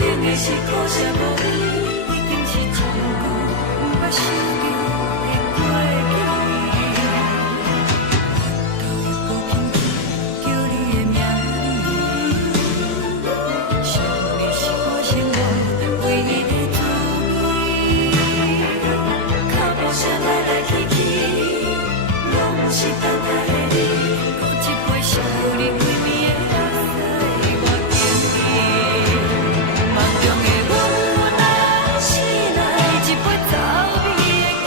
冷的是苦涩无味，已经是一句不捌想着的过去。头又无轻叫你的名字，想的是我生活唯一的滋味。脚步声来来去去，拢是等待的你，搁一杯烧你归暝的目屎我敬你。梦中的阮若醒来，一杯走味的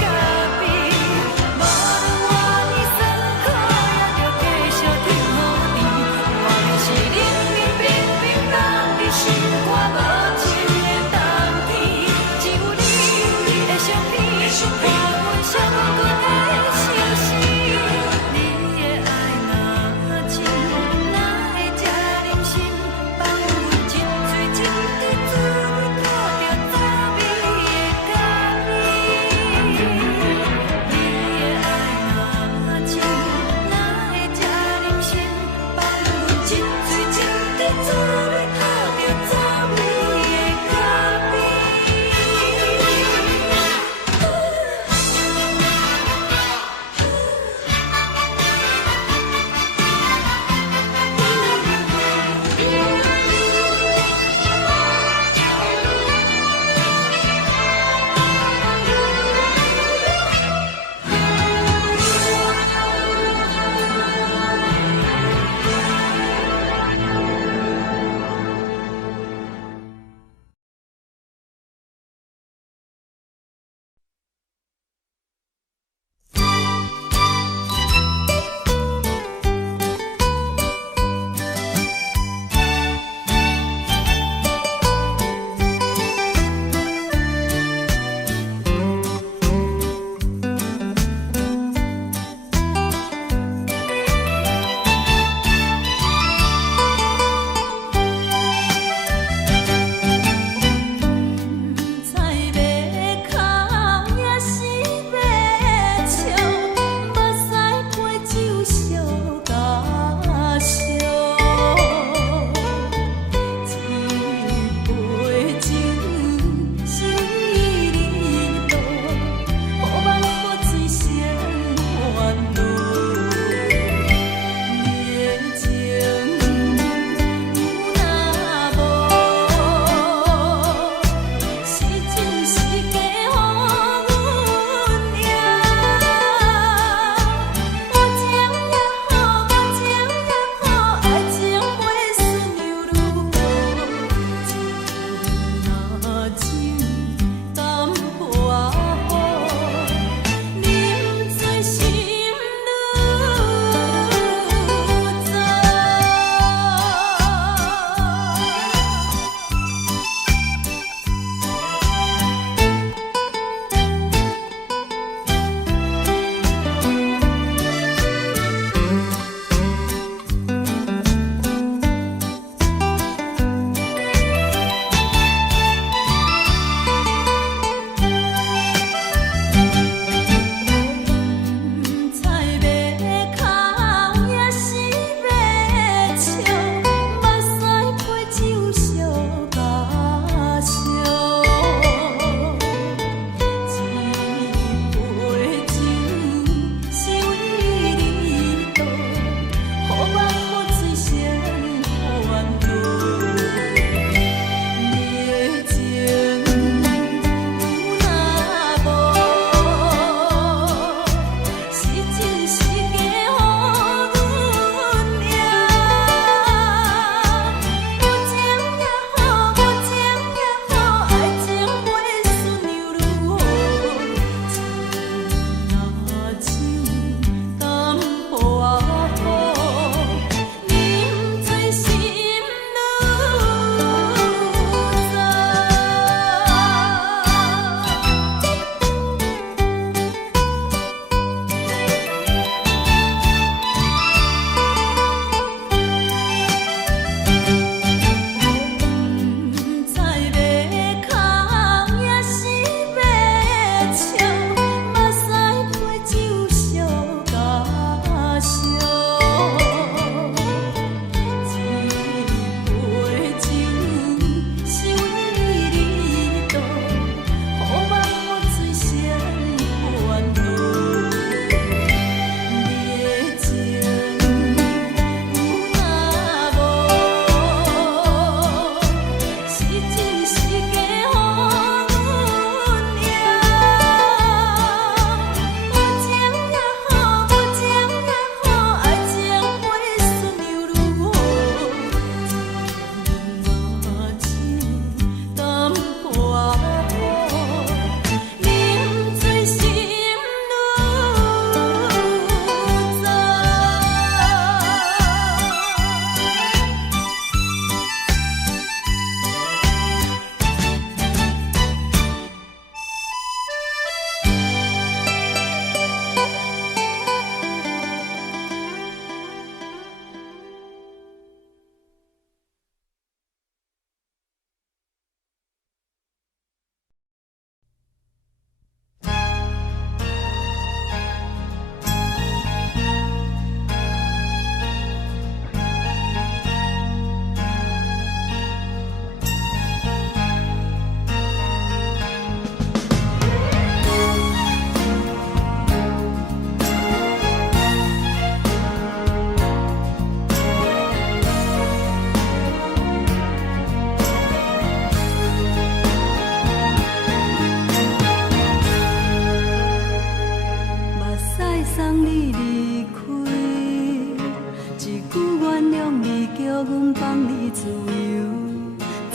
放你自由，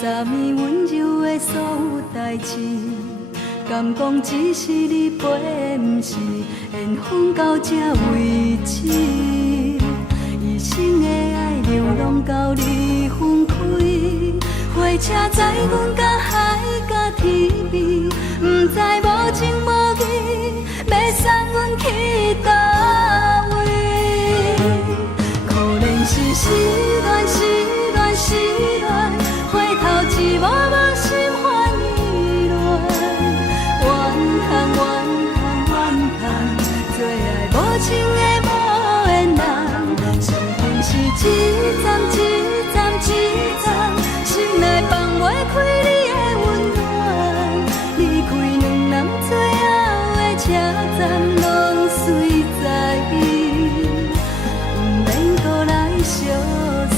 昨暝温柔的所有代志，敢讲只是你陪，不是缘分到这为止。一生的爱流浪到你分开，火车载阮到海甲天边，不知无情无义，要送阮去倒位？可能是失恋，失恋，失恋，回头一幕幕心烦意乱，怨叹，怨叹，怨叹，最爱无情的无缘人，上恨是一站一站一站，心内放袂开你的温暖，离开两人最后的车站，拢随在意，不免搁来相送。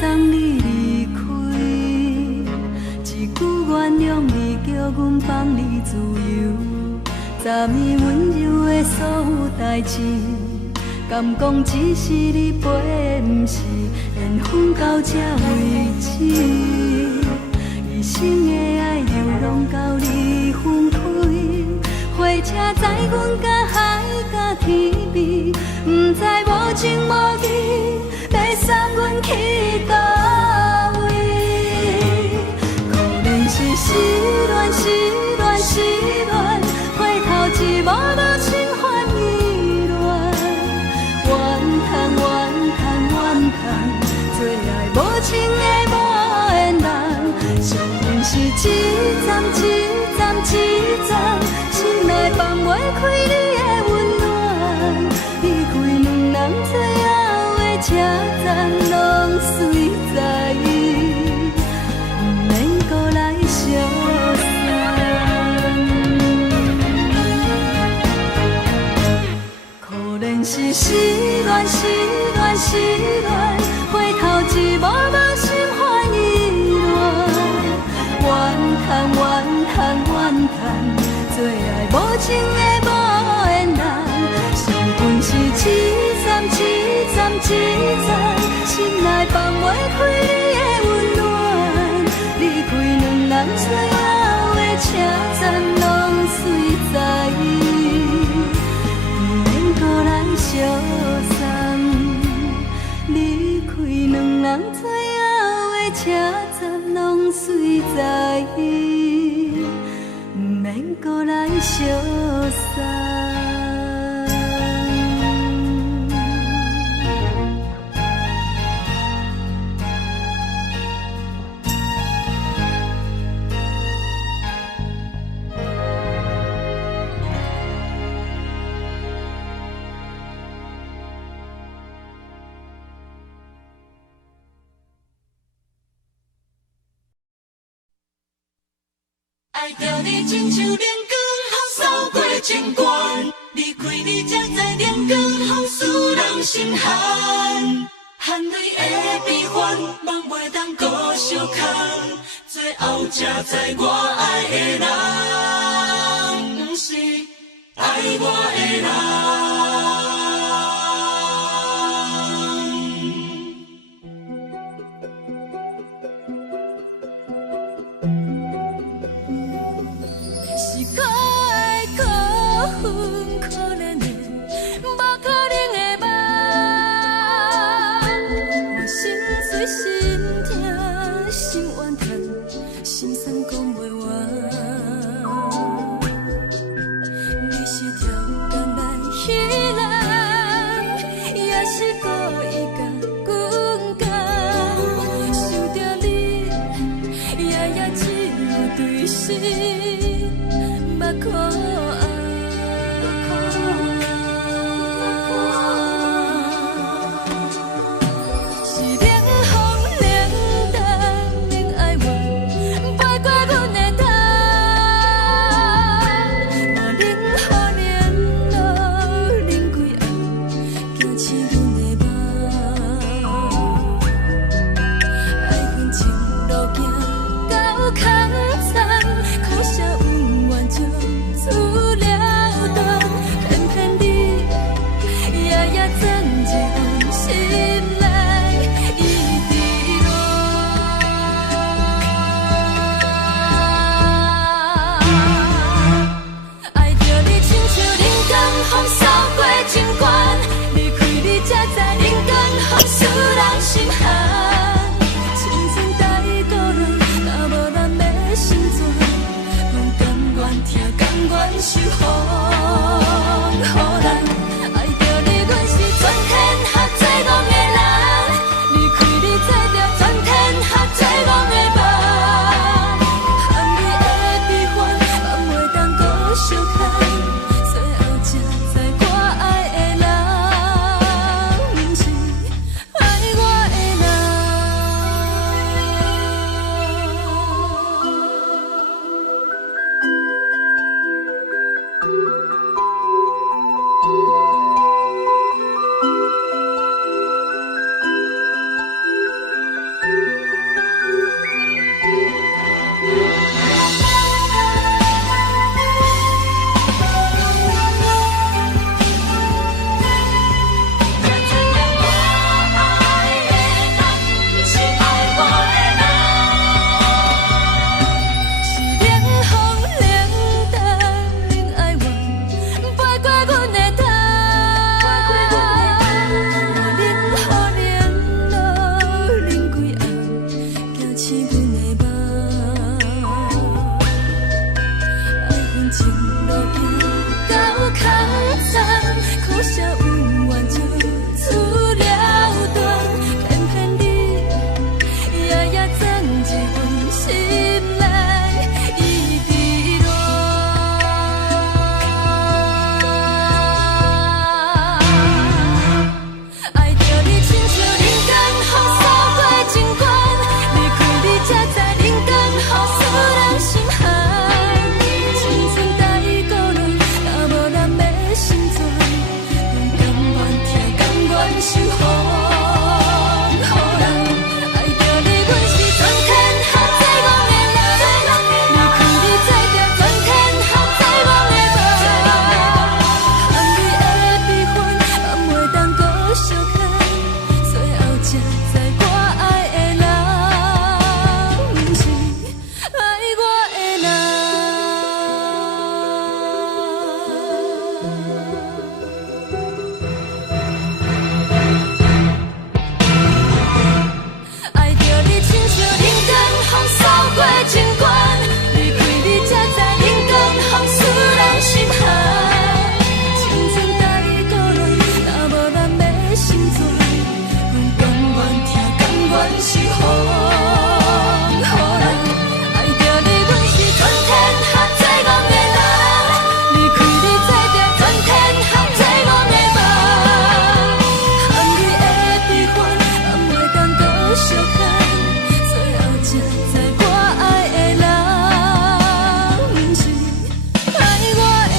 送你离开，一句原谅你，叫阮放你自由。昨暝温柔的所有代志，敢讲只是你陪，不是缘分到这为止。一生的爱流浪到你分开，火车载阮到海甲天边，不知无情无义，要送阮去倒位？可能是失恋，失恋，失恋，回头一幕幕心烦意乱，怨叹，怨叹，怨叹，最爱无情的无缘人，上恨是一站一站一站，心内放袂开你的温暖，离开两人最后的车站，拢随在意，不免搁来相送。可能是失恋，失恋，失恋，回头一幕幕心烦意乱，怨叹，怨叹，怨叹，最爱无情的无缘人，上恨是一站一站一站，心内放袂开你的温暖，离开两人最后的车站，拢随在意，不免搁来相送。离开两人最后的车站，拢随在意，不免搁来相送。爱着你亲像连光风扫过情关，离开你才知连光风使人心寒。含泪的悲欢，望袂当搁相牵，最后才知我爱的人，不是爱我的人。你是条工来彼来。守护，予人爱着你，阮是全天下最戆的人。离开你才着全天下最戆的梦。含泪的悲欢，也袂当搁相牵，最后才知我爱的人，不是爱我的人。爱着你，亲像人间风扫过情关，离开你才知人间风使人心寒。青春带倒来，若无咱要成全，阮甘愿听，甘愿守护，予人爱着你，阮是全天下最戆的人。离开你才着全天下最戆的梦。含泪的悲欢，也袂当搁相牵，最后才知我爱的人，不是爱我的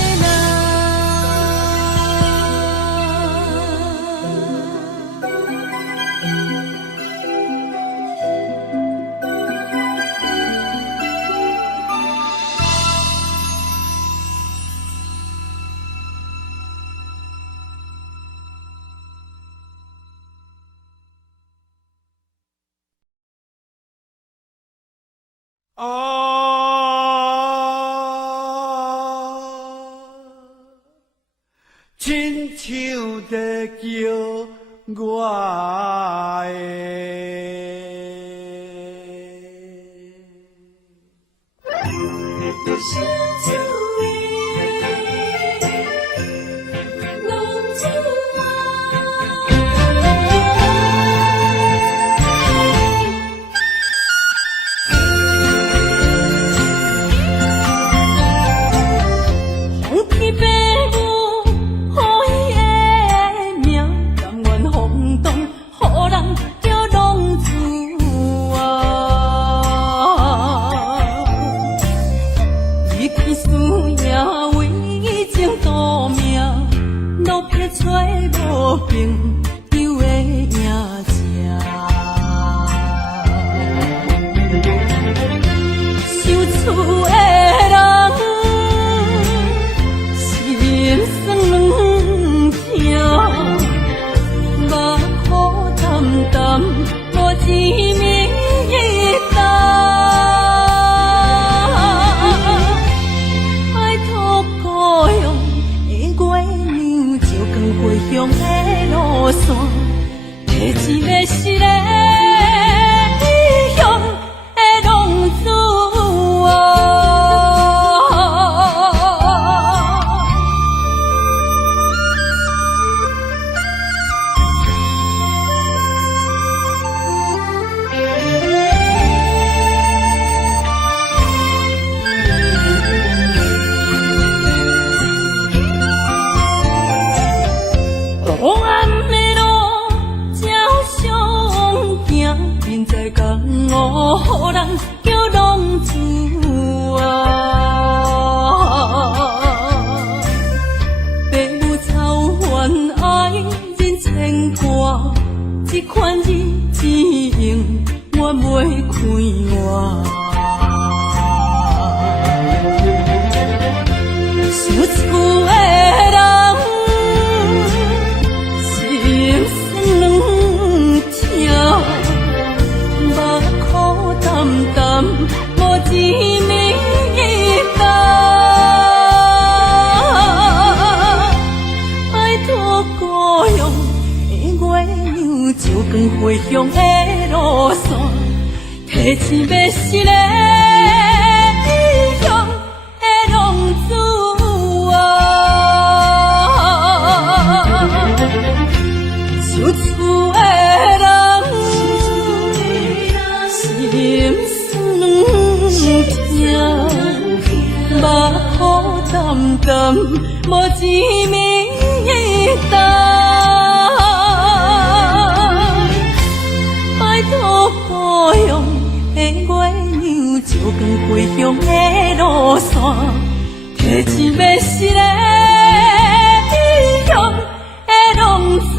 亲像在叫我的。小酒味，浓酒红天白母，好伊的名，甘愿轰动，予人叫浪子啊！离去思也为情夺命，路撇找无朋友的影子。受厝的人，心酸软痛，目苦淡淡，无滋味一担。爱托故乡的月娘，照光回乡的路线，提一个失个异乡的浪子啊！黑暗的路，照常行，面在江湖，予人叫浪子啊！父母操烦爱人牵挂，这款日子用我袂开换。想厝的人，心酸软痛，目苦淡淡，无滋味一担。爱托故乡的月娘，照光回乡的路线，提起要失个异乡的浪子啊！受厝的人，心酸软痛，目苦淡淡，无滋味一担。爱托故乡的月娘，照光回乡的路线，提起要失个异乡的浪子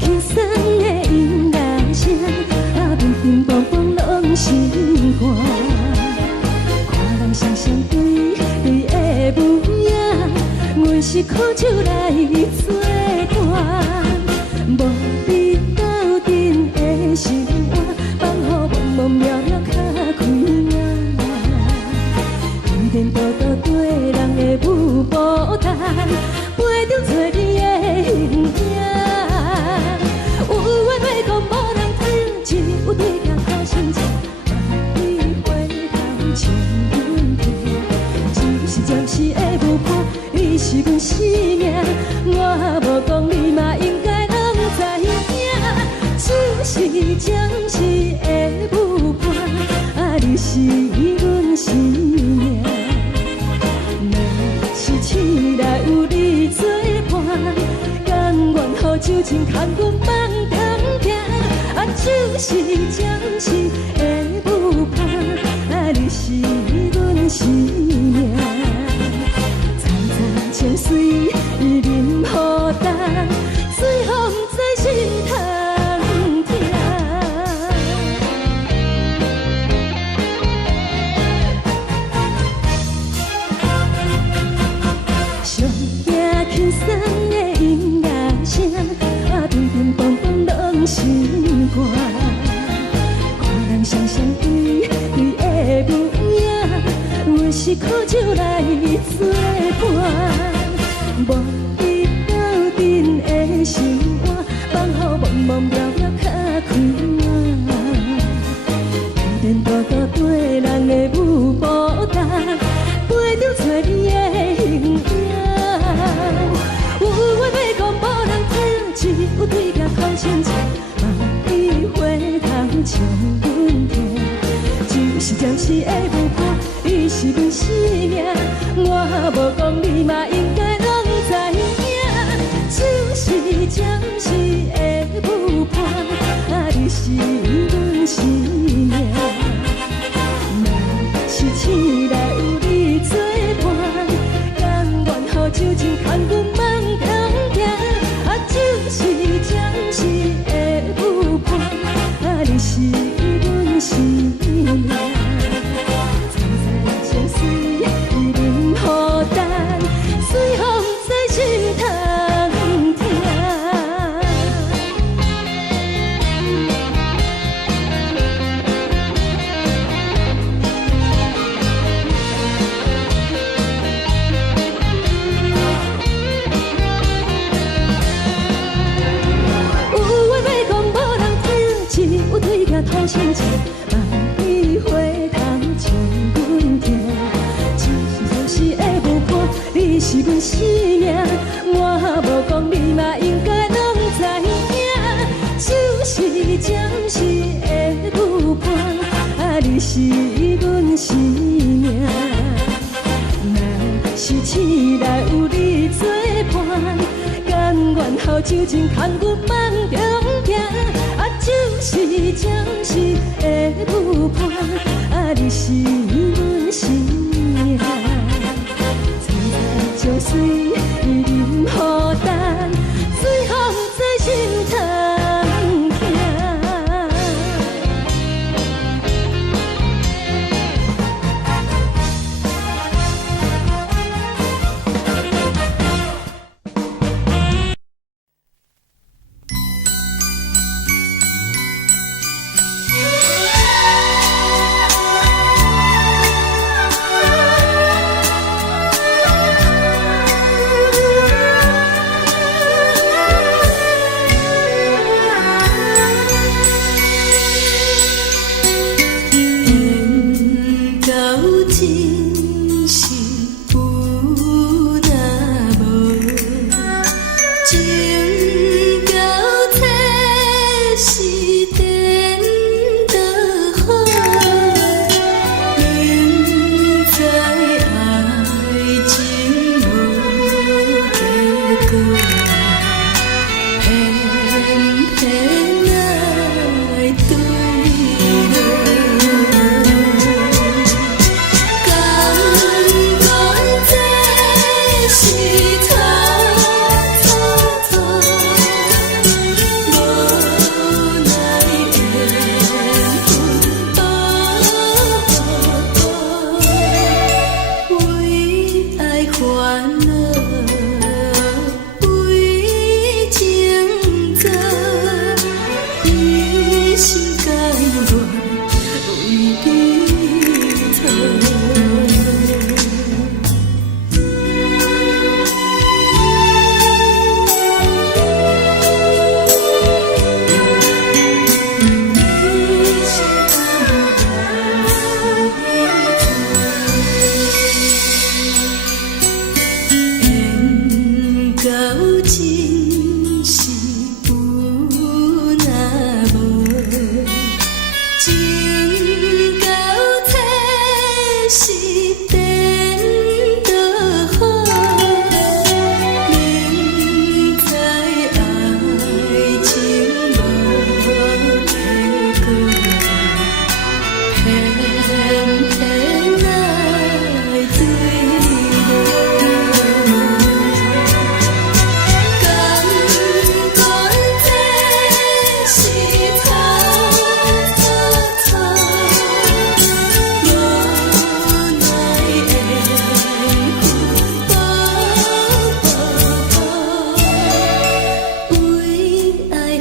轻松的音乐声，乒乒乓乓拢心肝。看人双双对对的舞影，阮是苦酒来作伴。无你斗阵的生活，放予茫茫渺渺较开眼。颠颠倒倒对人的舞步弹，陪着做你的形影。有话要讲无人听，只有对镜好心情。你回头像阮听，就是暂时的舞伴，你是阮生命。我无讲你嘛应该拢知影，就是暂时的舞伴，你是阮生命。若是醒来有你作伴，甘愿予酒精牵阮梦中行，就是暂时的舞伴，你是阮生命。层层情水任何等，随风在心通听。上惊轻松的音乐声，乒乒乓乓拢心肝。看人双双对对的舞影，阮是苦酒来作伴。无你斗阵的生活，放予茫茫渺渺较开眼。颠颠倒倒对人的舞步弹，陪着做你的形影。有话要讲无人听，只有对镜看清楚，望你回头像阮听。就是暂时的舞伴，你是阮生命。我无讲你嘛应该拢知影，就是暂时的舞伴，你是阮生命。若是醒来有你作伴，甘愿予酒精牵阮梦中行，就是暂时的舞伴，你是阮生命。层层情水任何等，随风在心通听。有话要讲无人听，只有对镜讨心情，望你回头像阮听。就是暂时的舞伴，你是阮生命。我无讲你嘛应该拢知影，就是暂时的舞伴，你是阮生命。若是醒来有你作伴，甘愿予酒精牵阮梦中行，就是暂时的舞伴，你是阮生命。层层情水任何等，随风在心通听。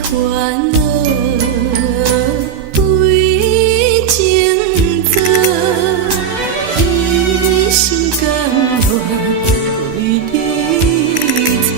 烦恼为情做，一心甘愿为你错。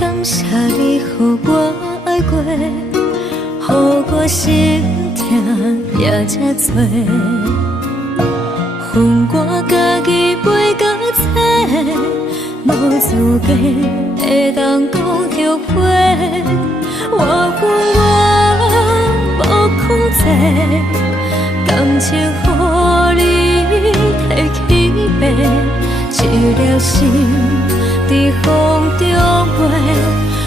感谢你，予我爱过，予我心痛也这多，恨我家己袂到切，无资格会当讲后悔。我恨我无控制，感情予你提起白，一粒心在风中飞，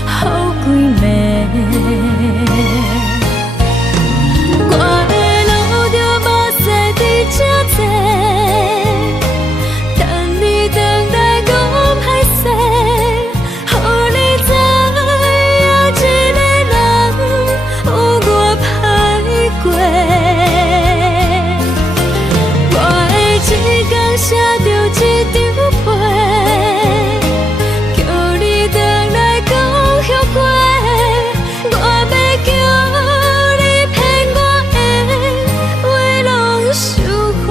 好几暝。我的路着目屎伫这多，等你回来讲歹势，予你知影一个人有我歹过。我的一天写着一张被，叫你回来讲后悔。我要叫你骗我的话拢收回。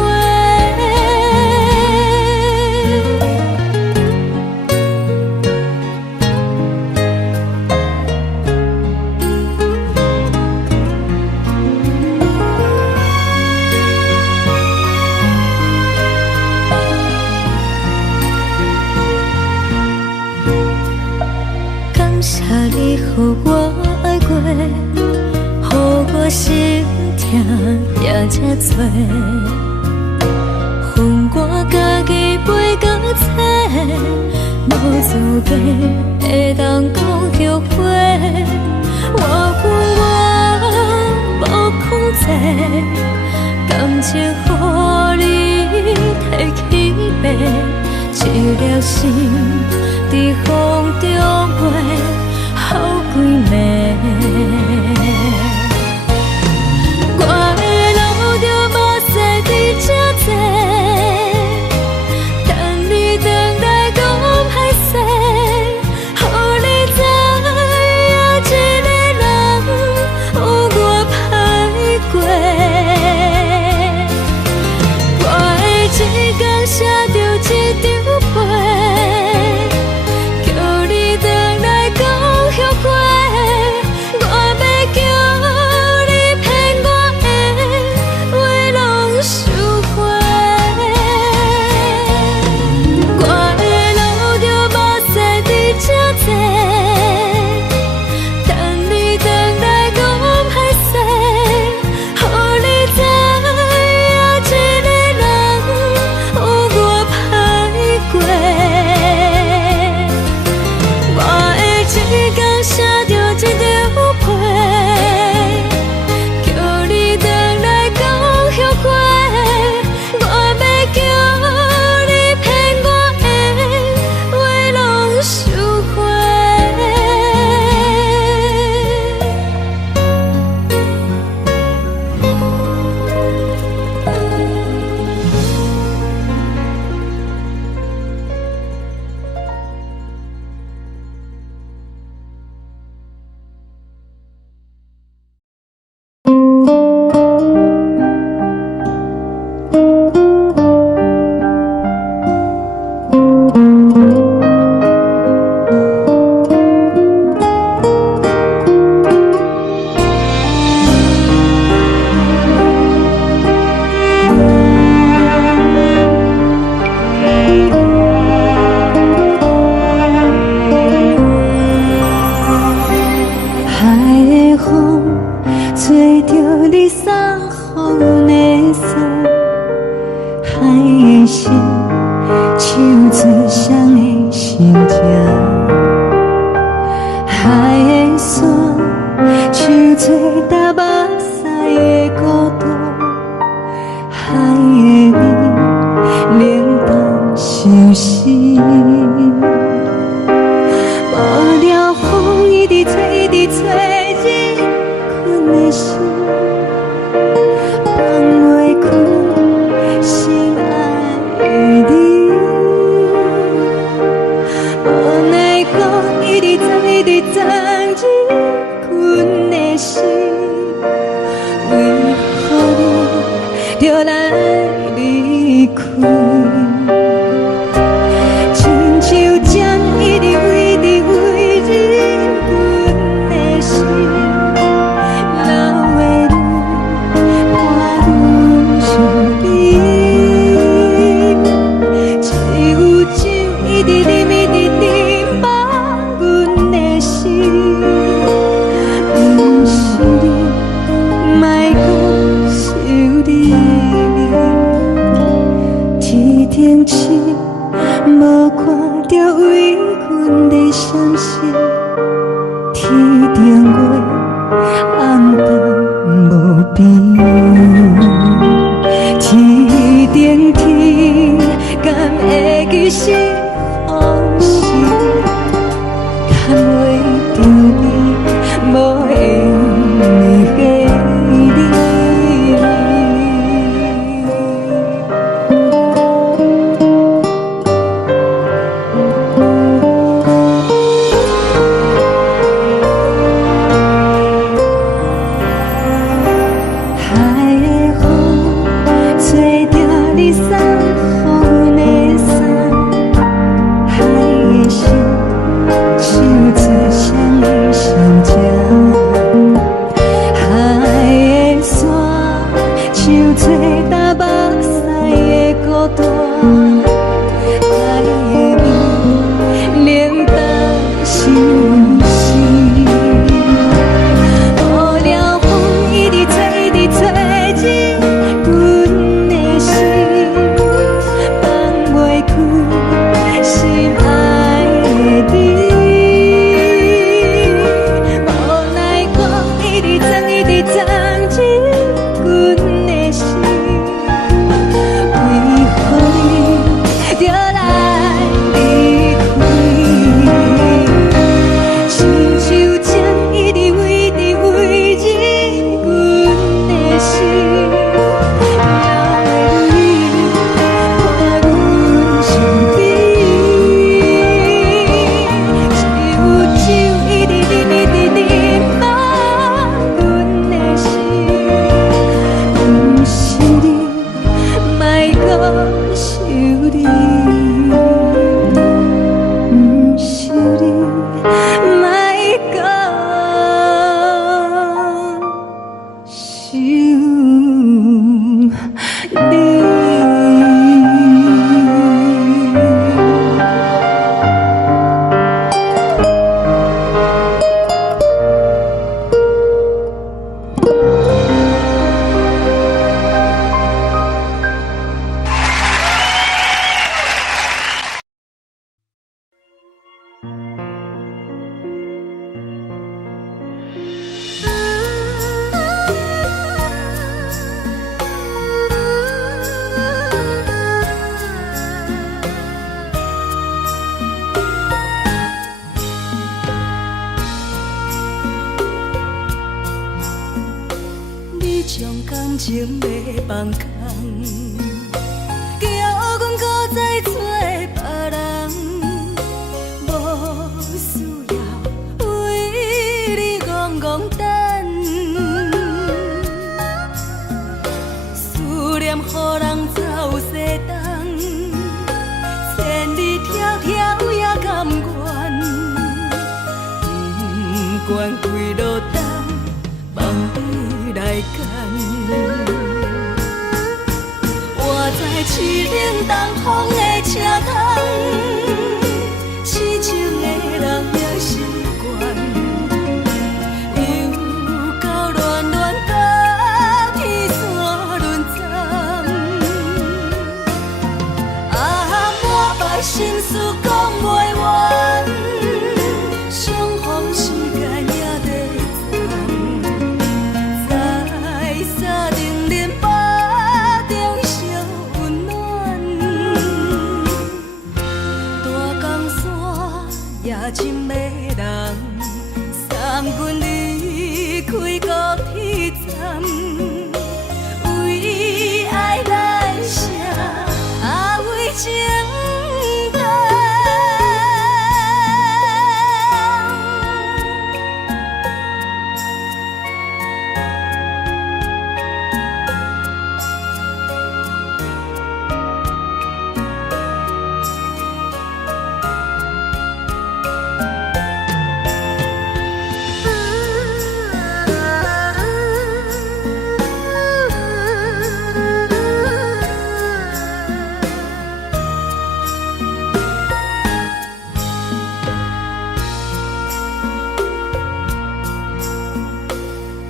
感谢你，予我爱过，予我心痛也这多，恨我家己袂到切，无资格会当讲后悔。我恨我无控制，感情予你提起白，一粒心在风中飞，好几暝。我的路着目屎伫这多，等你回来讲歹势，予你知影一个人有我歹过。我的一天写着一张被，叫你回相信天顶月暗淡无边，天顶天敢会记是往事，牵袂着你，无会记你。情袂放空，叫阮搁再找别人，无需要为你戆戆等，思念予人走西东，千里迢迢也甘愿，不管几路东，望你来牵。我在市顶东风的车窗，痴情的人也习惯，又到恋恋甲天山论战。啊，满腹心事讲袂完，相逢时间也在长，在沙定林巴中烧温暖。大江山也深的人，送阮离开高铁站，为爱来写为情长。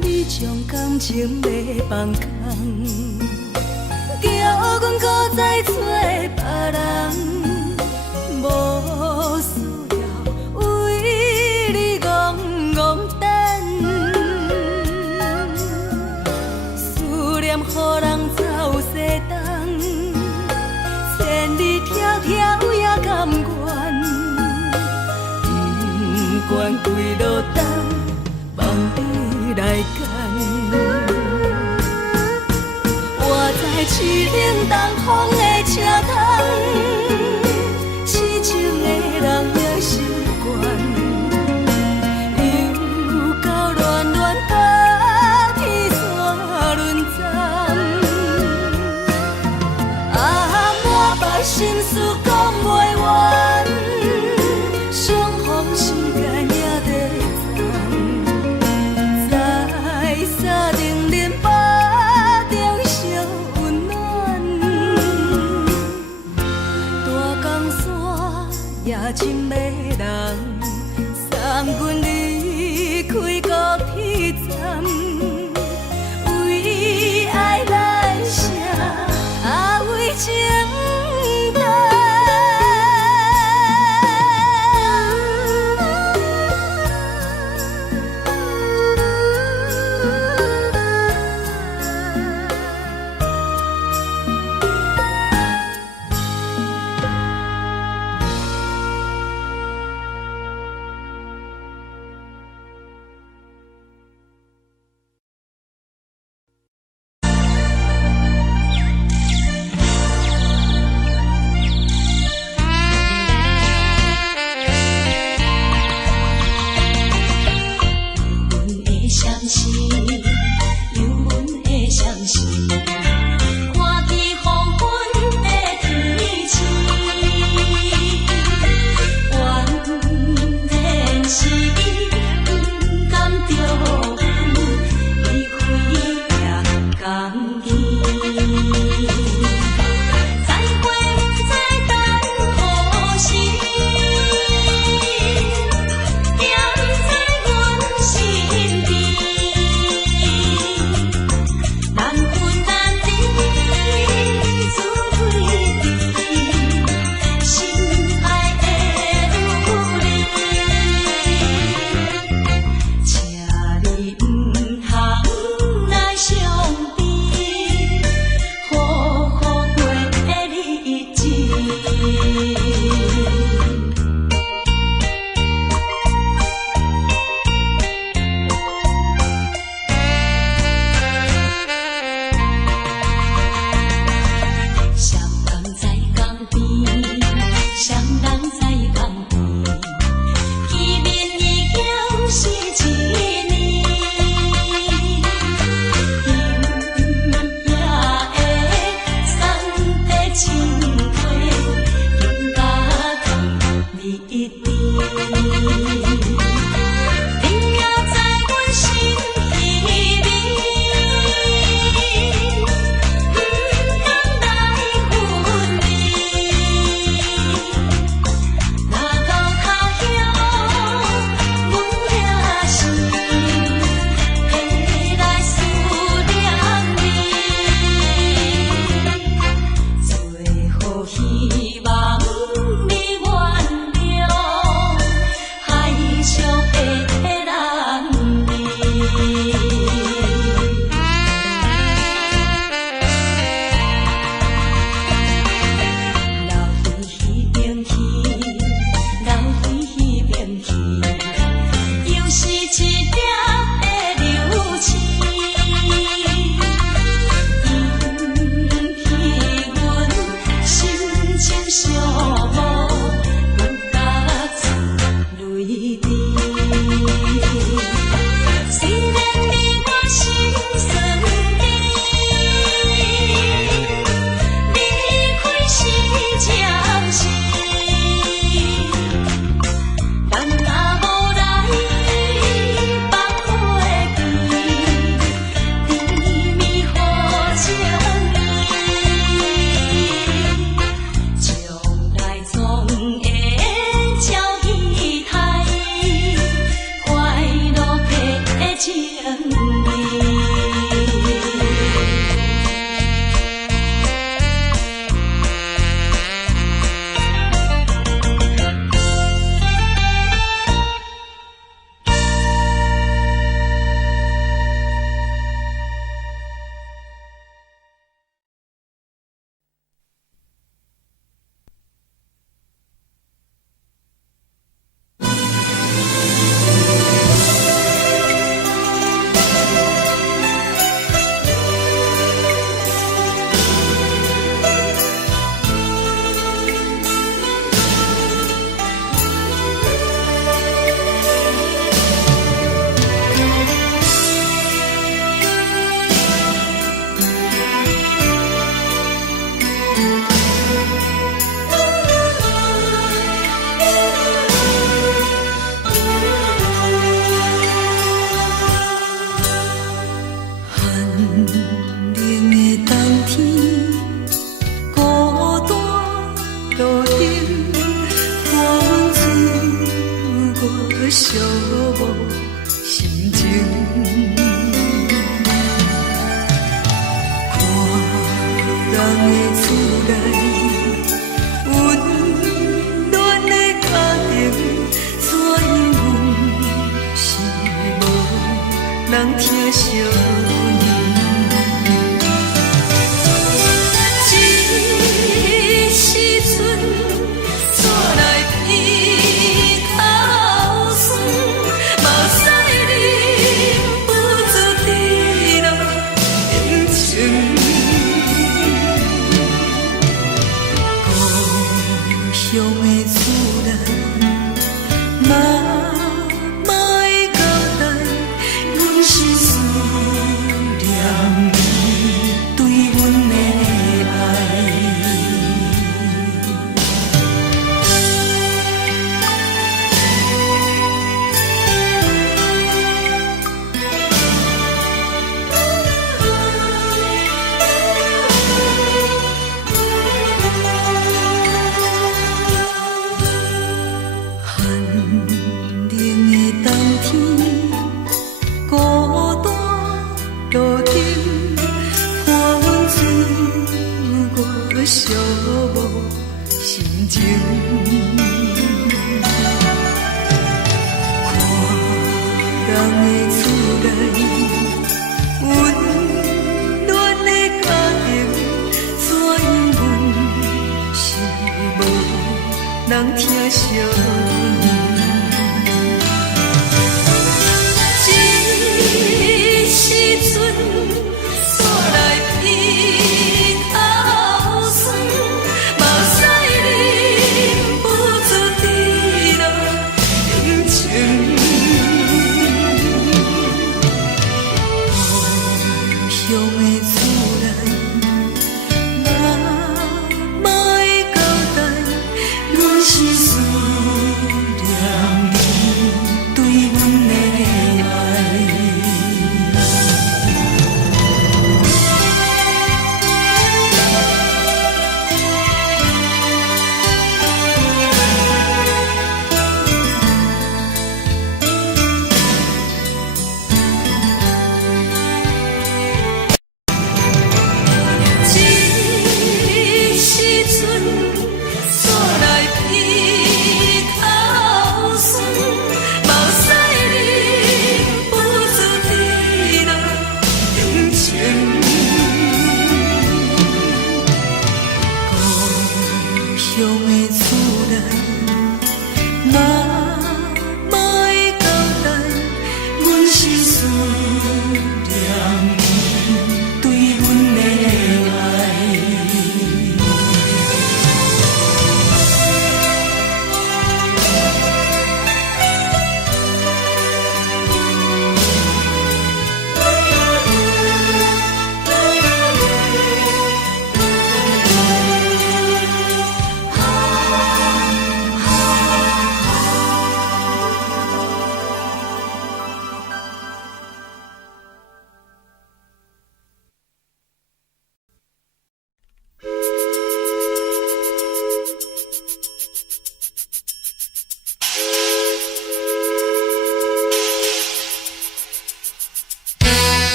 你将感情袂放空，叫阮搁再找别人，无需要惯规路灯，望你来牵。我在市冷东风的车窗，痴情的人也习惯，又到乱乱甲天线轮转。满腹心事讲袂完，双方心间也在藏，在沙定林巴中烧温暖。大江山也深的人，送阮离开高铁站，为爱来写，为情。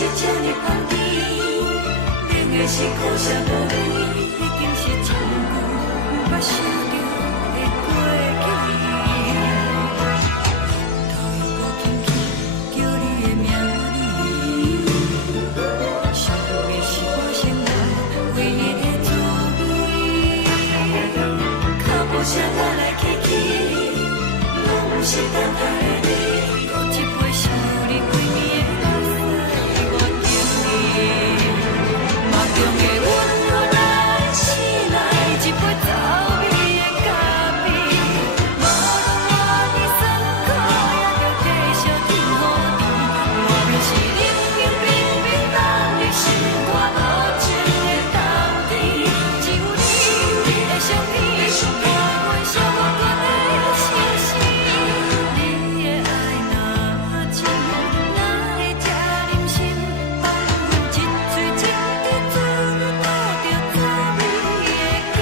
是这呢香甜，冷的是苦涩无味，已经是真久无法想着的过去。头又搁轻轻叫你的名字，想的是我生来唯一的滋味。脚步声来来去去，拢是等待的你，搁一杯想你几年的目屎，我敬你。梦中的阮何来醒来，一杯走味的咖啡，无论我的酸苦，也着继续甜予你。外面是冷冷冰冰冷的心肝，无情的冬天，只有你的相片，伴阮寂寞的相思。你的爱若真，哪会这忍心放阮一嘴一滴珠，倒着滋味的咖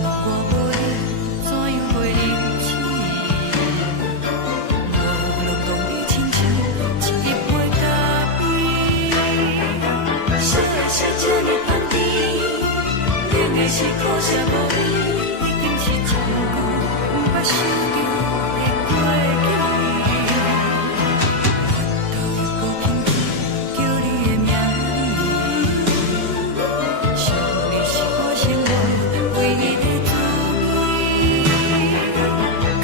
我无你，怎样袂离弃？无路当你亲像一杯咖啡，烧的是这呢香甜，冷的是苦涩无味，已经是真久无法想着的过去。头又搁轻轻叫你的名字，想你是我生活唯一的滋味。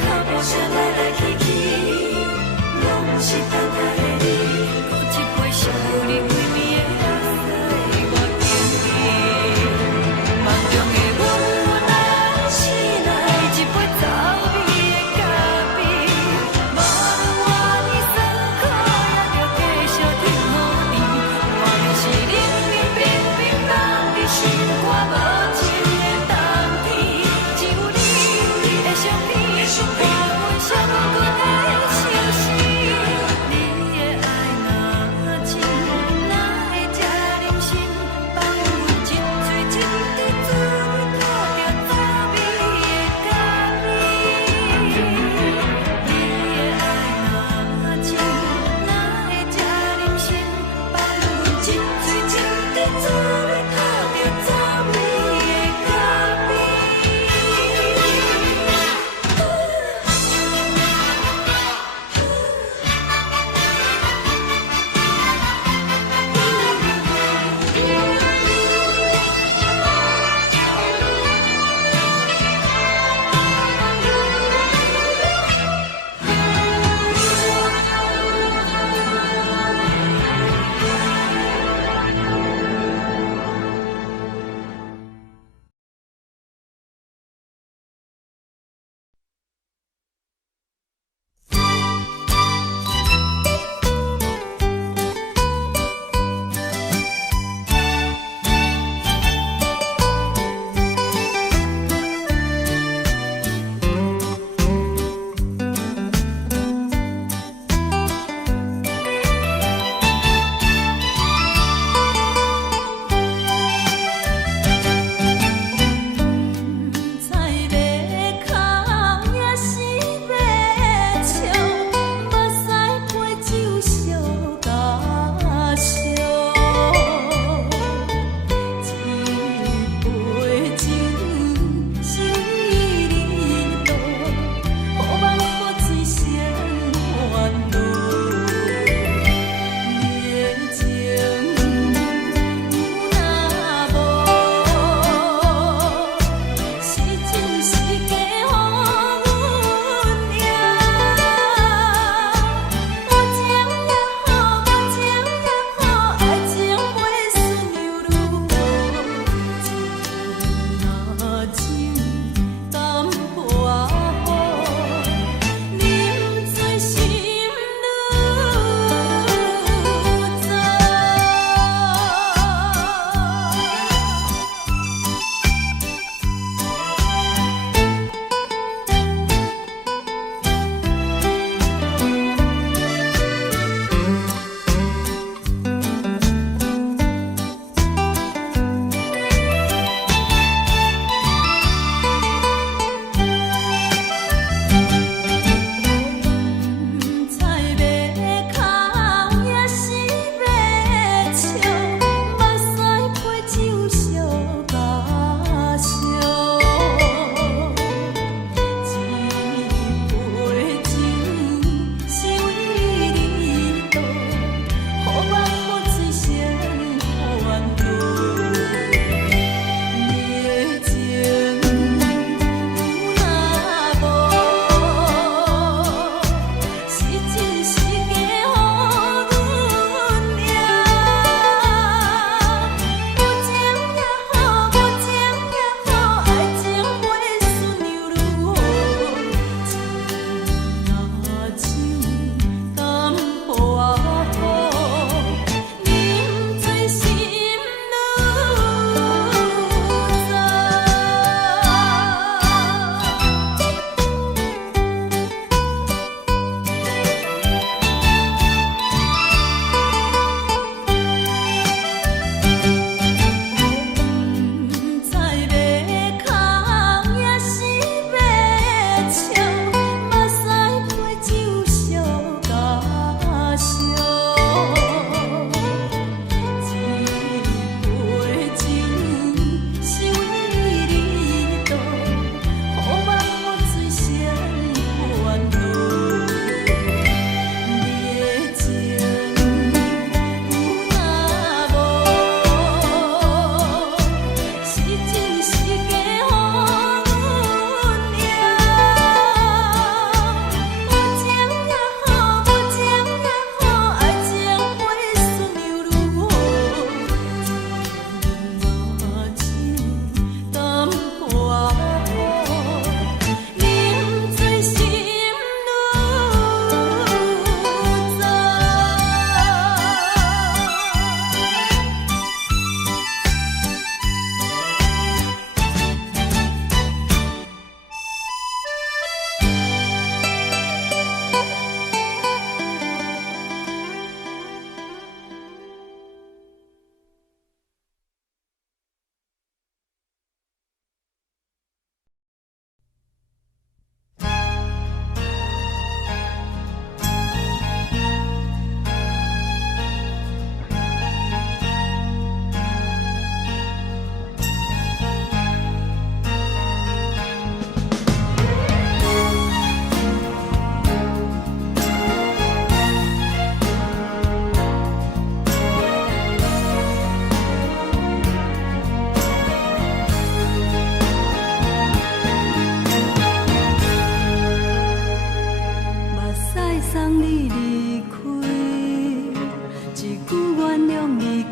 脚步声来来去去，拢是等待的你，搁一杯想你几年的目屎，我敬你。梦中的阮原来醒来，一杯走味的咖啡，无论我的酸苦，也着继续甜予你。外面是冷冷冰冰冷的心肝，无情的冬天，只有你的相片，伴阮寂寞的相思。你的爱若真，哪会这忍心放阮一嘴一滴珠，倒着滋味的咖啡？你的爱若真，哪会这忍心放阮一嘴一滴珠，倒着滋味的咖啡？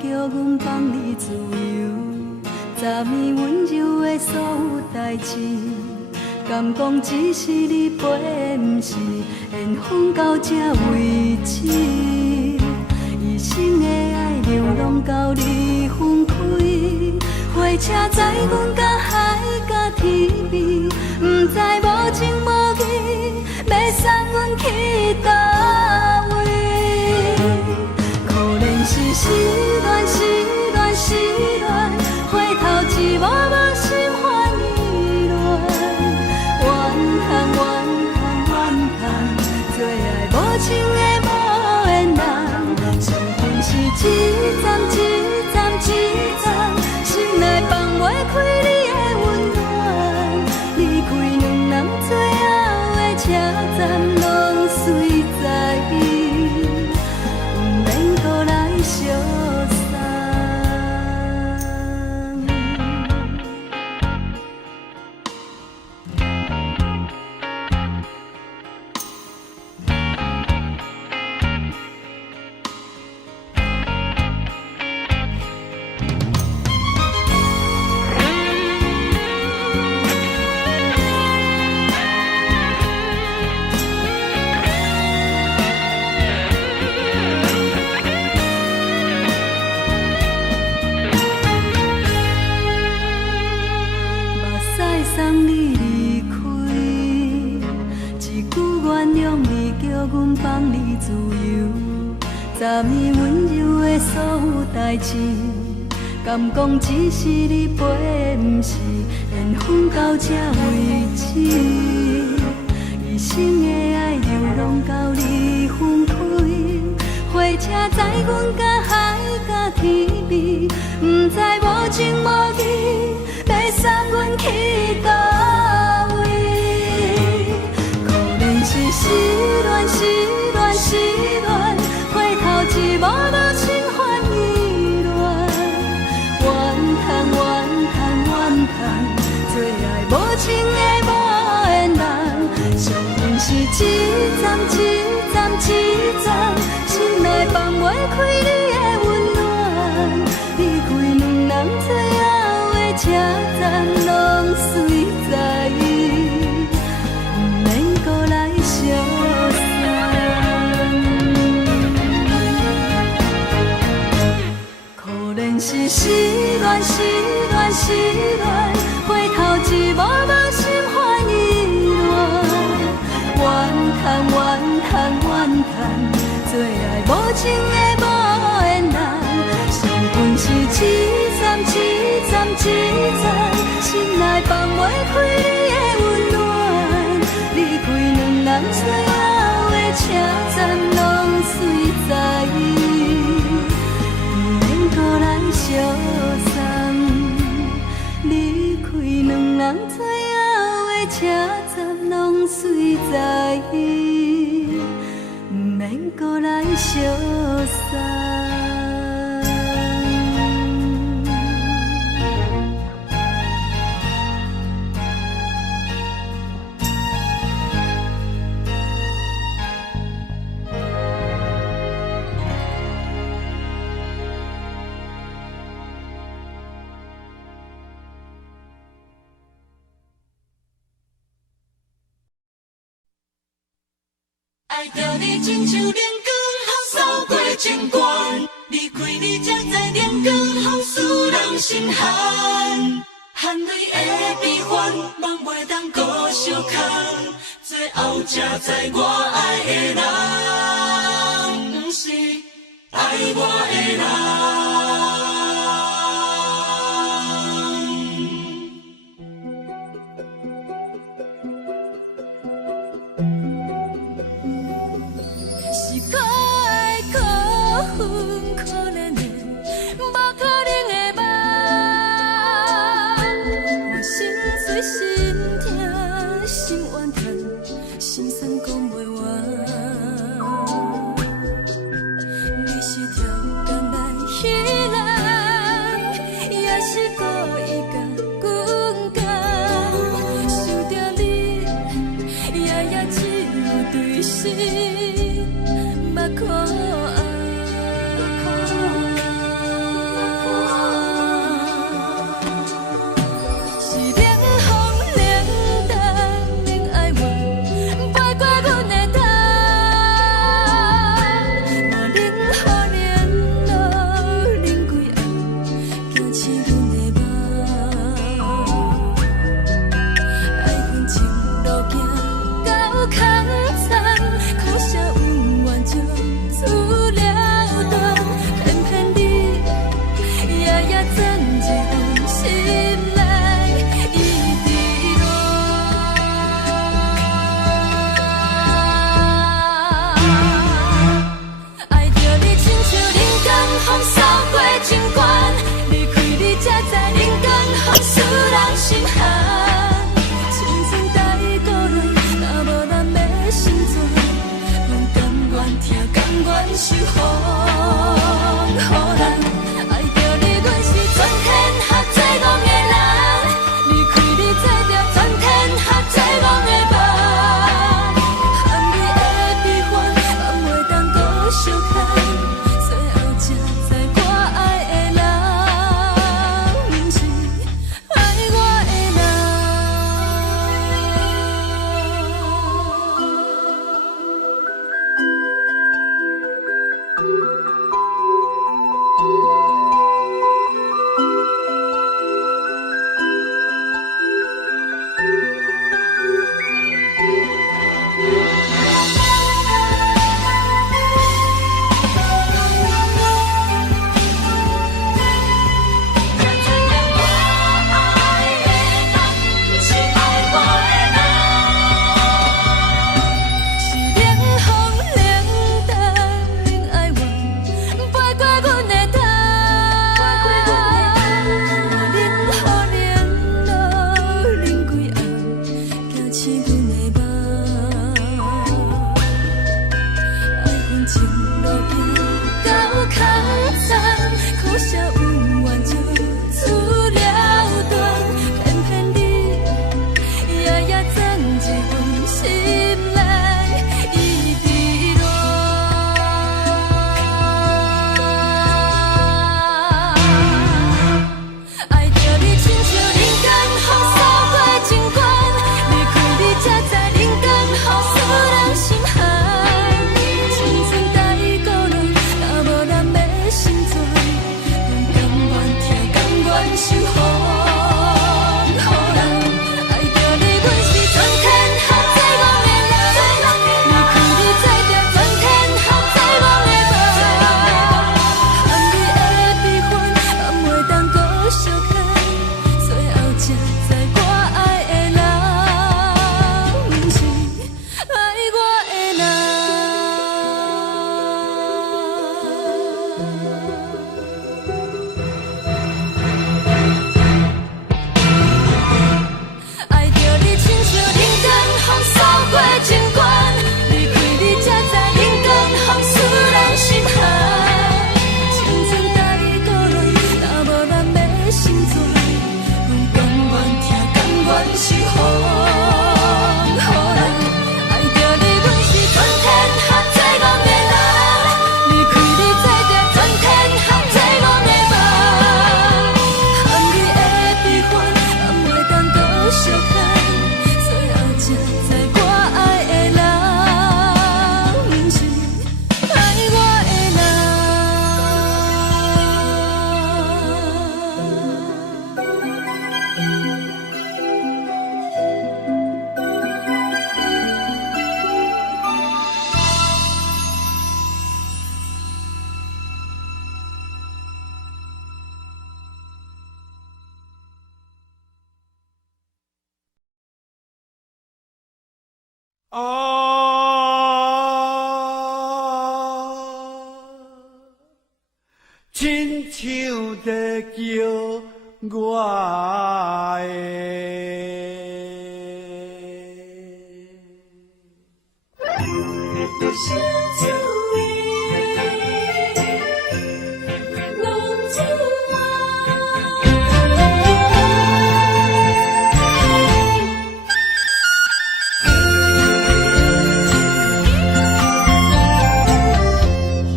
叫阮放你自由，昨暝温柔的所有代志，敢讲只是你陪，不是缘分到这为止。一生的爱流浪到你分开，火车载阮到海甲天边，不知无情无义，要送阮去倒位？可怜是失恋，失恋，失恋，回头一幕幕心烦意乱，怨叹，怨叹，怨叹，最爱无情的无缘人，伤痕是一站一站一站，心内放袂开你的温暖，离开两人最后的车站，拢随在伊，不免搁来相送。送你离开，一句原谅你，叫阮放你自由。昨暝温柔的所有代志，敢讲只是你陪，不是缘分到这为止。一生的爱流浪到你分开，火车载阮到海甲天边，不知无情无义，要送阮去倒位？可怜是失恋，失恋，失恋，回头一幕幕心烦意乱，怨叹，怨叹，怨叹，最爱无情的无缘人，伤痕是一站一站一站，心内放袂开你的温暖，离开两人最后的车站，拢随在伊，不免搁来相送。可怜是失恋，失恋，失恋，回头一幕幕心烦意乱，怨叹，怨叹，怨叹，最爱无情的无缘人，伤痕是一站一站一站，心内放袂开你的温暖，离开两人最后的车站，拢随在伊，不免搁来相送。离开两人最后的车站，拢随在伊，不免搁来相送。爱着你亲像连光雨扫过情关，离开你才知连光雨使人心寒。含泪的悲欢，望袂当搁相牵，最后才知我爱的人，不是爱我的人。是可爱可恨可怜的，无可能的梦。我心碎心痛心怨叹，心酸讲袂完。你是条工来。守护，予人爱着你，阮是全天下最戆的人。离开你才着全天下最戆的梦。含泪的悲欢，也袂当搁相牵，最后才知我爱的人，毋是爱我的人。爱着你，亲像人间风扫过情关，离开你才知人间风使人心寒。青春带伊倒落，若无咱要心酸，阮甘愿听，甘愿守护，予人爱着你，阮是全天下最戆的人。离开你才着全天下最戆的梦。含泪的悲欢，也袂当搁相牵，最后才知我爱的人，毋是爱我的人。亲像在叫我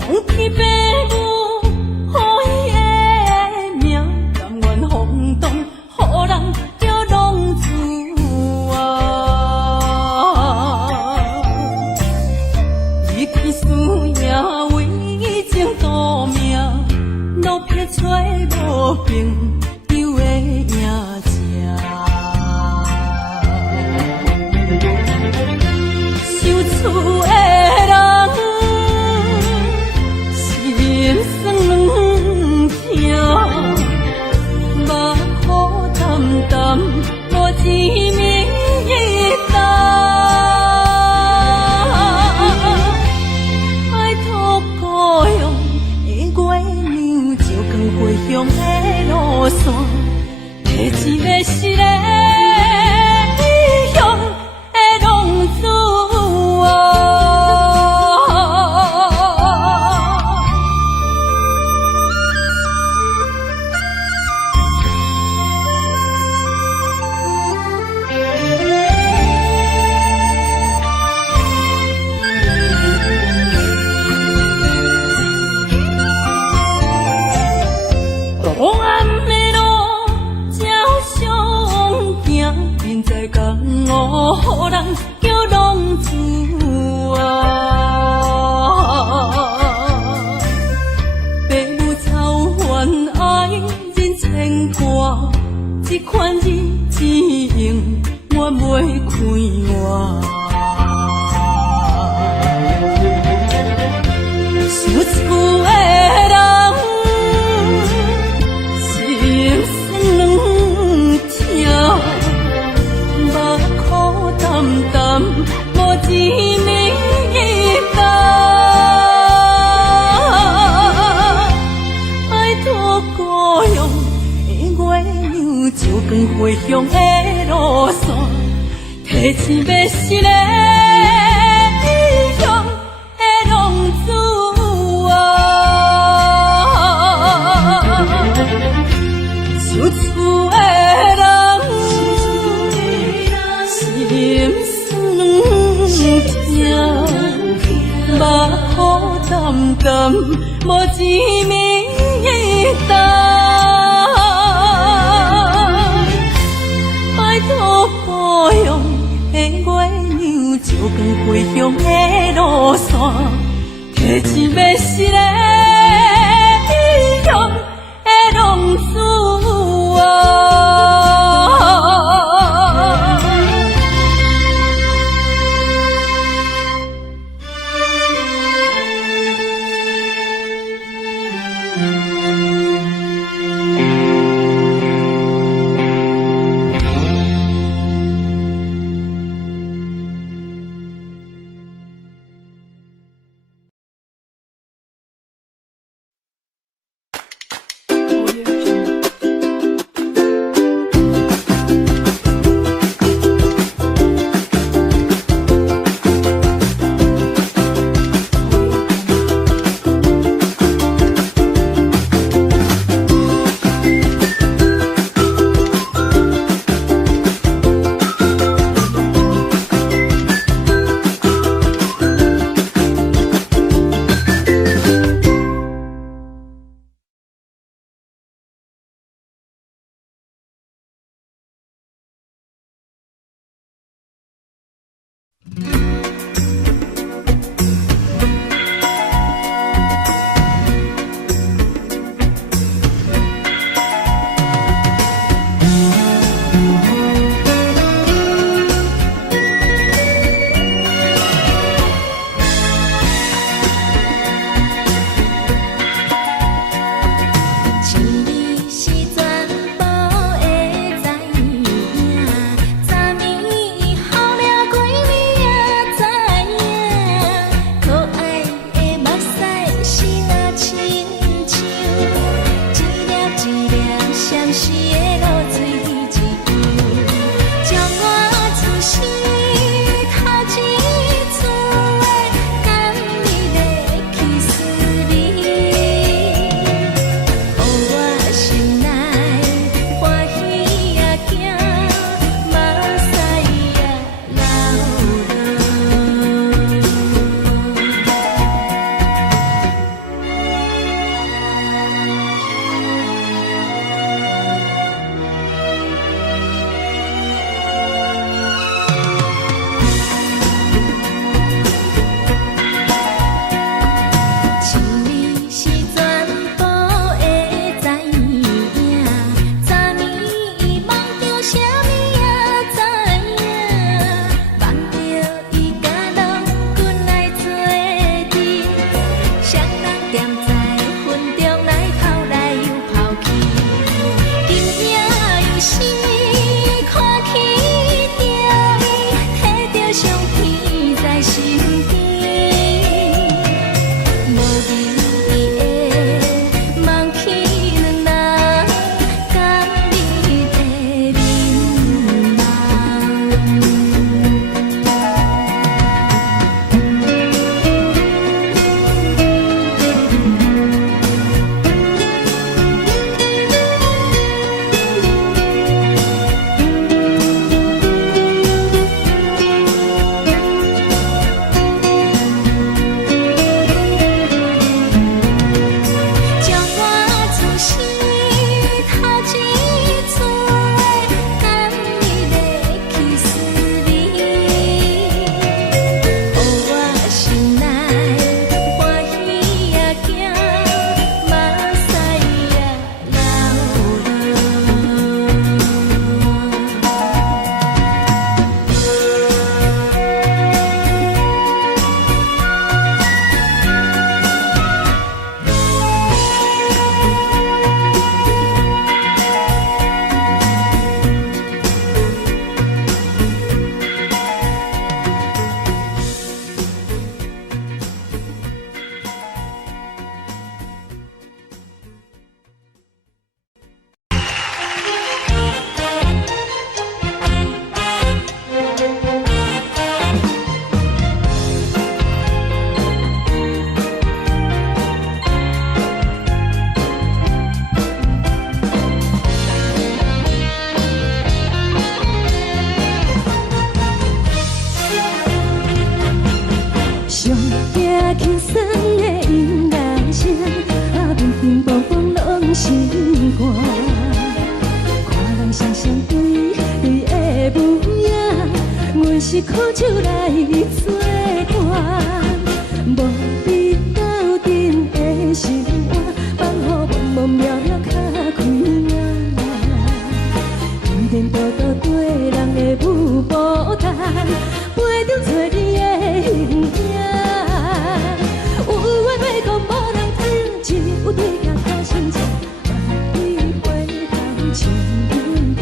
皇天白母，予伊的命，甘愿轰动，予人叫浪子啊！离开思念，为情赌命，路撇找无朋友的影子。受厝的人，心酸软痛，目苦淡淡，无一明一暗。爱托故乡的月娘，照光回乡的路线，提一个失个异乡的浪子啊！黑暗的路，照常行，人在江湖，予人叫浪子啊！父母操怨爱人牵挂，这款日子用我袂开换。受厝的人，心酸软痛，目苦淡淡，无一明一暗。爱托故乡的月娘，照光回乡的路线，提一个失个异乡的浪子啊！受厝的人，心酸软痛，目苦淡淡，无一明一暗。爱托故乡的月娘，照光回乡的路线，提一个失个异乡的浪子暂时的露水一样，将我出世头一次的甘美的起思你，予我心内欢喜也惊，目屎也流心里是全部会知影，昨年伊梦着啥物也知影，梦着伊甲郎君来做阵，双人踮在云中来跑来又跑去，今夜又是看起着伊，摕着相片在身边。无眠伊的梦起两人甘美的面将我出世头一次的甘美的起思你，予我心内欢喜也惊，目屎也上惊轻松的音乐声，乒乒乓乓拢心肝。看人双双对对的舞影，阮是苦酒来做伴。无你斗阵的心肝，放予茫茫渺渺较开眼。颠颠倒倒对人的舞步弹，陪着做你的形影。有话要讲无人听，只有对甲靠心情，万里回头像阮家。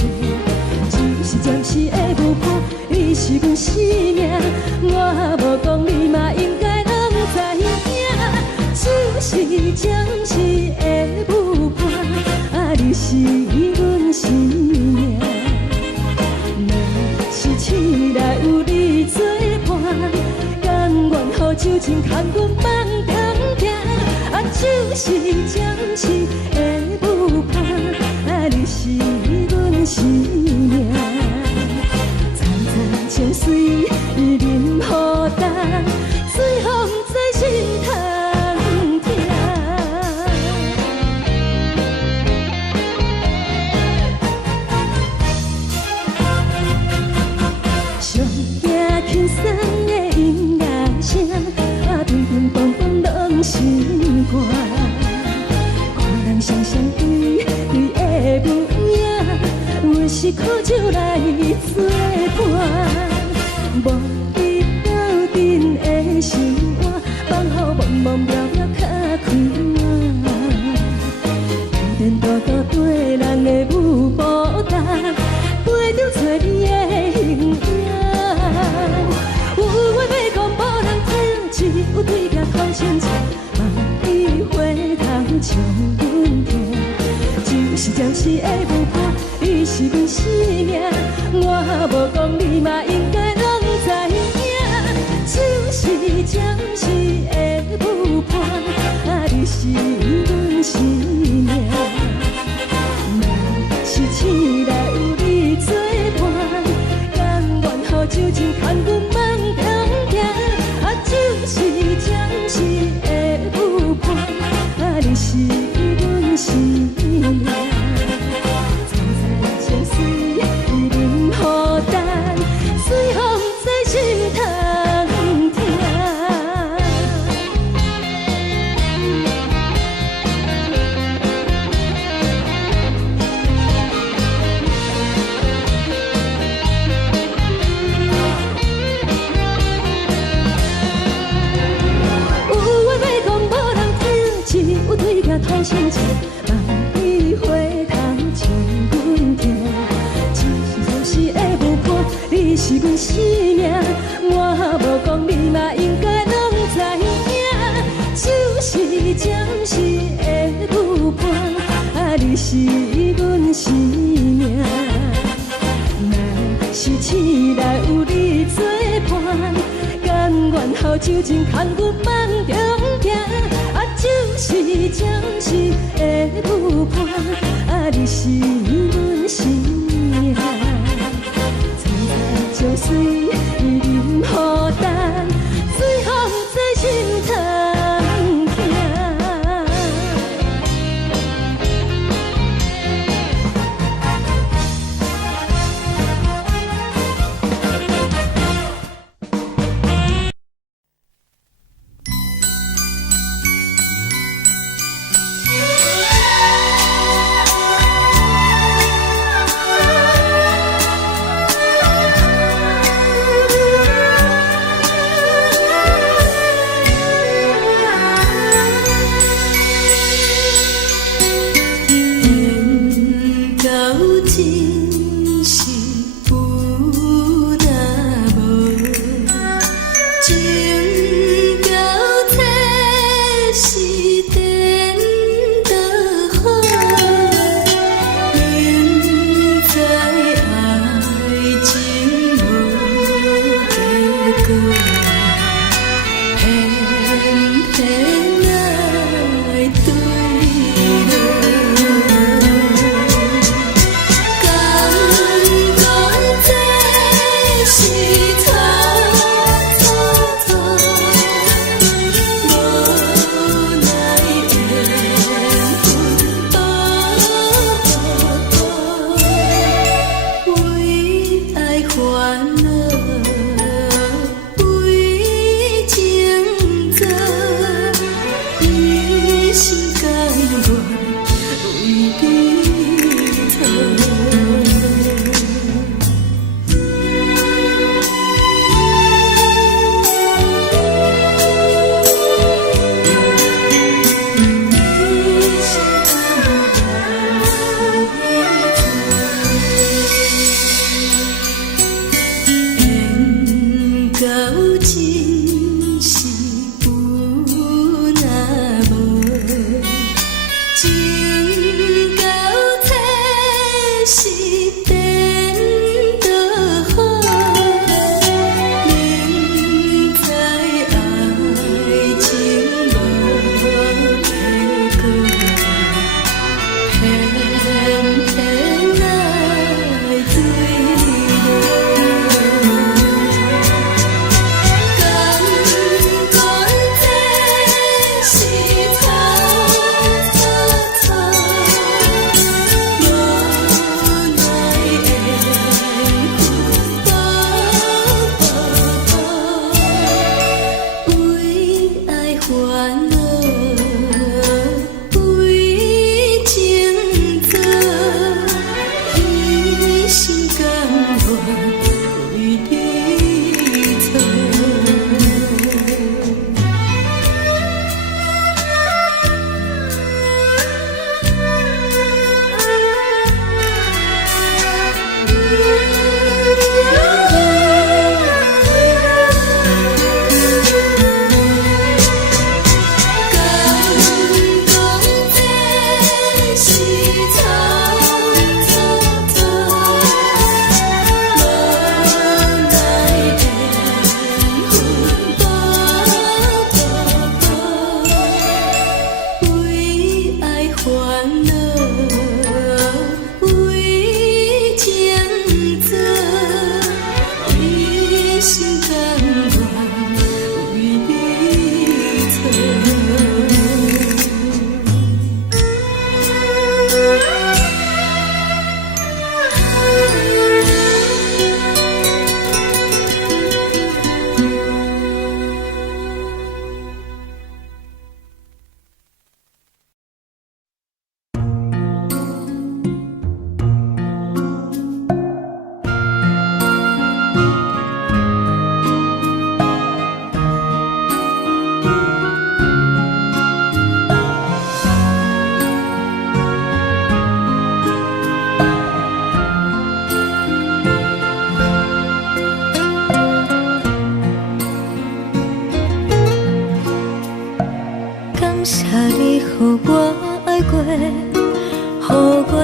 只是暂时的舞伴，你是阮生命，我无讲你嘛应该拢知影。只是暂时的舞伴，你是阮生命。若是醒来有你作伴，甘愿予酒精牵阮放通行。就是暂时的舞伴，你是阮生命。惨惨情水任何担，随风在心通听。上惊轻松的音乐声，乒乒乓乓拢心肝。看人双双对对的舞影，阮是苦酒来做伴。无你斗阵的心肝，放予茫茫渺渺较开眼。颠颠倒倒对人的舞步弹，陪着做你的形影。有话要讲无人听，只有对甲靠心情，万里回头像阮家。是暂时的有伴，你是阮生命。我无讲你嘛应该拢知影，就是暂时的有伴，啊，你是阮生命。若是醒来有你作伴，甘愿予酒精牵阮梦中行，啊，就是暂时的有伴，啊，你是阮生命。站在情水伊任孤单，随风在心通听。有话要讲无人听，只有对镜讨心情，望你回头将阮听。只是暂时的有伴，你是阮生命。我无讲你嘛应该拢知影，就是暂时的有伴，啊，你是阮生命。若是醒来有你作伴，甘愿予酒精牵阮梦中行，啊，就是暂时的有伴，啊，你是阮生命。藏在酒水伊任孤单，随风在心通听。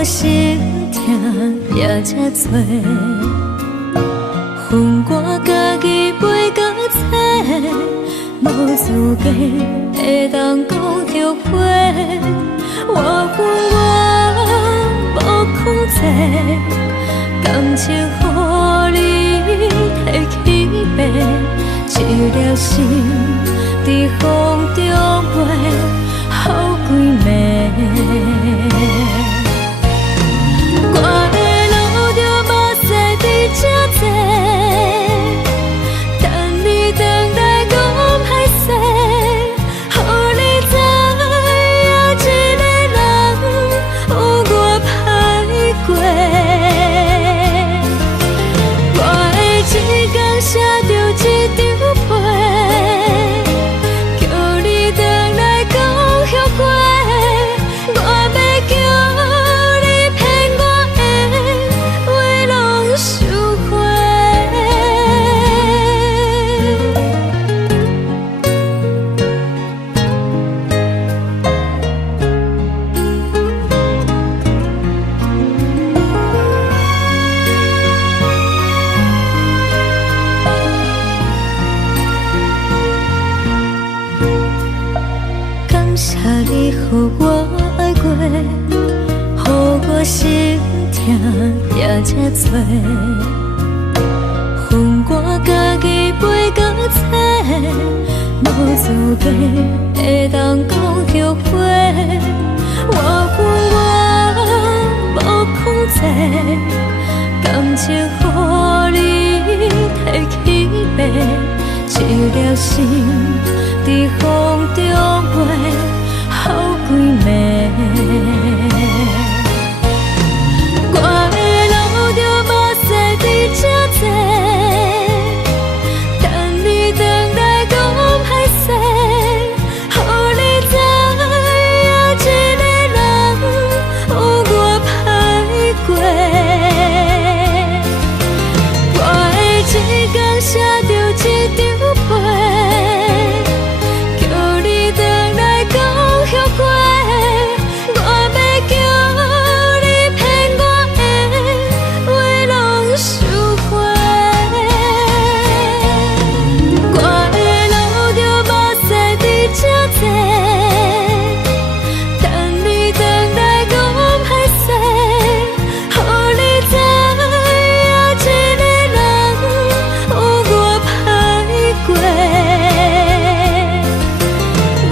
我心痛也这多，恨我家己袂够切，无资格会当讲后悔。我恨我无控制，感情予你提起白，一粒心在风中飞，好几暝。我的路着目屎伫这多，等你回来讲歹势，予你知影一个人有我歹过。我的一天写着一张被，叫你回来讲后悔。我要叫你骗我的话拢收回。感谢你，予我爱过，予我心痛也这多，恨我家己袂够切，无资格会当讲后悔。我恨我无控制，感情予你提起白，一粒心在风中飞，好几暝。我的路着目屎伫这多，等你回来讲歹势，予你知影一个人有我歹过。我的一天写着一张被，叫你回来讲后悔。我要叫你骗我的话拢收回。我的路着目屎伫这多，等你回来讲歹势，予你知影一个人有我歹过。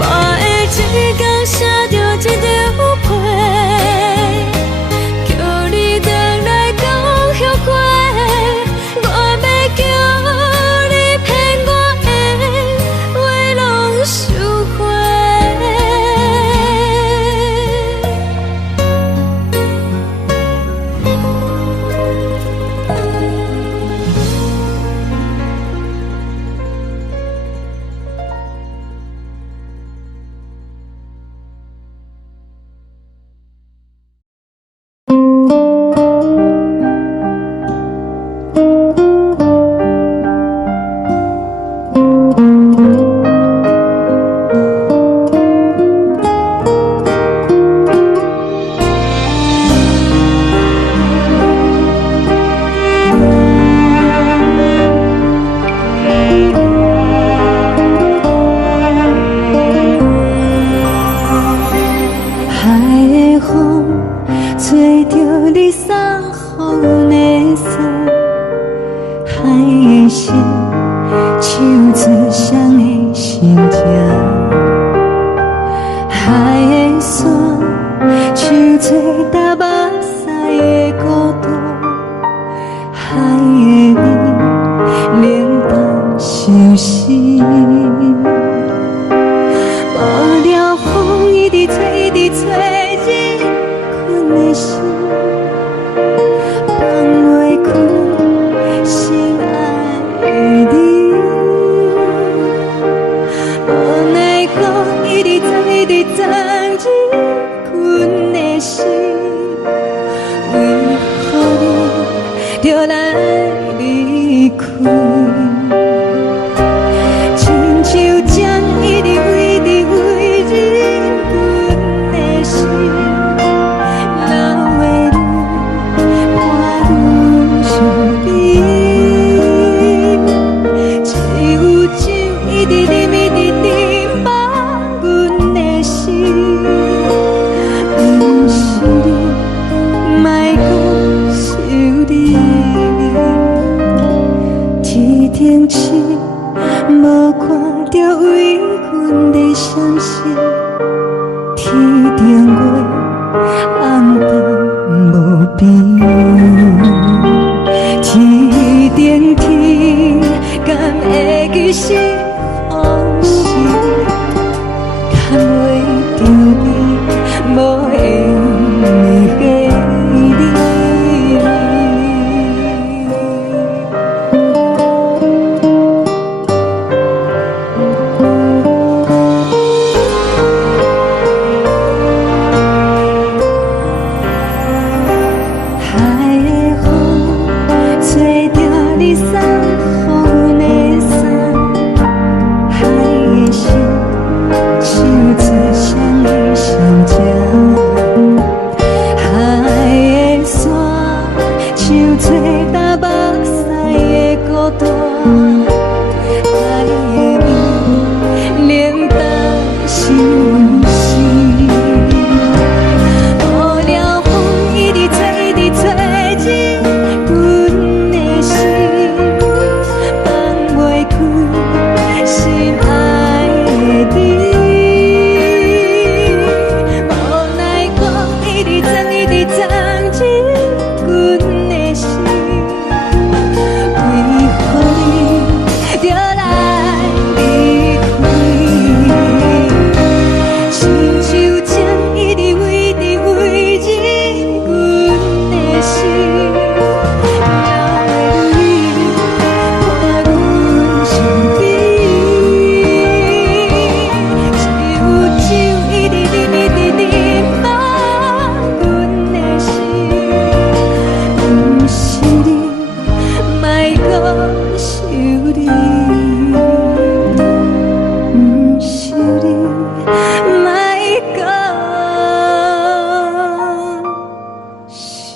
我的一天写着一张被，叫你回来讲后悔。我要叫你骗我的话拢收回。海的风吹着你送予的伞，海的心唱出双的心情，海的山唱出搭目屎的孤独，海的你冷淡伤心。无聊风一直吹，一直吹，日困的心，放袂开心爱的你。无奈何一直藏，一直藏，日困的心，为何你就来离开？亲像针一直围，一直围，日困的心，流的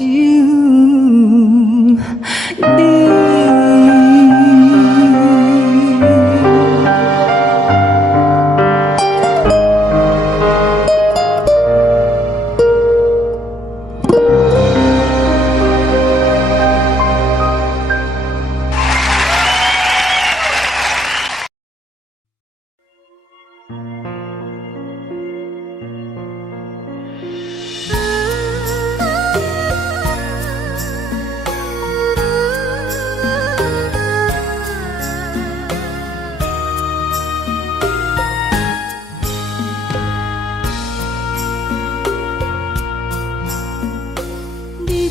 你。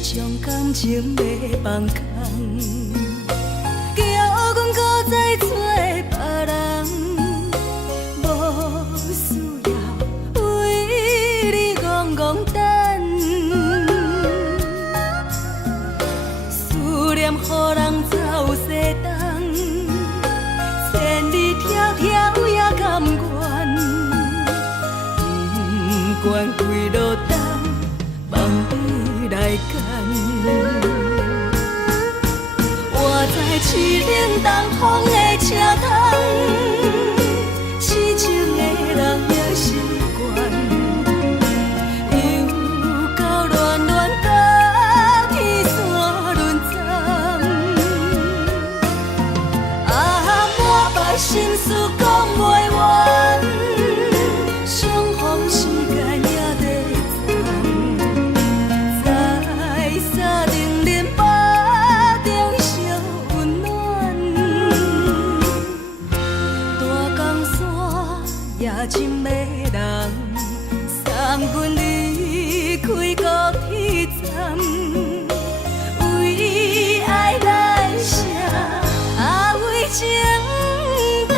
将感情要放空，叫阮搁再找别人，无需要为你戆戆等，思念予人走西东，千里迢迢也甘愿，不管几路东，望你来赶。我在市冷东风的车窗，痴情的人也习惯，又到乱乱甲天线轮转。满腹心事讲袂完，相逢时间也在站。在沙定连巴中烧温暖，大江山也真迷人，送阮离开高铁站，为爱来写为情重。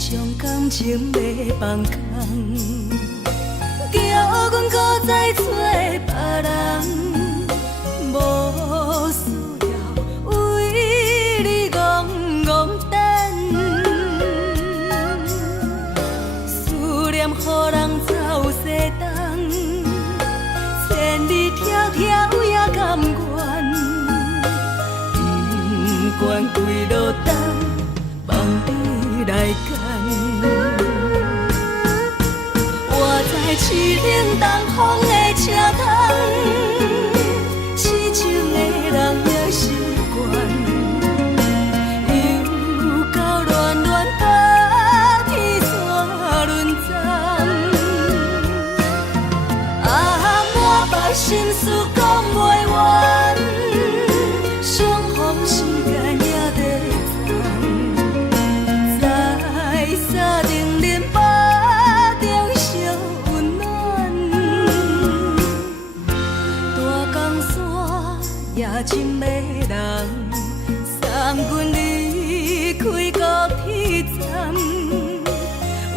将感情要放空，叫阮搁再找别人，无需要为你戆戆等，思念予人走西东，千里迢迢也甘愿，不管几路东，望你来赶。我在市冷东风的车窗，痴情的人也习惯，又到乱乱甲天线轮转。满腹心事讲袂完，相逢时间也在站。在沙定连巴中烧温暖，大江山也真迷人，送阮离开高铁站，为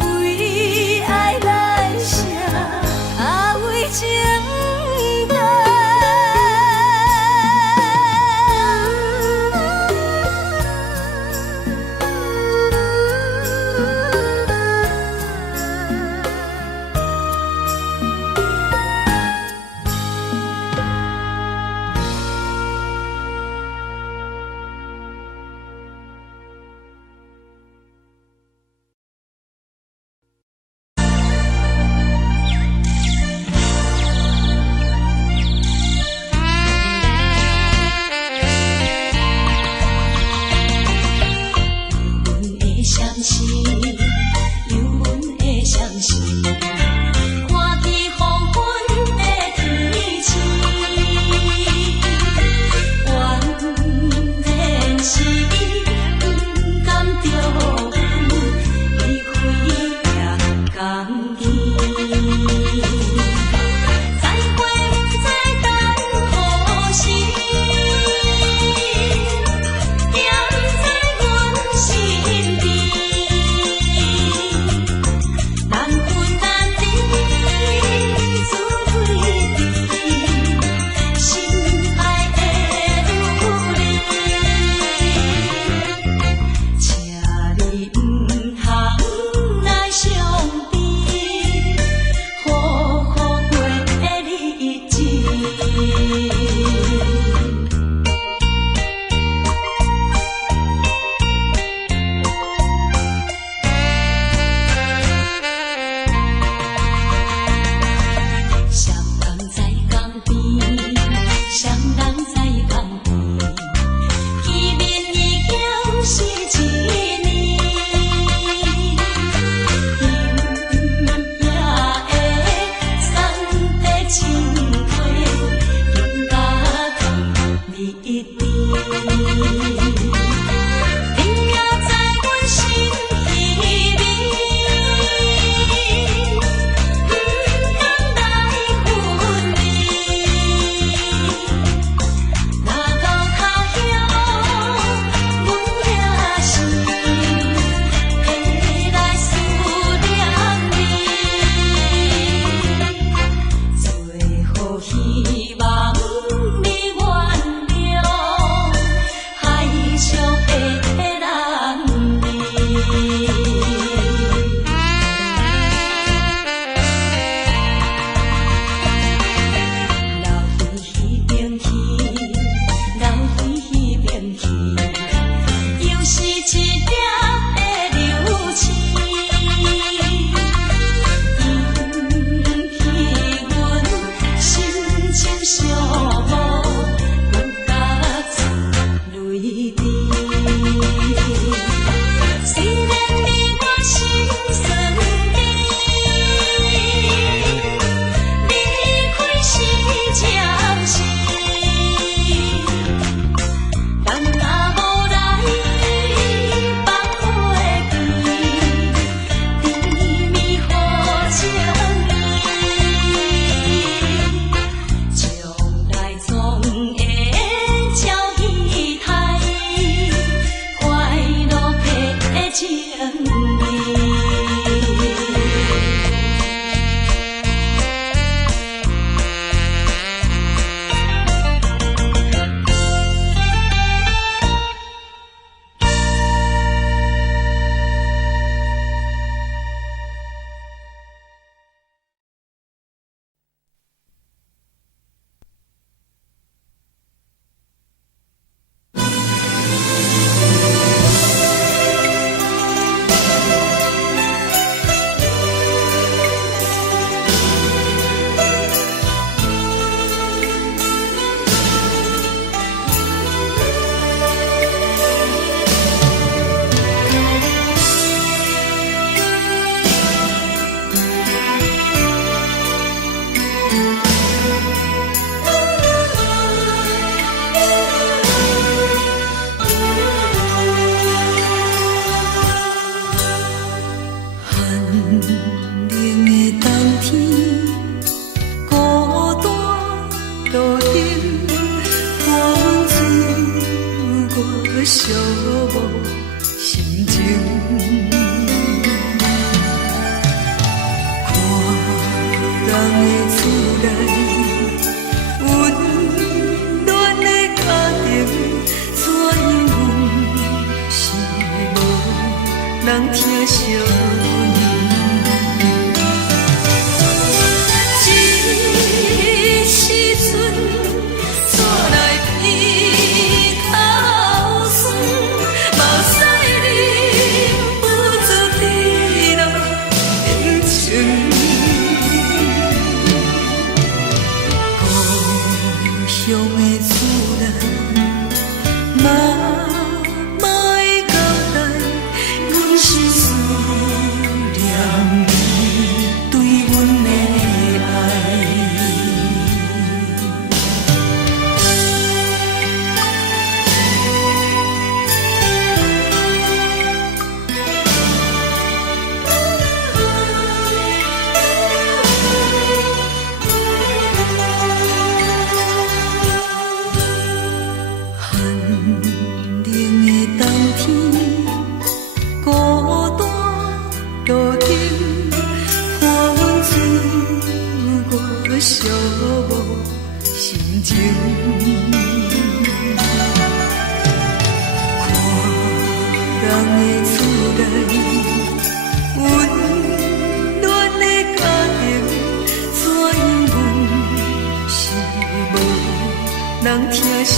爱来写为情重。情。看人的厝内温暖的家庭，怎因阮是无人疼惜？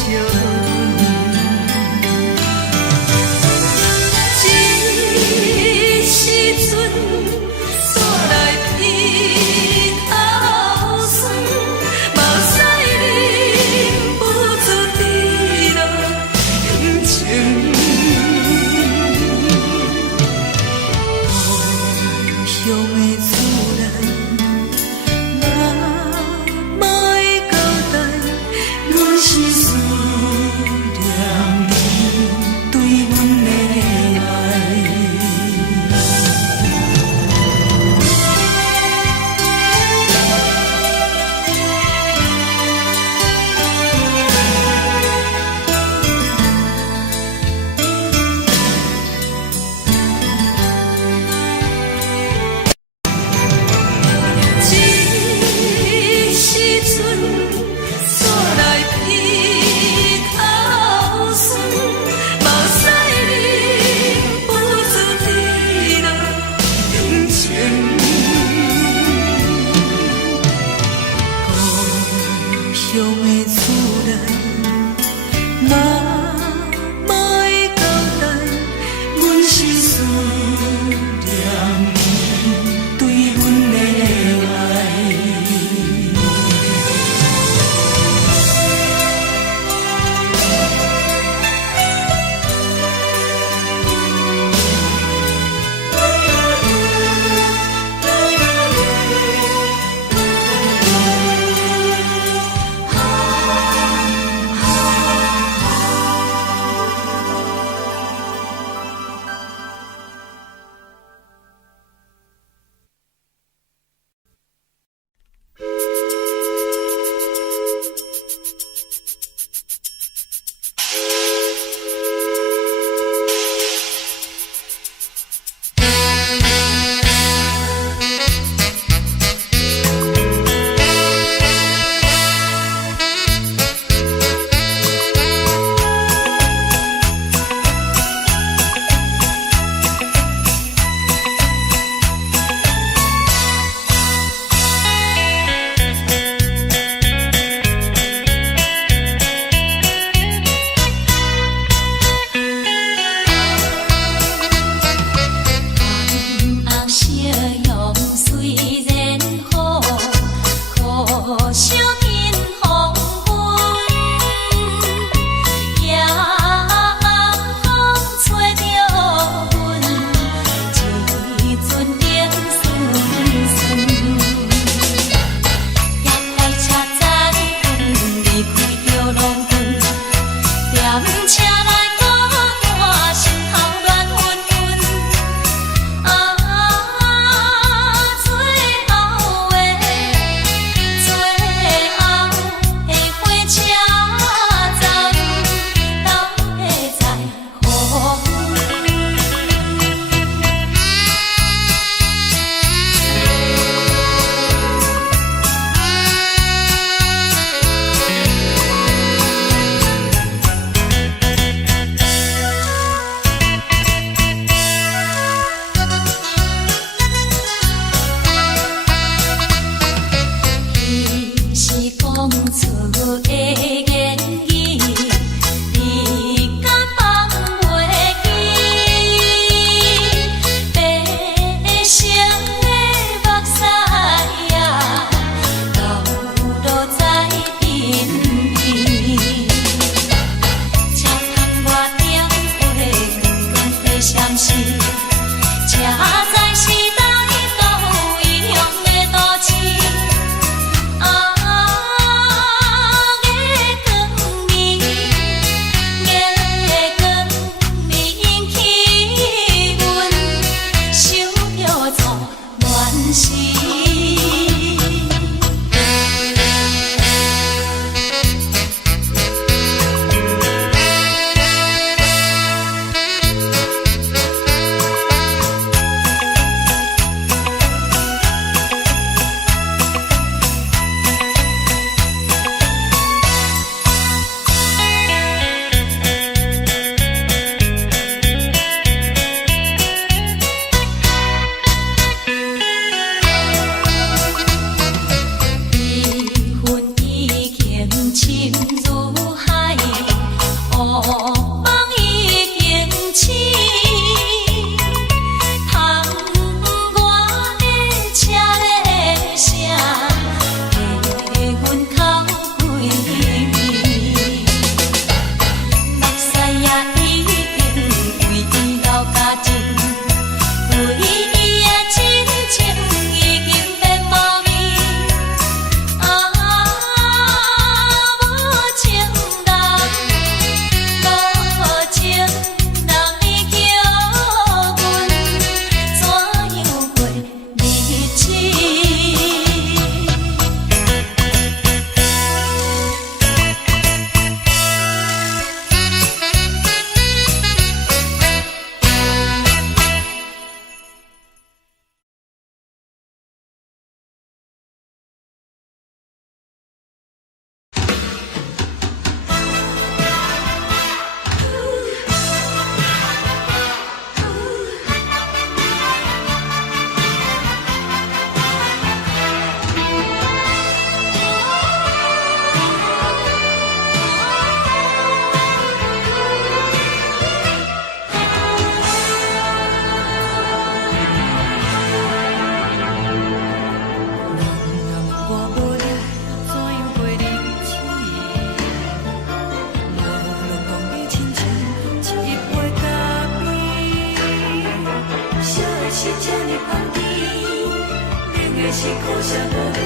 是苦涩无味，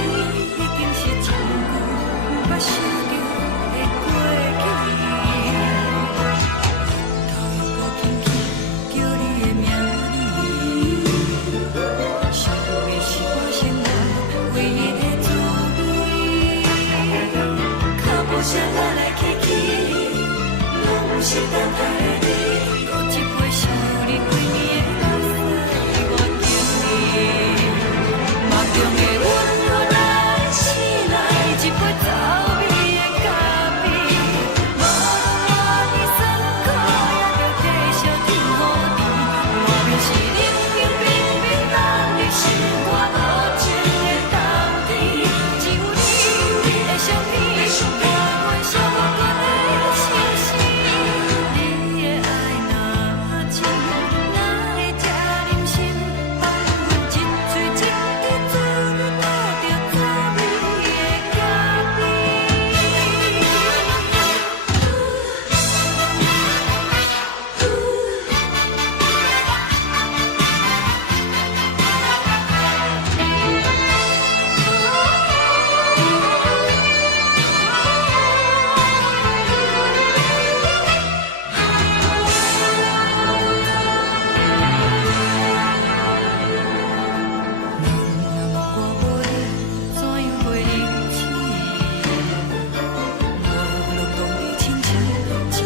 已经是一句无法想着的过去。头又搁轻轻叫你的名字，想的是我生活唯一的滋味。脚步声来来去去，拢是等待的你，搁一杯想你几年的目屎，我敬你。梦中的阮原来醒来，一杯走味的咖啡，无论我的酸苦，也着继续甜予你。莫名是冷冰冰冰冷的心肝，无情的冬天，只有你会想你，我阮寂寞过的心事。你的爱若真，哪会这忍心放阮一嘴一滴水，倒着滋味的咖我无你，怎样袂忍气？无路当你亲像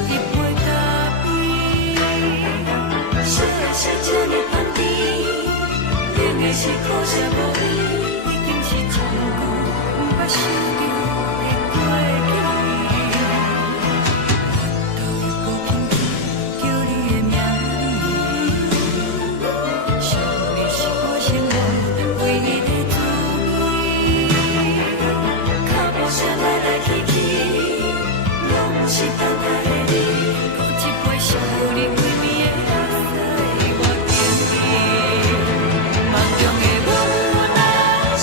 一杯咖啡，小的是这呢香甜，冷的是苦涩无味，已经是一句无法想着的过去。头又搁轻轻叫你的名字，想的是我生活唯一的滋味。脚步声来来去去，拢是等待的你，搁一杯想你几暝的目屎，我敬你。梦中的阮原来醒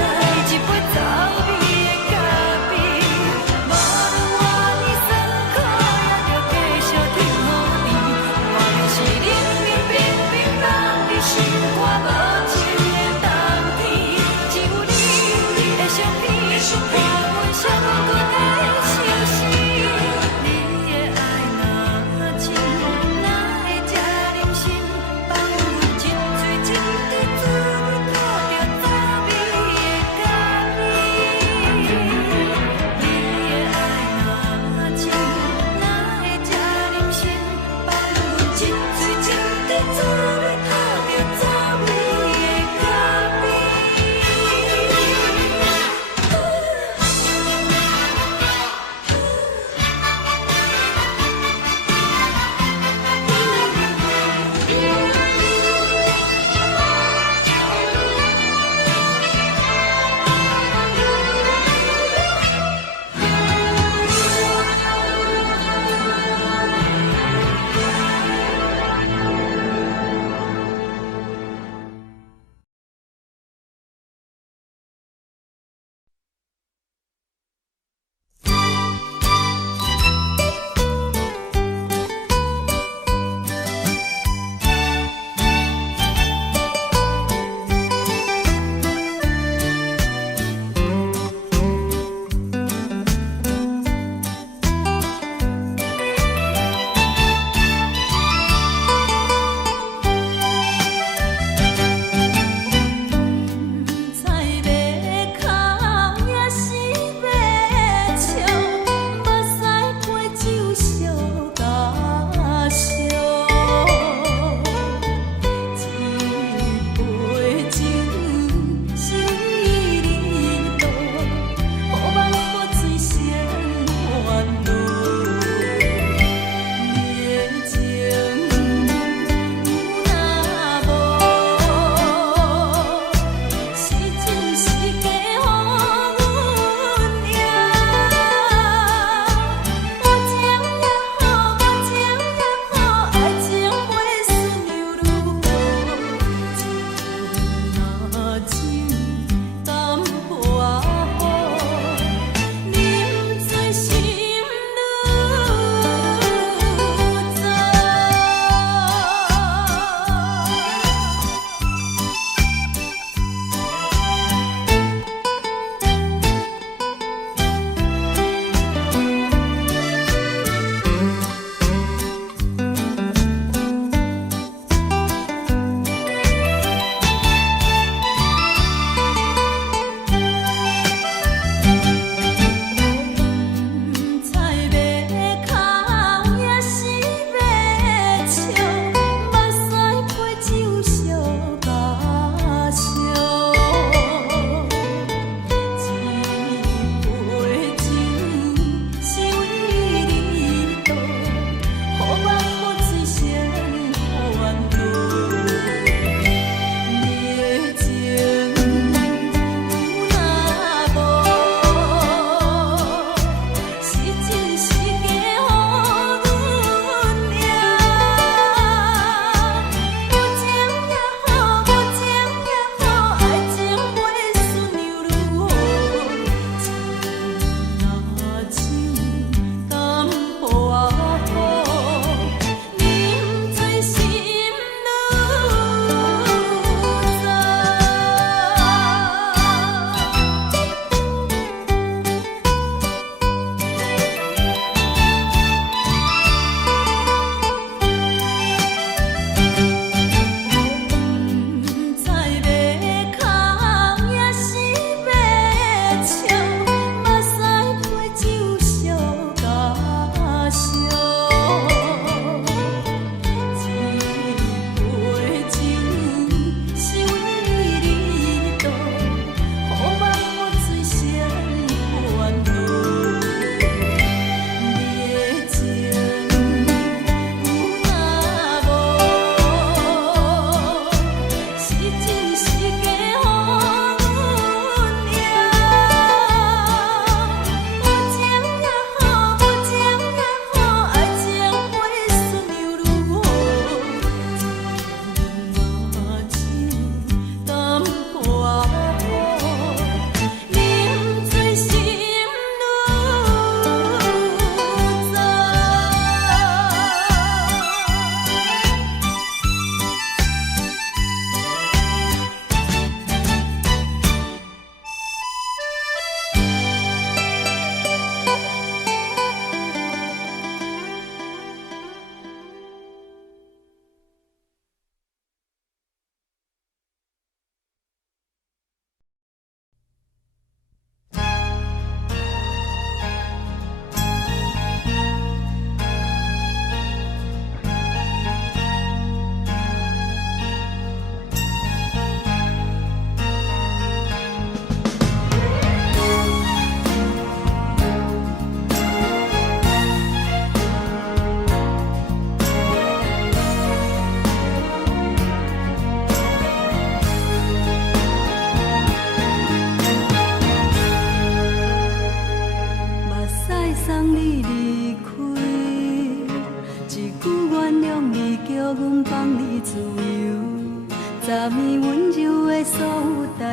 来，一杯走味的咖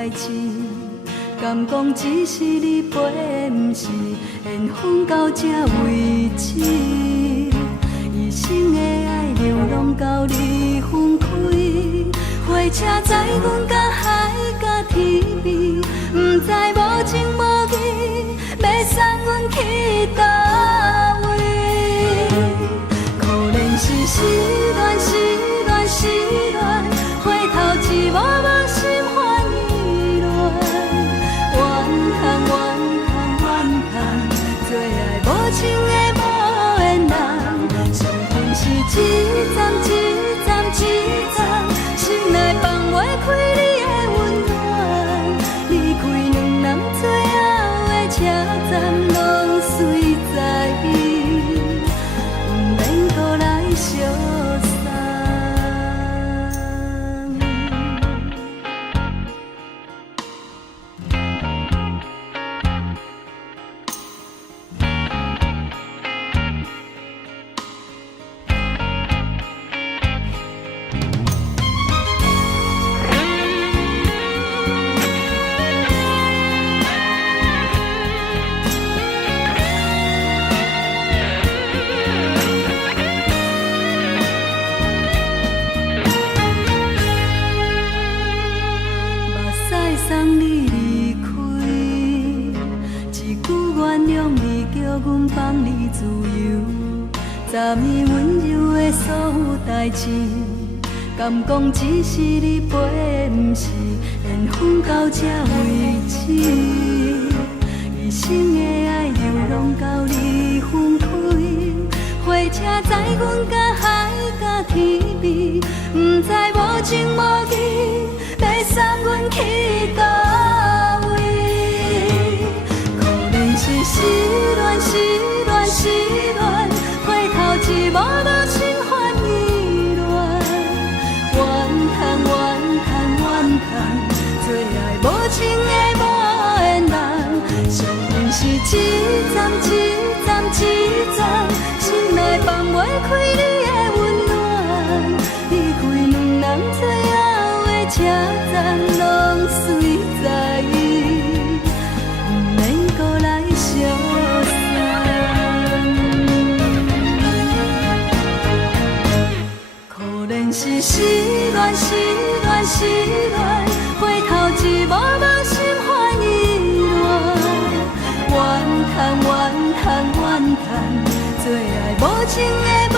代志，敢讲只是你陪，不是缘分到这为止。一生的爱流浪到你分开，火车载阮甲海甲天边，不知无情无义，要送阮去倒位？可怜是失恋，失恋，失恋，回头一幕幕心烦意乱，怨恨，怨恨，怨恨，最爱无情的无缘人，伤痕是一站一站一站，心内放袂开你的温暖，离开两人最后的车站，拢随在伊，不免搁来相送。送你离开，一句原谅你，叫阮放你自由。昨暝温柔的所有代志，敢讲只是你陪，不是缘分到这为止。一生的爱流浪到你分开，火车载阮甲海甲天边，不知无情无义，要送阮去倒位？可怜是失恋，失恋，失恋，回头一幕幕心烦意乱，怨恨，怨恨，怨恨，最爱无情的无缘人，伤痕是一站一站一站，心内放袂开你的温暖，离开两人最后的车站，拢随在伊，不免搁来相送。可怜是失恋，失恋，失恋，回头一幕幕心烦意乱，怨恨，怨恨，怨恨，最爱无情的无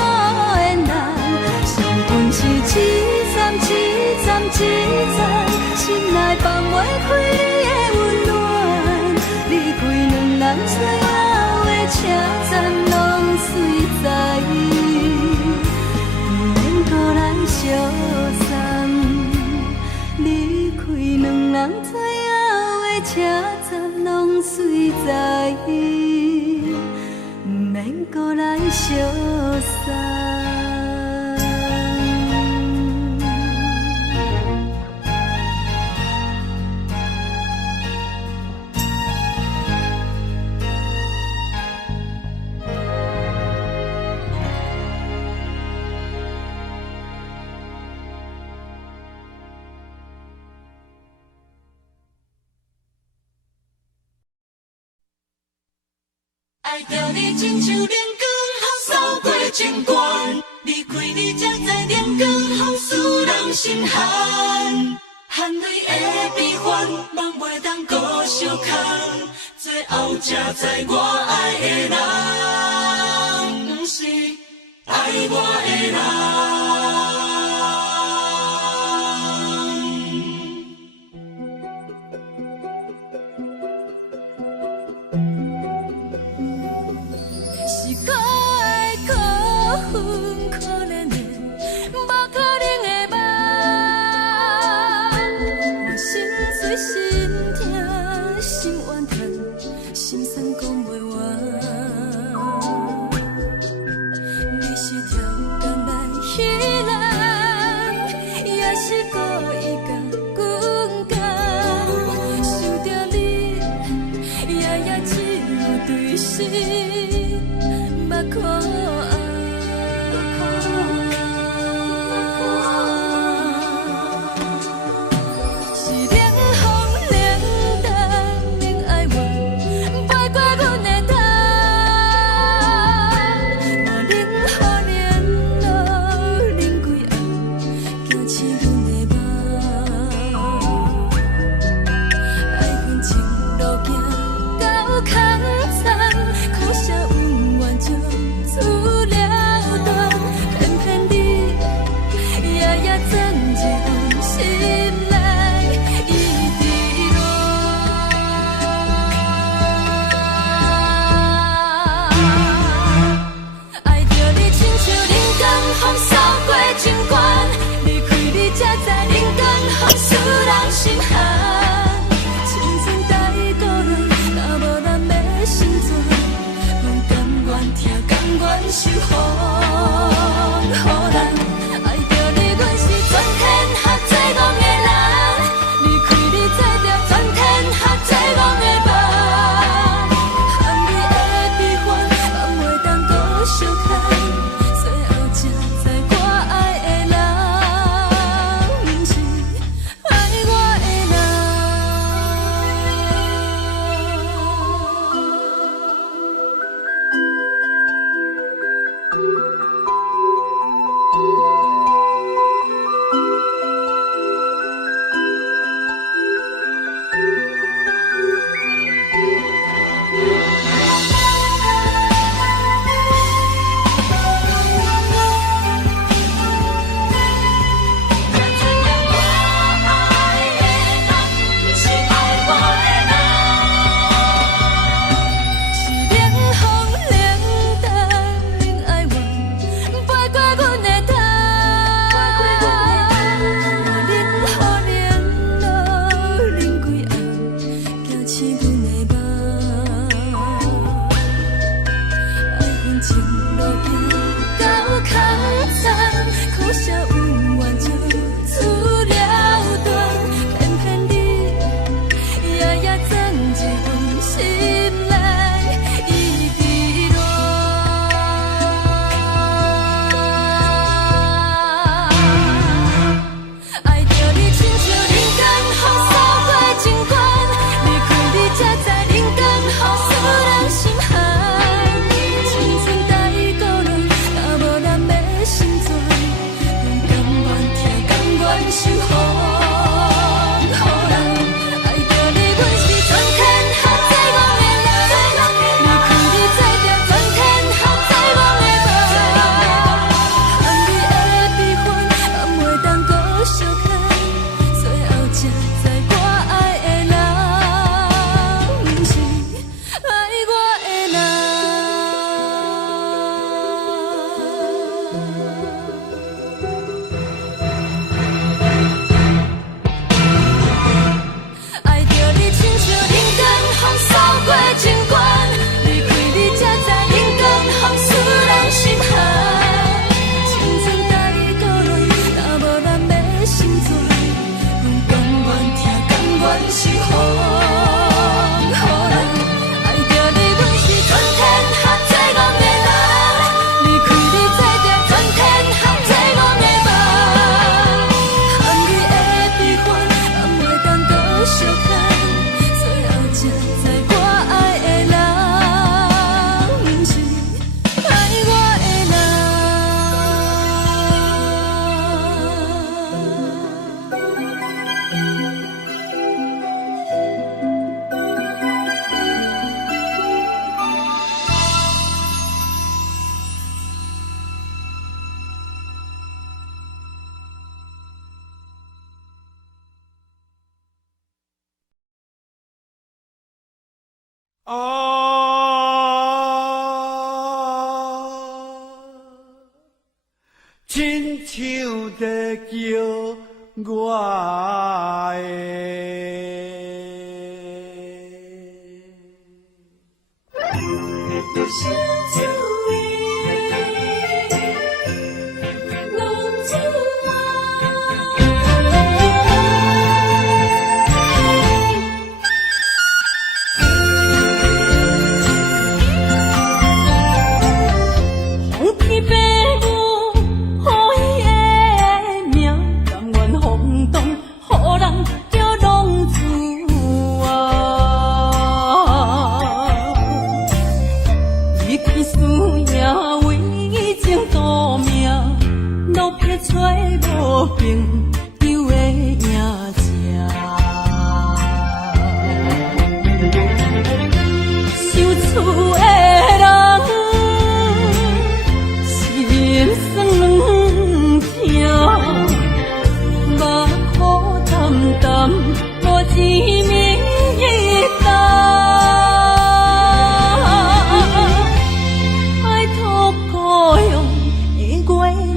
缘人，伤痕是一站一站一站，心内放袂开你的温暖，离开两人最后的车站，拢随在伊，不免搁来相送。离开两人最后的车站，拢随在伊，不免搁来相送。爱着你亲像连光雨扫过情关，离开你才知连光雨使人心寒。含泪的悲欢，望袂当搁相牵，最后才知我爱的人，不是爱我的人。是可爱可恨可怜的，无可能的梦。我心碎心痛心怨叹，心酸讲袂完。你是挑工来彼人，也是故意甲阮讲，想着你夜夜只有对视。目看爱，是冷风是风，予人爱着你，阮是全天下最戆的人。离开你做着全天下最戆的梦，含泪的悲欢，人袂当搁相牵。最后才知我爱的人，不是爱我的人。亲像在叫我小酒味，浓酒红天白母，好伊的命，甘愿风动，予人叫浪子啊！离开思念，为情赌命，路撇找无朋友的影子。受厝的人，心酸软痛，目苦淡淡，无一明一暗。爱托故乡的月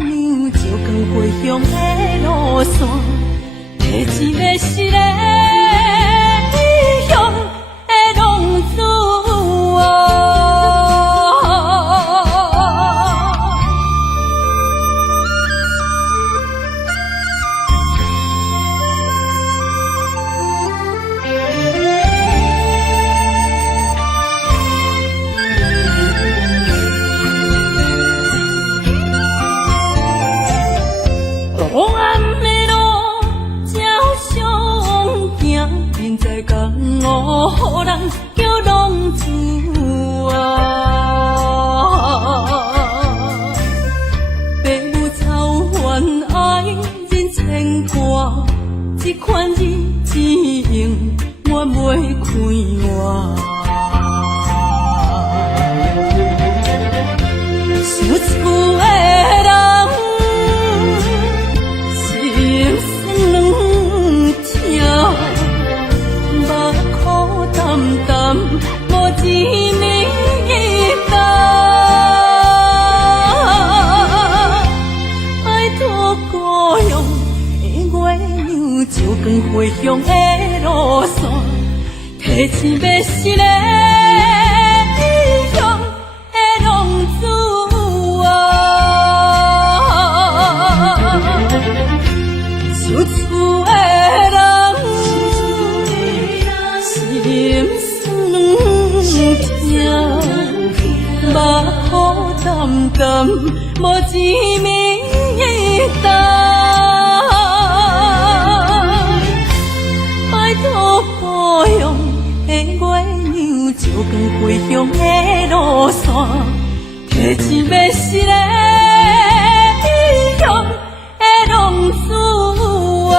娘，照光回乡的路线，提一个失个异乡的浪子啊！黑暗的路，照常行，人在江湖，予人叫浪子啊！父母操怨爱人牵挂，这款日子用我袂开换。受厝的人，心酸软痛，目苦淡淡，无一明一暗。爱托故乡的月娘，照光回乡的路线，提一个失个异乡的浪子啊！受厝的人，心酸软痛，目苦淡淡，无一明一暗。爱托故乡的月娘，照光回乡的路线，提一个失个异乡的浪子啊！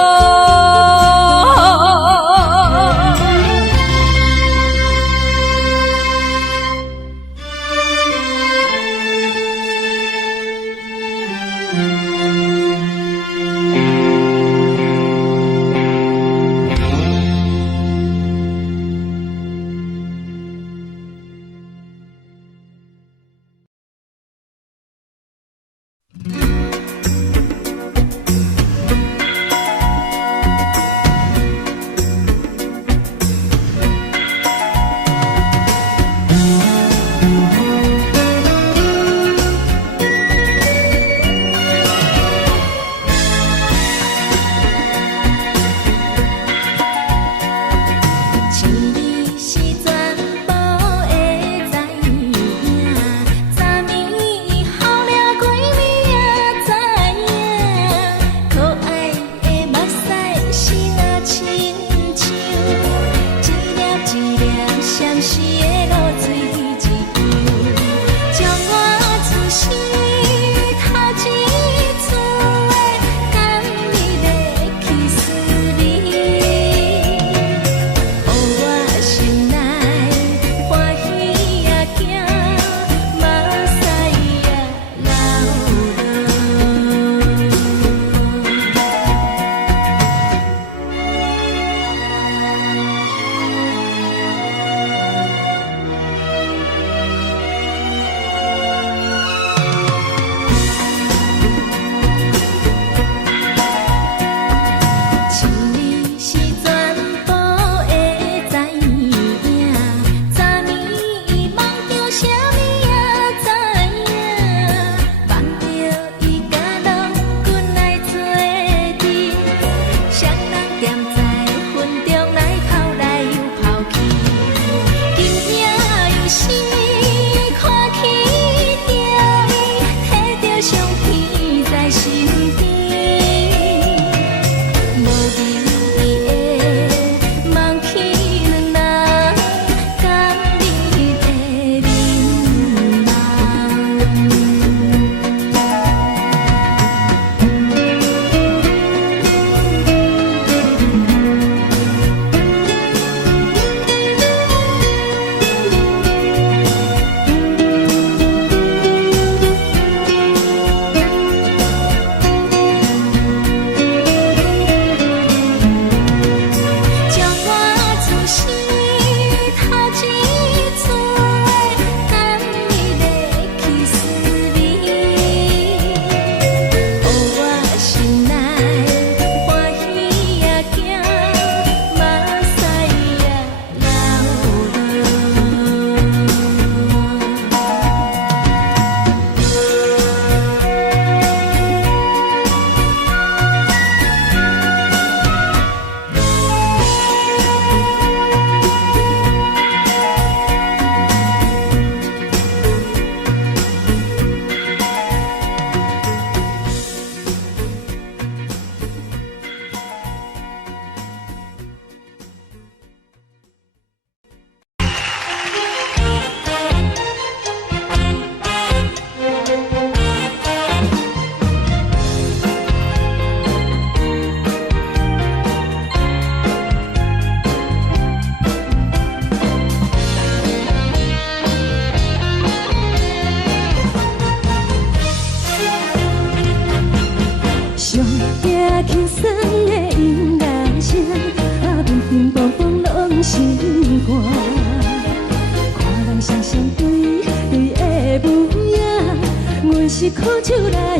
苦酒来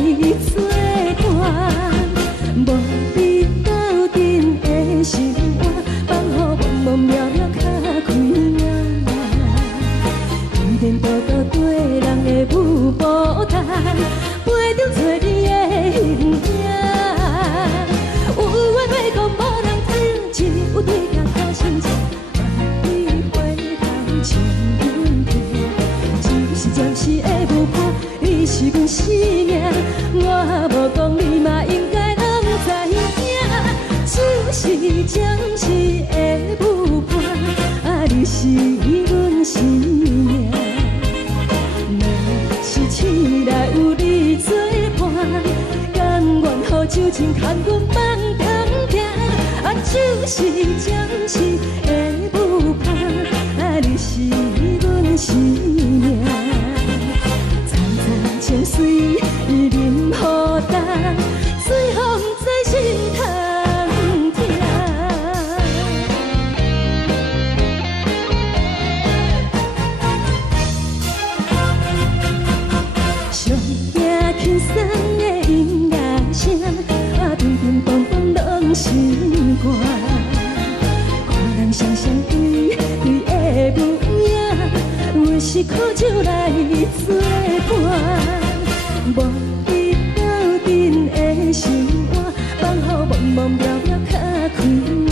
作伴，无你斗阵的生活，放乎茫茫渺渺较开眼。一点多多对人的舞步弹，陪着做你的形影。有话要讲无人听，只有对镜头心情，万里回头将阮听。一时暂时的舞伴，你是阮生命，我无讲你嘛应该拢知影。就是暂时的舞伴，啊，你是阮生命。若是醒来有你作伴，甘愿予酒精牵阮梦中行。啊，就是暂时的舞伴，啊，你是阮生命。层层情水任何等，随风在心通听。上听轻松的音乐声，啊，叮叮咚咚拢心肝。看人双双对对的模样，我是苦酒来作伴。无你斗阵的生活，放乎茫茫渺渺较开眼。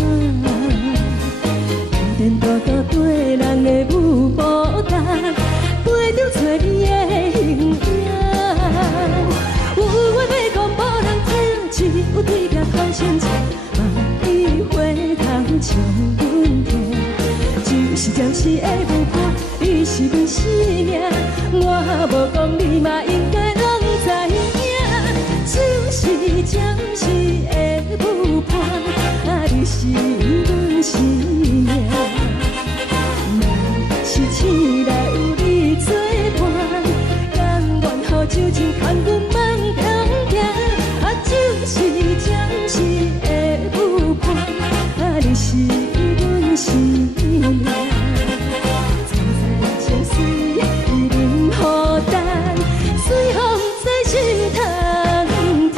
一点多多对人的舞步弹，陪着做你的形影。有话要讲无人听，只有对镜头心情，万里回头将阮听。就是暂时的舞伴，你是阮生命，我无讲你嘛应该拢知影。就是暂时的舞伴，啊，你是阮生命。若是醒来有你作伴，甘愿予酒精牵阮梦中行。啊，就是暂时的舞伴，啊，你是阮生命。层层情水任何等，随风在心通听。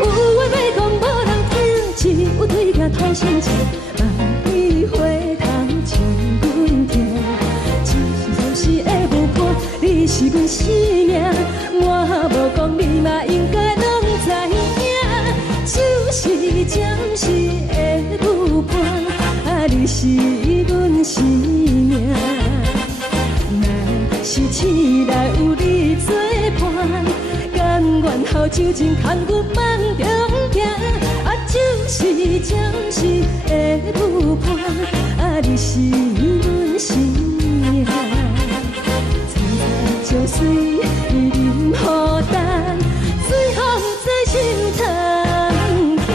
有话要讲无人听，只有对镜头心情，万里回头将阮听。就是暂时的舞伴，你是阮生命，我无讲你嘛应该拢知影。就是暂时的舞伴，啊，你是阮生命。若是醒来有你作伴，甘愿予酒精牵阮梦中行。啊，就是暂时的舞伴，啊，你是阮生命。层层情水任何等，随风在心通听。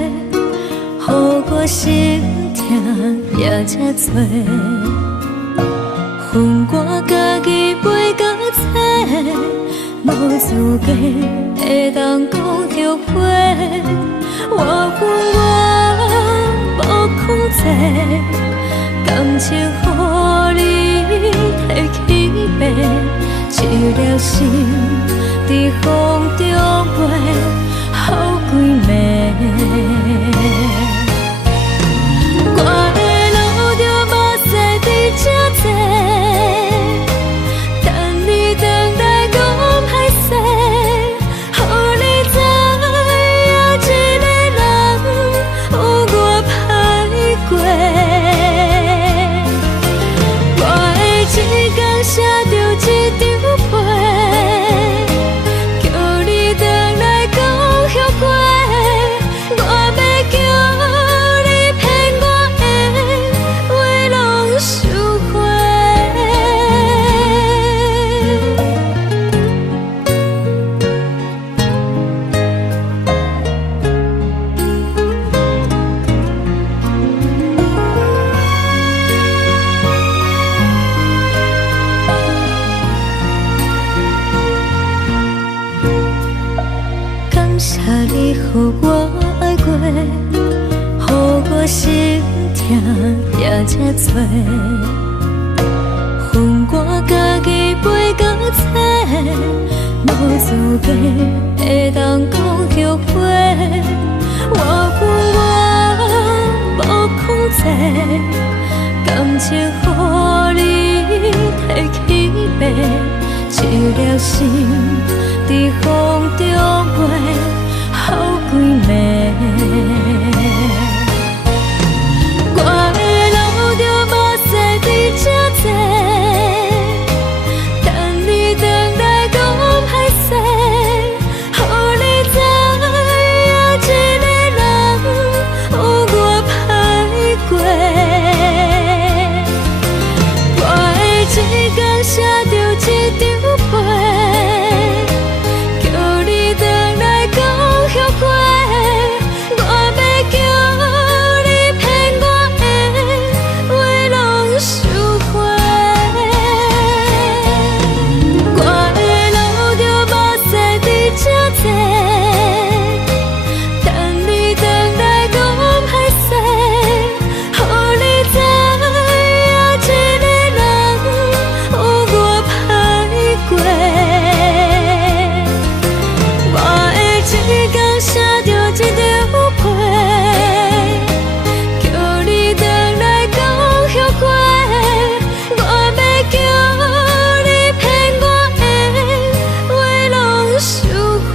予我心痛也这多。恨我家己袂到切，无资格会当讲后悔。我恨我无控制，感情予你摕去卖，一粒心伫风中飞，好几暝。我的路着目屎伫这多，等你回来讲歹势，予你知影一个人有我歹过。我的一天写着一张被，叫你回来讲后悔。我要叫你骗我的话拢收回。感谢你予我爱过，予我心痛也这多。恨我家己袂到切，无资格会当讲后悔。我恨我无控制，感情予你摕去卖，一粒心伫风中飞，好几暝。我的路着目屎伫这多，等你回来讲歹势，予你知影一个人有我歹过。我的一天写着一张被，叫你回来讲后悔。我要叫你骗我的话拢收回。我的路着目屎伫这多，等你回来讲歹势，予你知影一个人有我歹过。我的一天写着一张被，叫你回来讲后悔。我要叫你骗我的话拢收回。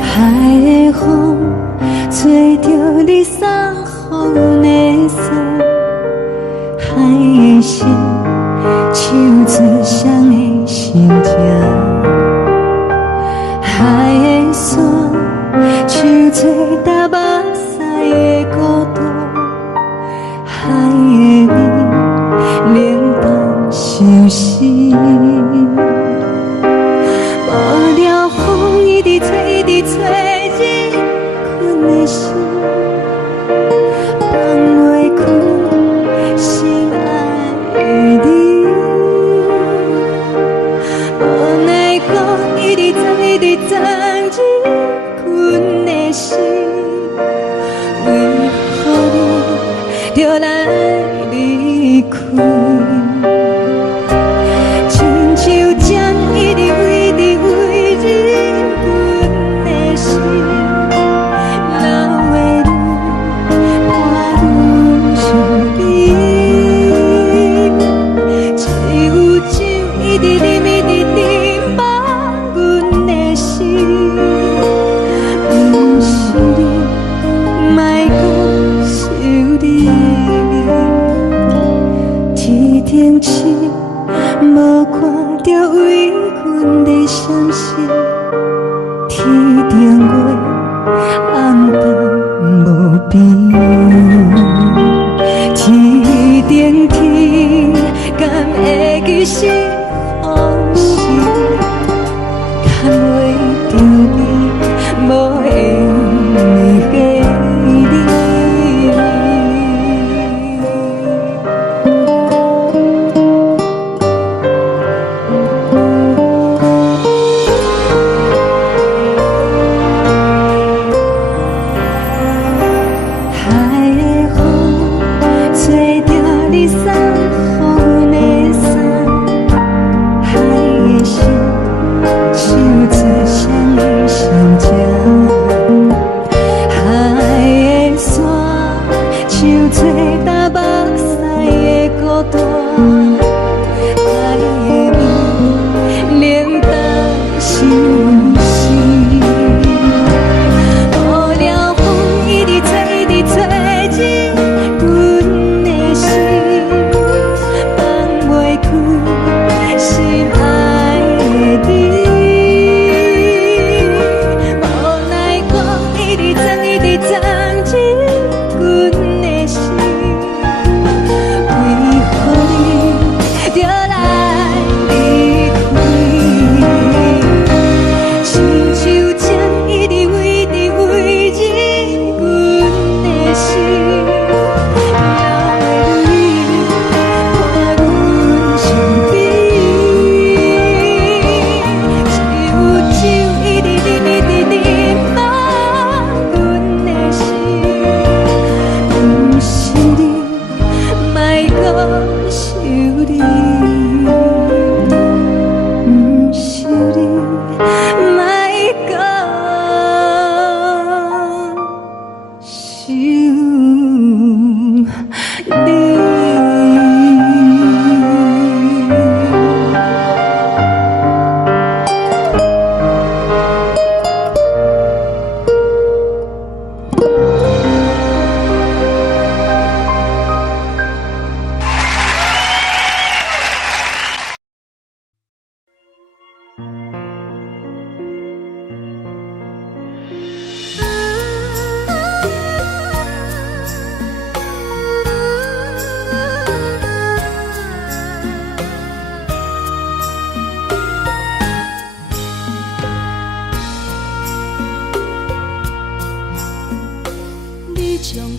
海的风吹着你送予的伞，海的心唱出双的心情，海的山唱出搭目屎的孤独，海的味冷淡伤心。无聊风一直吹，一直吹，日困的心放袂开，心爱的你。无奈何一直走，一直走，日困的心，为何你就来离开？亲像针一直为日困的心。无边，天顶天，敢会记是往事，牵袂着你，无缘的你。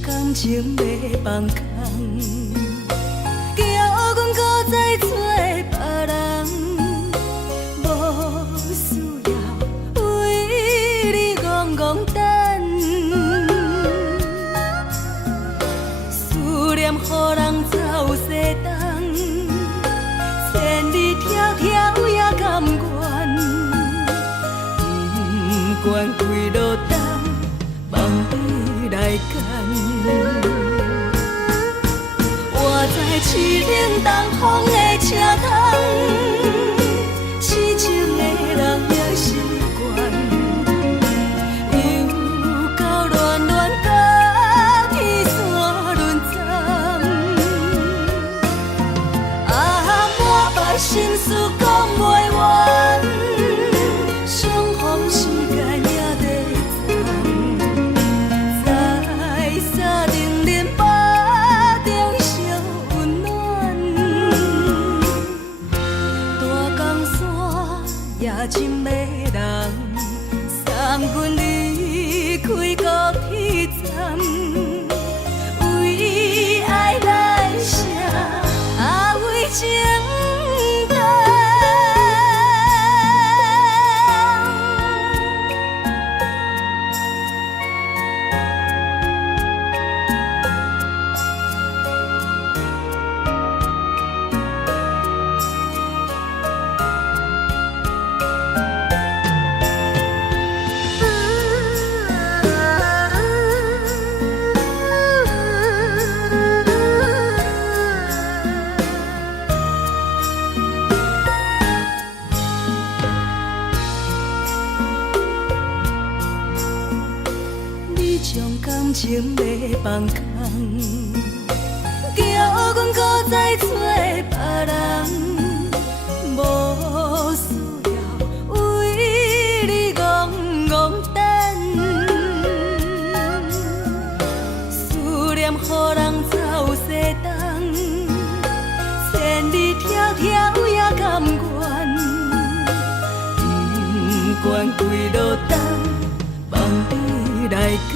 感情要放空，叫阮搁再找别人，无需要为你戆戆等。思念予人走西东，千里迢迢也甘愿，不管几落冬，望你来干。我在市顶东风的车窗，痴情的人也习惯，又到恋恋到天山沦陷。啊，满腹心事讲袂完，相逢时间也在站，在沙丁林巴中烧温暖。大江山也真迷人，送阮离开高铁站，为爱来写，啊为情动。感情要放空，叫阮搁再找别人，无需要为你戆戆等。望你来牵。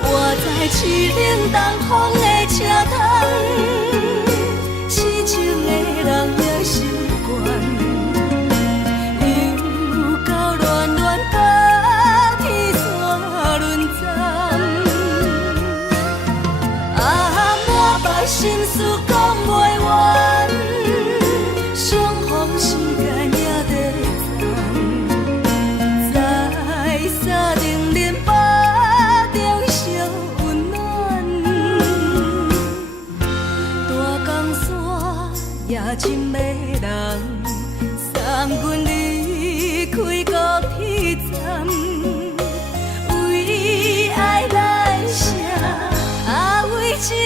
我在凄冷东风的车窗，痴情的人也心倦，又到恋恋到天山沦陷。满腹心事讲袂完，相逢时间也在等，在沙定林巴中相温暖。大江山也真迷人，送阮离开高铁站，为爱来写，为情。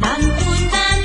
难分难。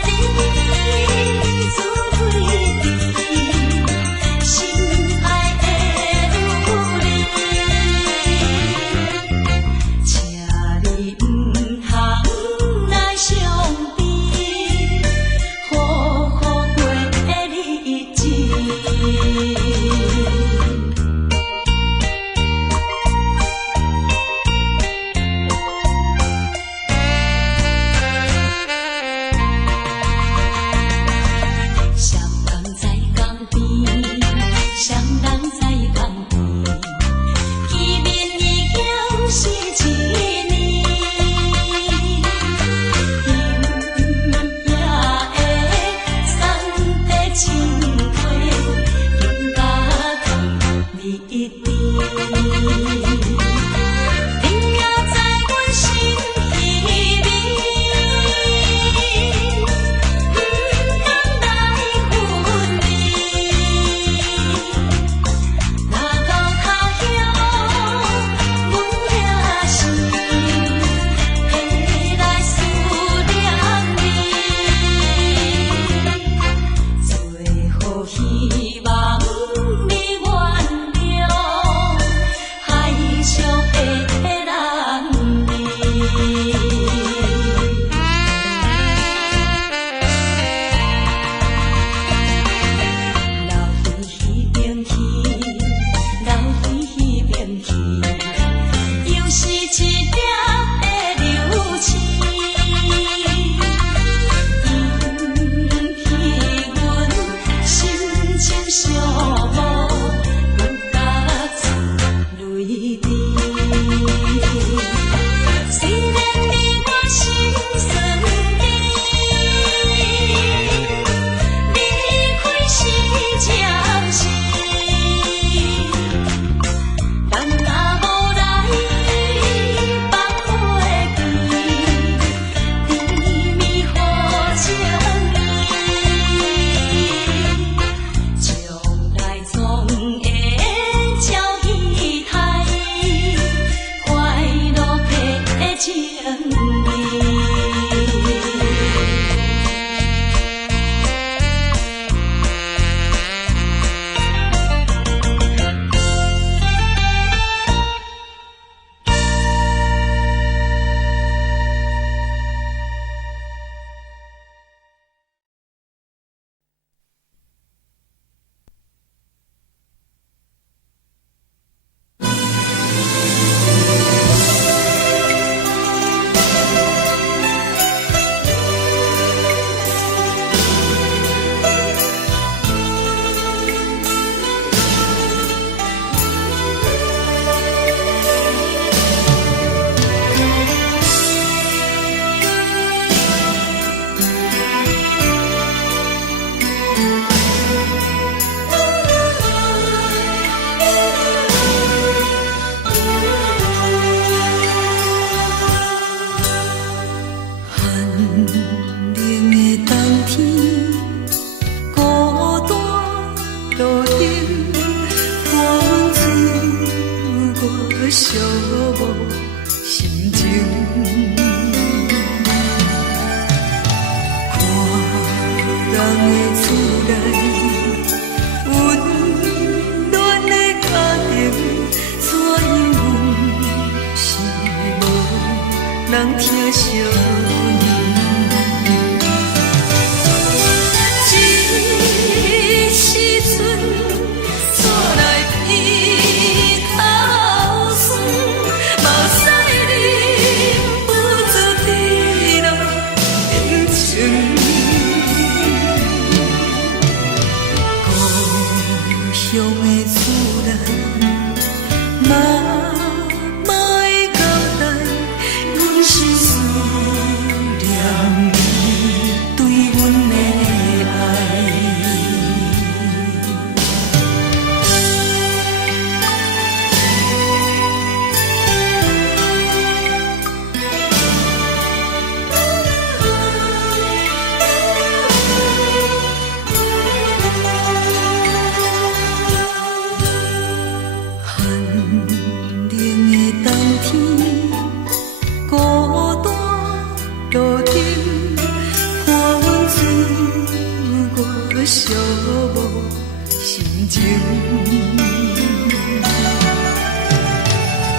情。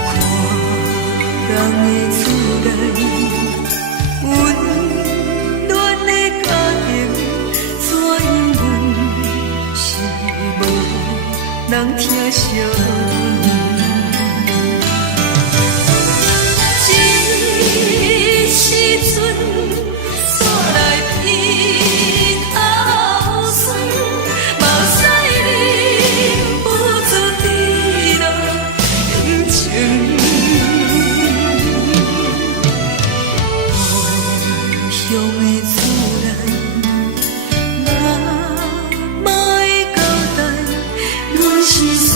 看人的厝内温暖的家庭，怎因阮是无人疼惜？这时阵煞来鼻口酸，目屎忍不住滴落眼睛。故乡的厝内，哪莫会交代，阮是输。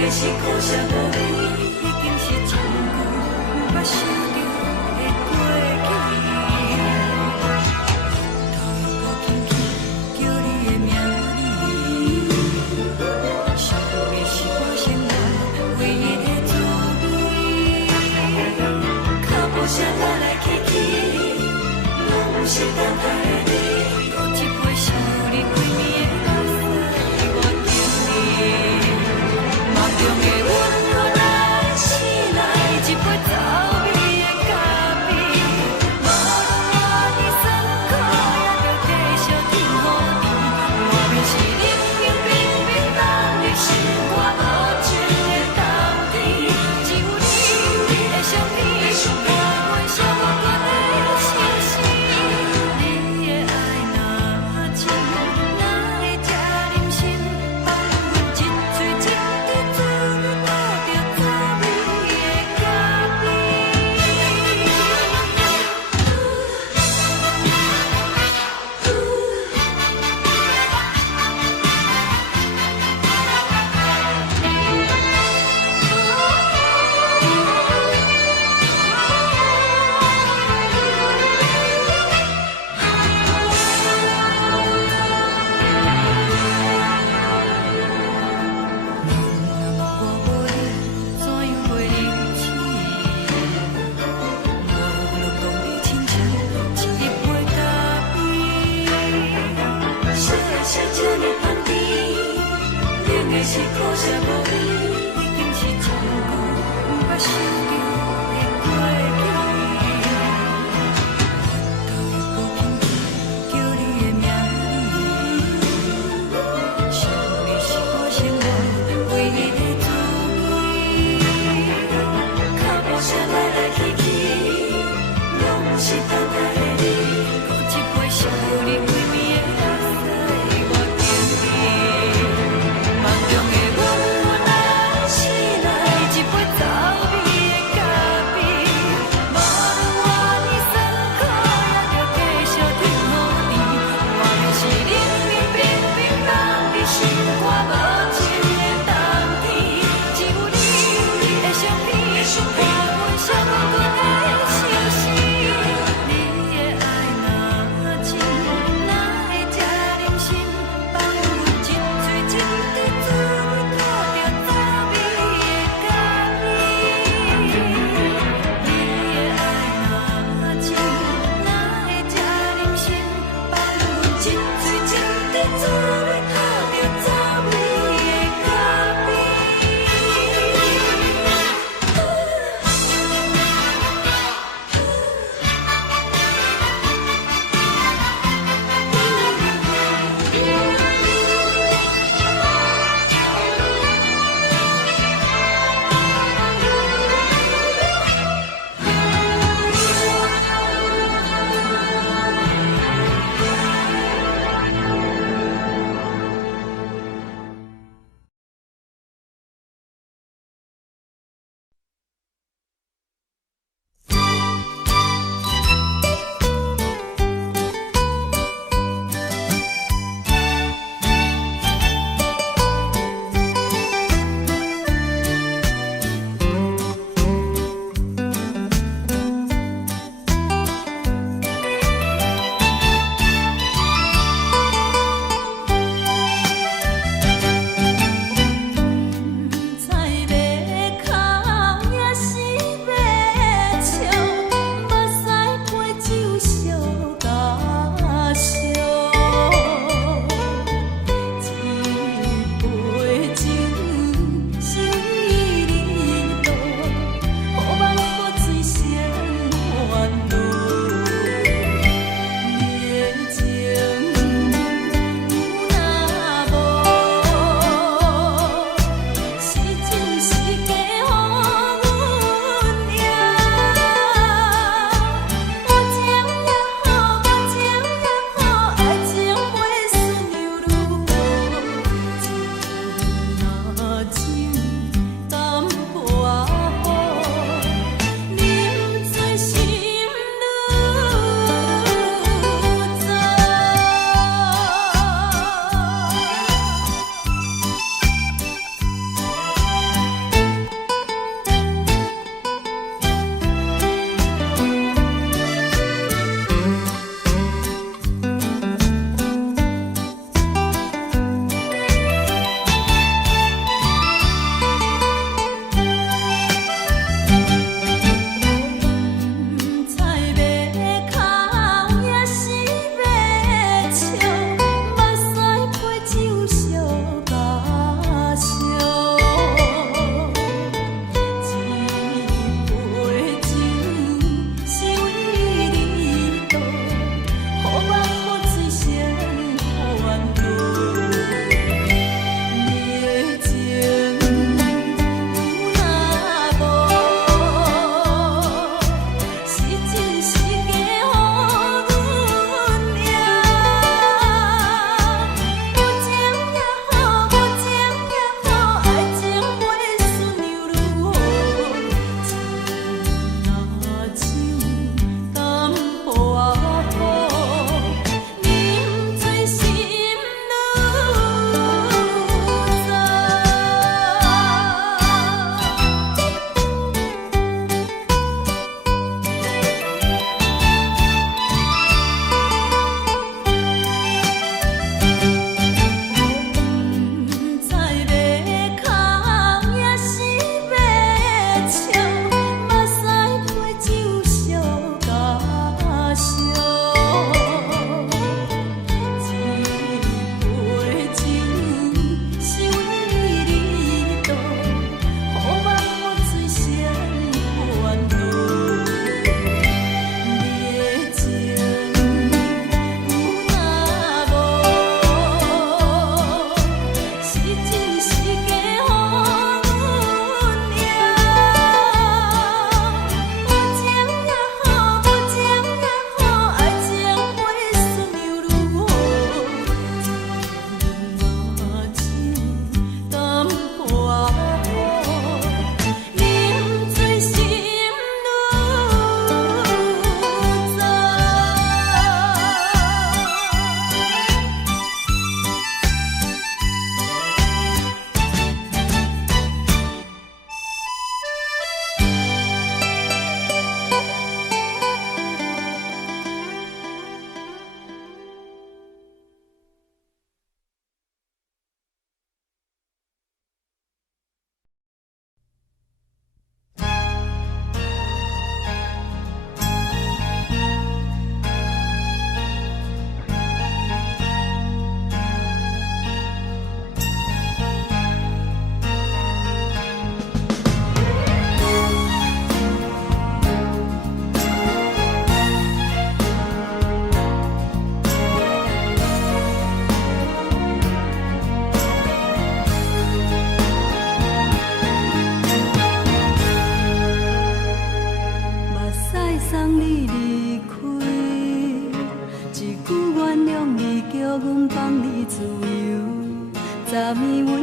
的是苦涩无味，已经是真久无法想着的过去。头又搁轻轻叫你的名字，想的是我生活唯一的滋味。脚步声来来去去，拢是等待的你，搁一杯想你几暝的目屎，我敬你。梦中的阮何来醒来，一杯走味的咖啡，无论我的酸苦，也着继续甜予甜。外面是冷冷冰冰冷的心肝无情的冬天，只有你的相片，伴阮相关的心事。你的爱若真，哪会这忍心放阮一嘴一滴水，倒着走味的咖我无你怎样过日子？无路讲你亲像一杯咖啡，小的是这么香甜，冷的是苦涩无味，已经是真久无法想着的过去。头又搁轻轻叫你的名字，想的是我生活唯一的滋味。脚步声来来去去，拢是等待的你，搁一杯想你几暝的目屎，我敬你。梦中的阮来醒来，一杯走味的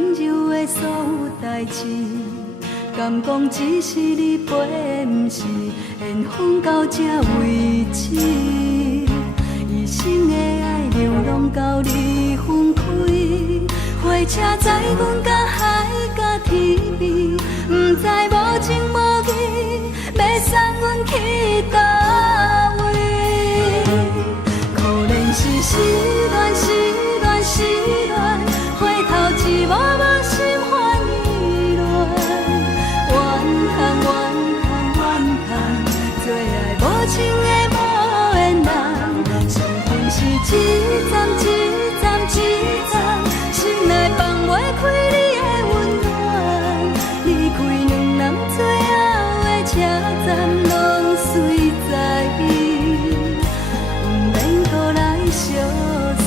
温柔的所有代志，敢讲只是你陪，不是缘分到这为止。一生的爱流浪到你分开，火车载阮甲海甲天边，不知无情无义，要送阮去倒位？可能是失恋，失恋，失恋，回头一幕幕心烦意乱，怨叹，怨叹，怨叹，最爱无情的无缘人，上恨是一站一站一站，心内放袂开你的温暖，离开两人最后的车站，拢随在伊，不免搁来相送。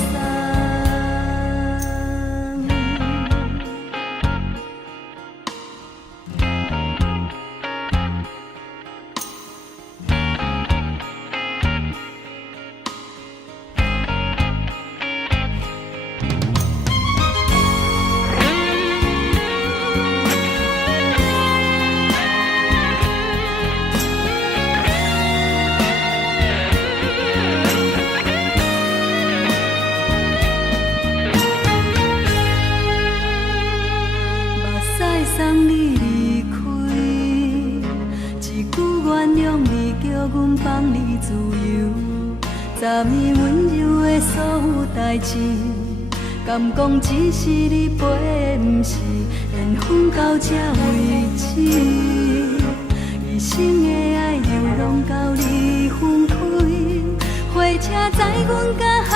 送你离开，一句原谅你，叫阮放你自由。昨暝温柔的所有代志，敢讲只是你陪，不是缘分到这为止。一生的爱流浪到你分开，火车载阮甲海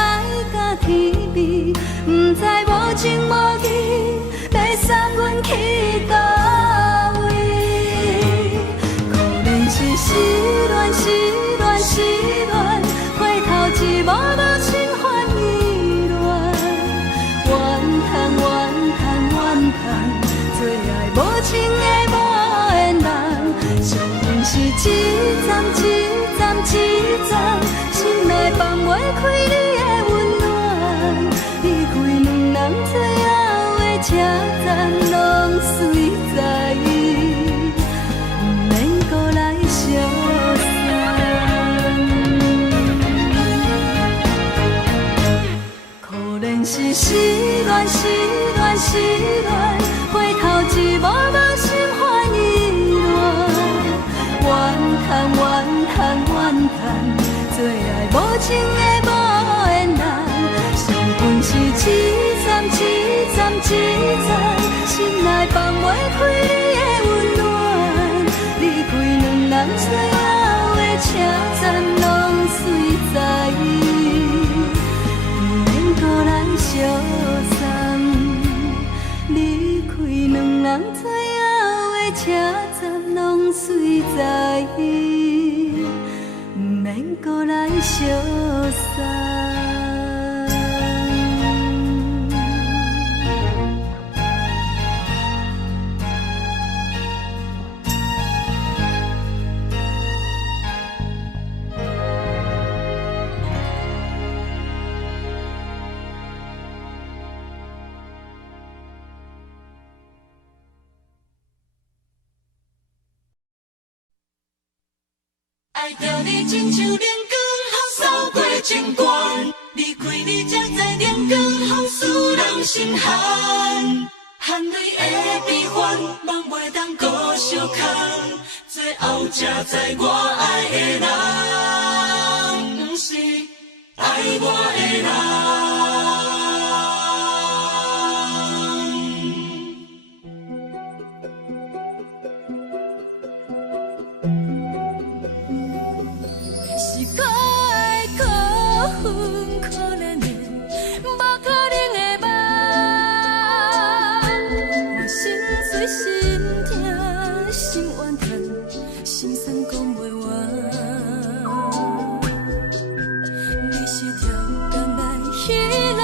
甲天边，不知无情无义，要送阮去倒位？可能是失恋，失恋，失恋，回头一幕幕心烦意乱，怨叹，怨叹，怨叹，最爱无情的无缘人，上恨是一站一站一站，心内放袂开你的温暖，离开两人最后的车站，拢随在伊，不免搁来相送。可能是失恋，失恋，失恋，回头一幕幕心烦意乱，怨叹，怨叹，怨叹，最爱无情的无缘人，上恨是一站一站一站，心内放袂开你的温暖，离开两人最后的车站，拢随在伊，不免搁来相送。离开两人最后的车站，拢随在伊，不免搁来相送。爱着你亲像阳光透扫过情关，离开你才知阳光风使人心寒。含泪的悲欢，望袂当搁相牵，最后才知我爱的人，不是爱我的人。是可爱可恨可怜的，无可能的梦。我心碎心痛心怨叹，心酸讲袂完。你是条人来彼来。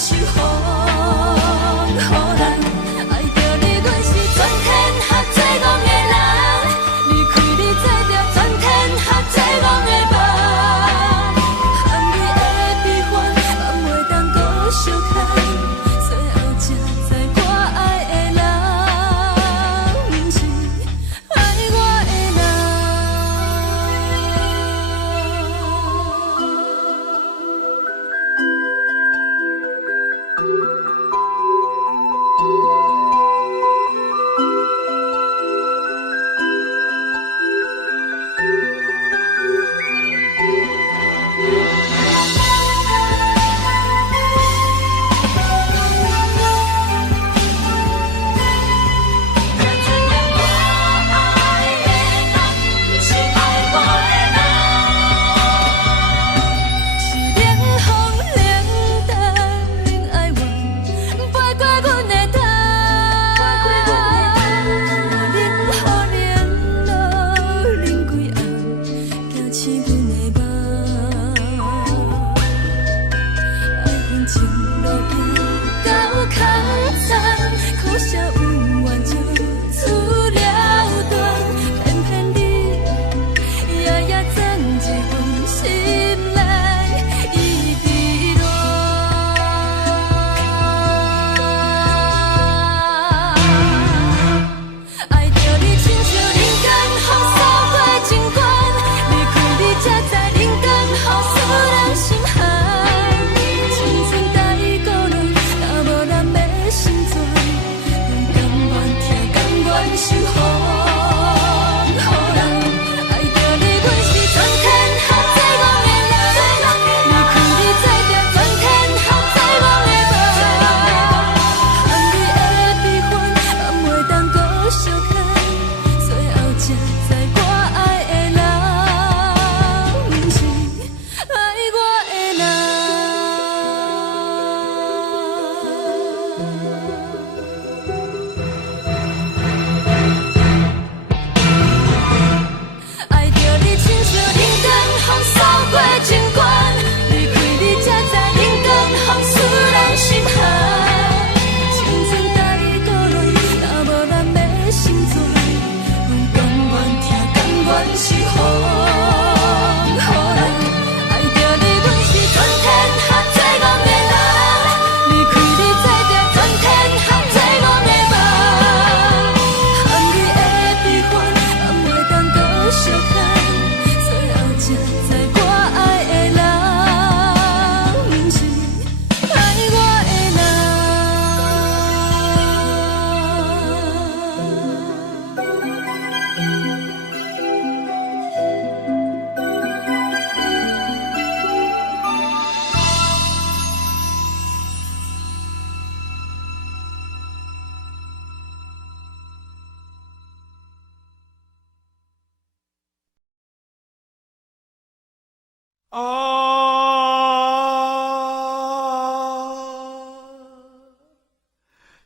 守护，予人爱着你，阮是全天下最戆的人。离开你，做着全天下最戆的梦。含泪的悲欢，嘛袂当搁相牵。最后才知我爱的人，不是爱我的人。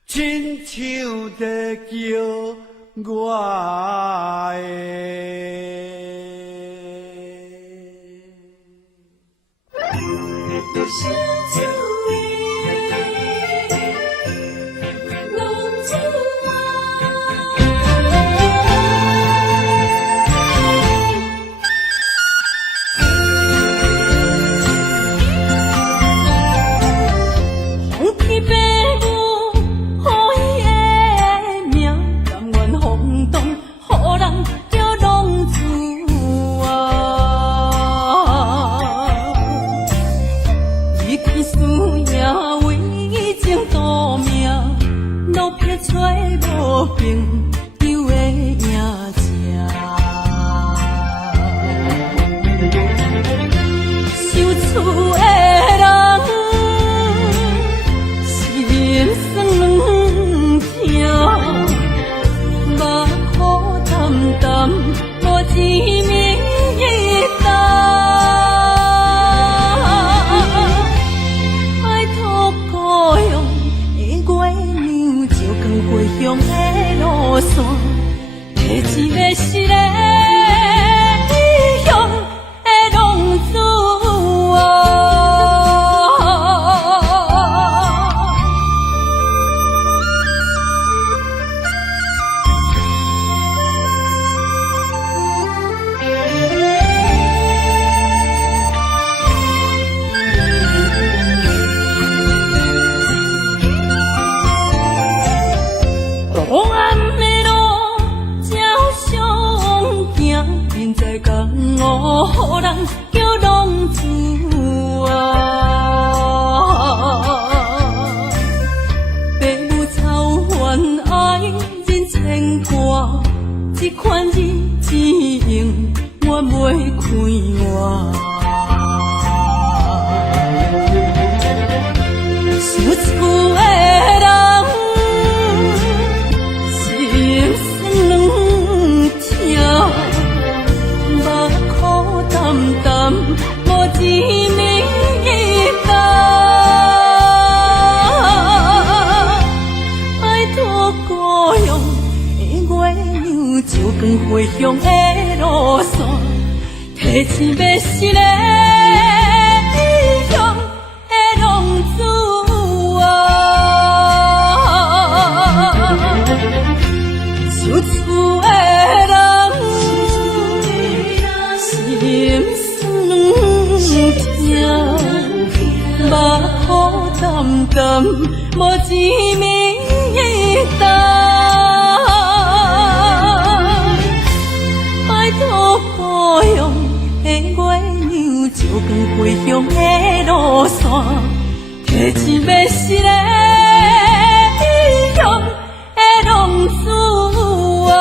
亲像在叫我明在江湖，人叫浪子啊。父母操怨爱人牵挂，这款日子用我袂开我。想厝的人心酸两条，目苦淡淡无一年到。拜托故乡的月亮，照光回乡的路线，提醒要是个异乡的浪子。想厝的人，心酸两条，目苦淡淡，无一面灯。拜托故乡的月亮，照光回乡的路线，提醒要是个异乡的浪子啊。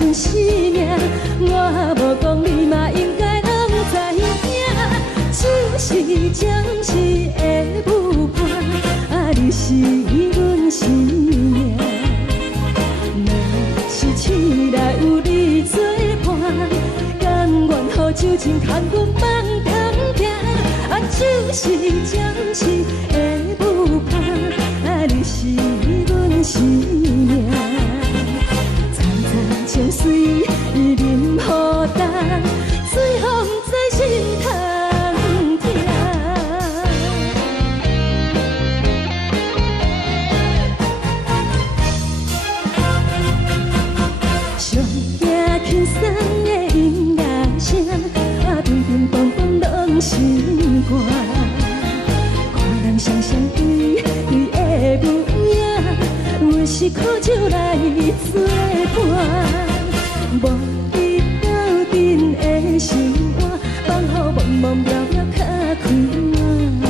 阮生命，我无讲你嘛应该拢知影，就是暂时的舞伴，啊，你是阮生命。若是醒来有你作伴，甘愿予酒精牵阮放长行，啊，就是暂时的舞伴，啊，你是阮生命。情水已淋雨重，水风在心头痛。上惊轻松的音乐声，啊，乒乒乓乓拢心肝。看人双双对的舞影，我是苦酒来作伴。无你斗阵的心肝，放乎茫茫渺渺较快活。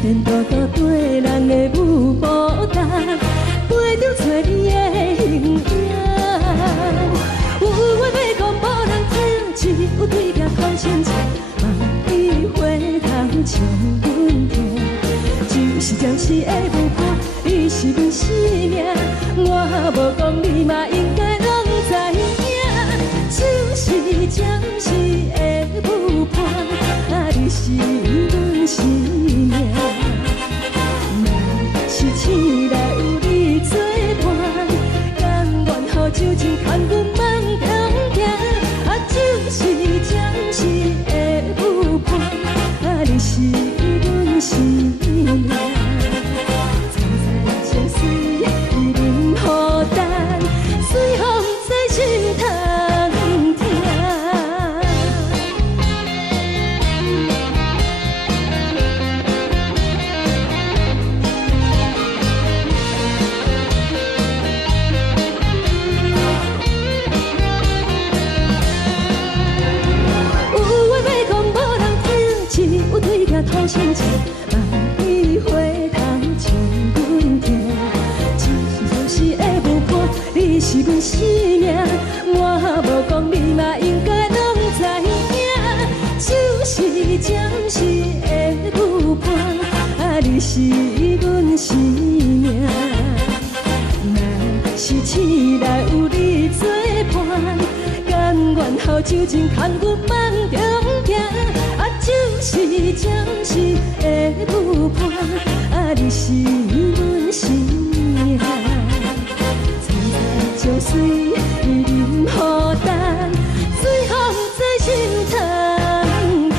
颠颠倒倒对人的舞步动，陪着找你的形影。有话要讲无人听，只有对镜头前镜，望你回头将阮听。就是暂时的舞伴，你是阮生命，我无讲你嘛应该。就是暂时的舞伴，啊，你是阮生命。若是醒来有你作伴，甘愿予酒精牵阮放长行，啊，就是暂时的舞伴，啊，你是阮生命。站在情水已淋雨重，水风在心头。头前镜，望你回头将阮听。就是暂时的舞伴，你是阮生命，我无讲你嘛应该拢知影。就是暂时的舞伴，啊，你是阮生命。若是醒来有你作伴，甘愿予酒精牵阮放长行。就是暂时的舞伴，啊，你是阮生命。站在情水已淋雨重，水风在心头痛。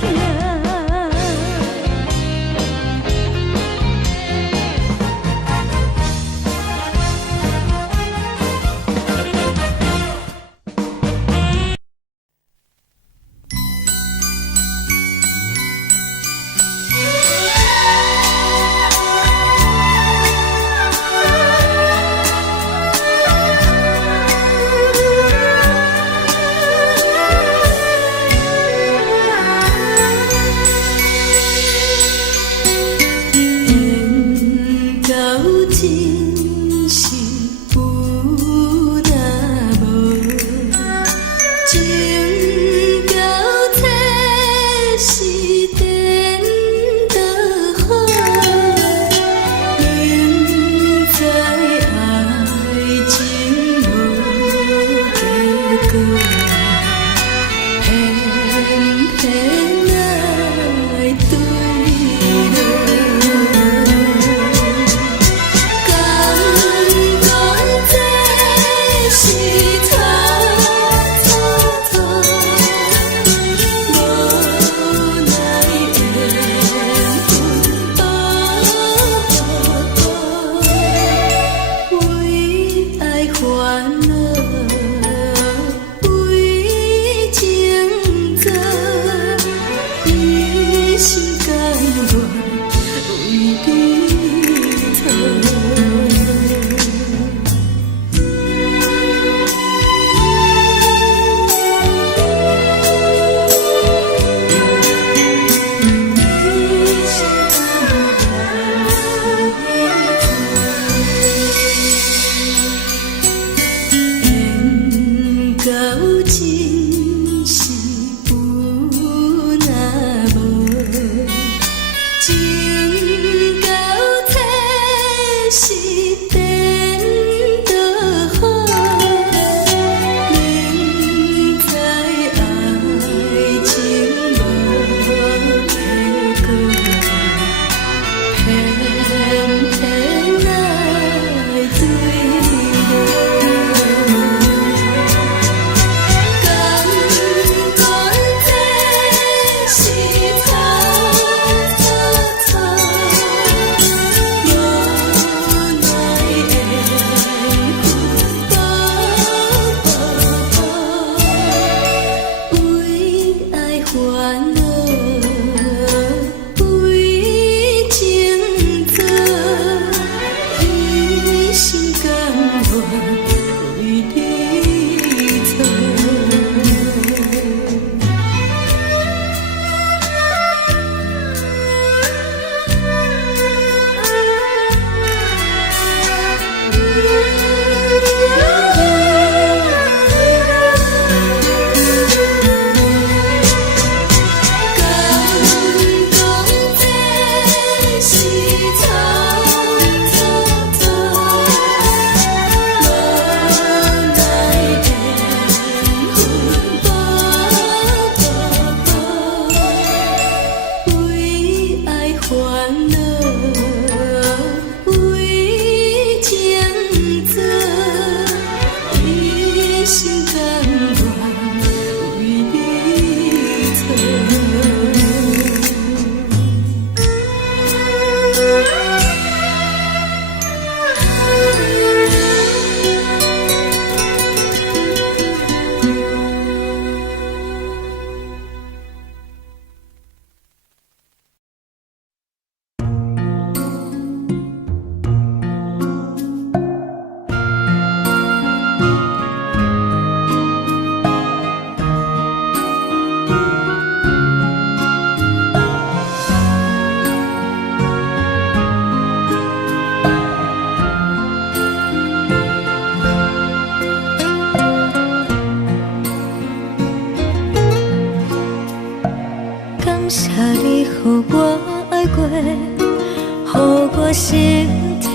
过，予我心痛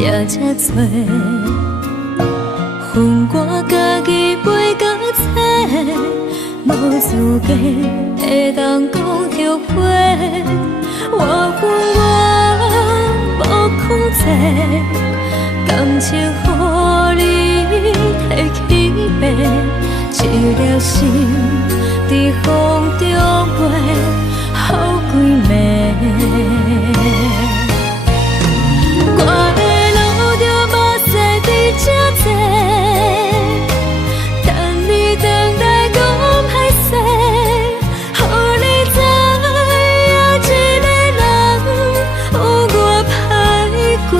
也这多。恨我家己袂到切，无资格会当讲后悔。我恨我无控制，感情予你摕去卖，一粒心伫风中飞，好几暝。我的路就无驶伫这多，等你回来讲歹势，予你知影一个人有我歹过。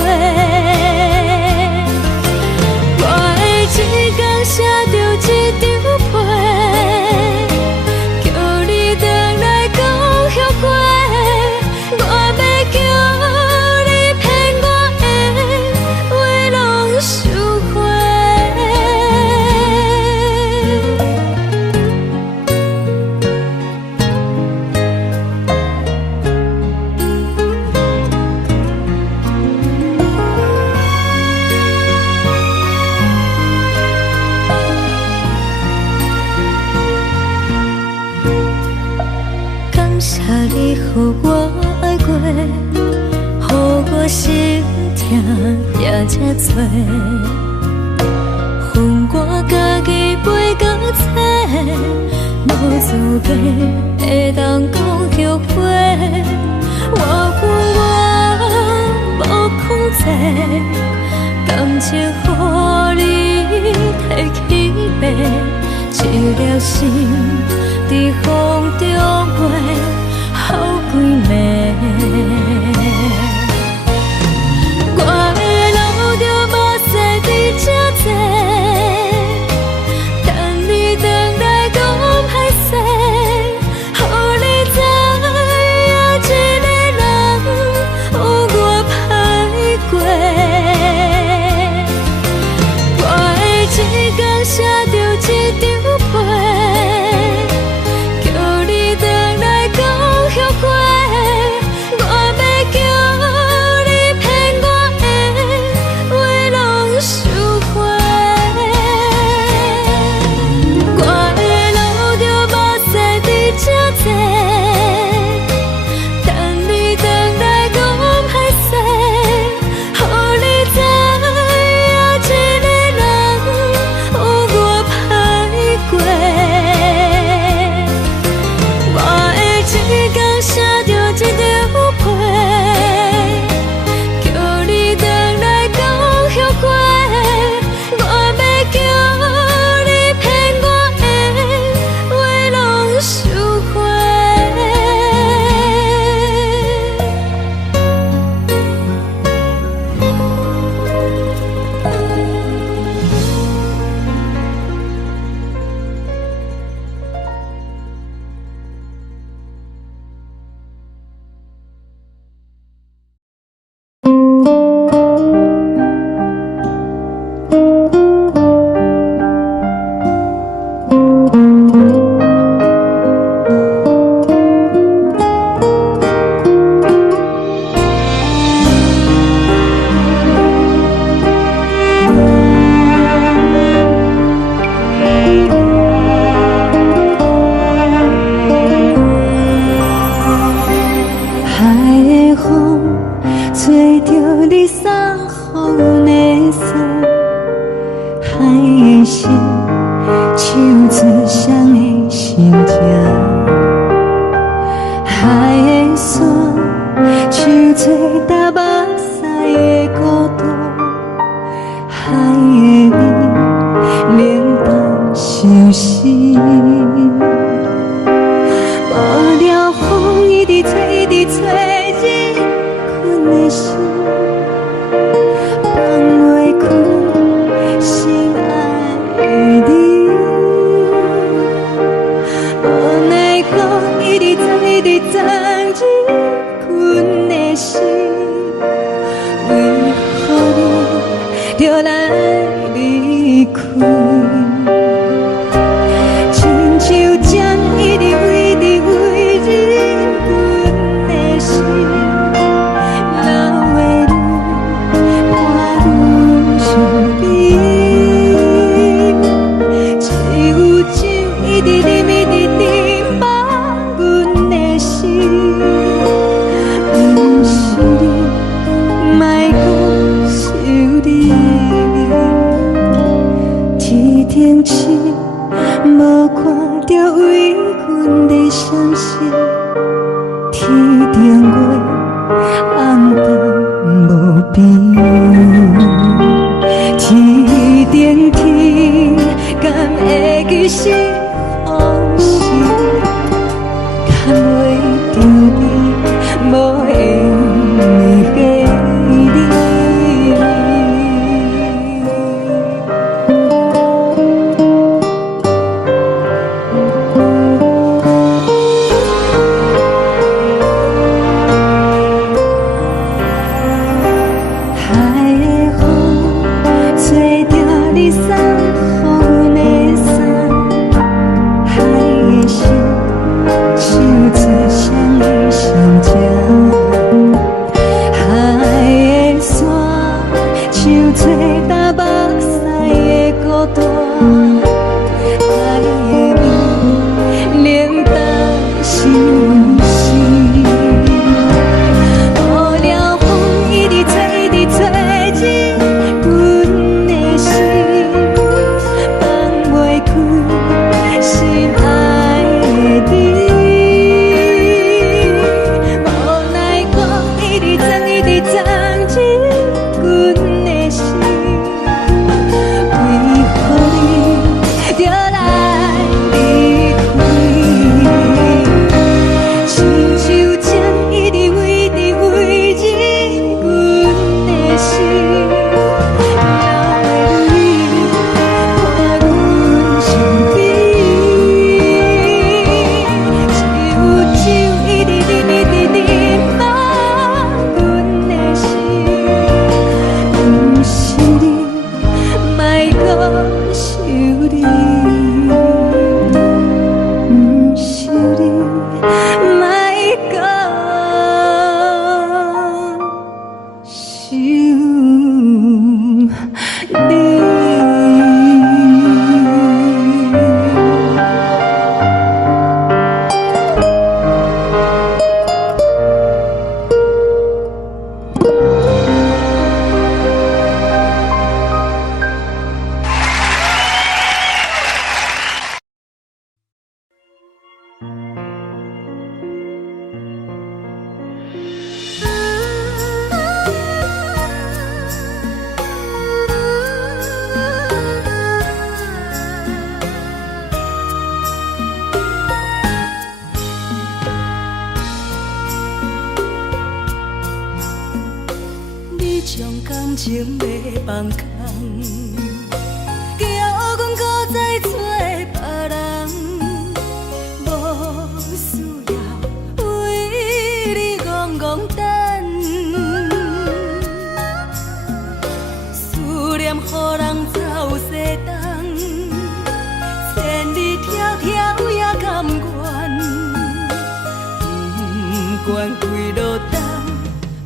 我的一天写着一张被，叫你回来讲后悔。我要叫你骗我的话拢收回。感谢你，予我爱过，予我心痛也这多。恨我家己袂到切，无资格会当讲后悔。我恨我无控制，感情予你摕去卖，一粒心伫风中飞，好几暝。我的路就无驶伫这多，等你回来讲歹势，予你知影一个人有我歹过。我的一天写着一张被，叫你回来讲后悔。我要叫你骗我的话拢收回。我的路就无驶伫这多，等你回来讲歹势，予你知影一个人有我歹过。我的一天写着一张被，叫你回来讲后悔。我要叫你骗我的话拢收回。海的风吹着你送予的伞，海的心手指双的心情，海的山像做搭目屎的孤独，海的味冷淡伤心。无聊风一直吹，一直吹，日困的心，放袂开心爱的你。无奈我一直走，一直走，日困的心，为何你就来离开？亲像针一直为日困的心。将感情要放空，叫阮搁再找别人，无需要为你戆戆等。思念予人走西东，千里迢迢也甘愿，不管几落冬，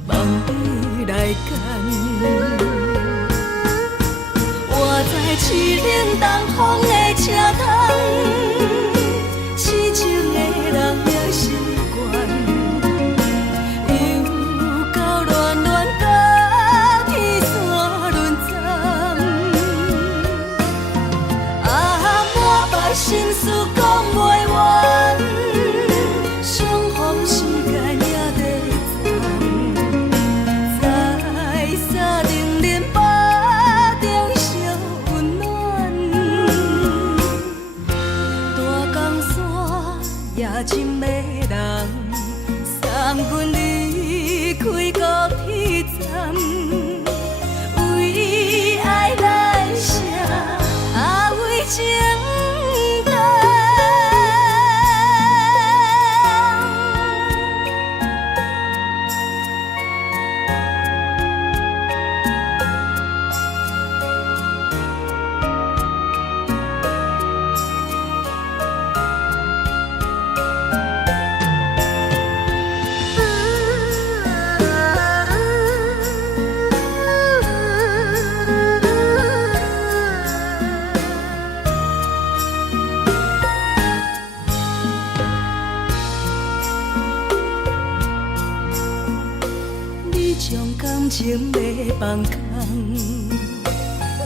望你来干。我在凄冷东风的车窗，痴情的人也习惯，又到恋恋到天山沦陷。满腹心事讲袂完，相逢时间也在站，在沙定林巴中烧温暖。大江山也真迷人，送阮离开高铁站，为爱来写为情。感情要放空，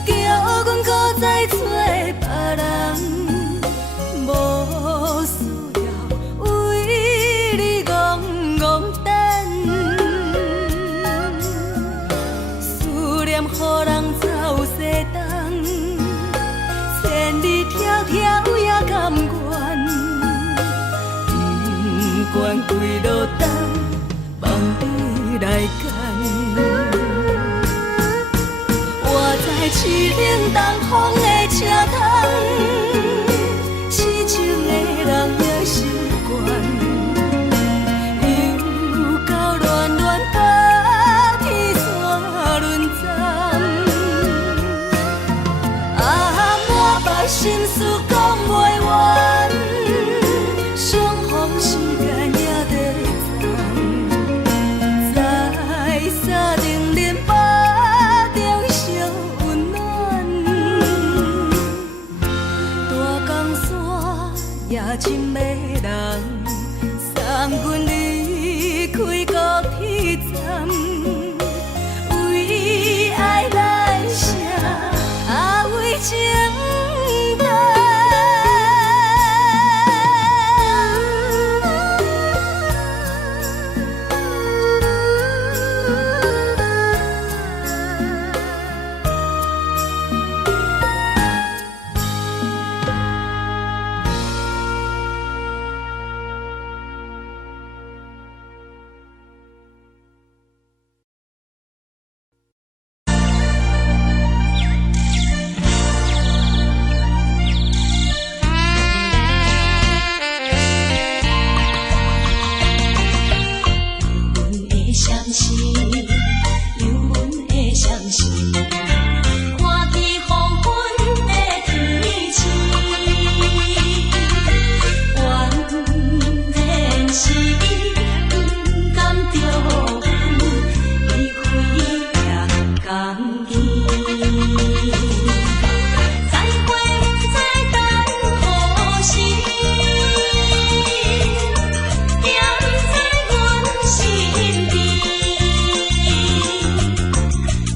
叫阮搁再找别人，无需要为你戆戆等。思念予人走西东，千里迢迢也甘愿，不管几落冬，望你来干。我在凄冷东风的车窗，痴情的人也习惯，又到恋恋到天山沦陷。满腹心事讲袂完，相逢时间也在站，在沙定林巴中烧温暖。大江山也真迷人，送阮离开高铁站，为爱来写为情。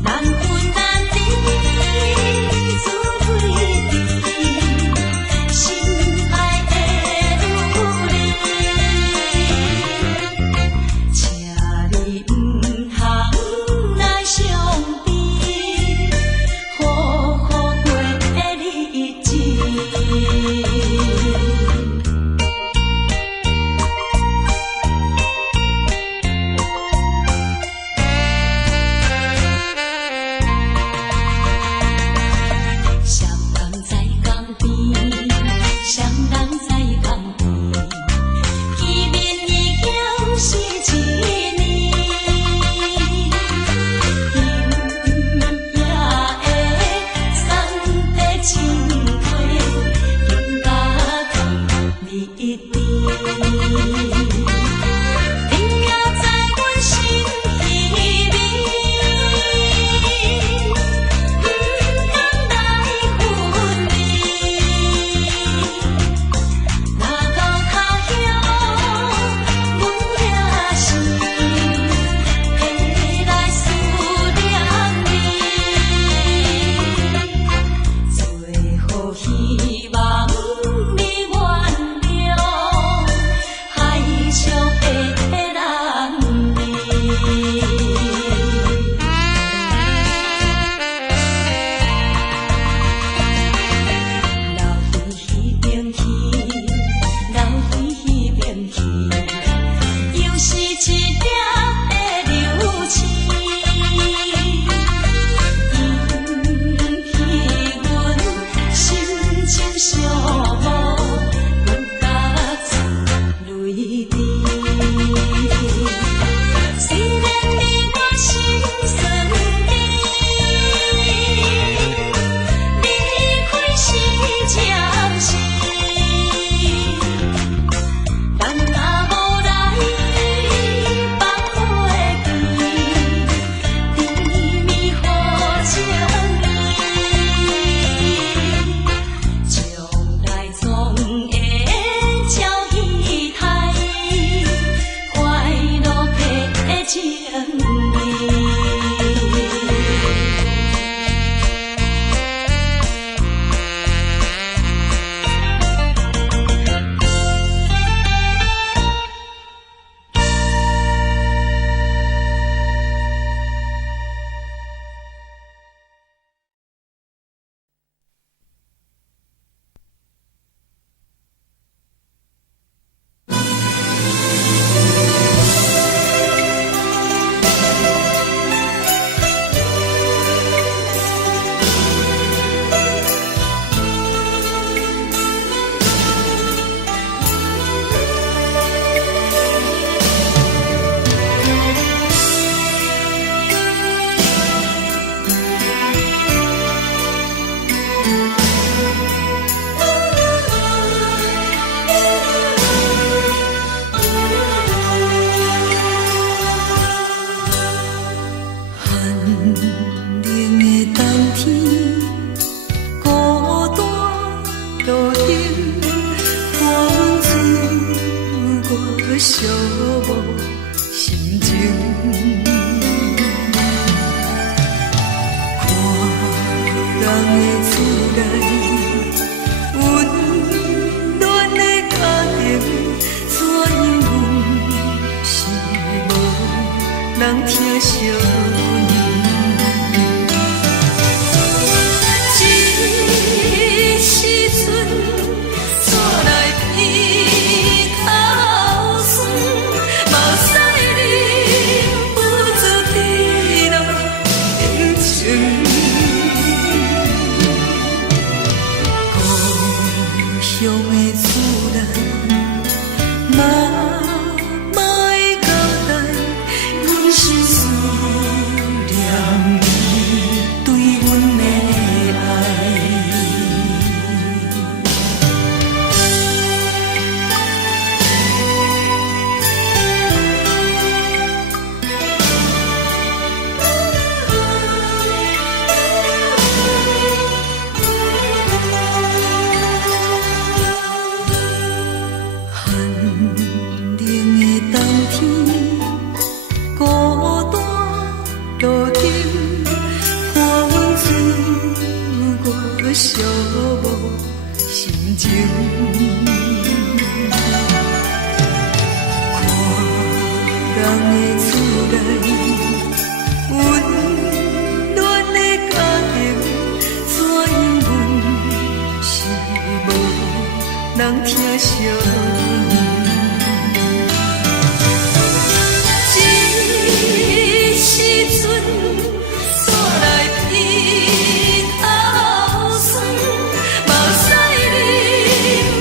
难分难。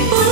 不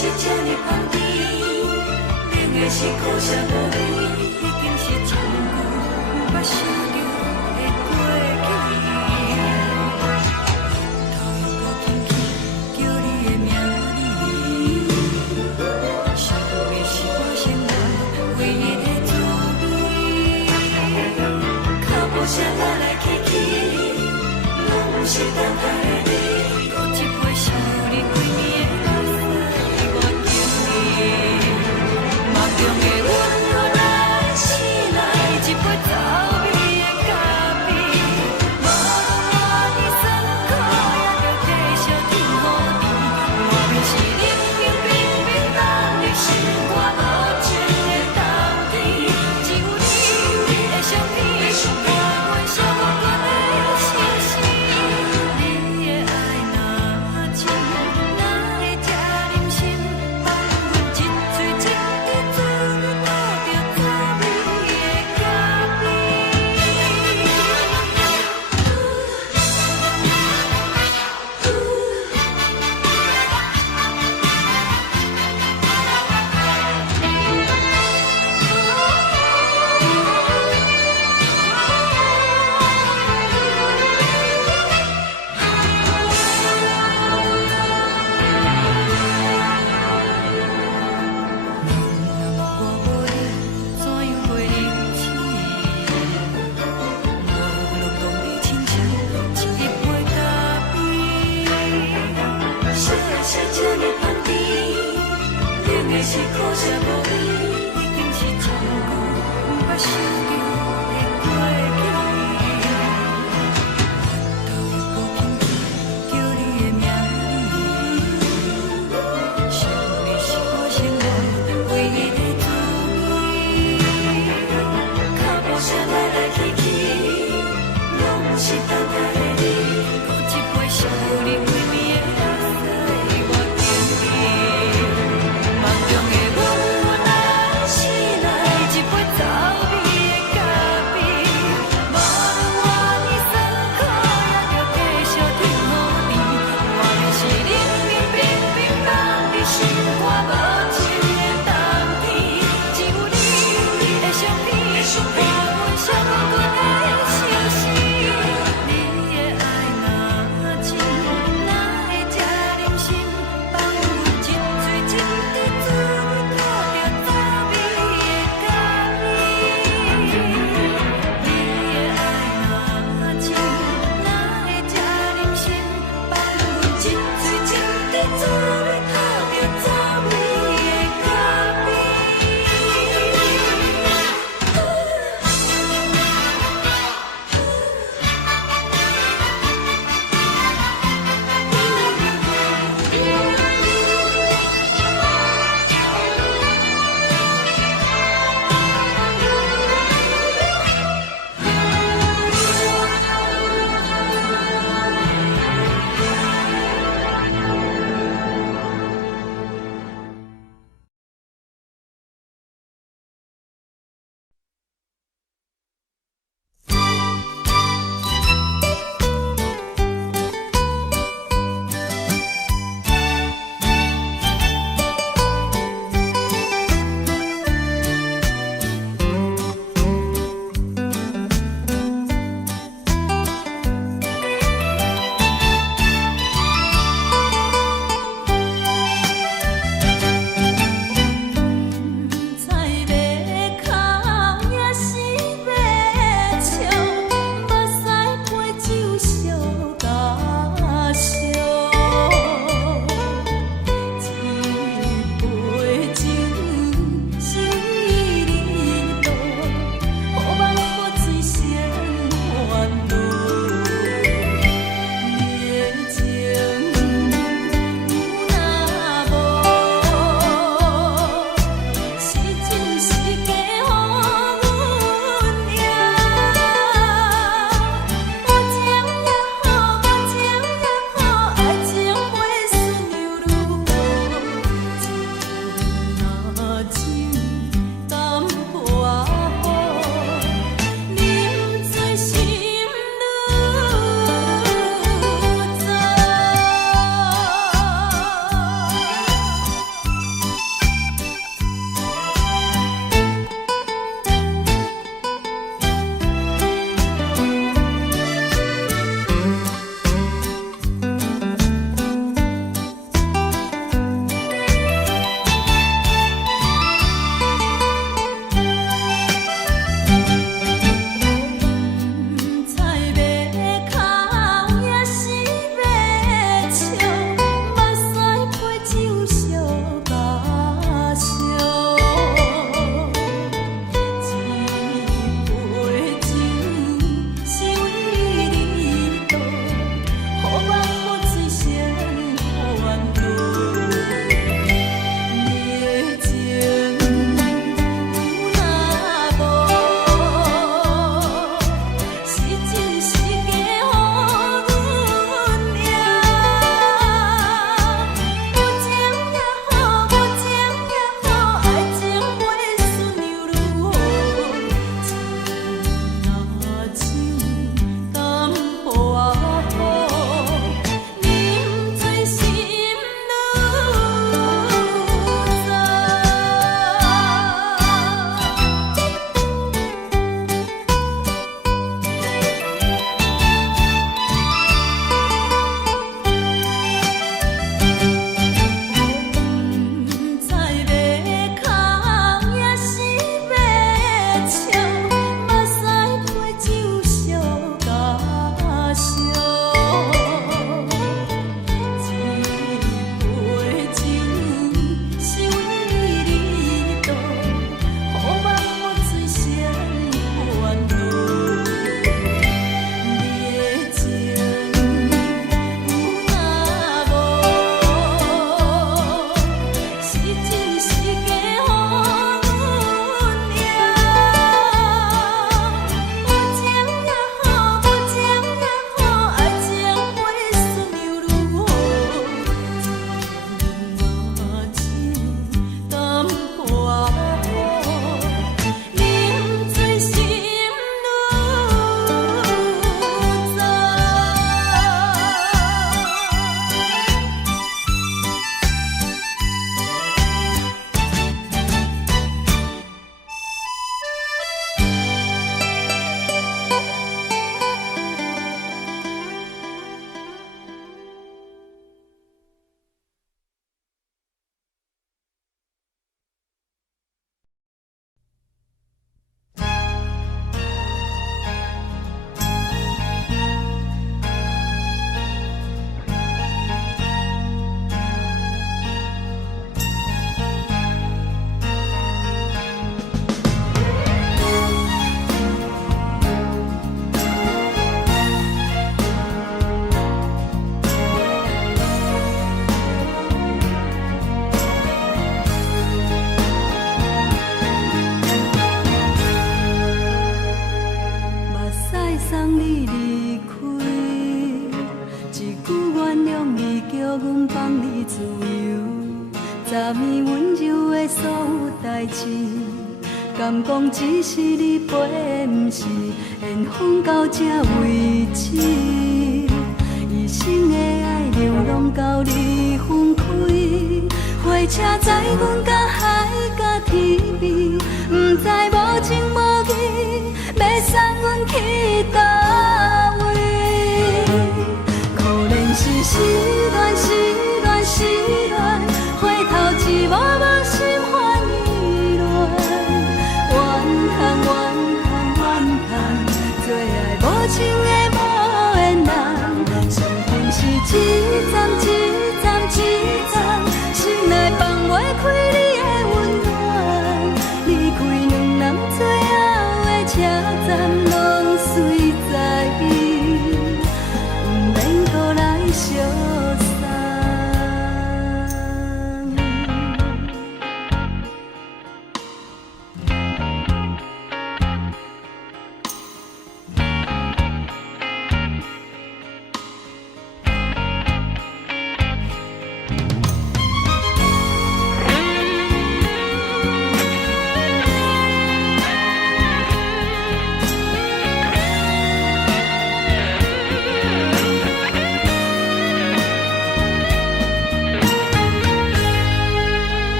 是这呢香甜，冷的是苦涩无味，已经是千古不想着的过去。头又搁轻轻叫你的名字，想的是我生活唯一的滋味，脚步声来来去去，拢是等待的你。一杯想你几年的目屎，我敬你。梦中的阮，原来醒来一杯走味的咖啡。无论我的酸苦，也着继续甜予你。外面是冷冷冰冰冷的心肝，无情的冬天。只有你的相片，我阮寂寞阮的心事。你的爱若真，哪会这忍心放阮一嘴一滴水，倒着滋味的咖是苦涩无味，已经是千古不想着的过去。头又搁轻轻叫你的名字，想的是我生活唯一的滋味，脚步声来来去去，拢是等待的你。一杯想你几暝的目屎，我敬你。梦中的阮，原来醒来一杯走味的咖啡。无论我的酸苦，也着继续甜予你。外面是冷冷冰冰冷的心肝，无情的冬天。只有你的相片，我阮寂寞阮的心事。你的爱若真，哪会这忍心放阮一嘴一滴水，倒着滋味的咖啡。你的爱若真，哪会这忍心放阮一嘴一滴水，倒着滋味的面温柔的所有代志，敢讲只是你陪，不是缘分到这为止。一生的爱流浪到你分开，火车载阮到海甲天边，不知无情无义，要送阮去倒位？可怜是失恋，失恋，失恋，回头一幕幕心烦意乱，怨叹，怨叹，怨叹，最爱无情的无缘人，伤痕是一站一站一站，心内放袂开你的温暖，离开两人最后的车站，拢随在伊，不免搁来相送。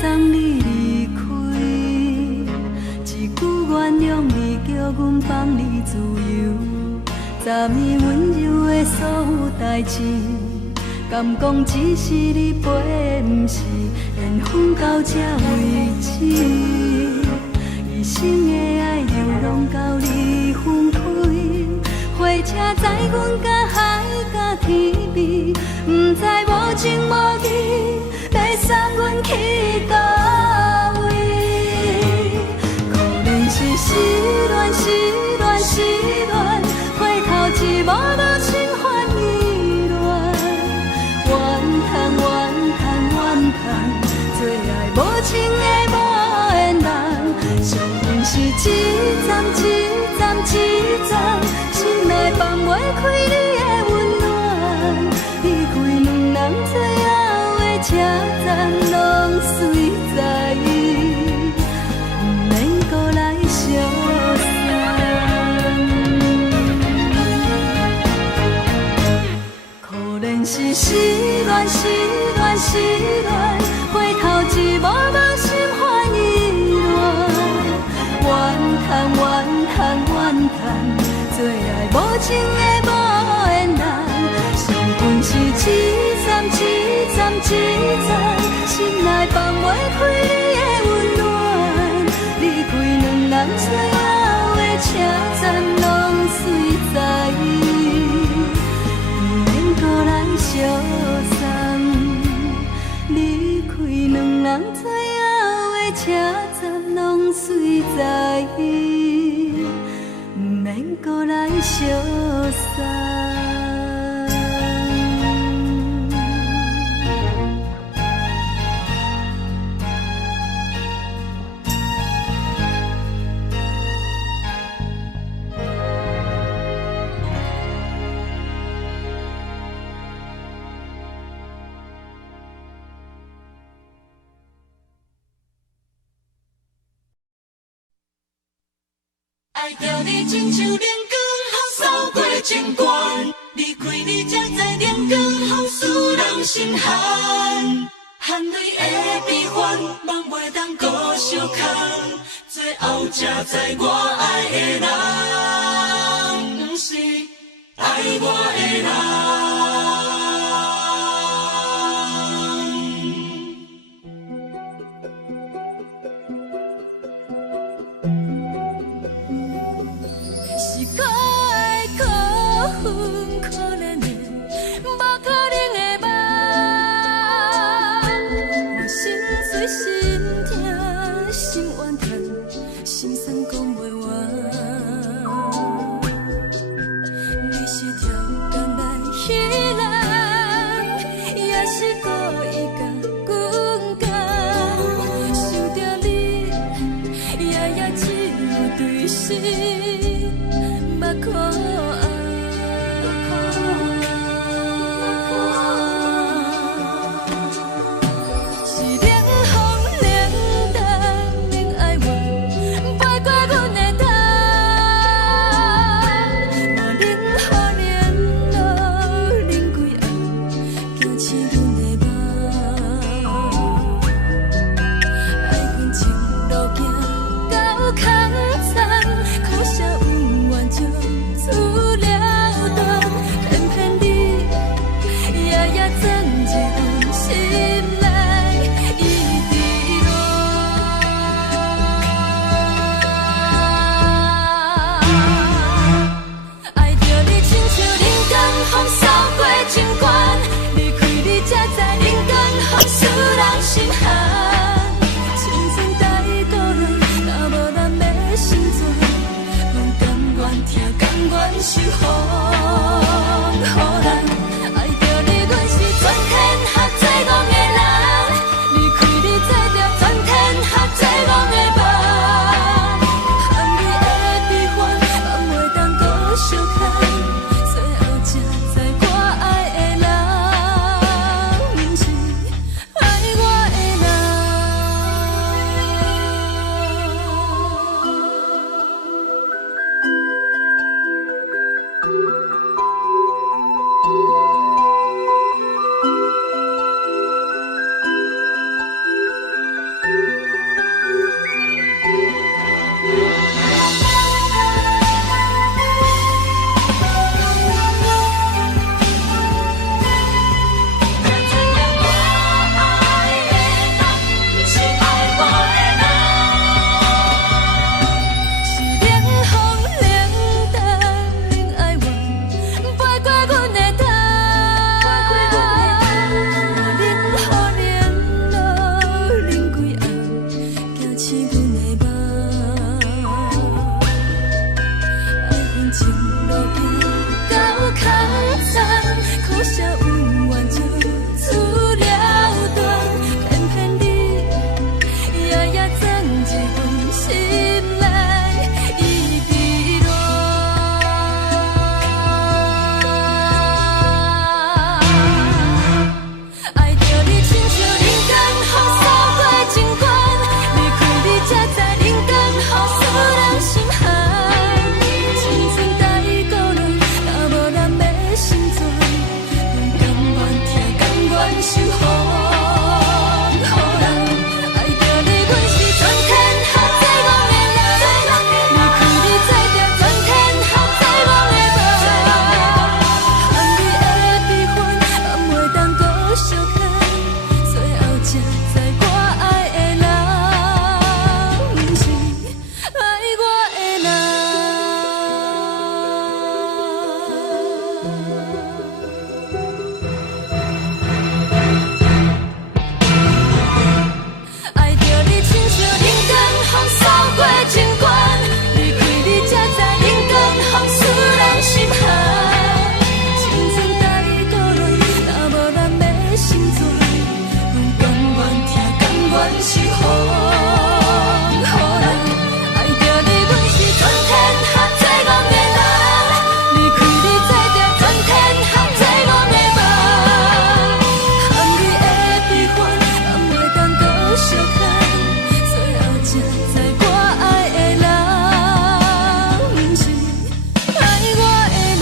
送你离开，一句原谅你，叫阮放你自由。昨暝温柔的所有代志，敢讲只是你陪，不是缘分到这为止。一生的爱流浪到你分开，火车载阮到海甲天边，不知无情无义，要送阮去倒位？可怜是失恋，失恋，失恋，回头一幕幕心烦意乱，怨叹，怨叹，怨叹，最爱无情的无缘人，伤痕是一站一站一站，心内放袂开你的温暖，离开两人最后的车站，拢随在伊，不免搁来相送。可怜是失恋，失恋，失恋，回头一幕幕心烦意乱，怨叹，怨叹，怨叹，最爱无情的无缘人，伤痕是一站一站一站，心内放袂开你的温暖，离开两人最后的车站，拢随在伊，不免搁来相送。离开两人最后的车站，拢随在伊，不免搁来相送。爱着你亲像阳光，扫过情关，离开你才知阳光风使人心寒。含泪的悲欢，望袂当搁相牵，最后才知我爱的人，不是爱我的人。是可爱可恨可怜的，无可能的梦。我心碎心痛心怨叹，心酸讲袂完。你是条工来彼阮是风，予人爱着你，阮是全天下最憨的人。离开你做着全天下最憨的梦，含你的悲欢，也袂当搁相牵。最后才知我爱的人，不是爱我的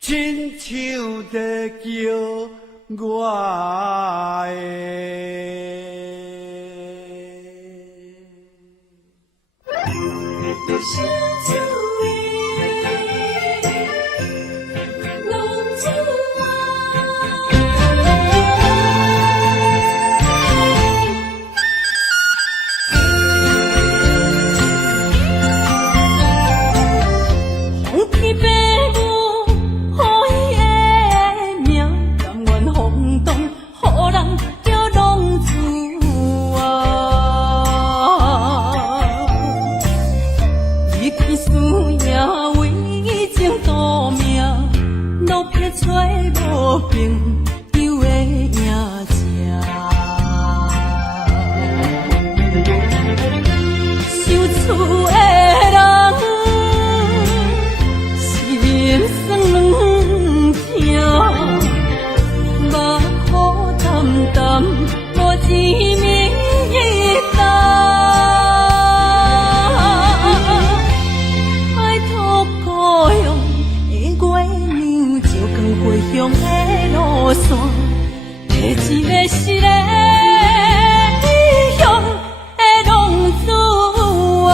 亲像在叫我的。小酒味，浓酒红天白母，予伊的名，甘愿轰动，予人叫浪子啊！离去思念，为情赌命，路撇找无朋友的影子。受厝的人，心酸软痛，目苦淡淡，无一面一担。爱托故乡的月亮，照光回乡的路线，摕一个失个异乡的浪子啊！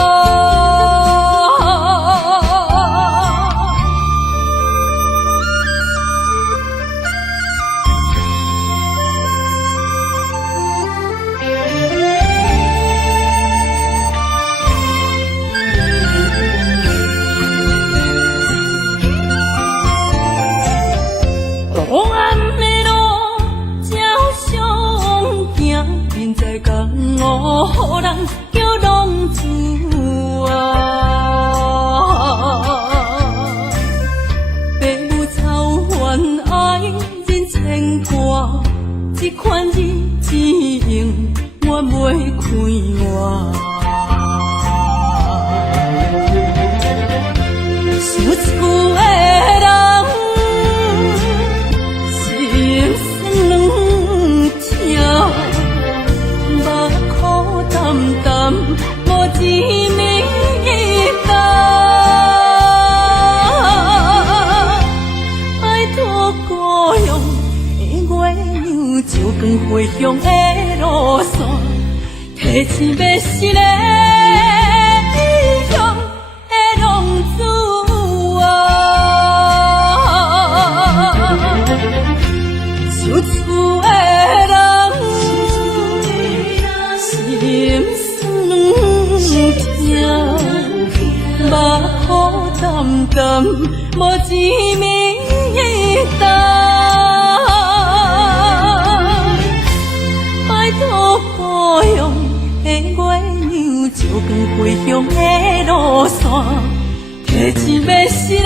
黑暗的路，照相行，面在江湖，予人叫浪子啊！父母操怨爱人牵挂，这款日子用我袂开换。受厝的人，心酸软痛，目苦淡淡，无一面一担。爱托故乡的月亮，照光回乡的路线，提醒要失个异乡的浪子啊！受厝的人，心酸软痛，目苦淡淡，无一面一担。爱托故乡的月亮，照光回乡的路线，提醒要失个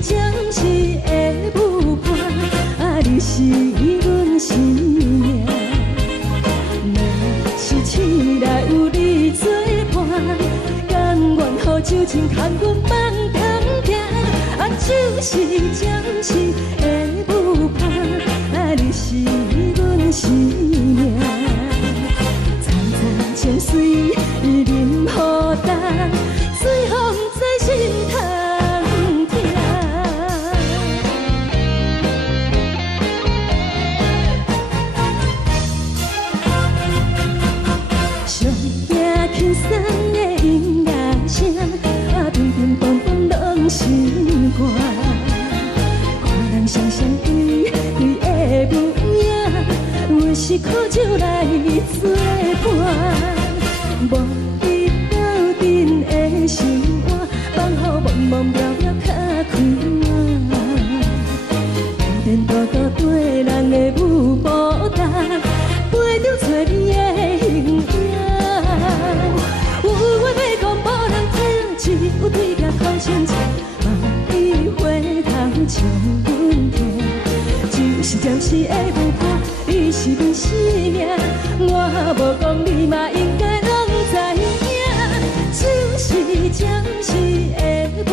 暂时的舞伴，啊，你是阮生命。若是醒来有你作伴，甘愿予酒精牵阮梦通行，啊，就是暂时的舞伴，啊，你是阮生命。层层泉水伊啉予干，水风在心头疼。上惊轻松的音乐声，啊，乒乒乓乓拢心肝。看人双双对对的模样，有时苦酒来作伴。无你斗阵的心肝，放予茫茫渺渺较开满。电电大道对人的舞步单，陪着找你的形影。有话要讲无人听，只有对镜头前唱，梦里回头将阮听。就是暂时的舞伴，你是阮生命。我无讲你嘛应该拢知影，就是暂时的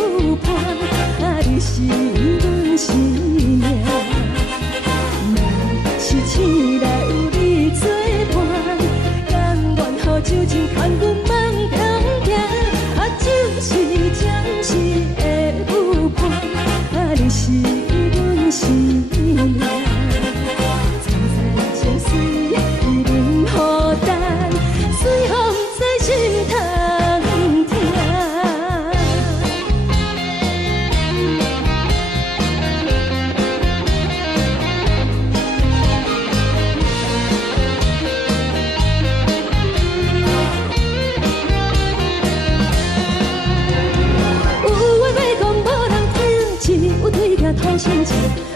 舞伴，啊，你是阮生命。若是醒来有你作伴，甘愿予酒精牵阮梦通行，啊，就是暂时的舞伴，啊，你是阮生命。层层泉水伊啉予干，水风在心头疼。有话要讲无人听，只有对镜头前唱，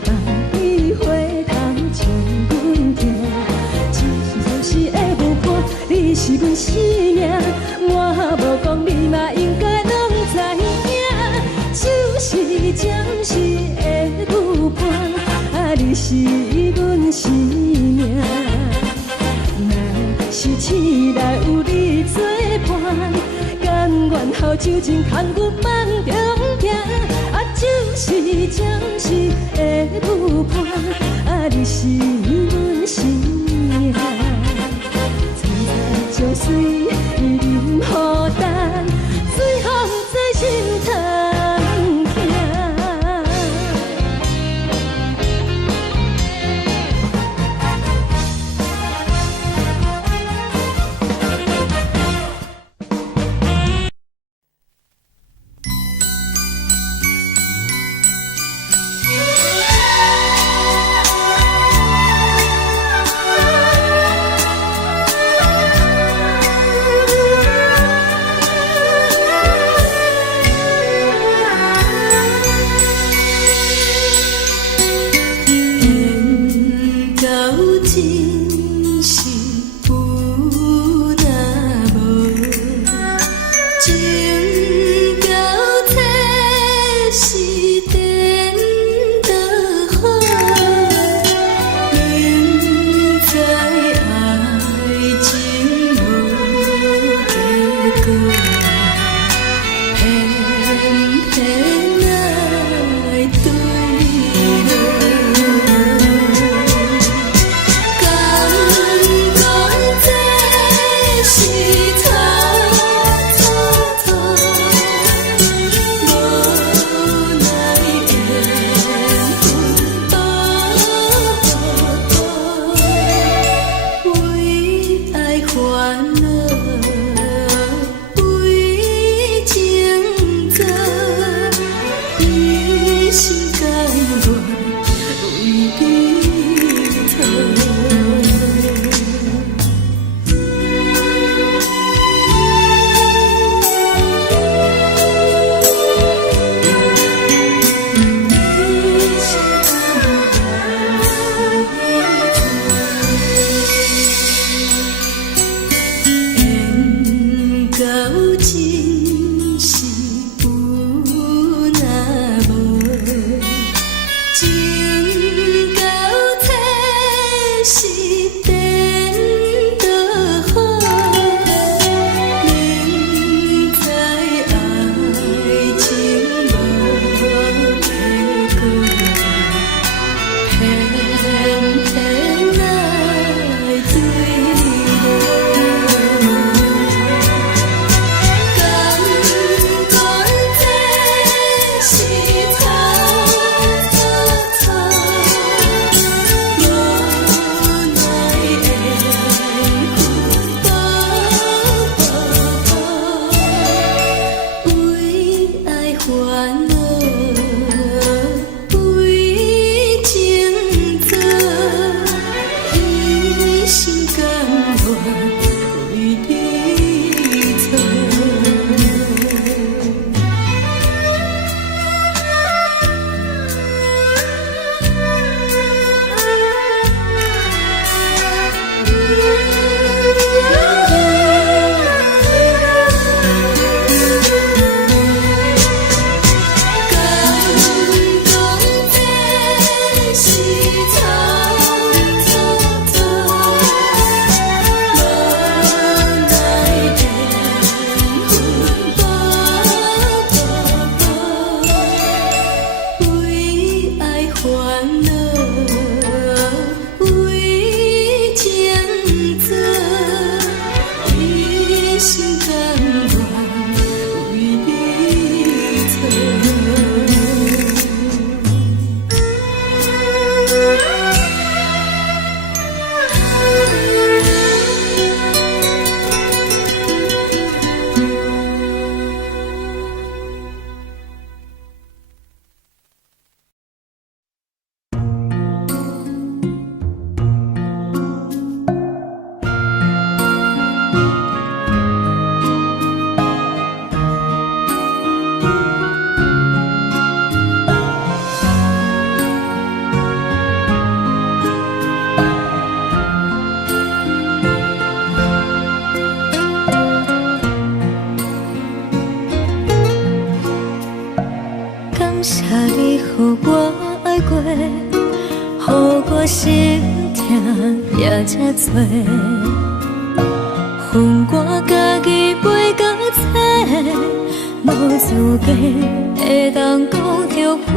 梦里回头将阮听。就是暂时的舞伴，你是阮生命。我无讲你嘛应该拢知影，就是暂时的舞伴，啊，你是阮生命。若是醒来有你作伴，甘愿予酒精牵阮梦中行，啊，就是暂时的舞伴，啊，你是阮生命。层层泉水伊啉予干，水风在心头疼。过，予我心痛也这多。恨我家己袂到切，无资格会当讲着配。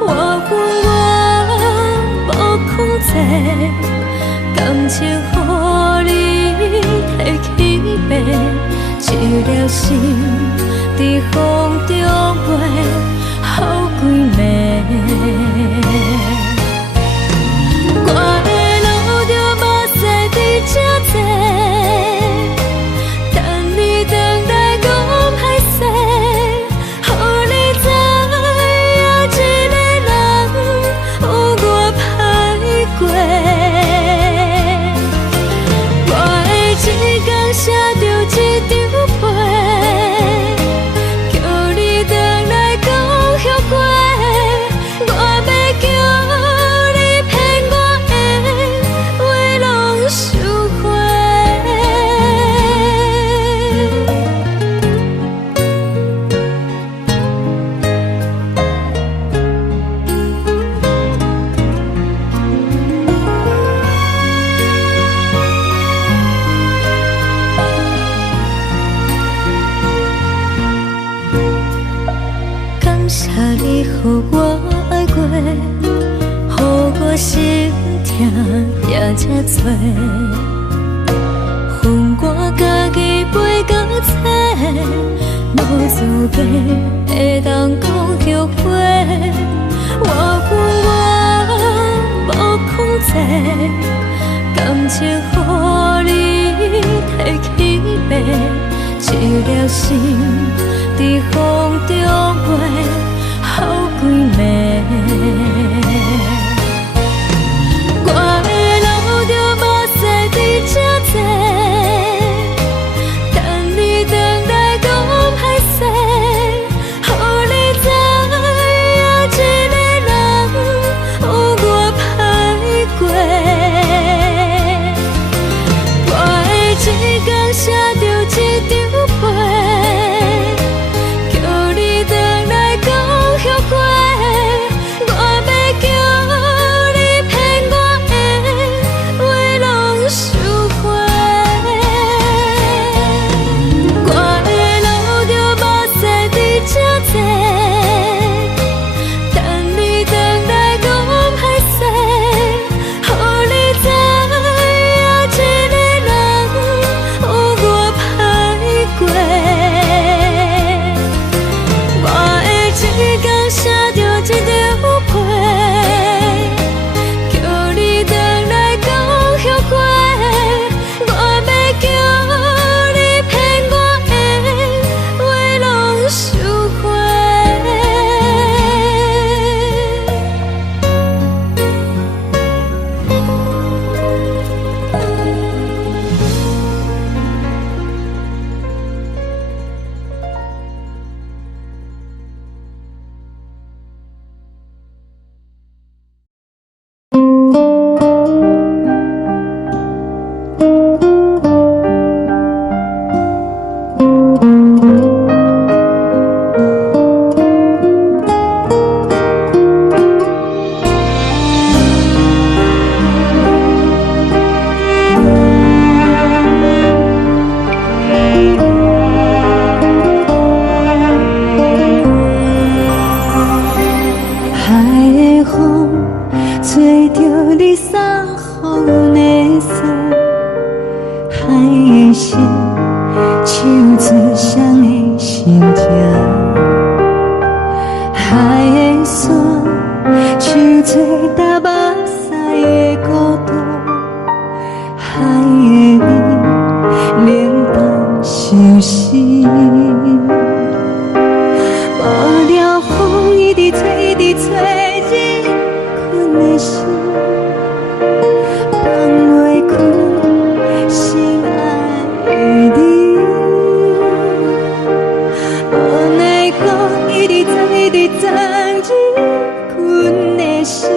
我恨我无控制，感情予你摕去卖，一粒心伫风中飞，好几暝。我的路着目屎伫这多，等你回来讲歹势，予你知影一个人有我歹过。我的一天写着一张被，叫你回来讲后悔。我要叫你骗我的话拢收回。感谢你，予我爱过，予我心痛也这多。恨我家己袂到切，无资格会当讲着配。我恨我无控制，感情予你摕去卖，一粒心伫风中飞，好几暝。我的路着目屎伫这多，等你回来讲歹势，予你知影一个人有我歹过。我的一天写着一张被，叫你回来讲后悔。我要叫你骗我的话拢收回。我的路着目屎伫这多，等你回来讲歹势，予你知影一个人有我歹过。我的一天写着一张被，叫你回来讲后悔。我要叫你骗我的话拢收回。海的风吹着你送予的伞，海的心唱出双的心情，海的山唱出踏目屎的孤独，海的美冷淡伤心。无聊风一直吹，一直吹，日困的心，放袂开心爱的你。无奈何一直藏，日困的心，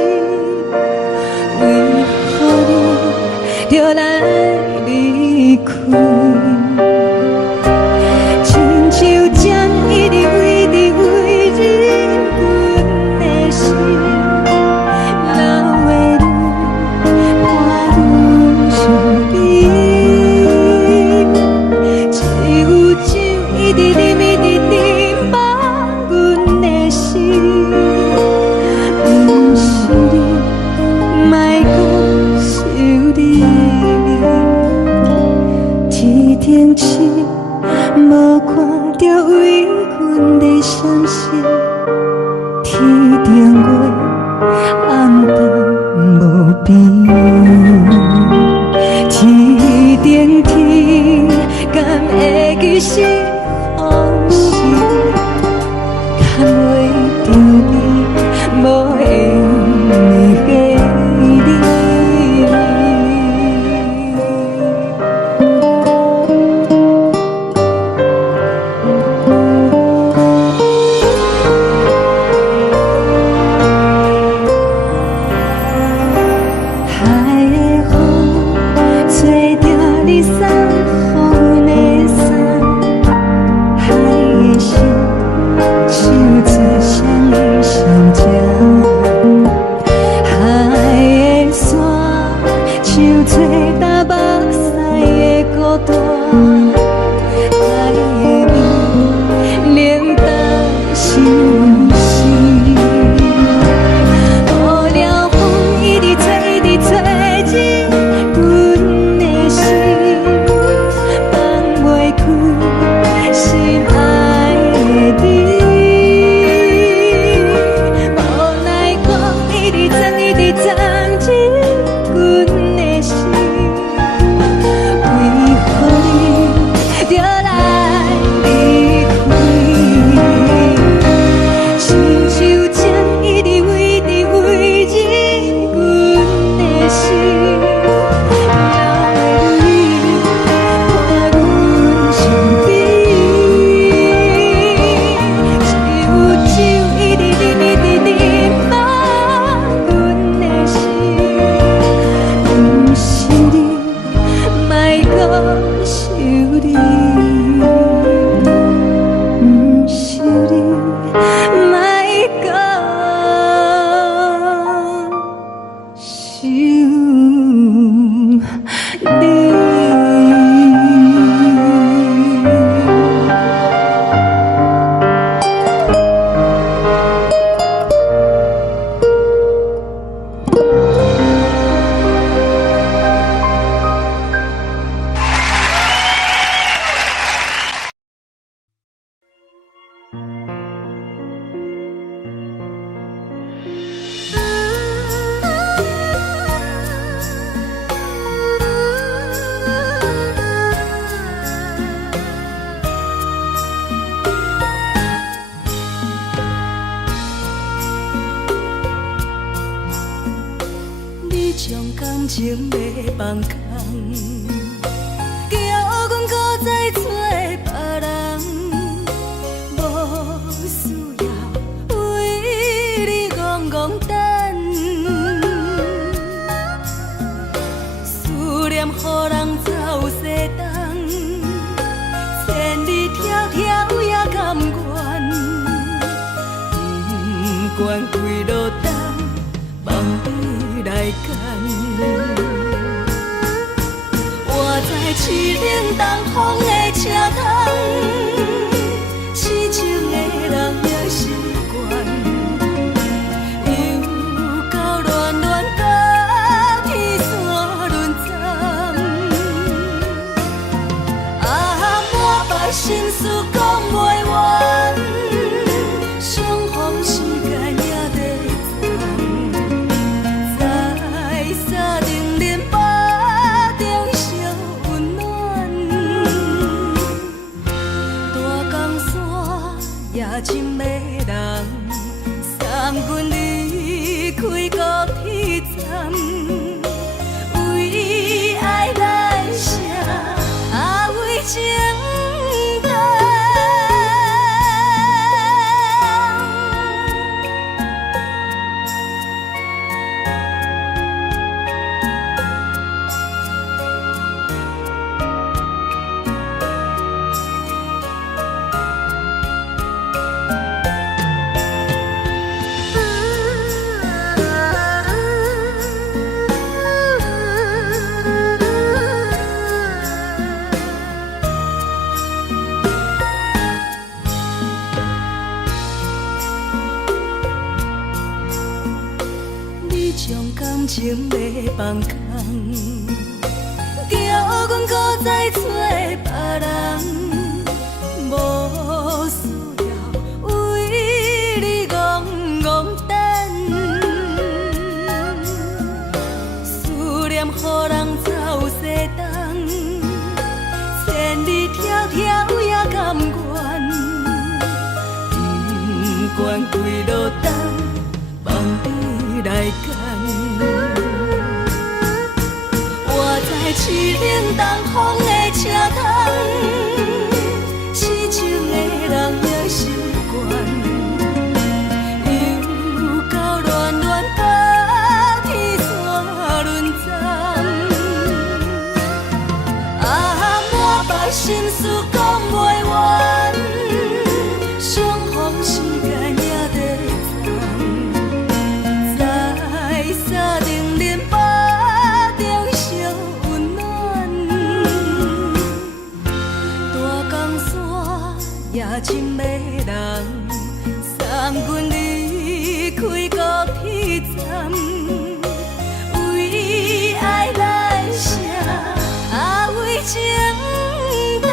定月暗淡无边，天顶天，敢会记是往事，敢袂着你无缘的你。将感情要放空，叫阮搁再找别人，无需要为你戆戆等，思念予人走西东，千里迢迢也甘愿，不管几落冬，梦伊来干。活在痴冷东风的车窗，痴情的人也习惯，又到恋恋甲天线轮转。啊，满腹心事讲袂完，相逢时间也在在定连巴中烧温暖，大江山夜深的人，送阮离开高铁站，为爱来生，啊为情重。将感情要放空，叫阮搁再找别人，无需要为你戆戆你来牵。我在市冷东风的车头，痴情的人也习惯，又到乱乱甲天线轮转。啊，满腹心事讲袂完，相逢时间也在站，在沙定林巴中相温暖。大江山夜深的人，送阮离开高铁站，为爱来写，为情等。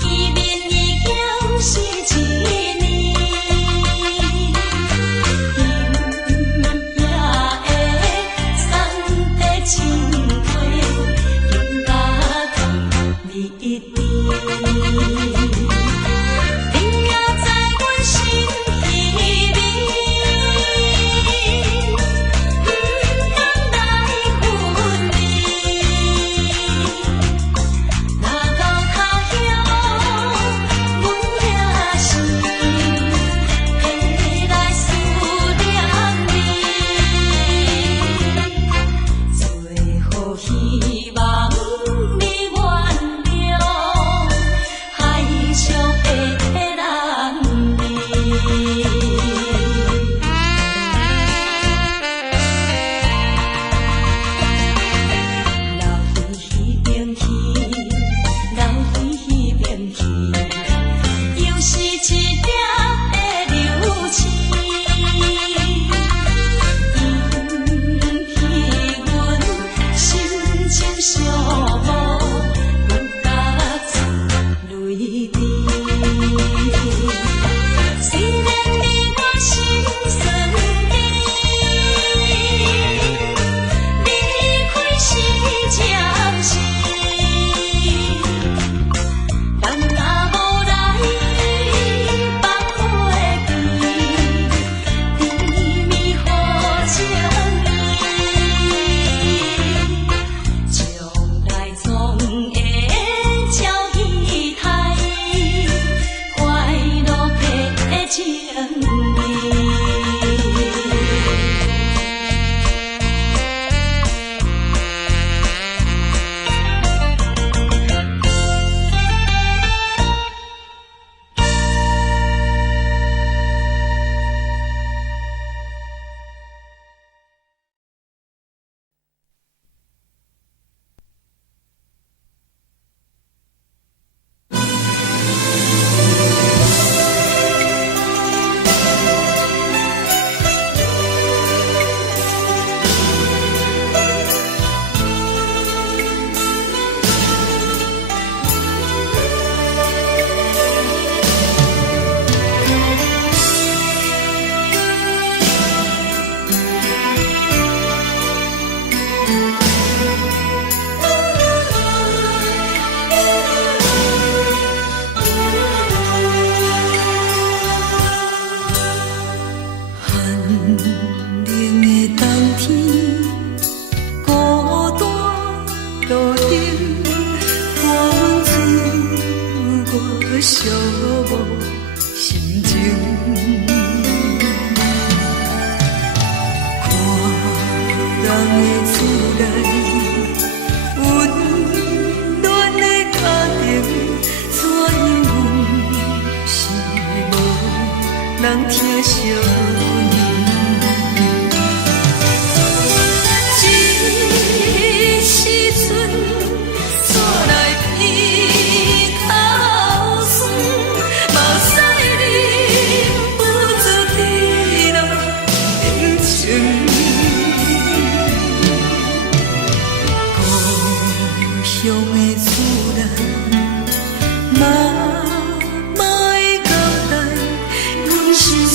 见面已经是一年。人疼惜你。这时阵怎来鼻口酸，目屎忍不住滴落眼睛。故乡的思念，嘛会交代，阮心事。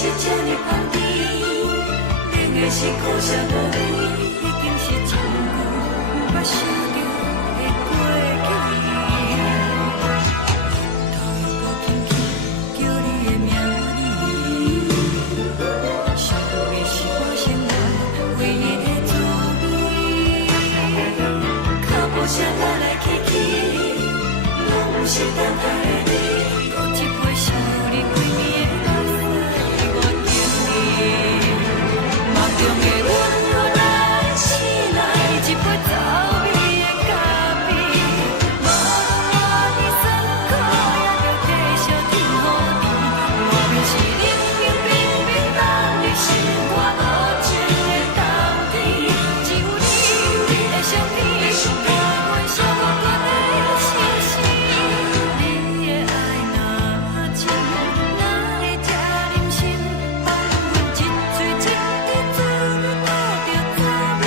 是这呢香甜，冷的是苦涩无味，已经是真久有捌想着的过去。头又搁轻轻叫你的名字，想你是我生活唯一的滋味。脚步声来来去去，拢是等待的你，搁一杯想你几暝的目屎，我敬你。梦中的阮愈来醒来，一杯走味的咖啡，无论偌呢酸苦，也着继续甜予甜。莫名是冷冷冰冰放入心肝无情的冬天，只有你的相片，带阮寂寞阮的心事。你的爱若真，哪会这忍心放阮一嘴一滴滋味，带着滋味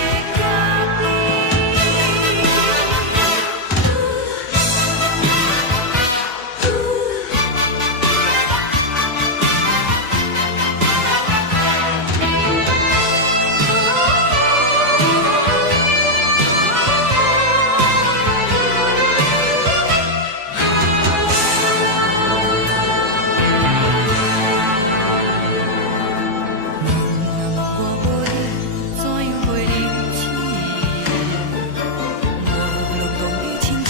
的咖啡。我无你，怎样袂离弃？无路当你亲像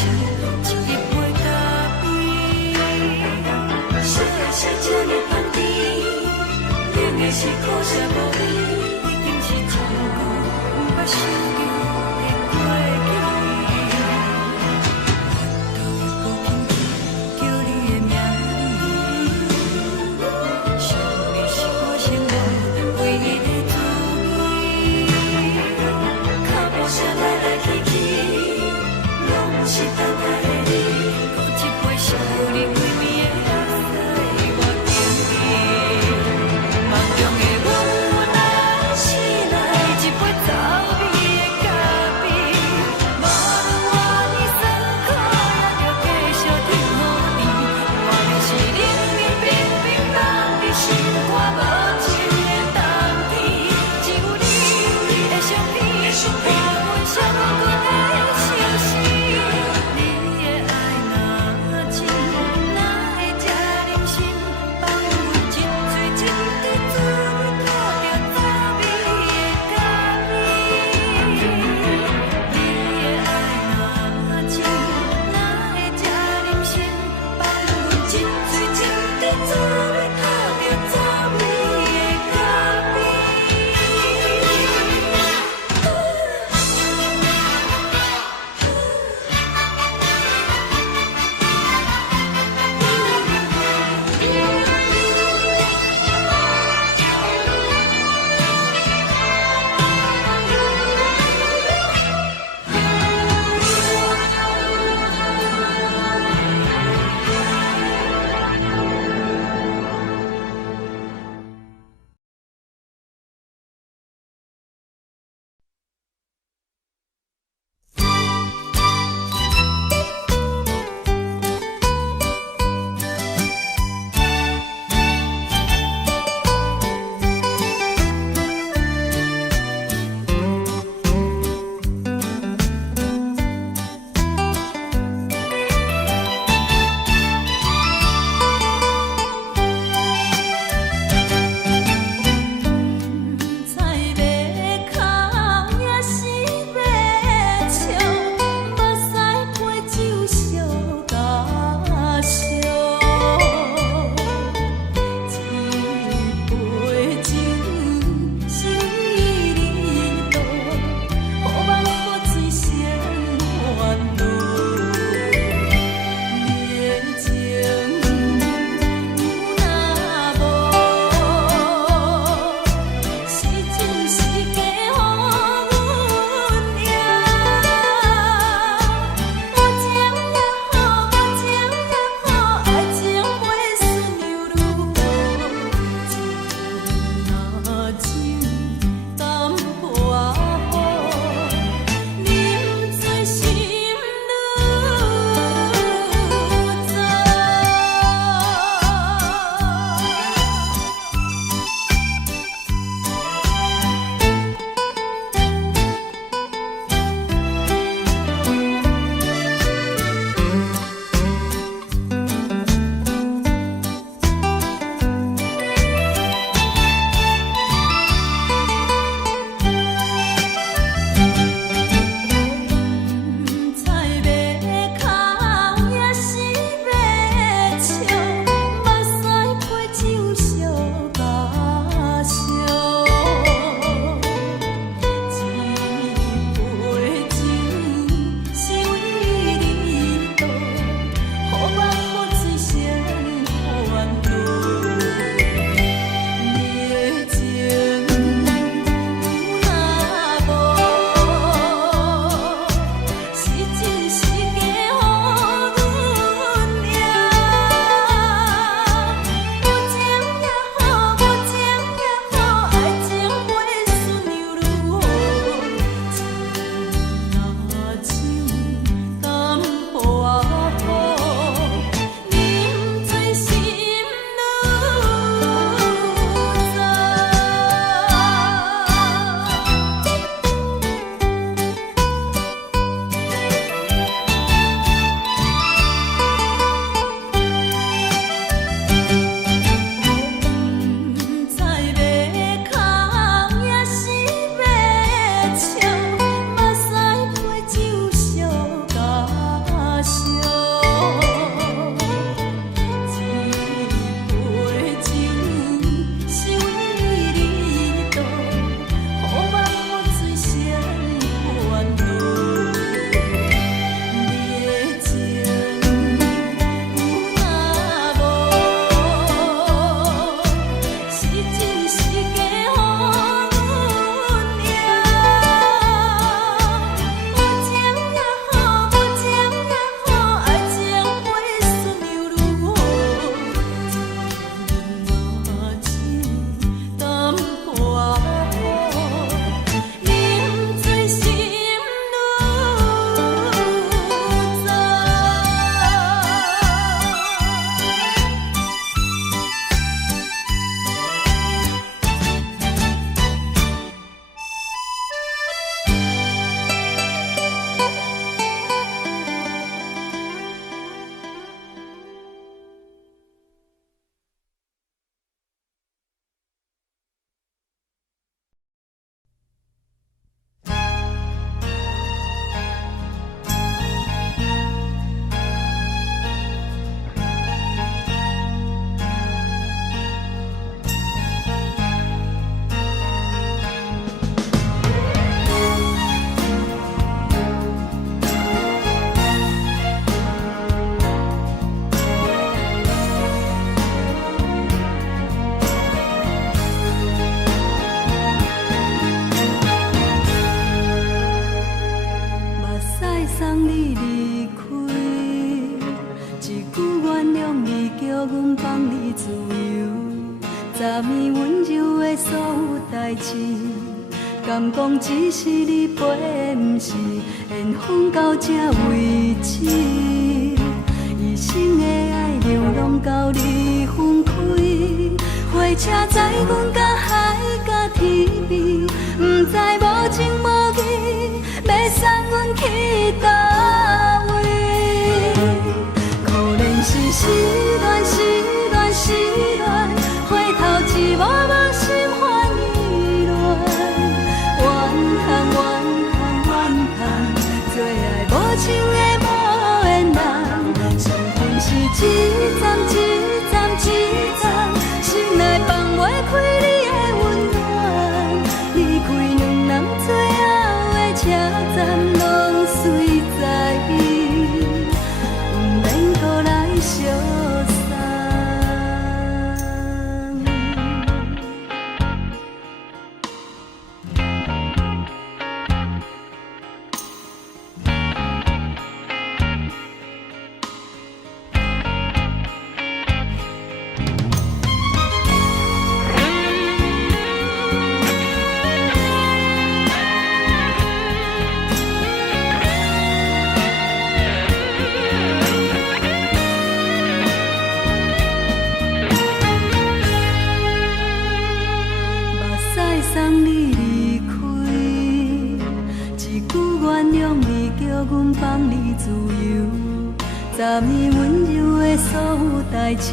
一杯咖啡，烧的是这呢香甜，冷的是苦涩无味，已经是真久有捌想着的过去。头又搁轻轻叫你的名字，想你是我生活唯一的滋味。脚步声来来去去，拢是等待的你，搁一杯想你几暝的目屎，我敬你。梦中的阮愈来昨暝温柔的所有代志，敢讲只是你陪，不是缘分到这为止。一生的爱流浪到你分开，火车载阮到海甲天边，不知无情无义，要送阮去倒位？可怜是失恋，失恋，失恋，回头一幕幕心烦意乱，怨叹，怨叹，怨叹，最爱无情的无缘人，伤痕是一站一站一站，心内放袂开你的温暖，离开两人最后的车站，拢随在伊，不免搁来相送。送你离开，一句原谅你，叫阮放你自由。昨暝温柔的所有代志，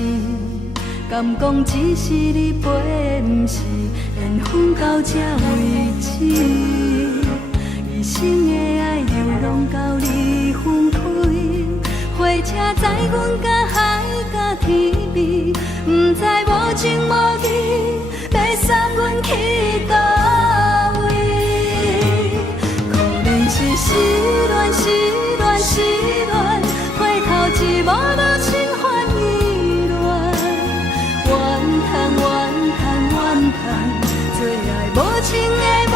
敢讲只是你陪，不是缘分到这为止。一生的爱流浪到你分开，火车载阮到海甲天边，不知无情无义，要送阮去倒位？可怜是失恋，失恋，失恋，回头一幕幕心烦意乱，怨叹，怨叹，怨叹，最爱无情的无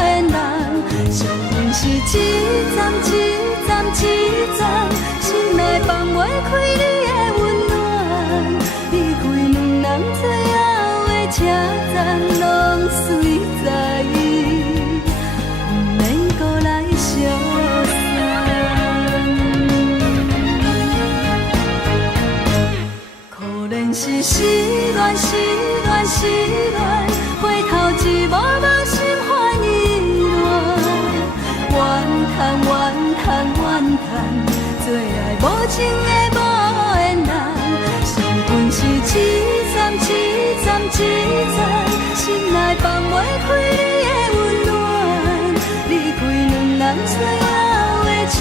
缘人，伤痕是一站一站一站，心内放袂开你的温暖，离开两人最后的车站，拢随在伊，不免搁来相送。可怜是失恋，失恋，失恋，回头一幕幕心烦意乱，怨叹，怨叹，怨叹，最爱无情的无缘人，伤痕是一站一站一站，心内放袂开你的温暖，离开两人最后的车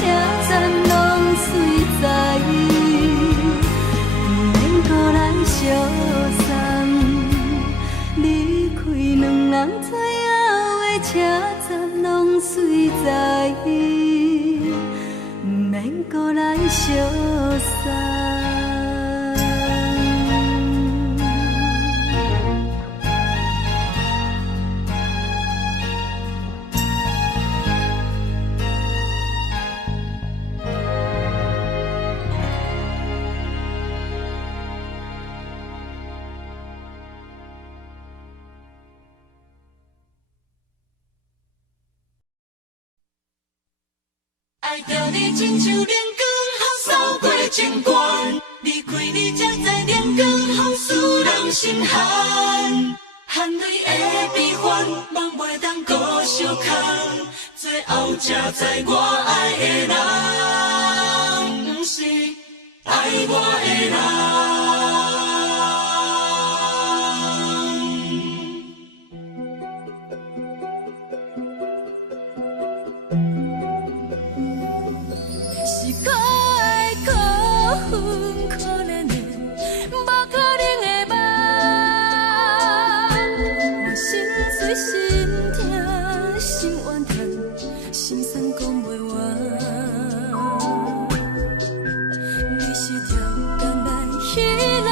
站，拢随在伊，不免搁来相送。离开两人最后的车站，拢随在伊，不免搁来相送。爱着你亲像阳光扫过情关，离开你才知阳光风使人心寒。含泪的悲欢，望袂当搁相牵，最后才知我爱的人，不是爱我的人。可怜的，无可能的梦，我心碎心痛心怨叹，心酸讲袂完。你是条人来彼来。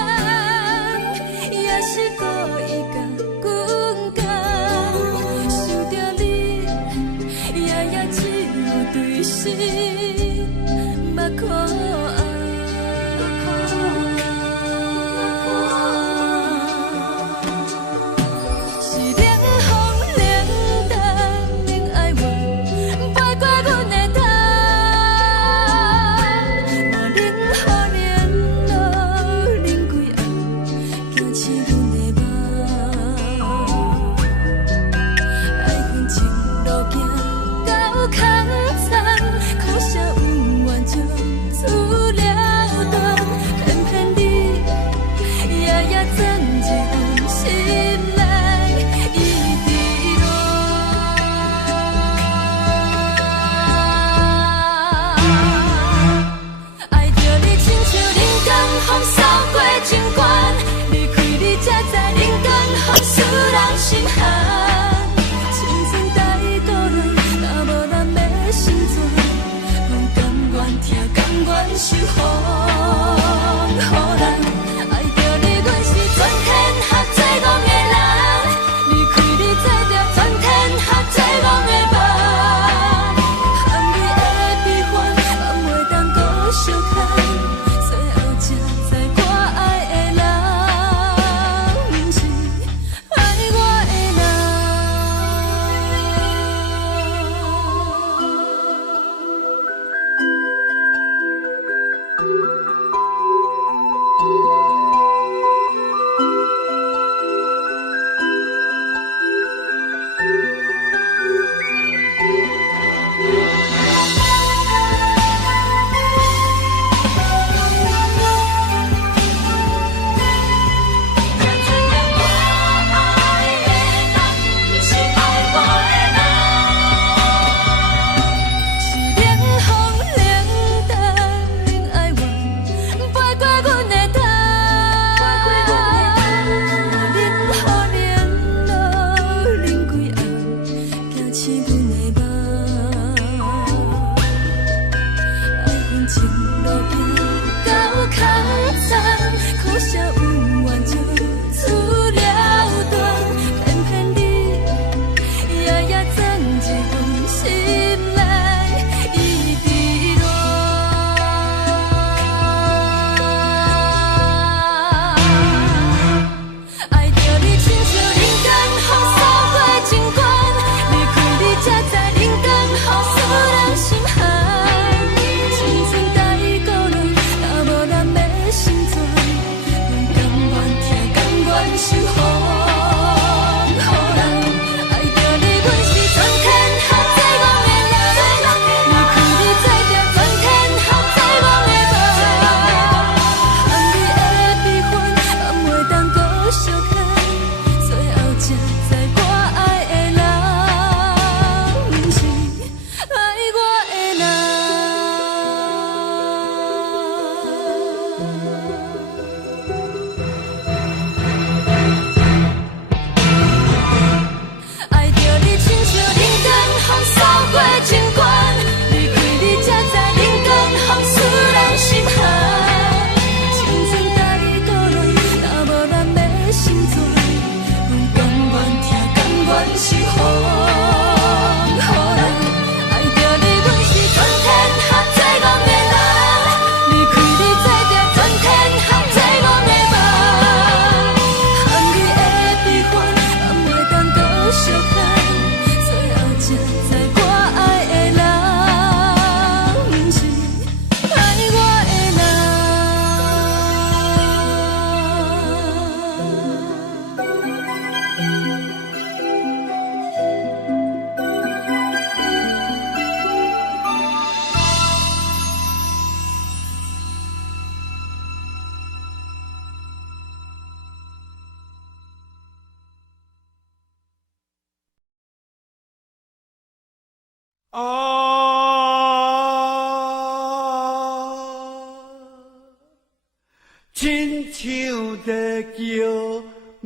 亲像在叫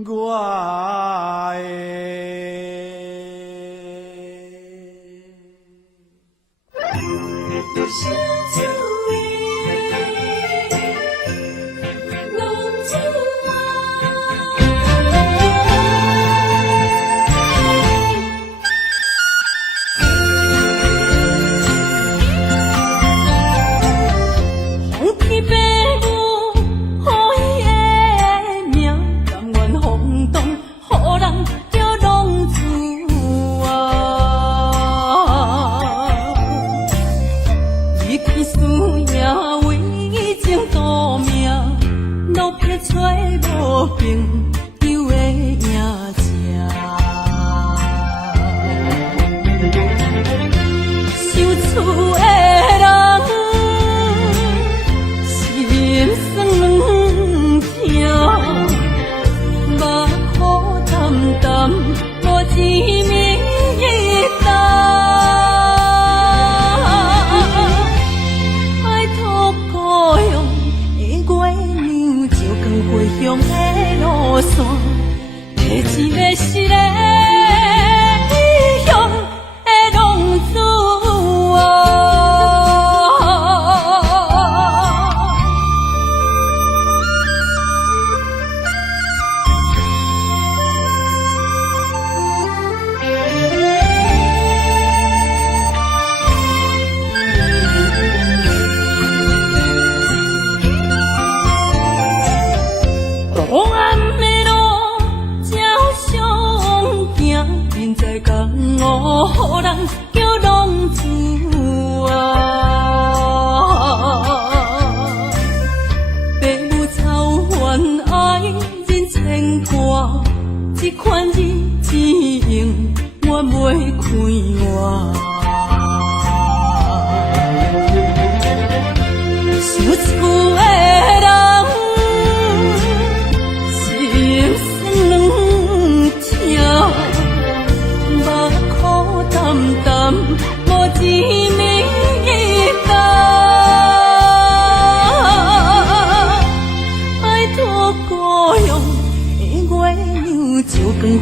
我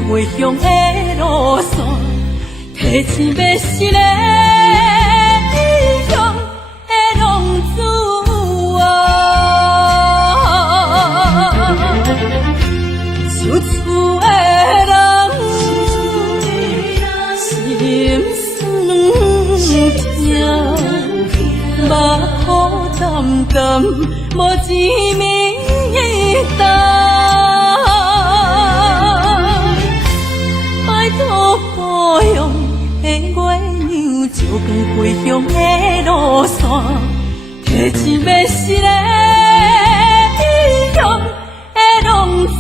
回乡的路线，提钱要失个异乡的浪子受厝的人心酸痛，目眶澹澹，无一面灯。故乡的月娘，照光回乡的路线，提钱要失个异乡的浪子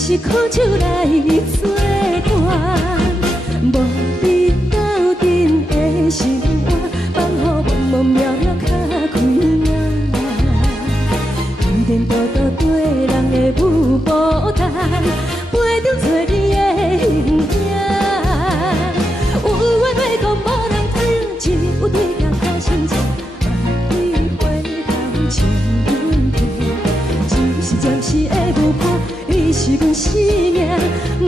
是苦酒来作伴，无你斗阵的心肝，放予茫茫渺渺较开眼。颠颠倒倒对人的舞步弹，陪着做你的形影。有话要讲无人听，只有对镜头心情，万里回头像阮家，就是暂时的舞伴。你是阮生命，我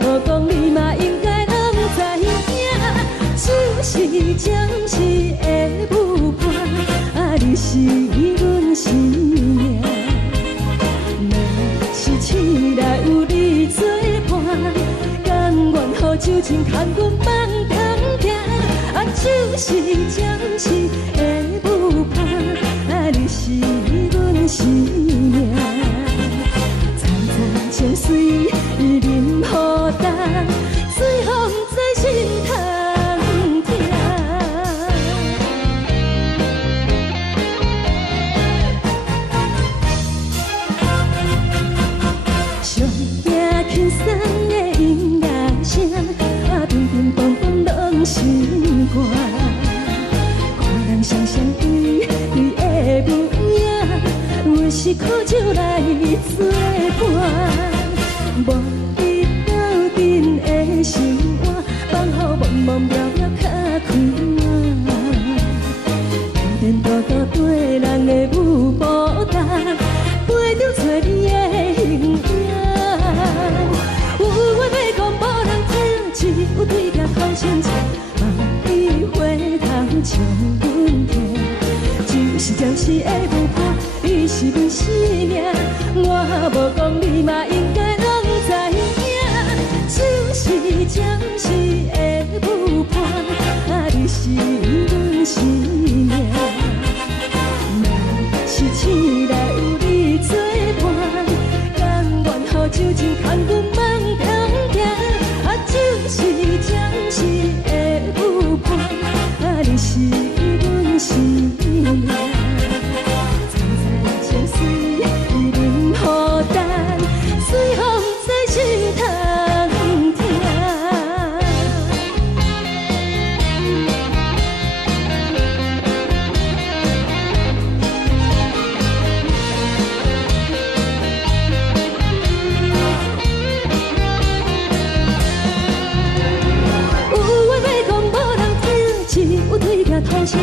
无讲你嘛应该拢知影。就是暂时的舞伴，啊，你是阮生命。若是醒来有你作伴，甘愿予酒精牵阮放空行。啊，就是暂时的舞伴，啊，你是阮生命。情水伊任予淡，水风在心通听。上惊轻松的音乐声，啊，乒乒乓乓拢心肝。看人双双对对的模样，阮是苦酒来作伴。无你斗阵的心肝，放予茫茫渺渺较开眼。颠颠倒倒对人的舞步弹，陪着做你的形影。有话要讲无人听，只有对镜头心情，望你回头像阮家，就是暂时的舞伴。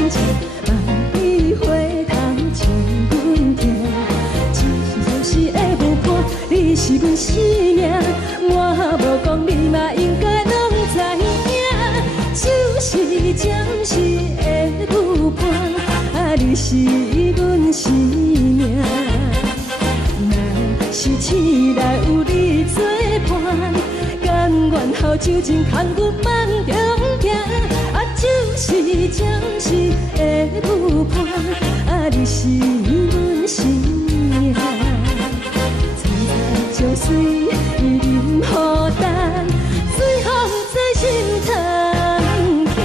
情，万里花头像阮听。一时会有伴，你是阮生命，我无讲你嘛应该拢知影。就是暂时的有伴，你是阮生命。若是醒来有你作伴，甘愿好酒情牵阮梦中行。就是暂时的有伴，你是阮生命。采采酒水，伊饮予干，水风在心头行。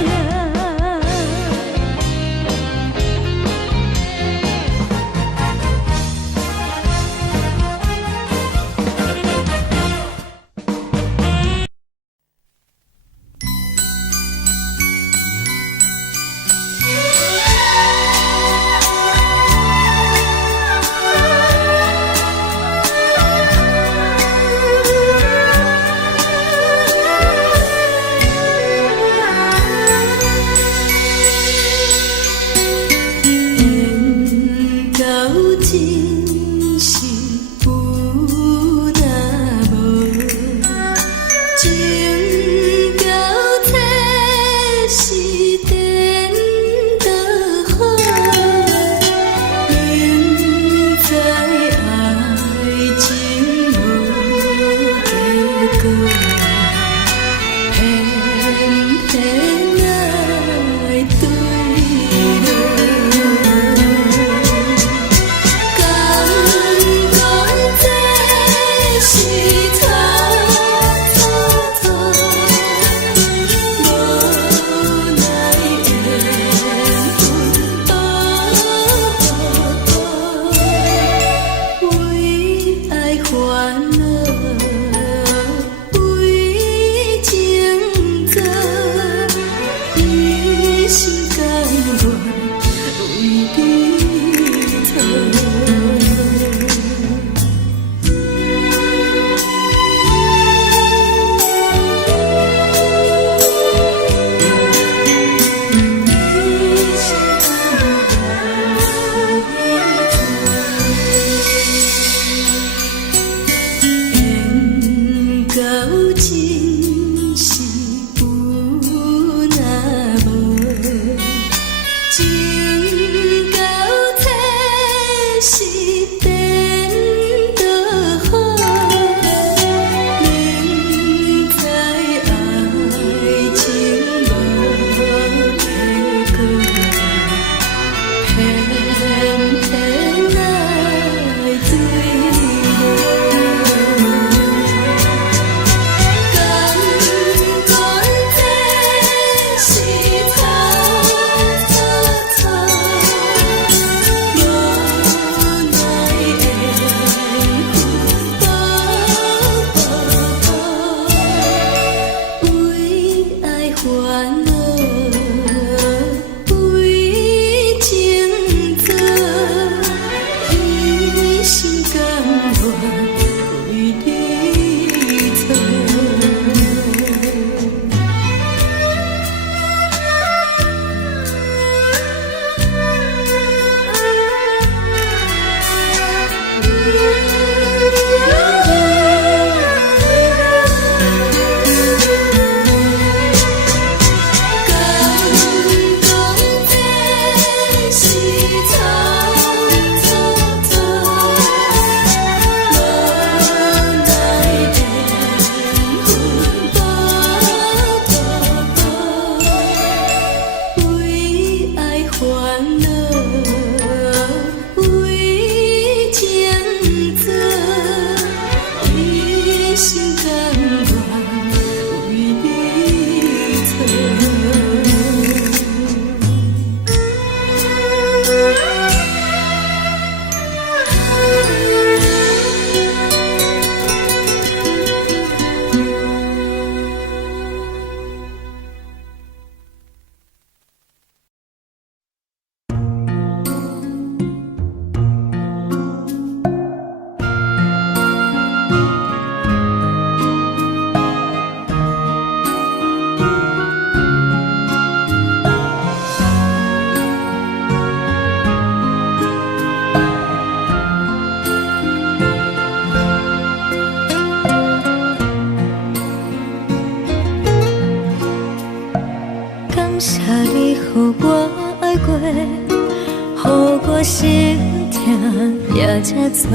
这多，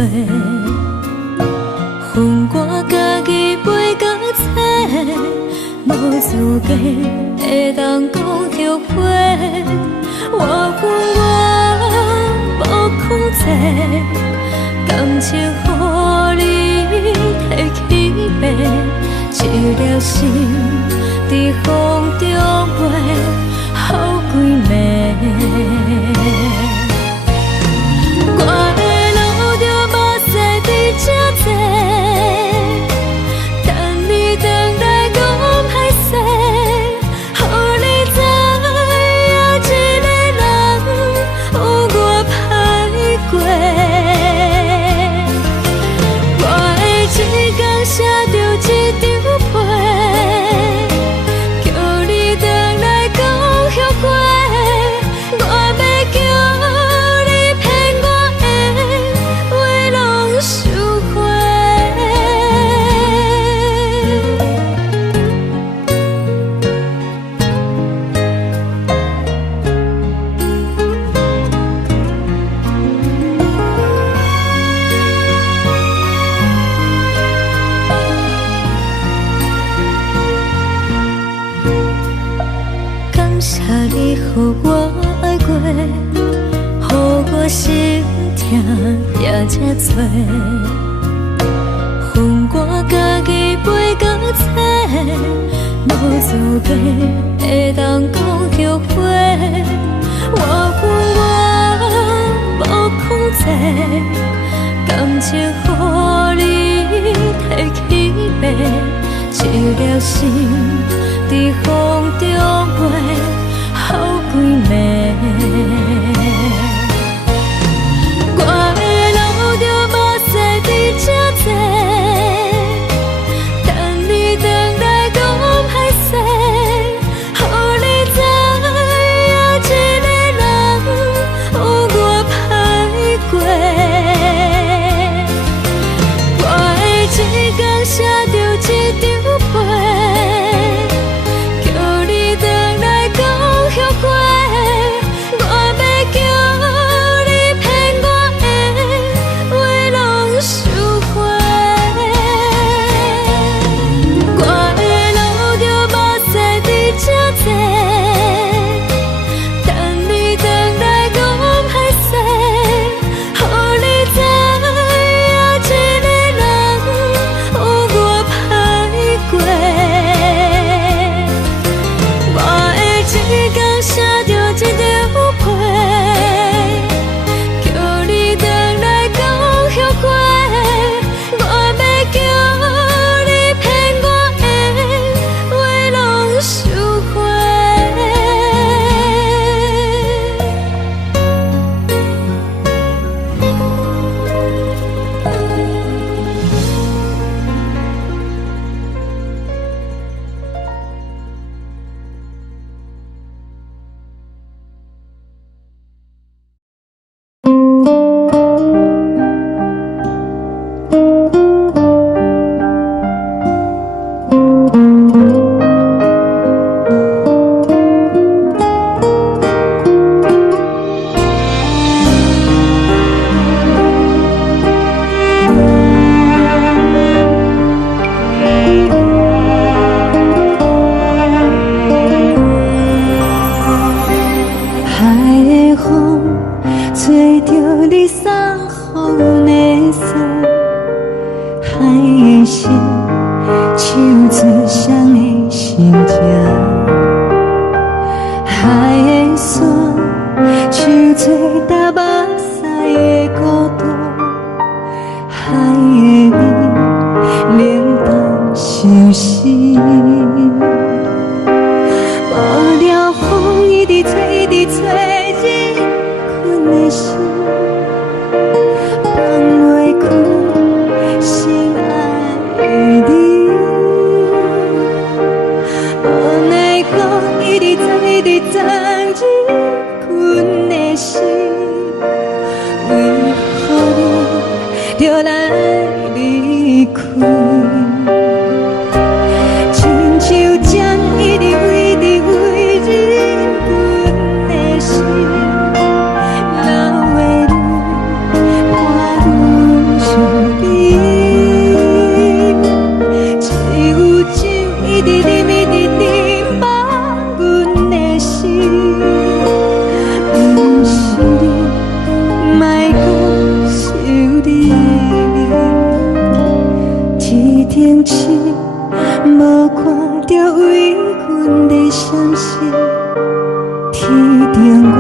恨我家己袂到切，无资格会当讲后悔。我恨我无控制，感情予你摕去卖，一粒心伫风中飞，好几暝。我的路着目屎伫这多，等你回来讲歹势，予你知影一个人有我歹过。我的一天写着一张被，叫你回来讲后悔。我要叫你骗我的话拢收回。感谢你予我爱过，予我心痛也这多，恨我家己袂到切，无资格会当讲后悔。我恨我无控制，感情予你摕去卖，一粒心伫风中飞，好几暝。我的路着目屎伫这多，等你回来讲歹势，予你知影一个人有我歹过。我的一天写着一张被，叫你回来讲后悔。我要叫你骗我的话拢收回。我的路着目屎伫这多，等你回来讲歹势，予你知影一个人有我歹过。我的一天写着一张被，叫你回来讲后悔。我要叫你骗我的话拢收回。海的风吹着你送予的伞，海的心手指双的心情，海的山手做搭目屎的孤独，海的味冷淡伤心。无聊风一直吹，一直吹，日困的心放袂开，心爱的你。无奈何一直走，一直走，日困的心，为何你就来离开？亲像针一直挥，一直挥，日困的心，流的泪，汗天星，无看到为阮的闪烁。天顶月，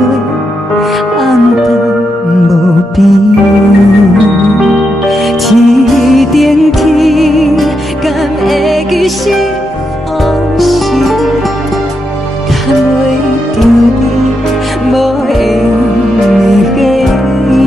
暗淡无边。天顶天，敢会记是往事？敢袂着你，无缘给你。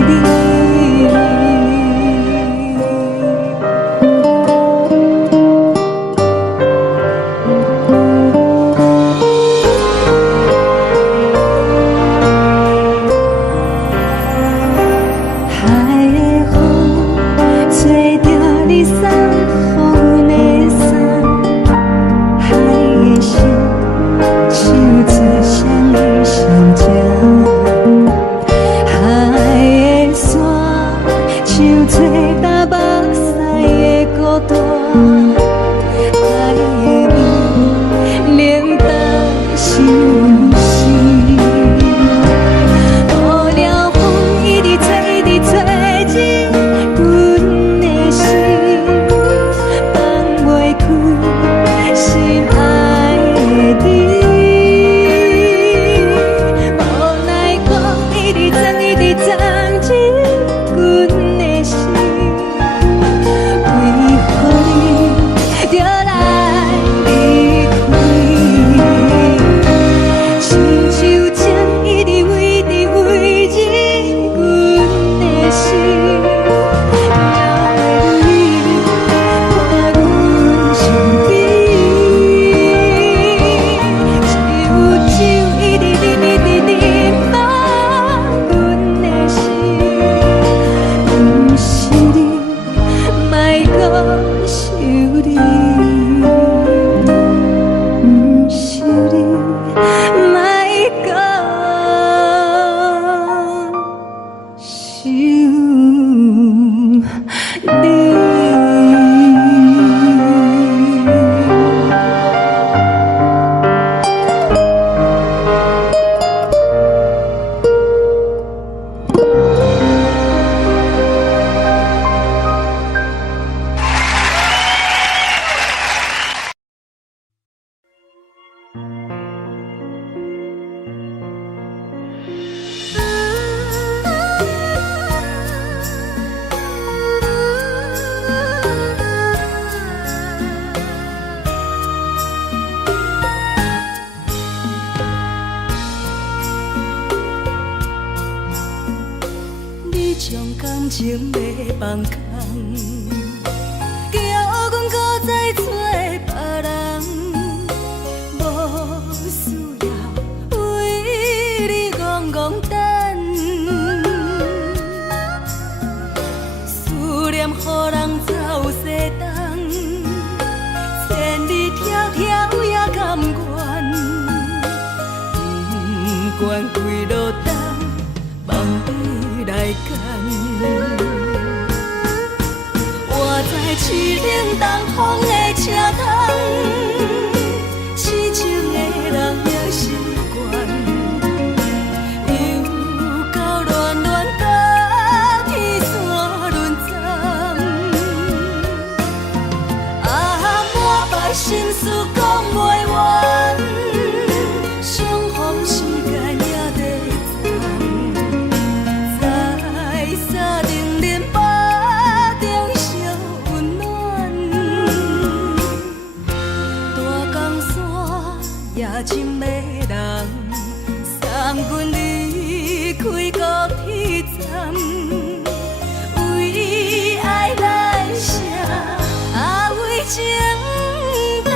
感情要放空，叫阮搁再找别人，无需要为你戆戆等，思念予人走西东，千里迢迢也甘愿，不管几路东，望你来干。活在痴冷东风的车窗，痴情的人也习惯，又到乱乱甲天线轮站。满腹心事讲袂完，相逢时间也在深的人送阮离开高铁站，为爱来写为情重。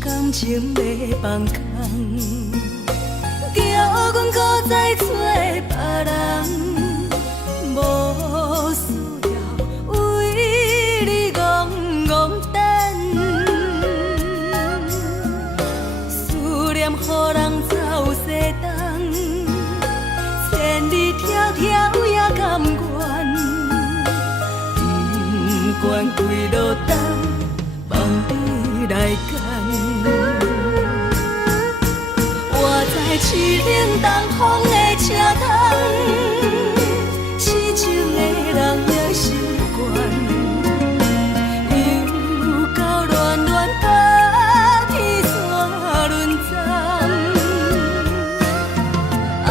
感情要放空，叫阮搁再找别人走西东，千里迢迢也甘愿，不管几落冬，望你来赶。我在市岭东风的车窗，痴情的人也习惯，又到乱乱把天线轮转。啊，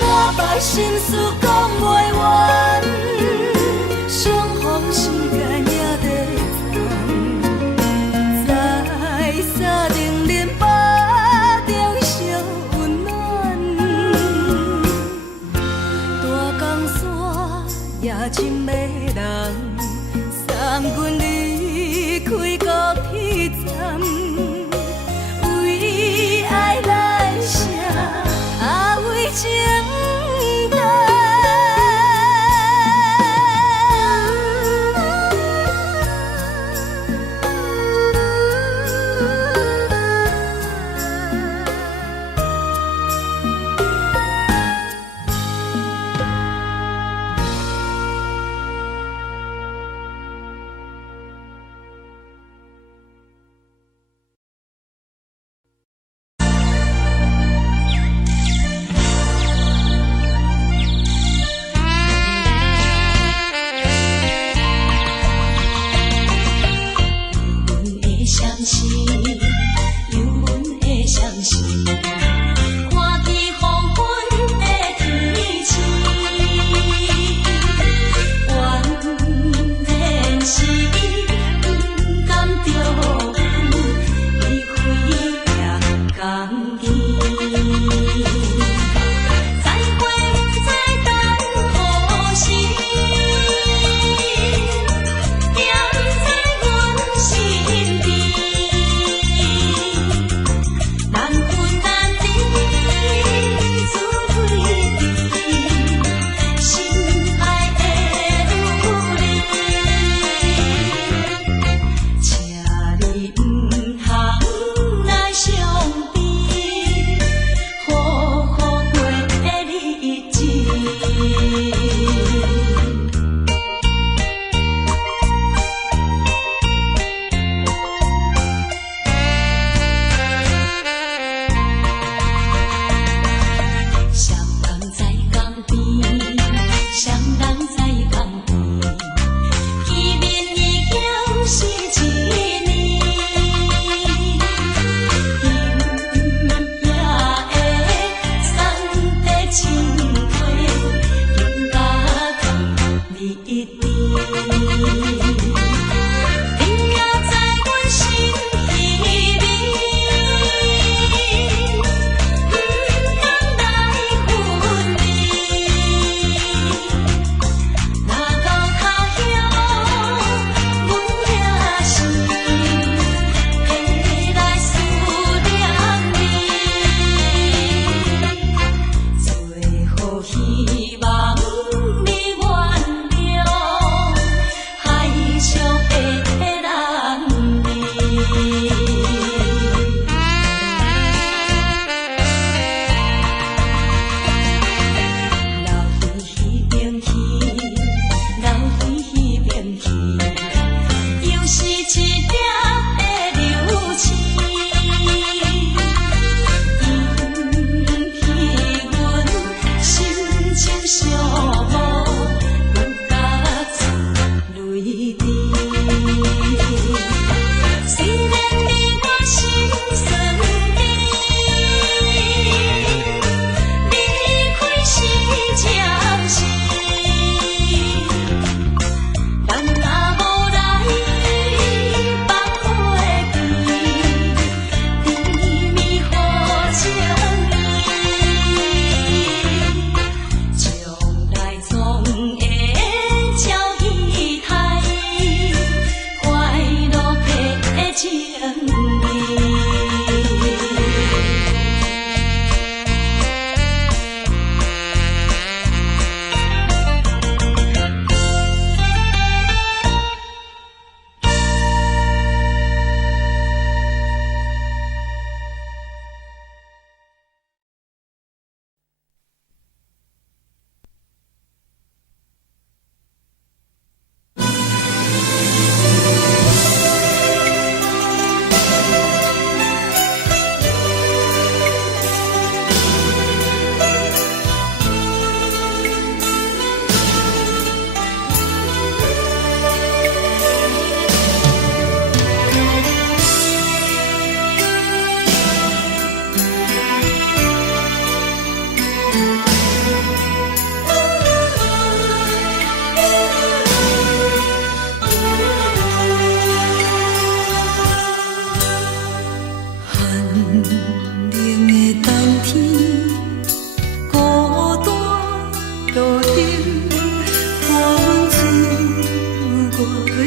满腹心事讲袂完，相逢时间也在站，在沙冷冷巴中烧温暖。大江山夜深的人，送阮离开高铁站，为爱来写，为情等。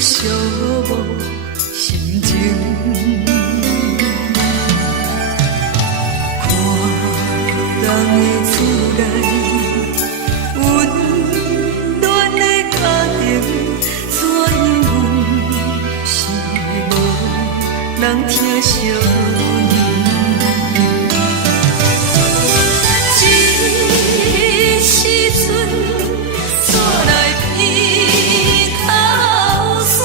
寂无心情。看人的厝内温暖的家庭，怎因阮是无人疼惜你？这时阵怎来鼻口酸，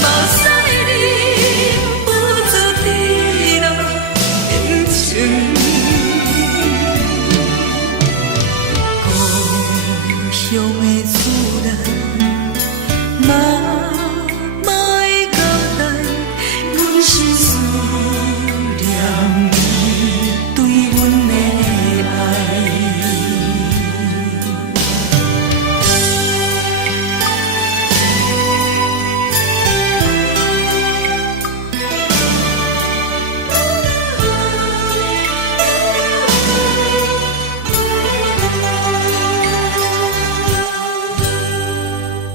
目屎忍不住滴落眼睛。故乡的厝内，妈妈的交代，阮是思念你对阮的爱。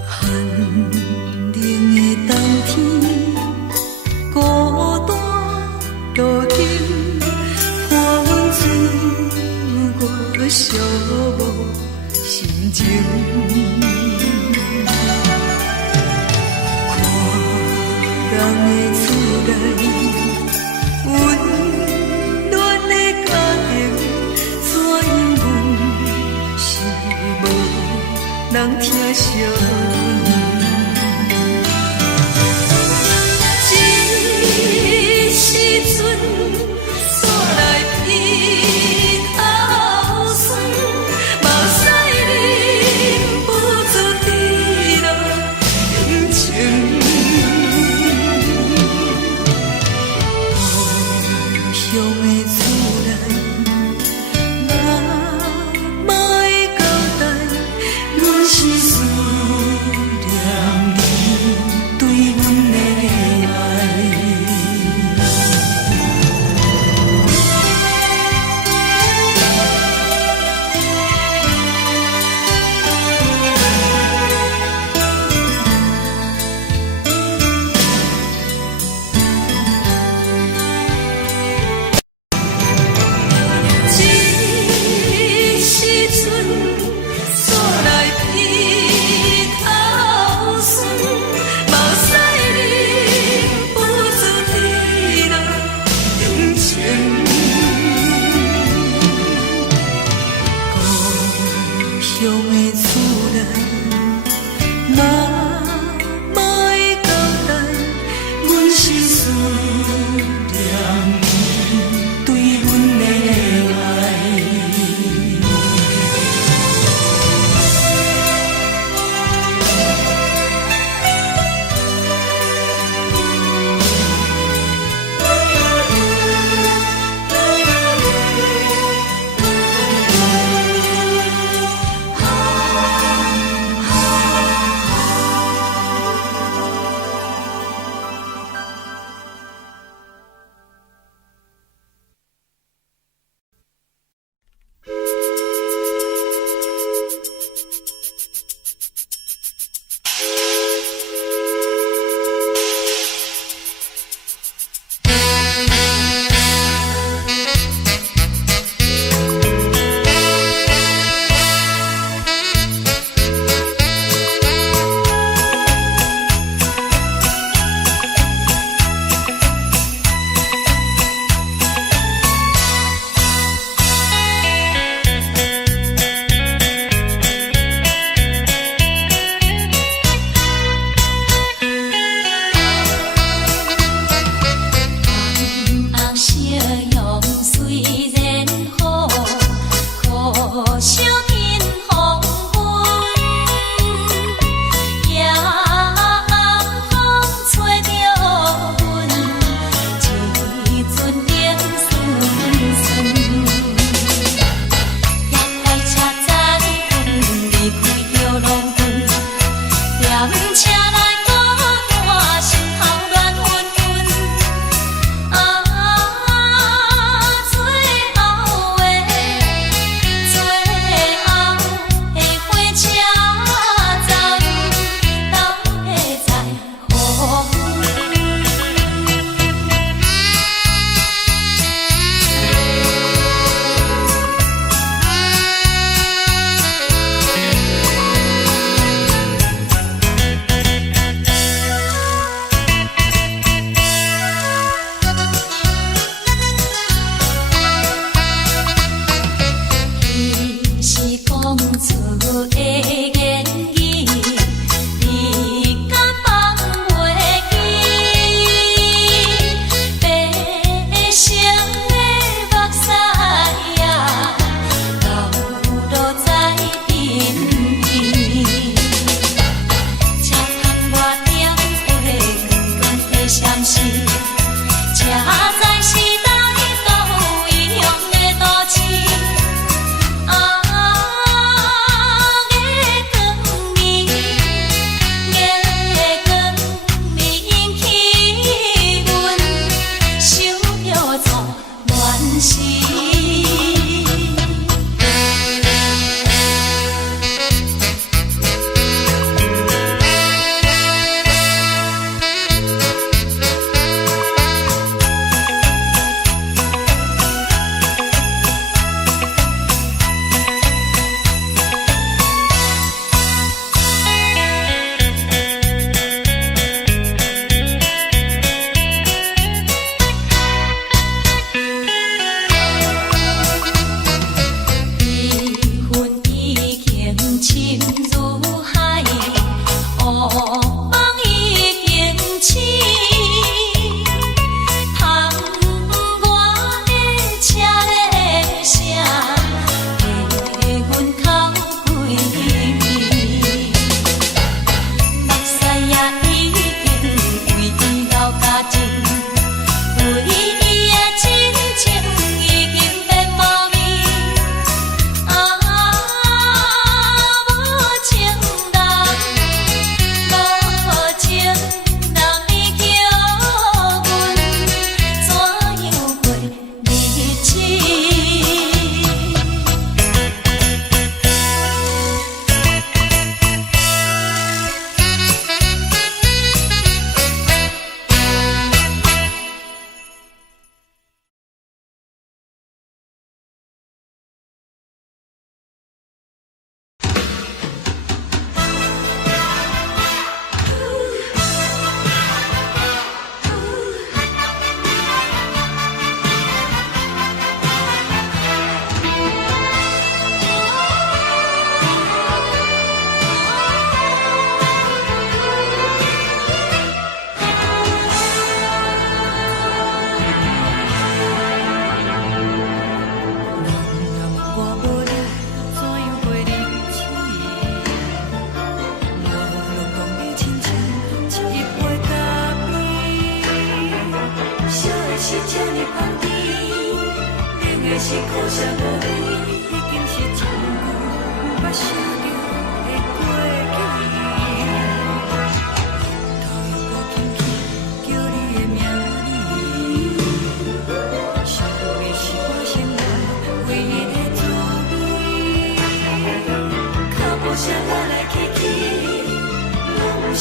寒冷的冬天，孤单路灯，看阮醉，我寂无心情。看人的厝内温暖的家庭，怎因阮是无人疼惜你？这时阵怎来鼻口酸，目屎忍不住滴落眼睛。故乡的厝内，妈妈的交代，阮是思念你对阮的爱。这时阵怎来鼻口酸，目屎忍不住滴落眼睛。故乡的厝内，妈妈的交代，阮是思念你对阮的爱。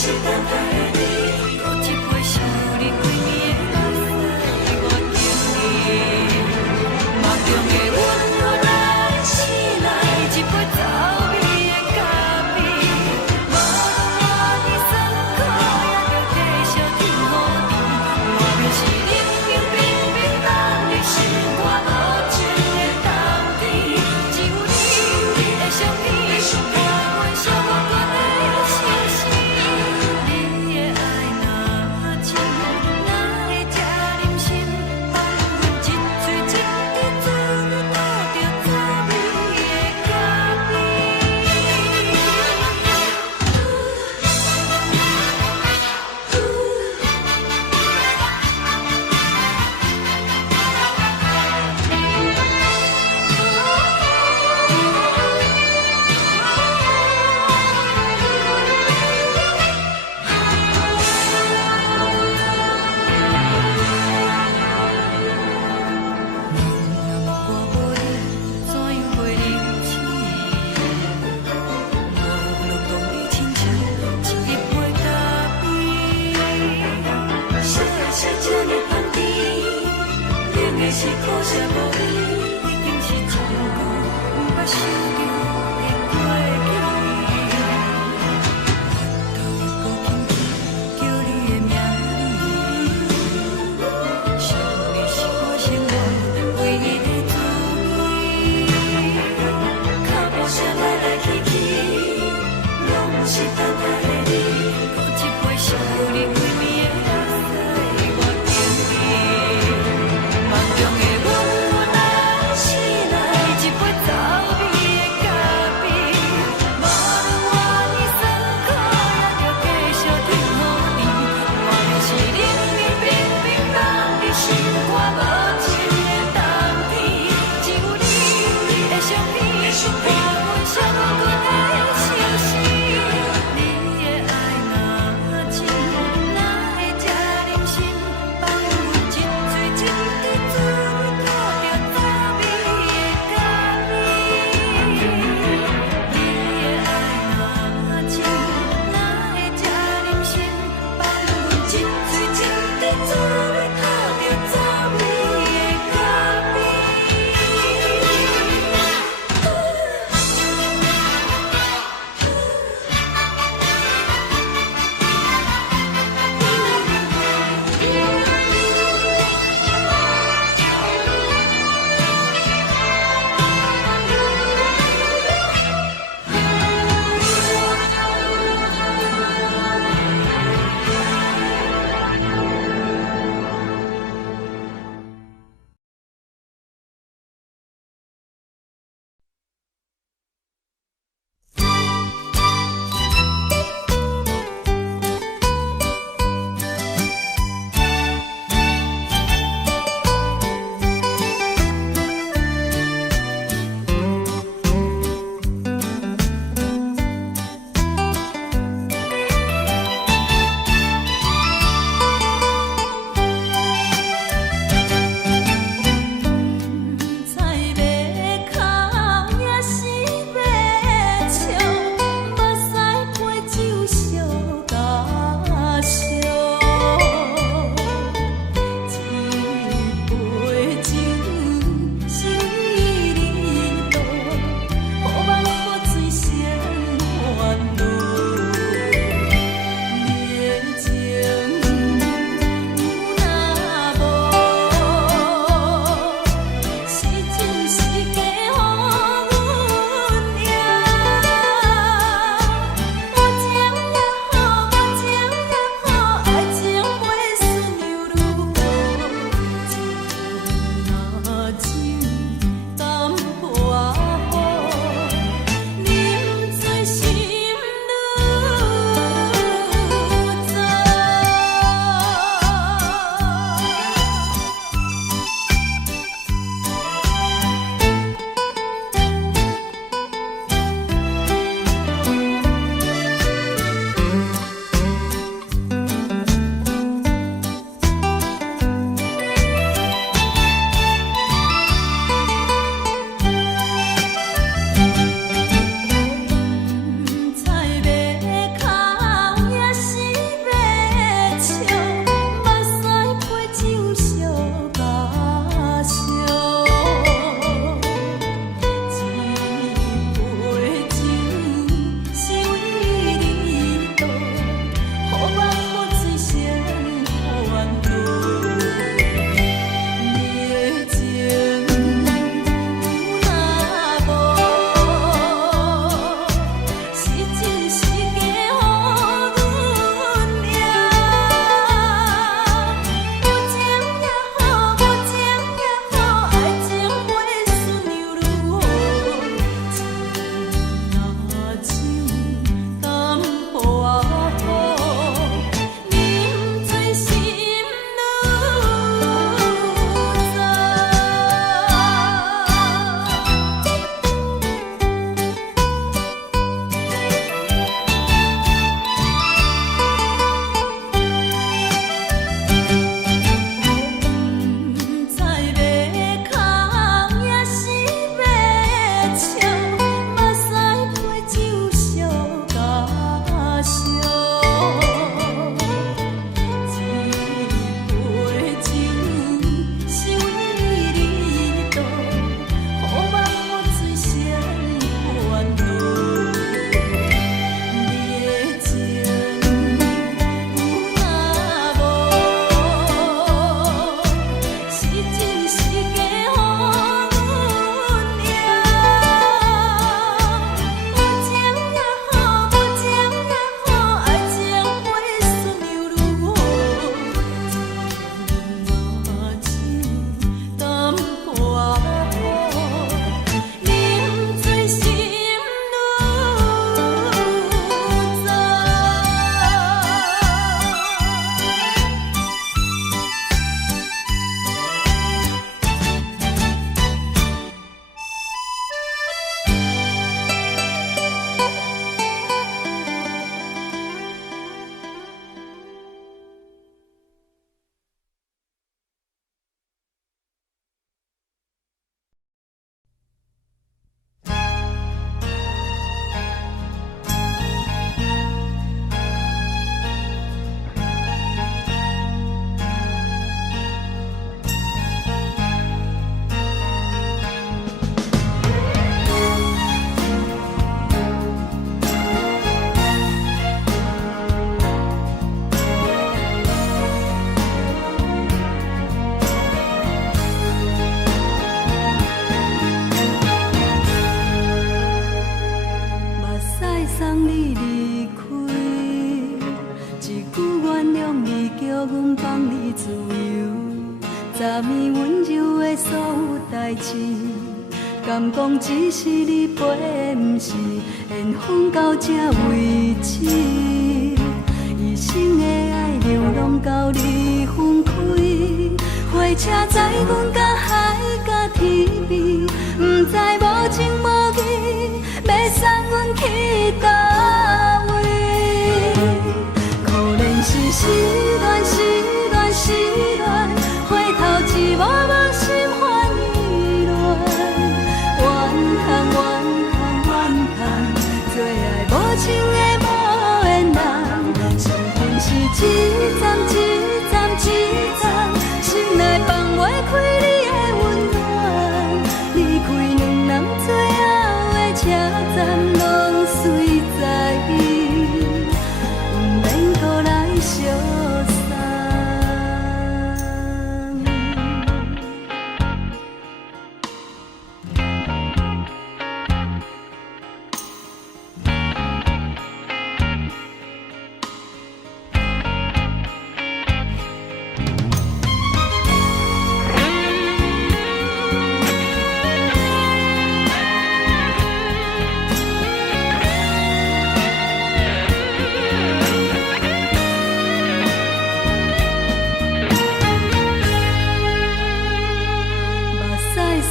是等待的你，喝一杯想你几年的目屎，我敬你。梦中的阮落来醒来，一杯走味的咖啡，无论我的酸苦，也着继续甜予你。我就是冷冷冰冰放你心，我无情的冬天，只有你的相片，伴阮寂寞阮的心事。你的爱若真，哪会这忍心，放阮一嘴一滴珠，倒着走味的咖是苦涩无味，已经是一句不捌想着的过去。头一个轻轻叫你的名字，想你是我生活唯一的滋味。脚步声来来去去，拢是等待的你，喝一杯想你几暝的目屎，我敬你。梦中的阮落来醒来，一杯走味的咖啡，无论我的酸苦，也着继续甜予你。我就是冷冷冰冰放你心，我无情的冬天，只有你的相片，伴阮寂寞阮的心事。你的爱若真，哪会这忍心，放阮一嘴一滴珠，倒着走味的咖啡。你的爱若真，哪会这忍心，放阮一嘴一滴珠，倒着走味的咖啡。菜要烤也是。敢讲只是你陪，不是缘分到这为止。一生的爱流浪到你分开，火车载阮到海甲天边，不知无情无义，要送阮去倒位？可怜是失恋，失恋，失恋，回头一幕幕心烦意乱，怨叹，怨叹，怨叹，最爱无情的无缘人，伤痕是一站一站一站，心内放袂开你的温暖，离开两人最后的车站，拢随在伊，不免搁来相送。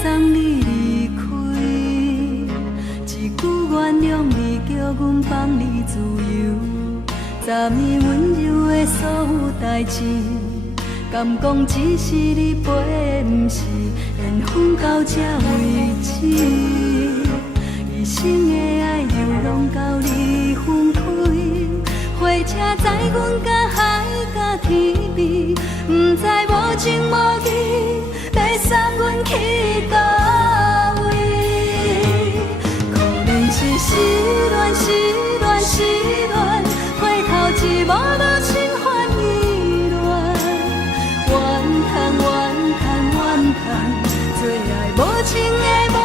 送你离开，一句原谅你，叫阮放你自由。10年温柔的所有代志，敢讲只是你陪，不是缘分到这为止。一生的爱流浪到你分开，火车载阮到海甲天边，不知无情无义，要送阮去倒位？可怜是失恋，失恋，失恋，回头一幕幕心烦意乱，怨叹，怨叹，怨叹，最爱无情的无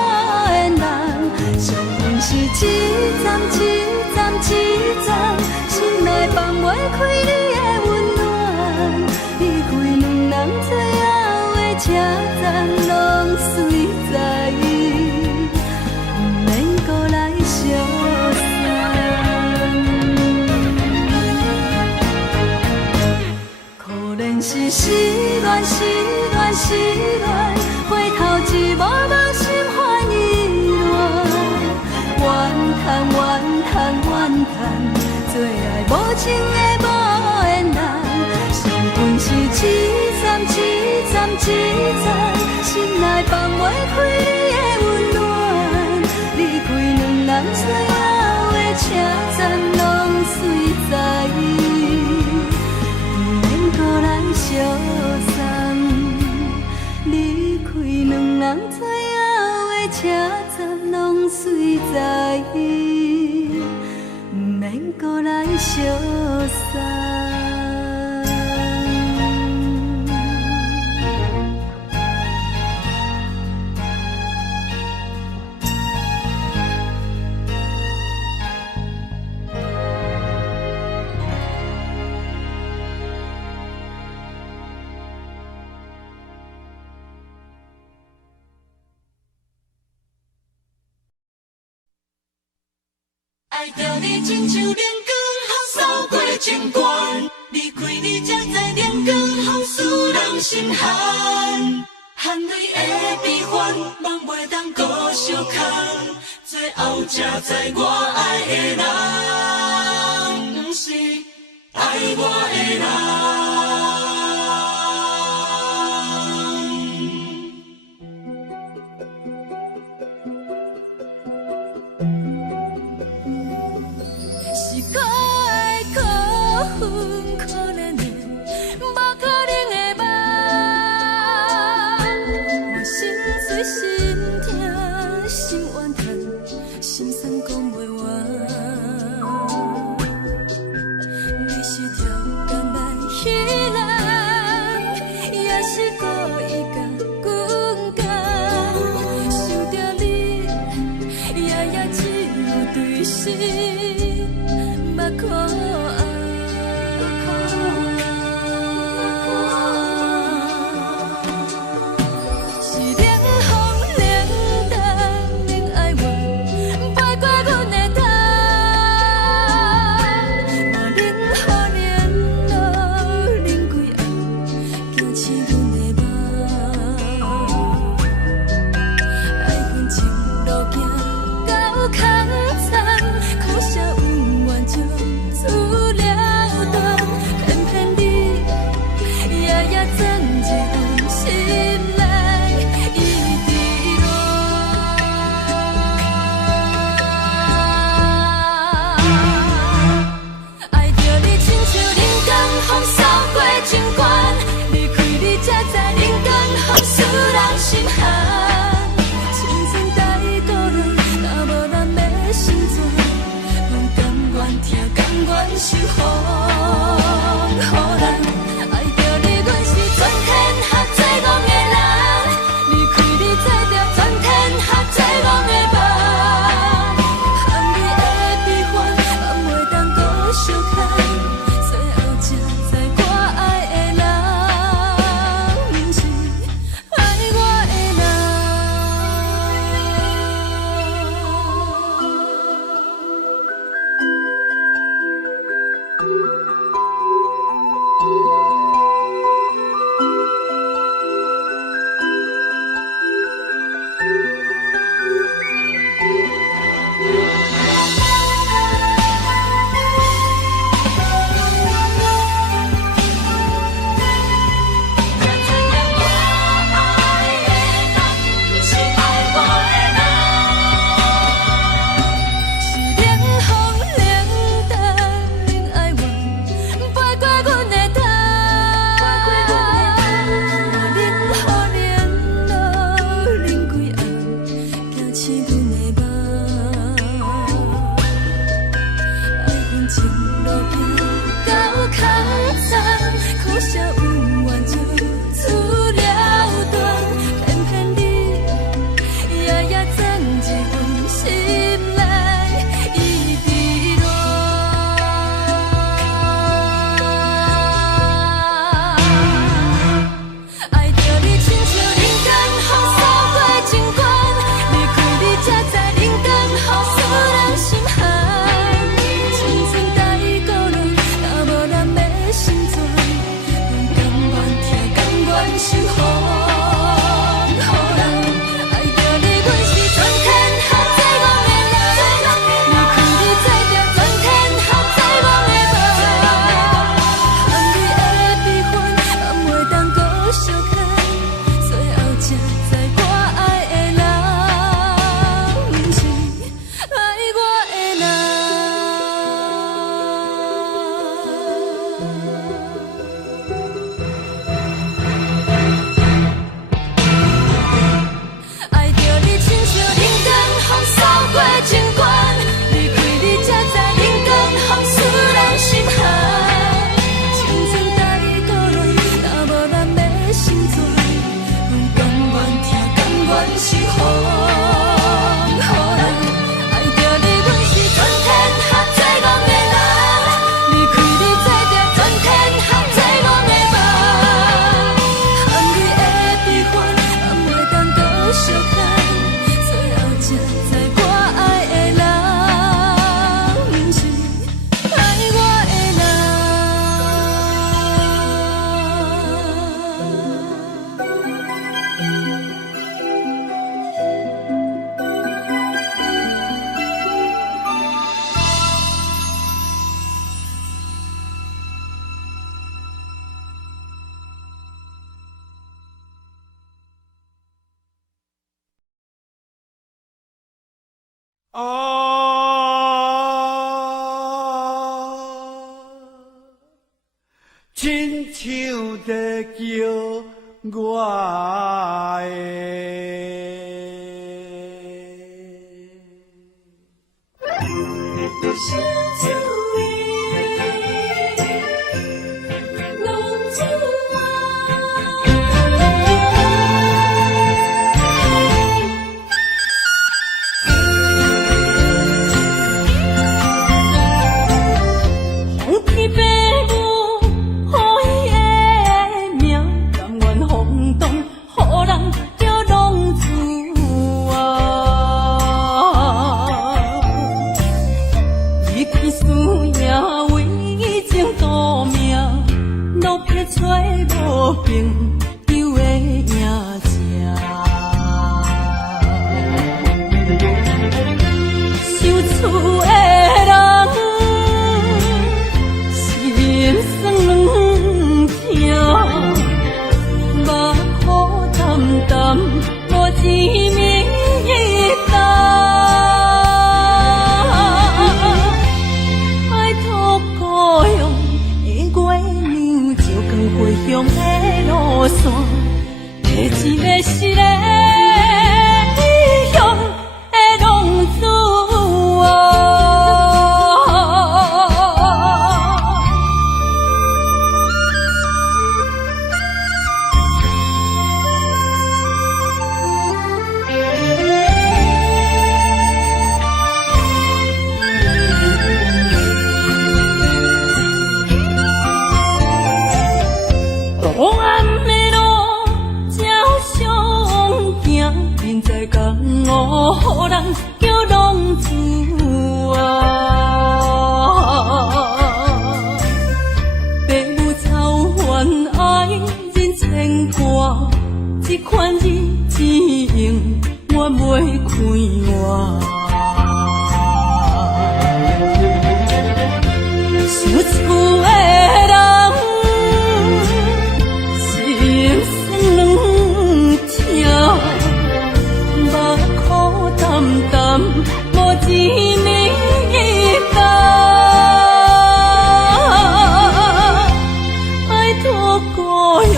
缘人，伤痕是一站一站一站，心内放袂开你的温暖，离开两人最后的车站，拢随在伊，不免搁来相送。可怜是失恋，失恋，失恋，回头一幕幕心烦意乱，怨叹，怨叹，怨叹，最爱无情的无缘人，伤痕是一站一站一站，心内放袂开你的温暖，离开两人最后的车站，拢随在伊，不免搁来相送。离开两人最后的车站，拢随在伊，不免搁来相送。爱着你亲像阳光，透扫过情关，离开你才知阳光风使人心寒。含泪的悲欢，望袂当搁相牵，最后才知我爱的人，不是爱我的人。是可爱可恨可怜的，无可能的梦。我心碎心痛心怨叹，心酸讲袂完。你是条工来彼人，也是故意甲阮讲，想着你夜夜只有对视。目眶红，是冷风冷淡，亲像在叫我的。小酒的浪子红旗白舞，好伊的命，甘愿风动，予人叫浪子离开思念，为情赌命，路撇出无朋友的影子。受厝的人，心酸软痛，目苦淡淡，无知名一担。爱托故乡的月亮，照光回乡的路线，提一个失个异乡的浪子。黑暗的路，照常行，人在江湖，予人叫浪子父母操烦爱人牵挂，这款日子用我袂开我。想厝的人，心酸软痛，目苦淡淡，无知名一担。爱托故乡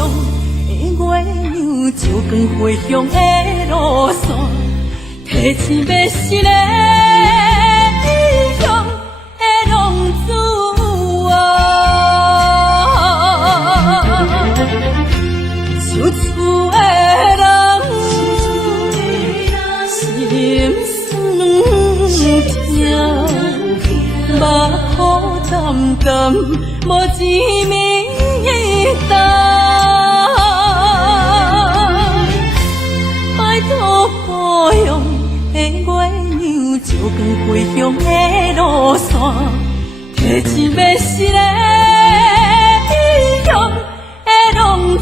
的月亮，照光回乡的路线，提醒要失个异乡的浪子。受厝的人，心酸软痛，目苦淡淡，无知名一担。爱托故乡的月亮，照光回乡的路线，提醒要失个异乡的浪子。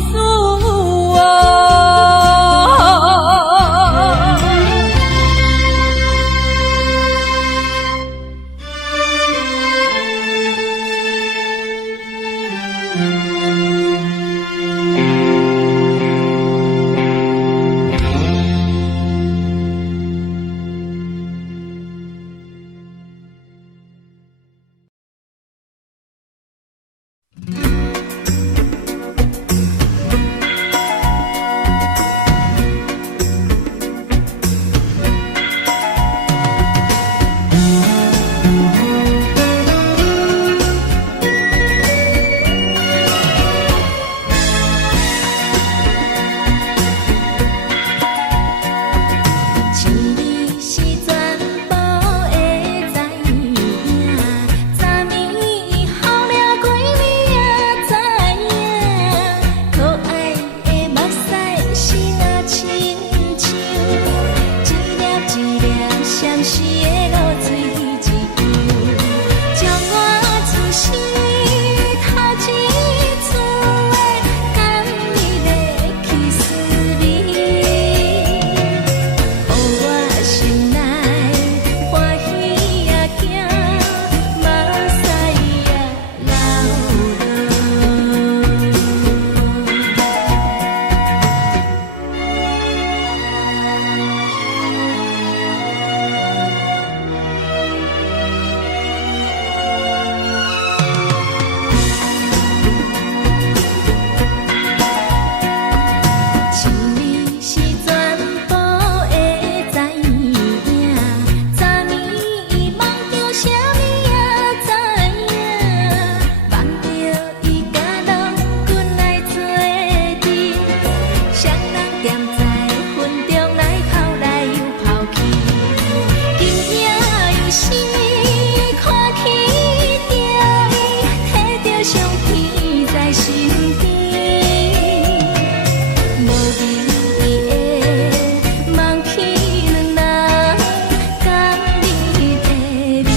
时，看起着伊，摕着上天在身边，无味的梦起两人，甘你的眠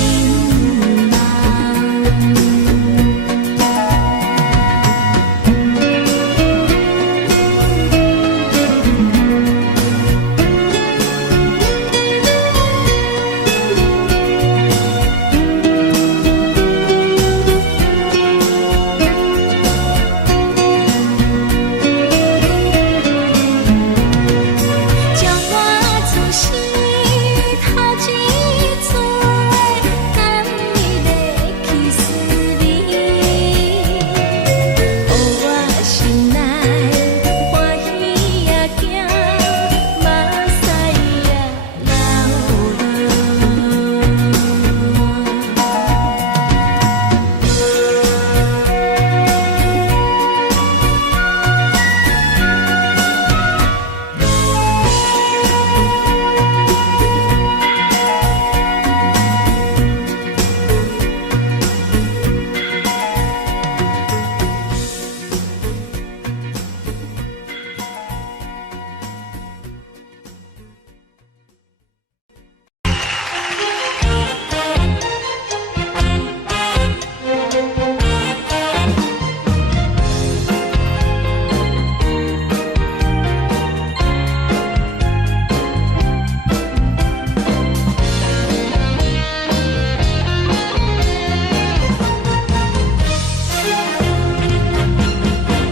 将我自身头一次的甘你的气思味，予我心内欢喜也惊，目屎也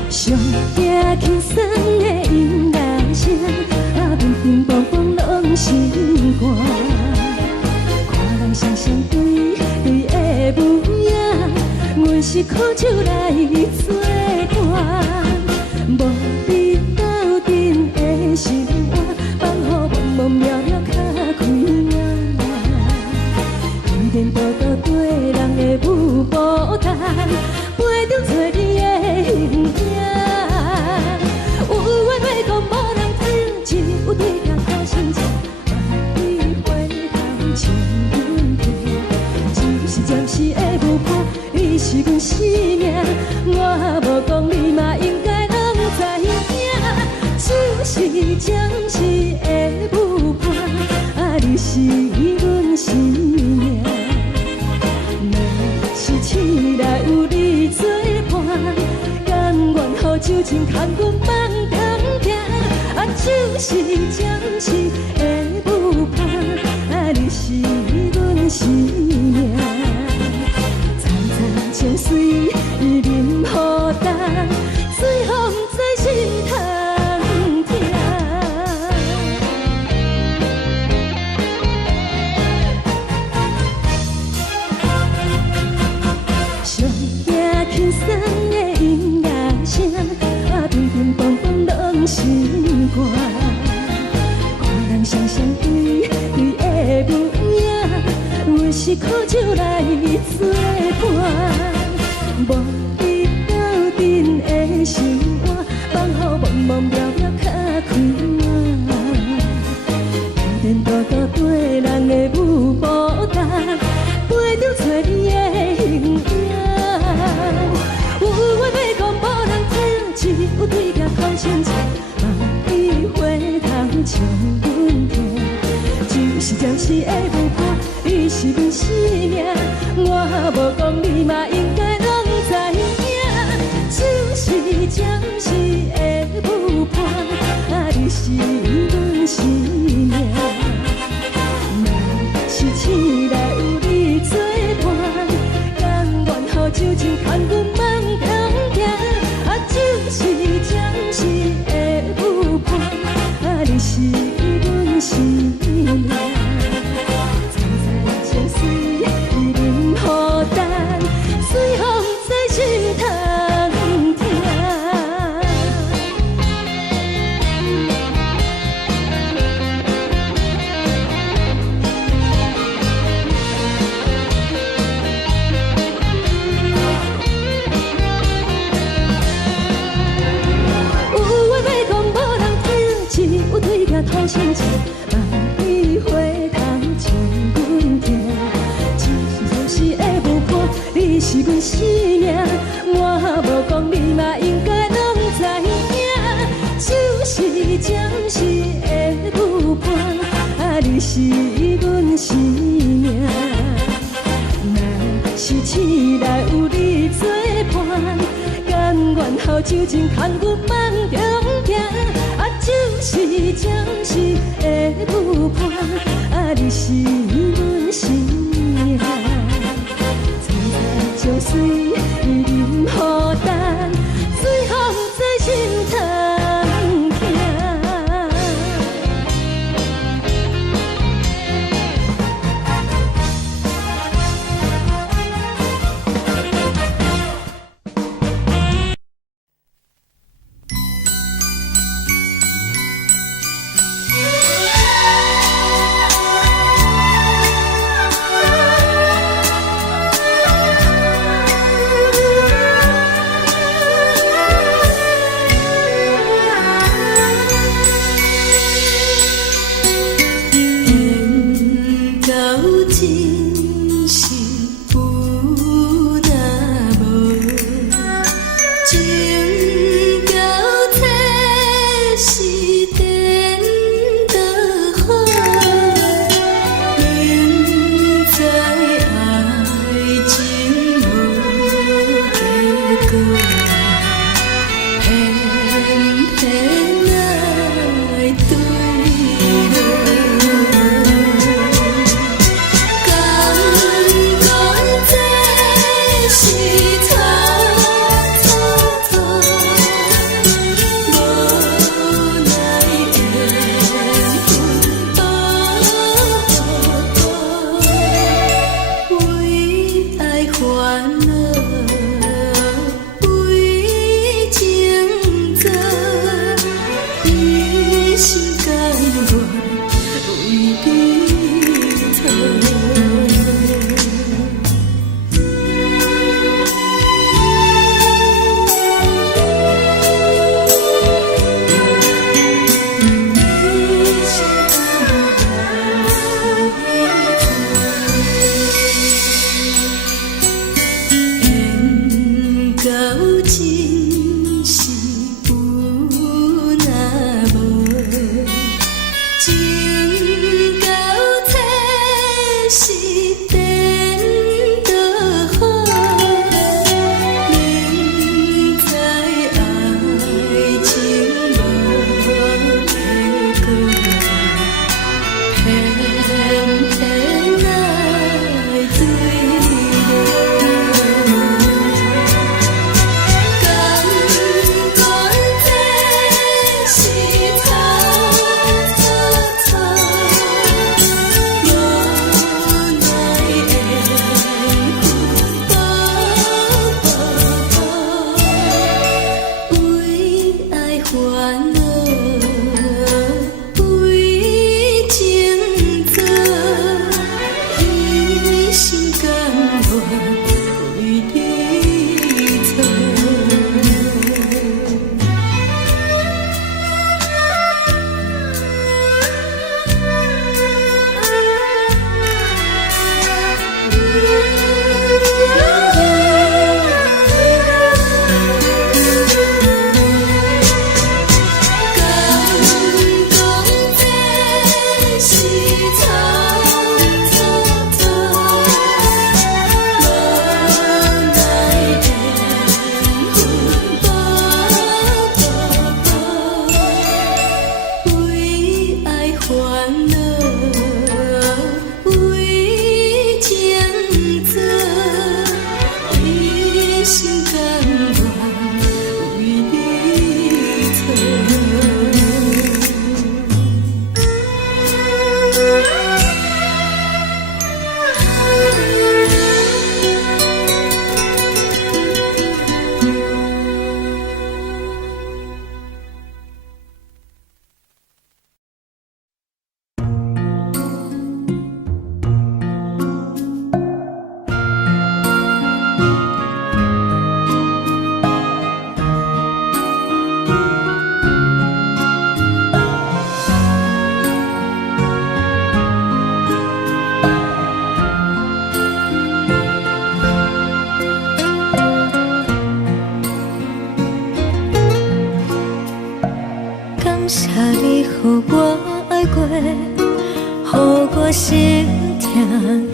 上惊轻松的音乐声，乒乒乓乓拢心肝。看人双双对对的模样，阮是苦酒来作伴。无你斗阵的心肝，放予茫茫渺渺较开眼。一颠倒倒对人的舞步弹，陪着找你的形影。有话要讲无人听，有对甲好心情，你回头将阮听。就是暂时的舞伴，你是阮生命，我无讲你嘛应该拢知影。就是暂时的舞伴，你是阮生命。若是醒来有你作伴，甘愿予酒精牵阮放通行。就是暂时的舞伴，你是阮生命。层层情水任何担，随风在心通听。上惊轻松的音乐声，乒乒乓乓拢心肝。看人双双对对的模样，阮是苦酒来作伴。无你斗阵的心肝，放予茫茫渺渺较开眼。一颠倒倒对人的舞步弹，陪着找你的形影。有话要讲无人听，只有对甲好心情，你回头将阮听。就是暂时的舞伴，你是阮生命，我无讲你嘛应该拢知影。就是暂时的舞伴，你是阮生命。若是醒来有你作伴，甘愿予酒精牵阮放通行。就是暂时的舞伴，你是阮生命。层层情水任何担，随风在心通听。阮生命，我无讲你嘛应该拢知影，就是暂时的舞伴，你是阮生命。若是醒来有你作伴，甘愿后酒精牵阮梦中行，就是暂时的舞伴，你是阮生命。将水饮予淡，水风在心头行。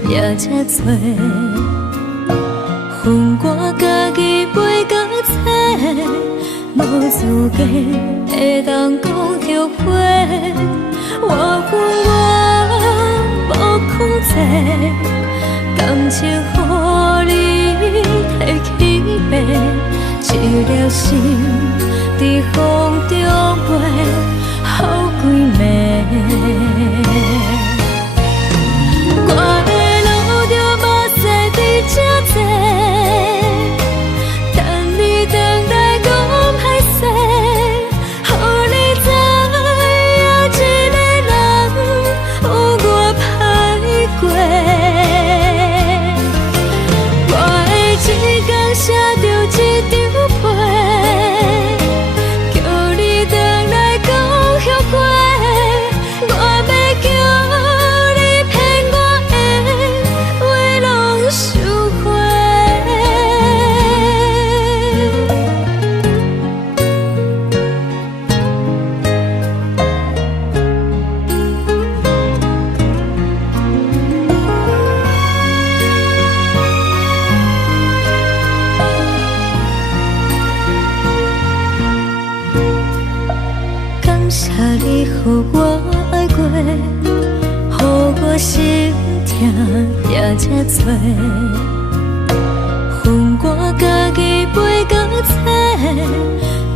也才多，恨我家己袂到切，无资格会当讲后悔。我恨我无控制，感情予你提起白，一粒心在风中飞，好几暝。我的路着目屎伫这多，等你回来讲歹势，予你知影一个人有我歹过。我的一天写着一张被，叫你回来讲后悔。我要叫你骗我的话拢收回。感谢你予我爱过，予我心痛也才多，恨我家己袂到切，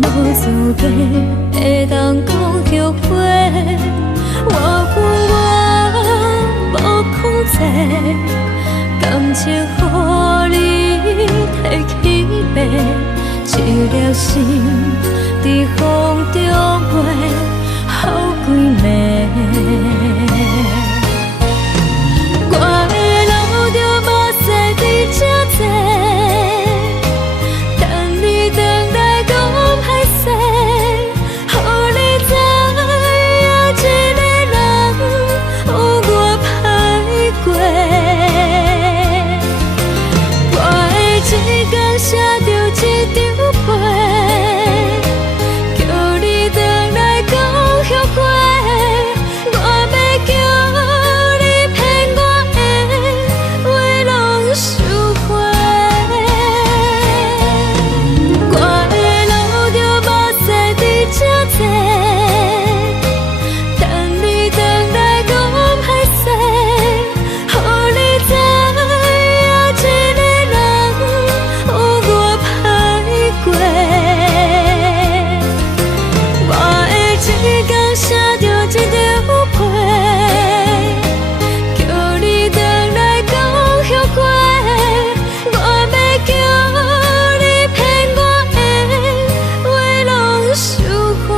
无资格会当讲后悔。我恨我无控制，感情予你提起白，一粒心在风中飞，好几暝。我的路着目屎伫这多，等你回来讲歹势，予你知影一个人有我歹过。我的一天写着一张被，叫你回来讲后悔。我要叫你骗我的话拢收回。我的路着目屎伫这多，等你回来讲歹势，予你知影一个人有我歹过。我的一天写着一张被，叫你回来讲后悔。我要叫你骗我的话拢收回。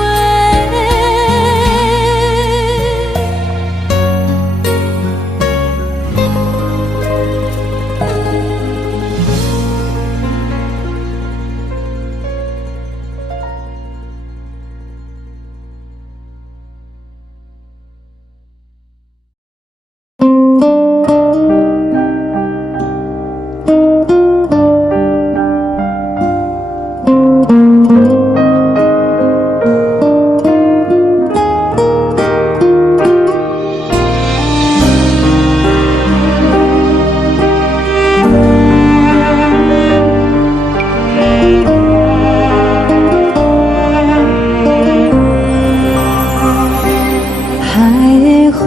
海的风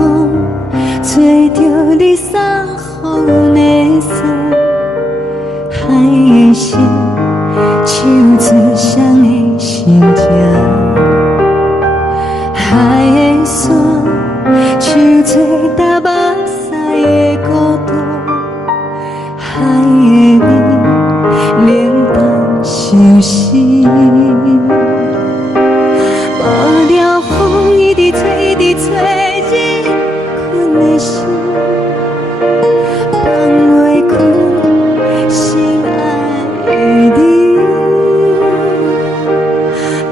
吹着你送风的伞，海的心唱出双的心情，海的山唱出搭目屎的孤独，海的味冷淡伤心。无聊风一直吹，一直吹日困的心，放袂开心爱的你。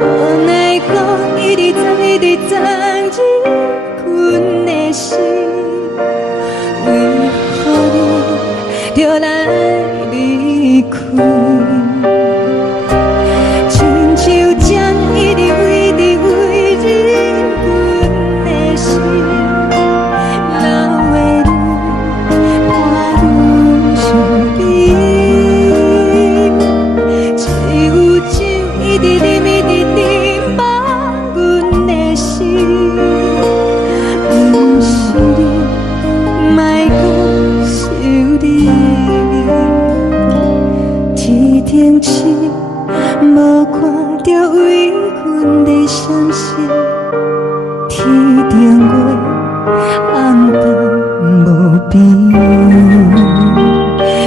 无奈我一直藏，一直藏日困的心，为何你就来离开？亲像针一直为你为日困的心，流的泪。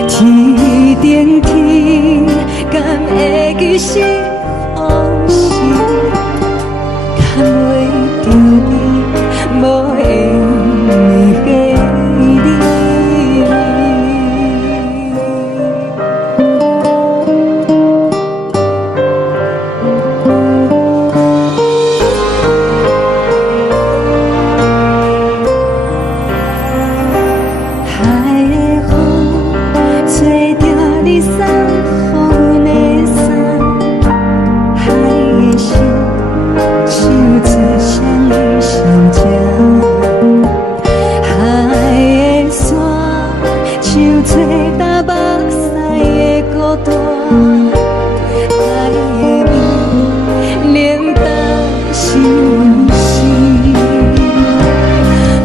天顶天，敢会记是往事？敢袂着你，无缘的你。海的风吹着你送予阮的衫，海的心像做双鱼相接，海的山像做搭目屎的孤单，海的味冷淡心事。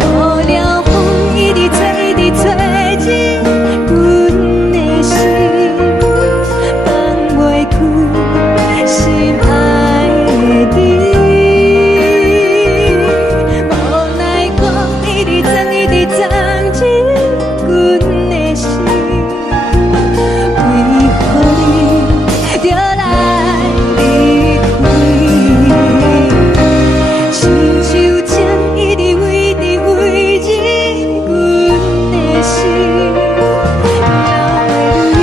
雨了风一直吹，一直吹进阮的心，放袂开心爱的你。无奈讲一直藏，一直藏进阮的心，为何你就来离开？亲像针一直围着围入阮的心，了的你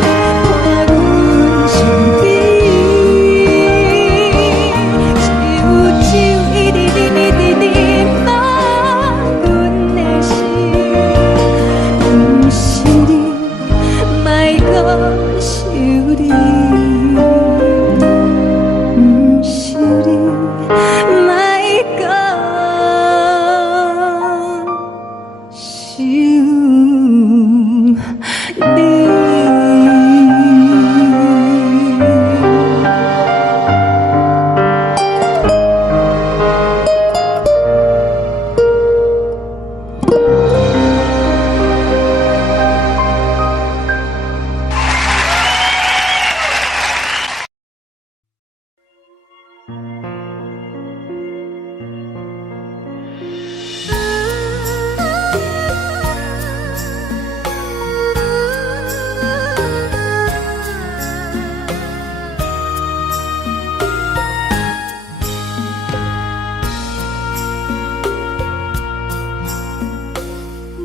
看阮身边，手一直忍，一直忍放阮的心，不是你，莫搁想你，不是你，莫搁想你。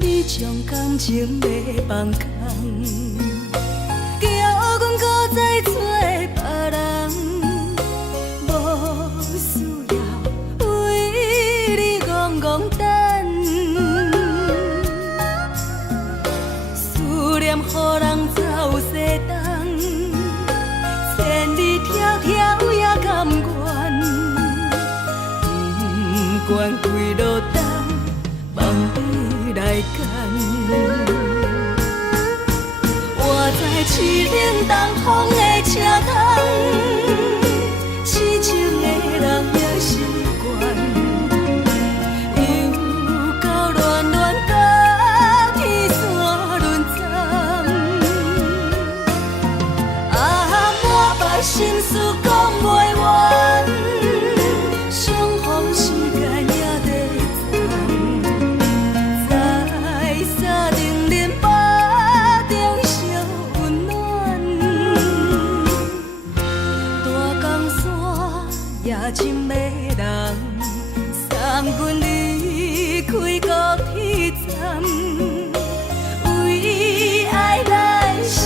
你将感情卖放空，叫阮搁再找别人，无需要为你戆戆等。思念予人走西东，千里迢迢也甘愿，不管几路东。梦里来干，我在凄冷东风的车窗，痴情的人也习惯，又到乱乱甲天线轮站，满腹心事讲袂完，相逢时间也在站。在定林巴中烧温暖，大江山夜深的人，送阮离开高铁站，为爱来写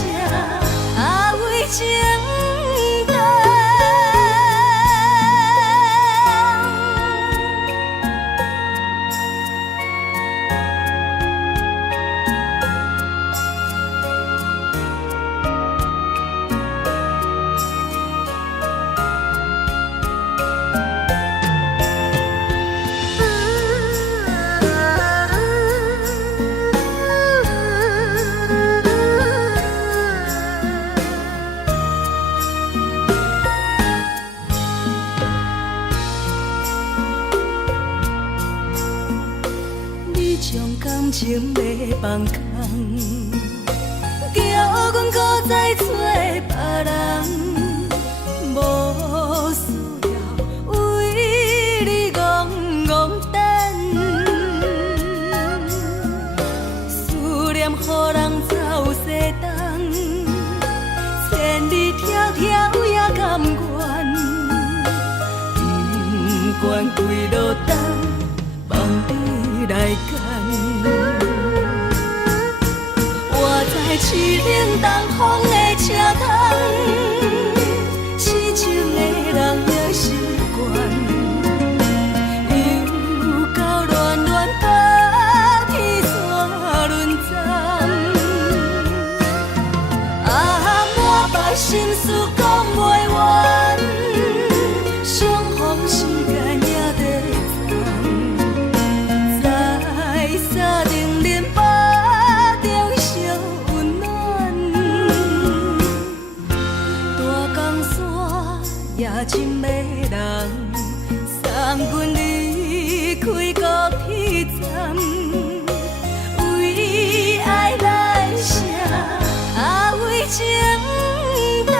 为情重。情要放空，叫阮搁再找别人，无需要为你戆戆等。思念，予人走西东，千里迢迢也甘愿，不管归路东，望你来干。我在市冷东风的车头，痴情的人也习惯，又到乱乱把天线轮转。啊，满腹心事讲袂完，相逢时间也在站，在山顶林巴中相温暖。大江山也真迷人，送阮离开高铁站，为爱来写，为情等。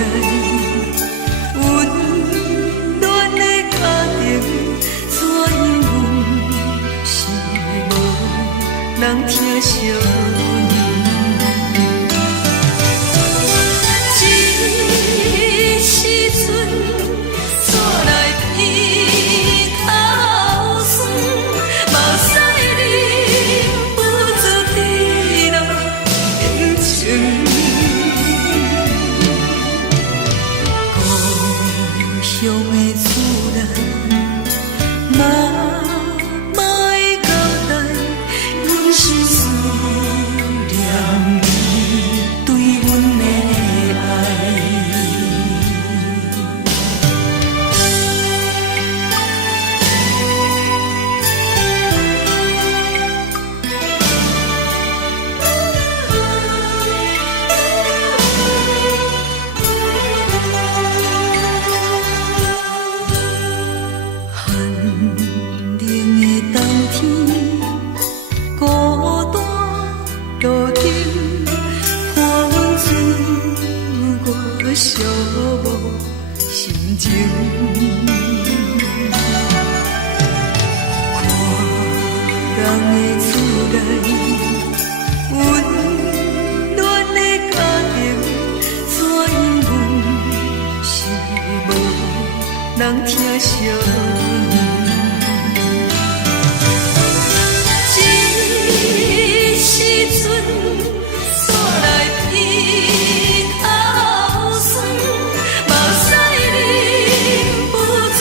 来，温暖的家庭，怎因阮是无人疼惜？这时阵怎来鼻头酸？目屎忍不住滴落眼睛。故乡的厝内，妈妈的交代，阮是思念你对阮的爱。寒冷的冬天，孤单路程，看阮自我寂寞心情。看人的厝内，温暖的家庭，怎因阮是无人疼惜？这时阵怎来鼻头酸？目屎忍不住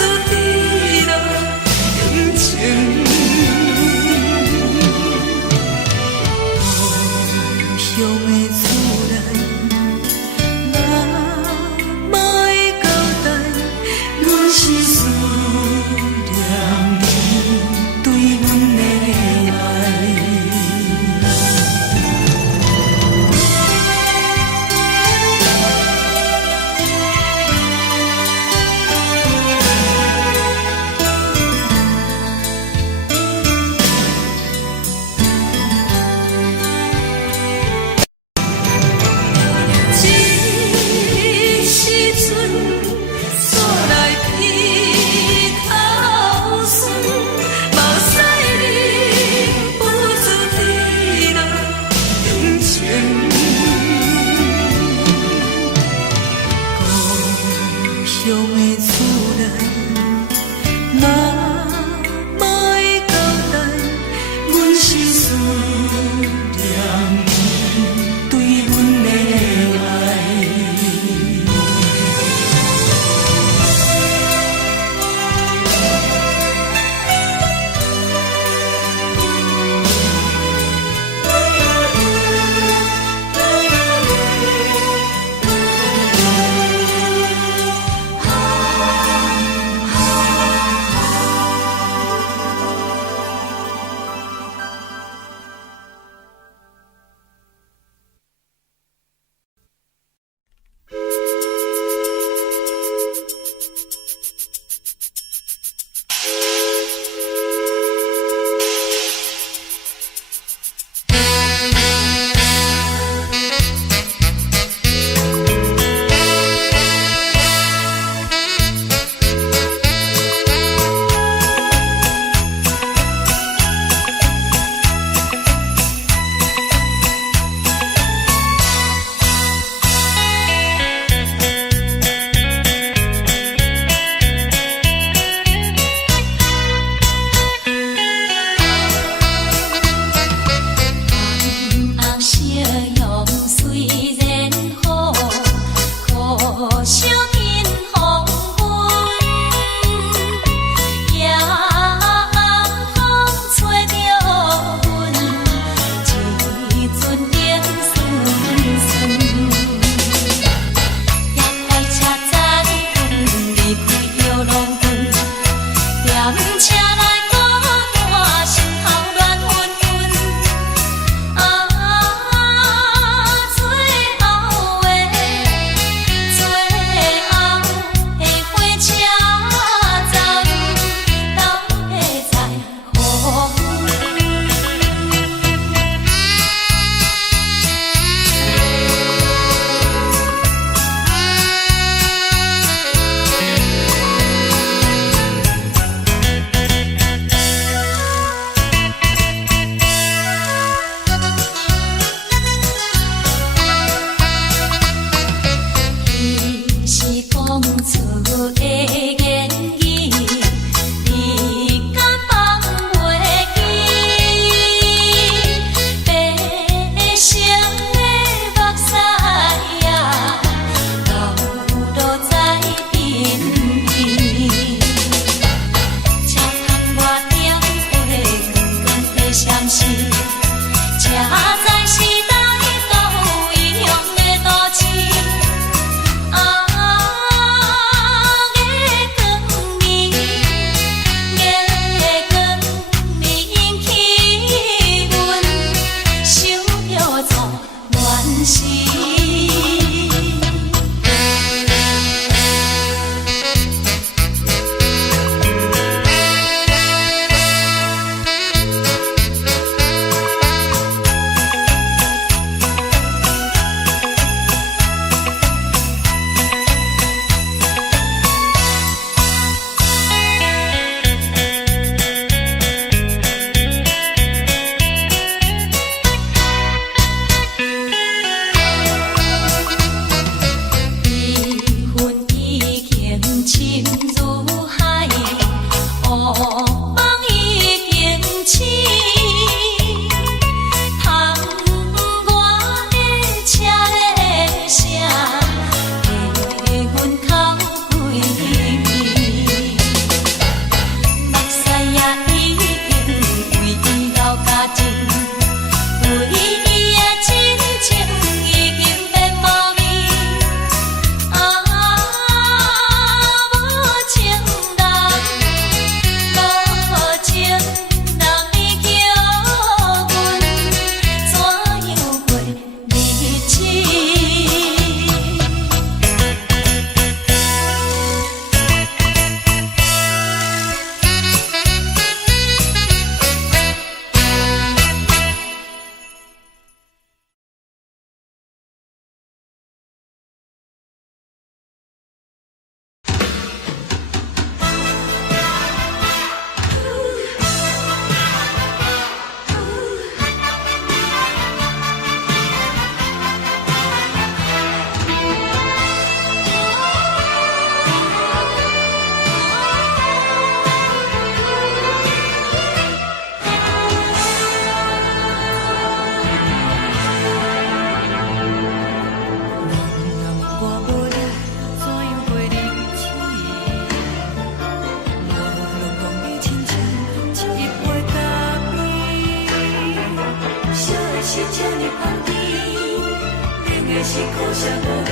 无啥无味，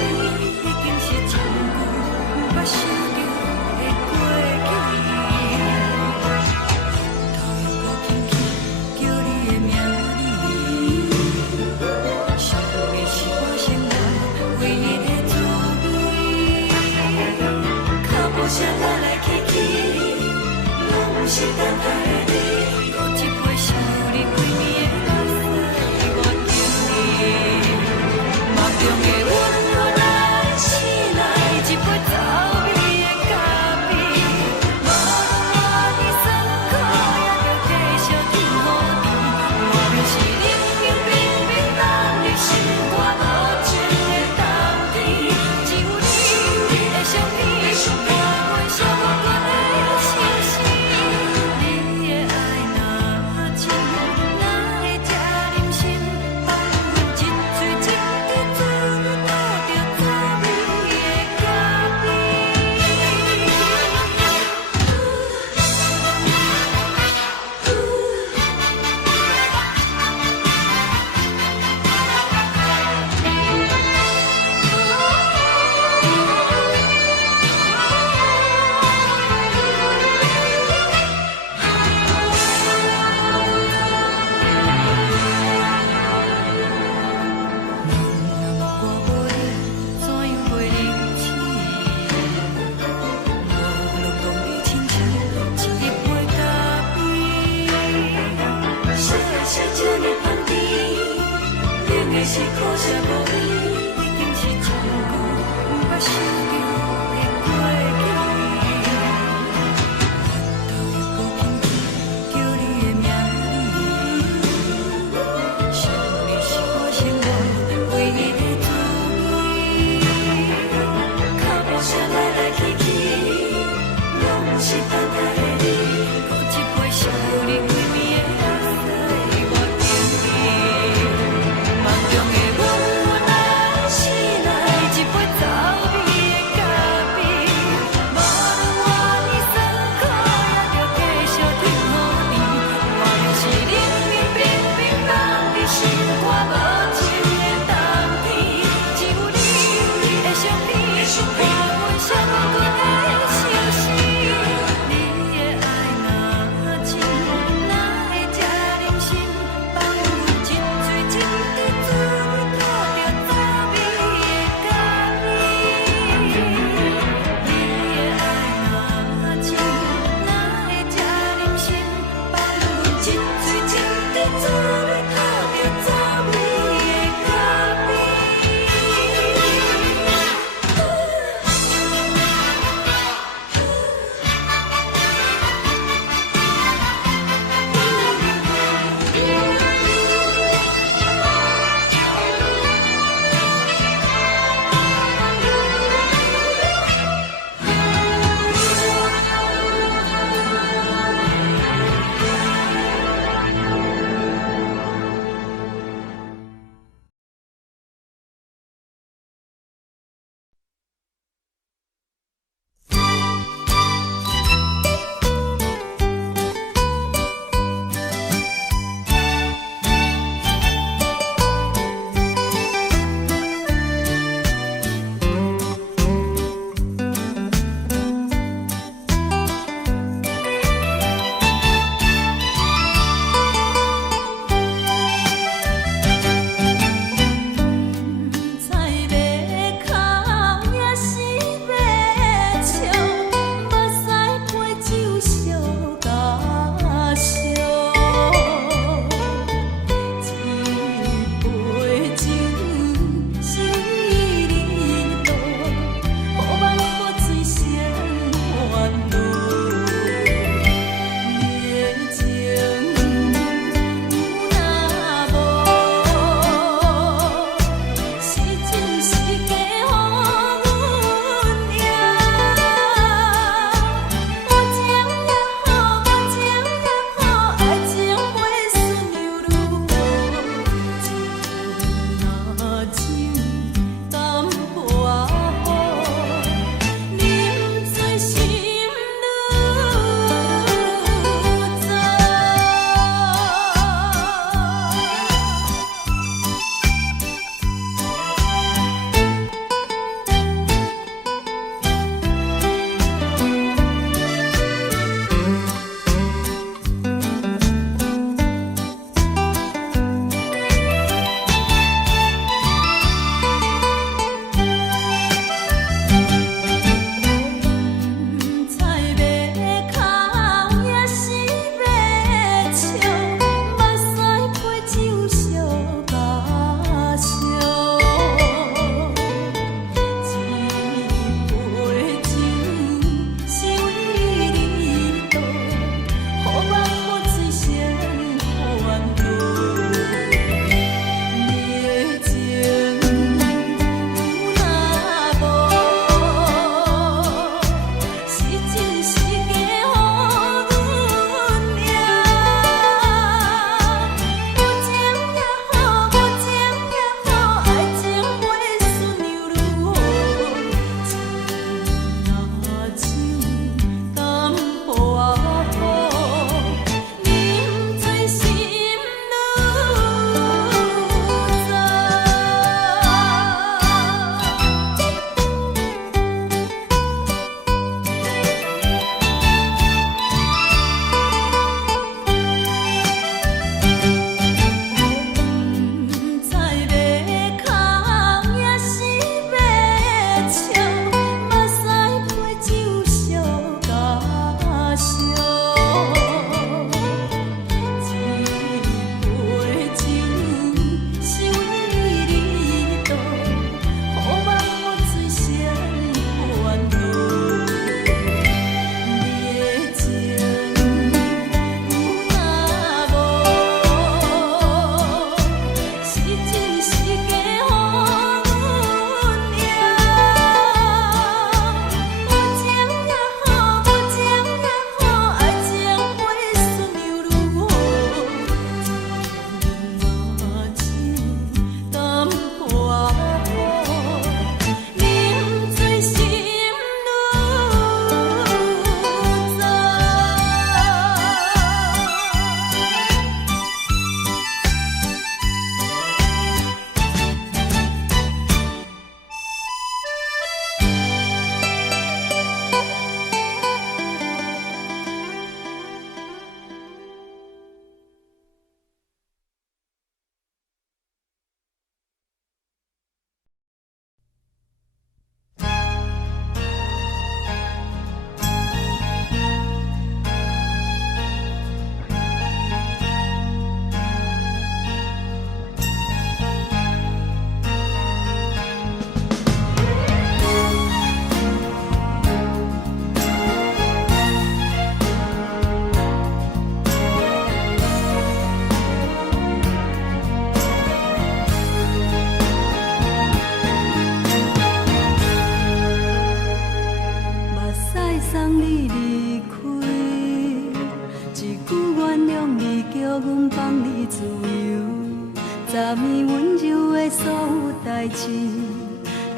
已经是真久捌想着的过去。头又搁轻轻叫你的名字，想你是我生活唯一的滋味。脚步声来来去去，拢是等待的你，搁一杯想你几暝的目屎，我求你。梦中的阮何来醒来，一杯走味的咖啡，无论我的酸苦，也着继续甜予你。我就是冷冷冰冰冷入心肝无情的冬天，只有你的相片，我阮烧不尽的心事。你的爱若真，哪会这忍心放阮一嘴一滴滋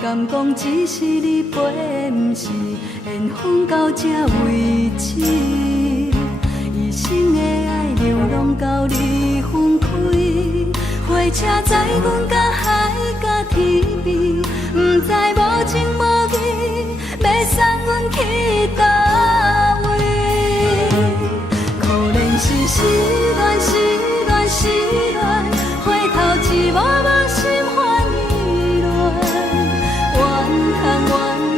敢讲只是你陪，不是缘分到这为止。一生的爱流浪到你分开，火车载阮甲海甲天边，不知无情无义，要送阮去倒位？可能是失恋，失恋，失恋，回头一幕幕心烦意乱，怨叹，怨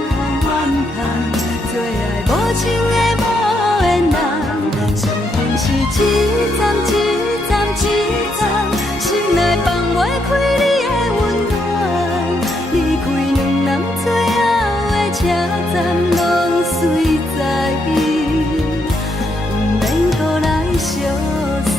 叹，怨叹，最爱无情的无缘人，上恨是一站一站一站，心内放袂开你的温暖，离开两人最后的车站，拢随在伊，不免搁来相送。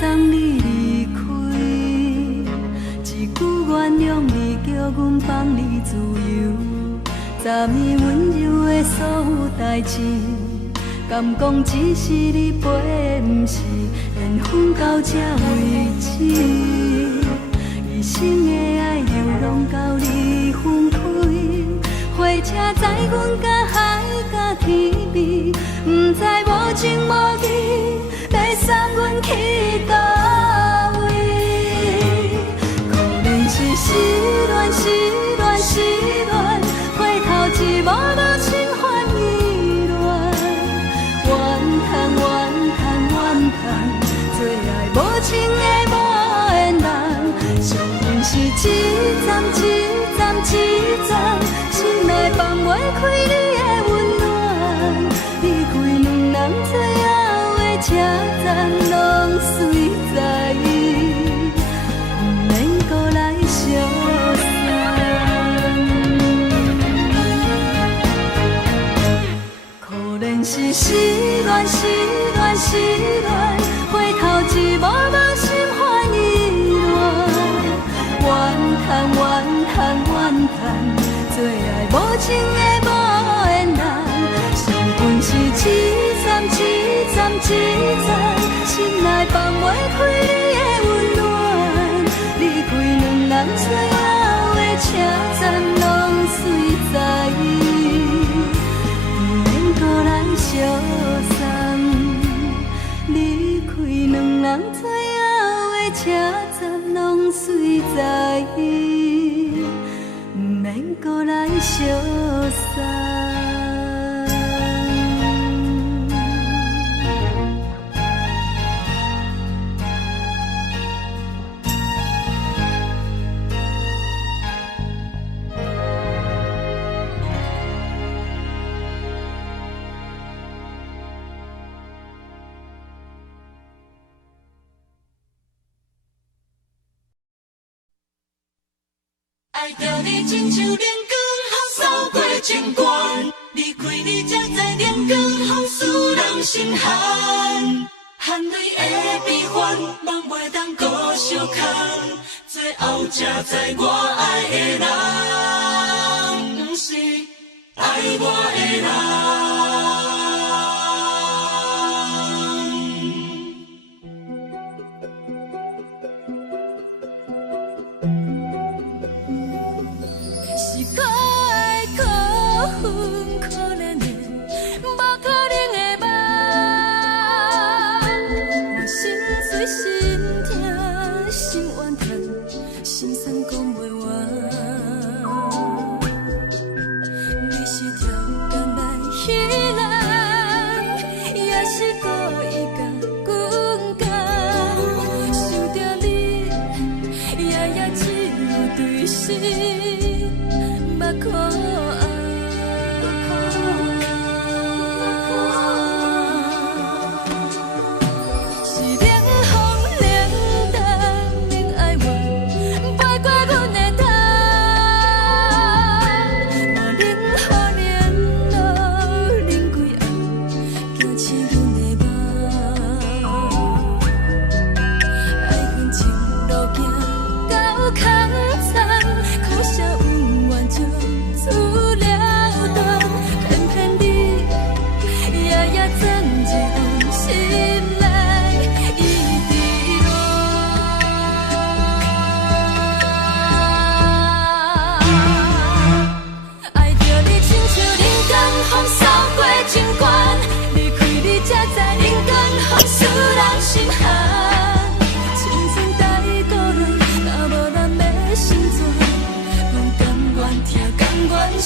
送你离开，一句原谅你，叫阮放你自由。昨暝温柔的所有代志，敢讲只是你陪，不是缘分到这为止。一生的爱流浪到你分开，火车载阮甲海甲天边，不知无情无义，要送阮去倒位？可能是失恋，失恋，失恋，回头一幕幕心烦意乱，怨叹，怨叹，怨叹，最爱无情的无缘人，上恨是一站一站一站，心内放袂开你的温暖，离开两人最后的车站，拢随在伊，不免搁来相送。可能是失恋，失恋，失恋，回头一幕幕心烦意乱，怨叹，怨叹，怨叹，最爱无情的无缘人，上恨是一站一站一站，心内放袂开你的温暖，离开两人最后的车站，拢随在伊，不免搁来相送。离开两人最后的车站，拢随在伊，不免搁来相送。爱着你亲像连光风扫过情关，离开你才知连光风使人心寒。含泪的悲欢，望袂当搁相牵，最后才知我爱的人，不是爱我的人。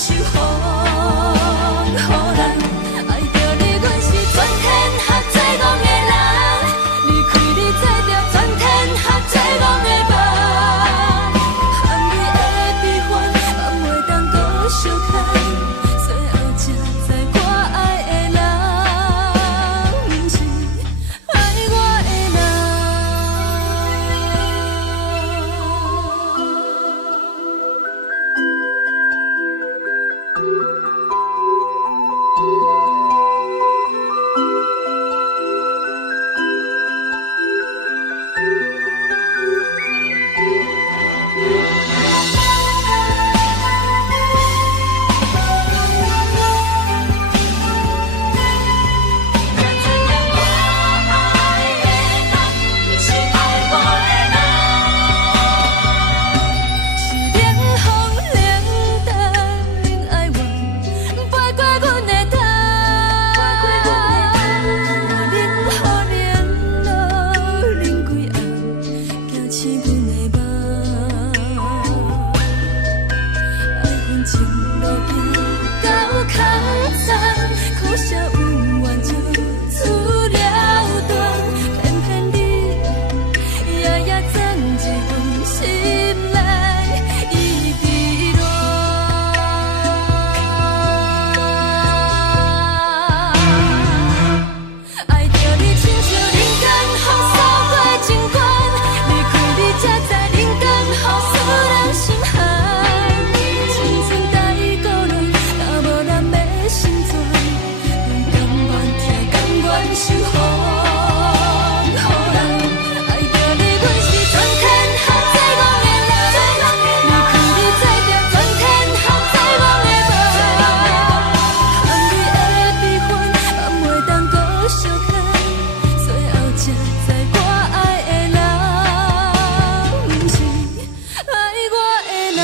守护，予人爱着你，阮是全天下最戆的人。离开你，做着全天下最戆的梦。含泪的悲欢，放袂当搁相牵。最后才知我爱的人，不是爱我的人。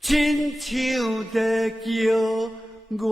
亲像在叫我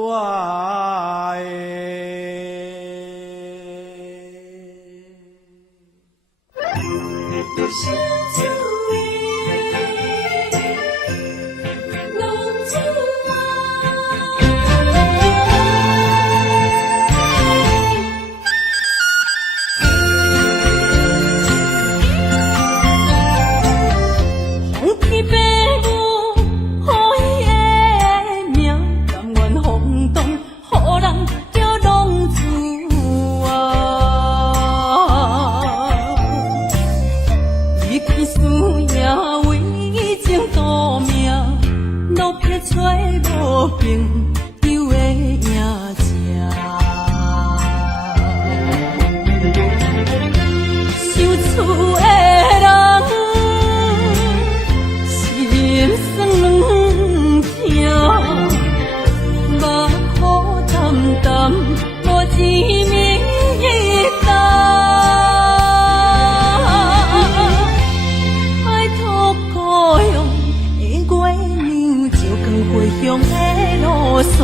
乡的路线。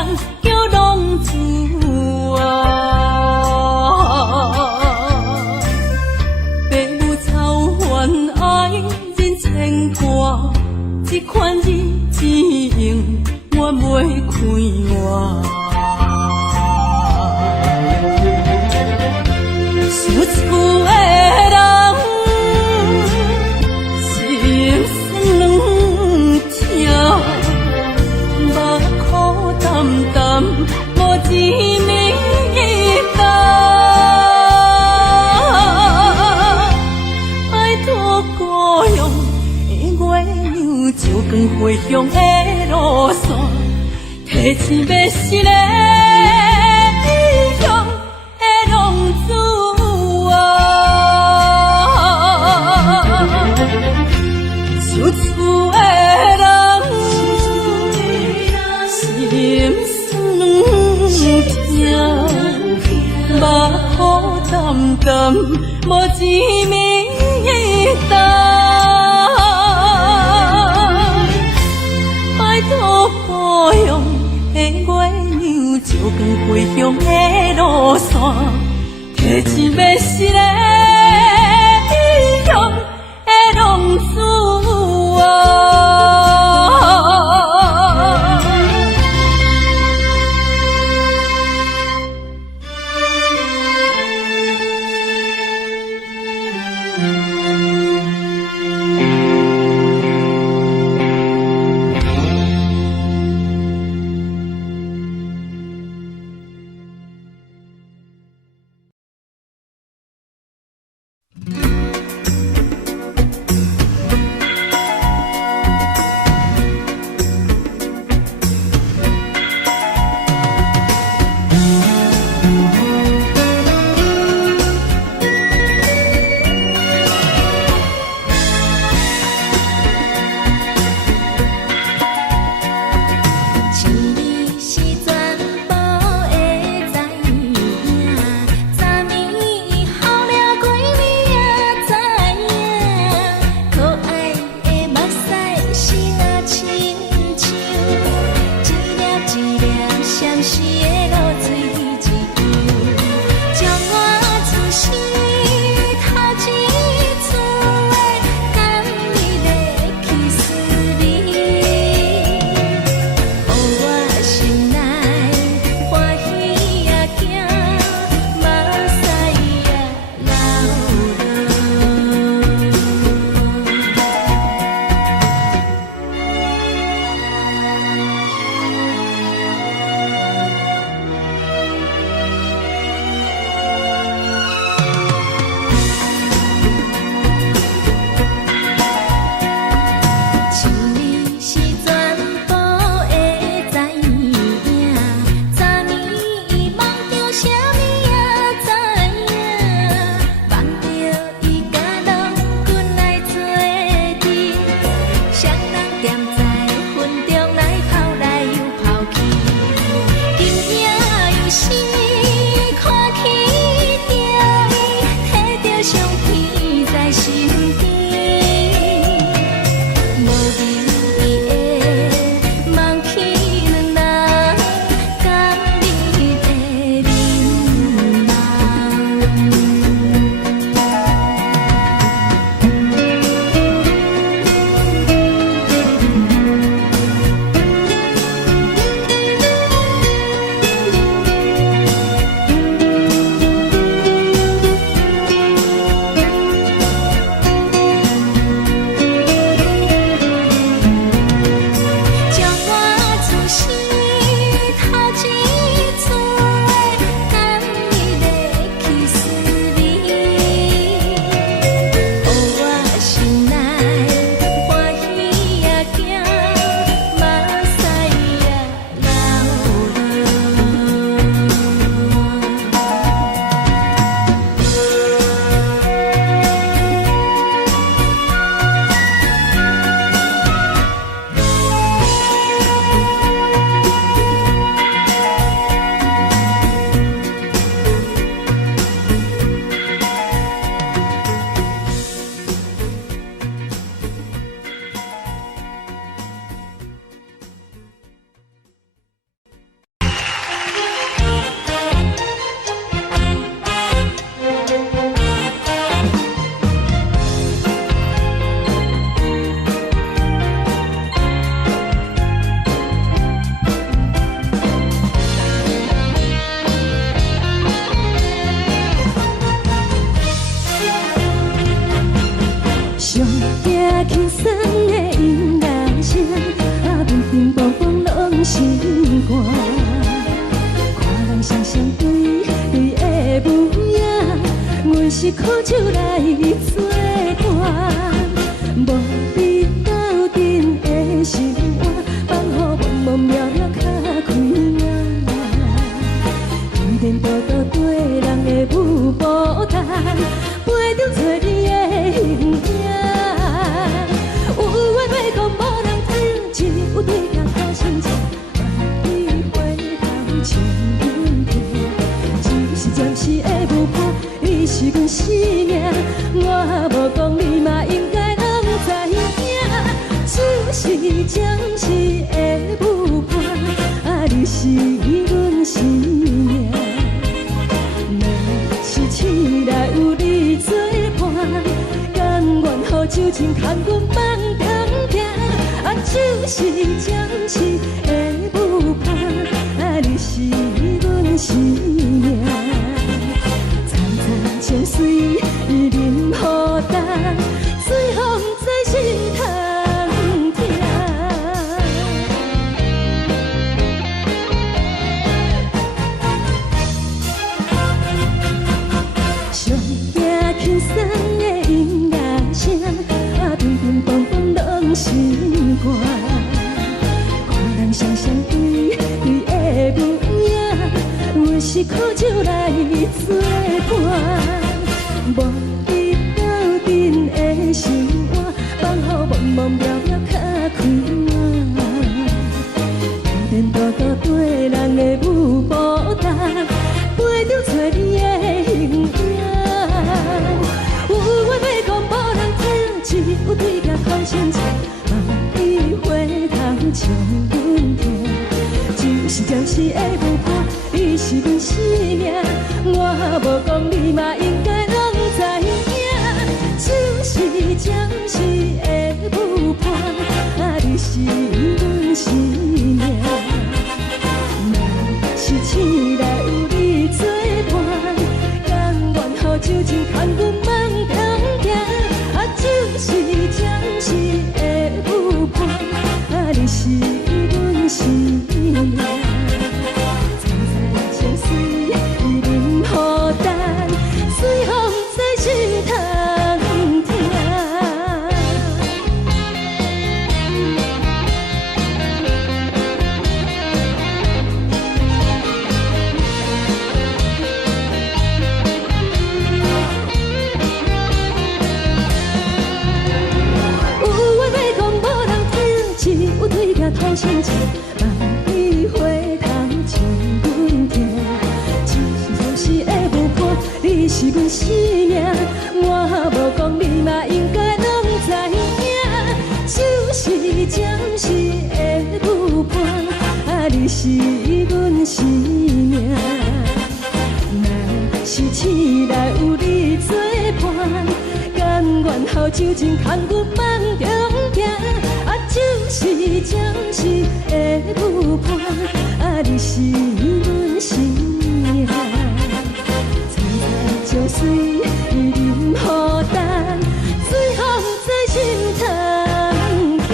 人叫浪子啊。父母操烦爱人牵挂，这款日子用我袂开换。想厝的人心酸两条，目苦淡淡无滋味干。拜托故乡的月亮，照光回乡的路线，提醒要是个异乡的浪子。想厝的人，心酸两条，目苦淡淡，无滋味干。拜托故乡的月亮，照光回乡的路线，提醒要是个异乡的浪子啊。冰冰风拢心寒。看人双双对对的模样，阮是苦酒来作伴。无你斗阵的心肝，放予茫茫渺渺较开眼。颠颠倒倒对人的舞步弹，陪着找你的形影。有话要讲无人听，只有对角头先听，万里回头冲阮听。只是暂时的舞伴，你是阮生命，我无讲你嘛应该拢知影。只是暂时的舞伴，你是阮生命。是醒来有你作伴，甘愿予酒精牵阮梦中行。就是暂时的舞伴，你是阮生命。层层情水任何等，随风在心通听。上惊轻松的音乐声，乒乒乓乓拢心肝。看人双双对对的模样，阮是苦酒来作伴。无你斗阵的心肝，放予茫茫渺渺较开眼。颠颠倒倒对人的舞步弹，陪着找你的形影。有话要讲无人听，只有对角头先听，万里回头冲阮听。就是暂时的舞伴，你是阮生命，我无讲你嘛应该拢知影。就是暂时的舞伴，你是阮生命。若是醒来有你作伴，甘愿予酒精牵阮梦中行。就是暂时的舞伴，你是阮生命。层层情水任何等，随风在心通听。头先听，万里回头冲阮听。只是暂时的舞伴，你是阮生命，我无讲你嘛应该拢知影。就是暂时的舞伴，你是阮生命。若是醒来有你作伴，甘愿予酒精牵阮梦中行。就是暂时的舞伴，你是阮生命。层层情水任何等，随风在心通听。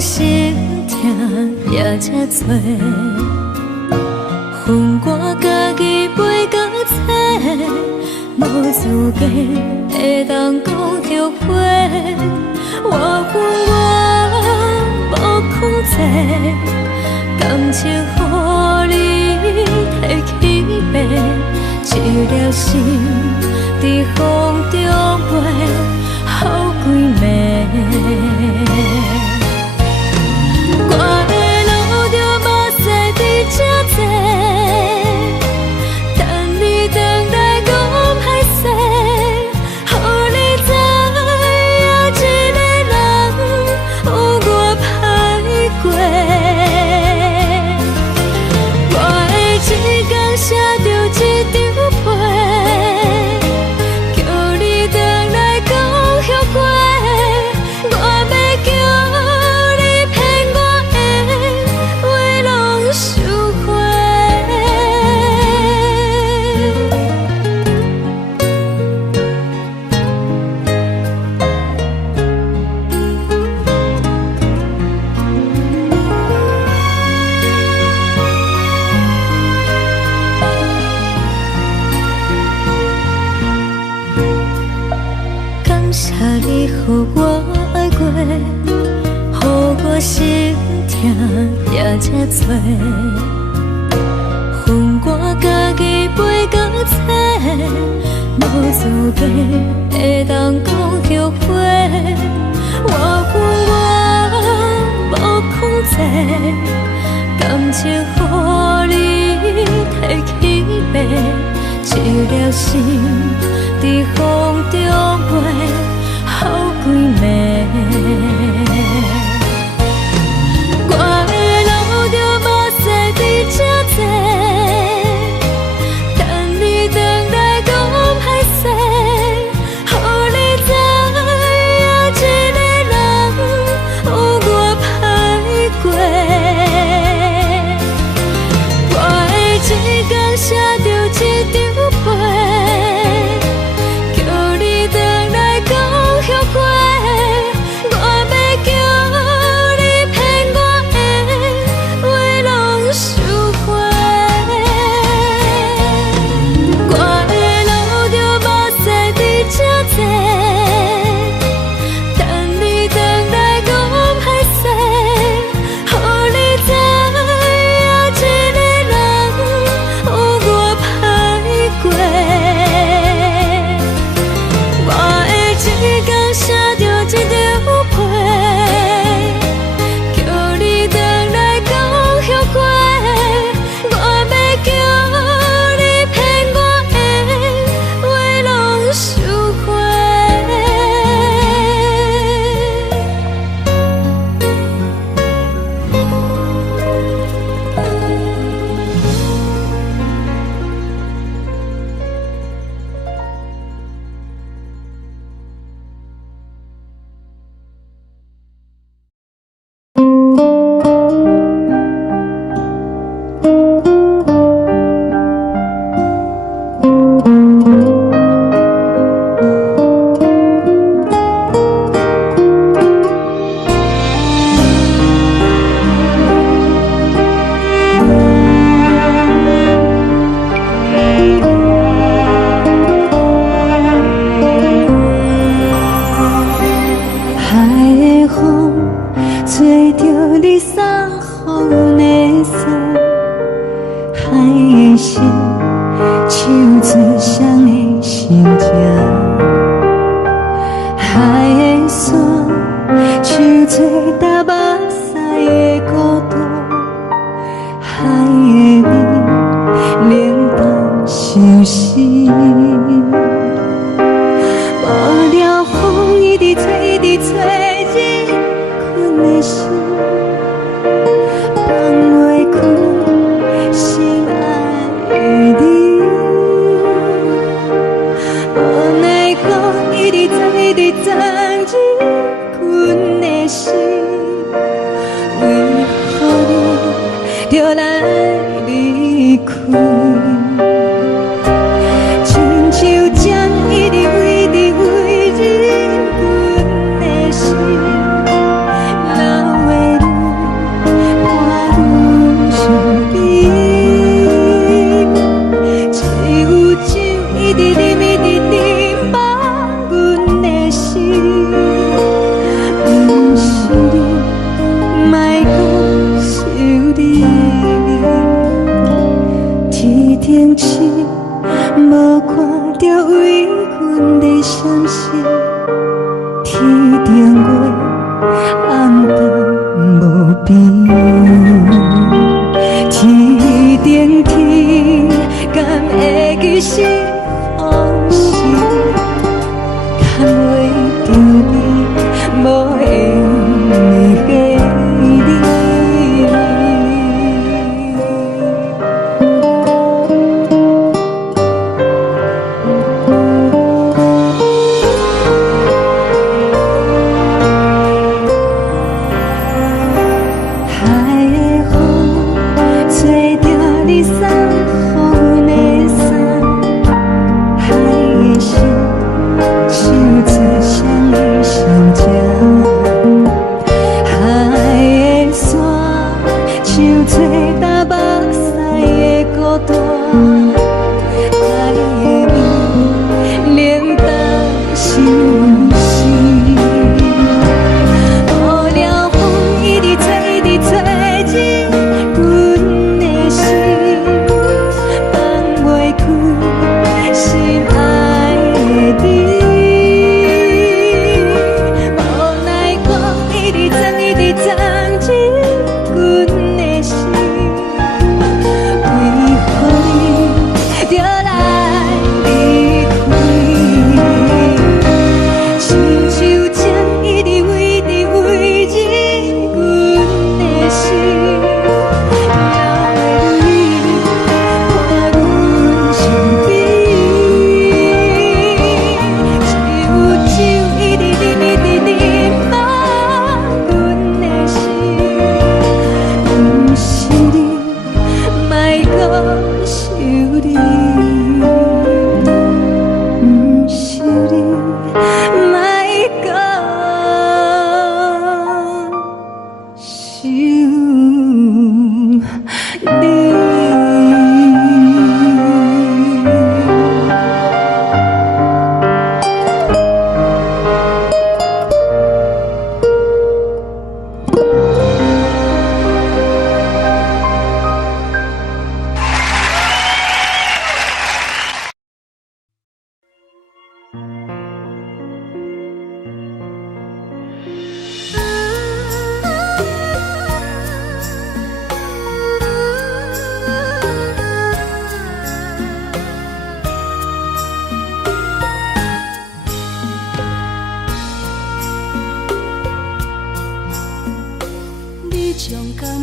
心痛也这多，恨我家己袂到切，无资格会当讲后悔。我恨我无控制，感情予你提起白，一粒心在风中飞，好几暝。我的路着目屎在这多，等你回来讲歹势，予你知影一个人有我歹过。我的一天写着一张被，叫你回来讲后悔。我要叫你骗我的话拢收回。感谢你予我爱过，予我心痛也这多，恨我家己袂到切，无资格会当讲后悔。我恨我无控制，感情予你提起白，一粒心在风中飞，好几暝。我的路着目屎在这多，等你回来讲歹势，予你知影一个人有我歹过。我的一天写着一张被，叫你回来讲后悔。我要叫你骗我的话拢收回。我的路着目屎在这多，等你回来讲歹势，予你知影一个人有我歹过。我的一天写着一张被，叫你回来讲后悔。我要叫你骗我的话拢收回。海的风吹着你送予的伞，海的心手做双的心情，海的山手做搭目屎的孤独，海的味冷淡伤心。无聊风一直吹，一直吹，日困的心，放袂开心爱的你。无奈何一直走，一直走，日困的心，为何你就来离开？亲像针一直为你为日困的心，流的天星，无看到为阮的闪烁。天顶月，暗淡无边。天顶天，敢会记是往事？敢袂着你，无缘给你。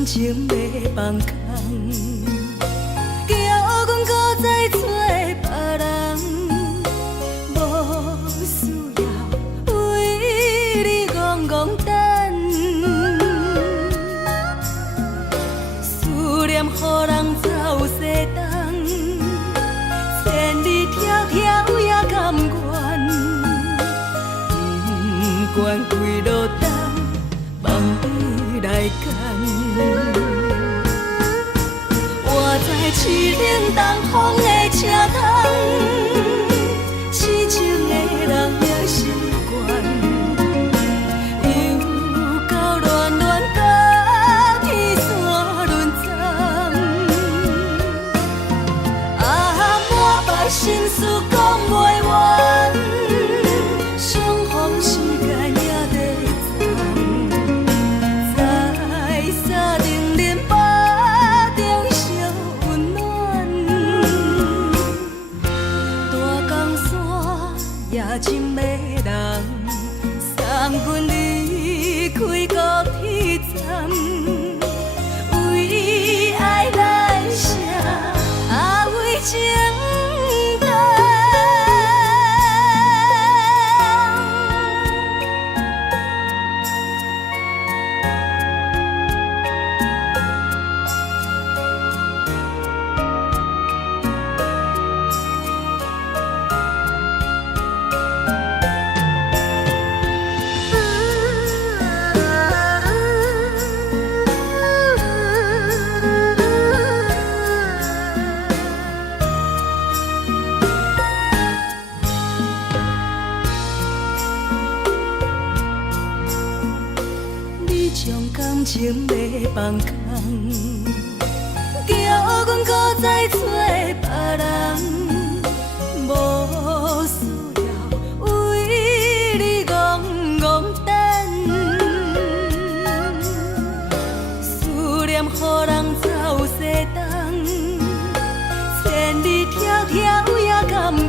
情袂放空，叫阮搁再找别人，无需要为你戆戆等。思念予人走西东，千里迢迢也甘愿，不管几路东，梦伊来干。活在凄冷东风的车窗，痴情的人也习惯，又到乱乱甲天山轮站。啊，满腹心事讲袂完，相逢时间也在在沙定林巴中烧温暖，大江山夜深的人，送阮离开高铁站，为爱来写为情长。将感情袂放空，叫阮搁再找别人，无需要为你戆戆等。思念予人走西东，千里迢迢也甘愿。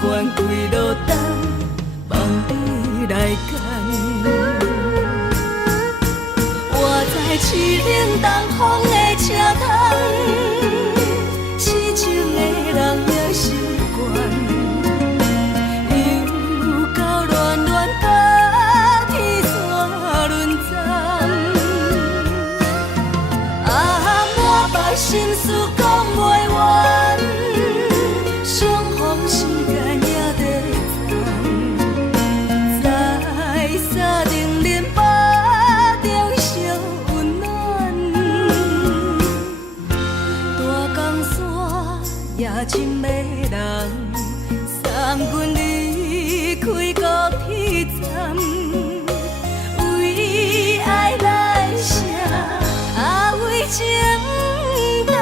不管几落冬，梦你来牵。我在市冷东风的车窗，痴情的人也习惯，又到恋恋把天线轮转。啊，满腹心事讲袂完。时间也在长，在沙丁林巴中烧温暖。大江山夜深的人，送阮离开高铁站，为爱来声，啊为情等。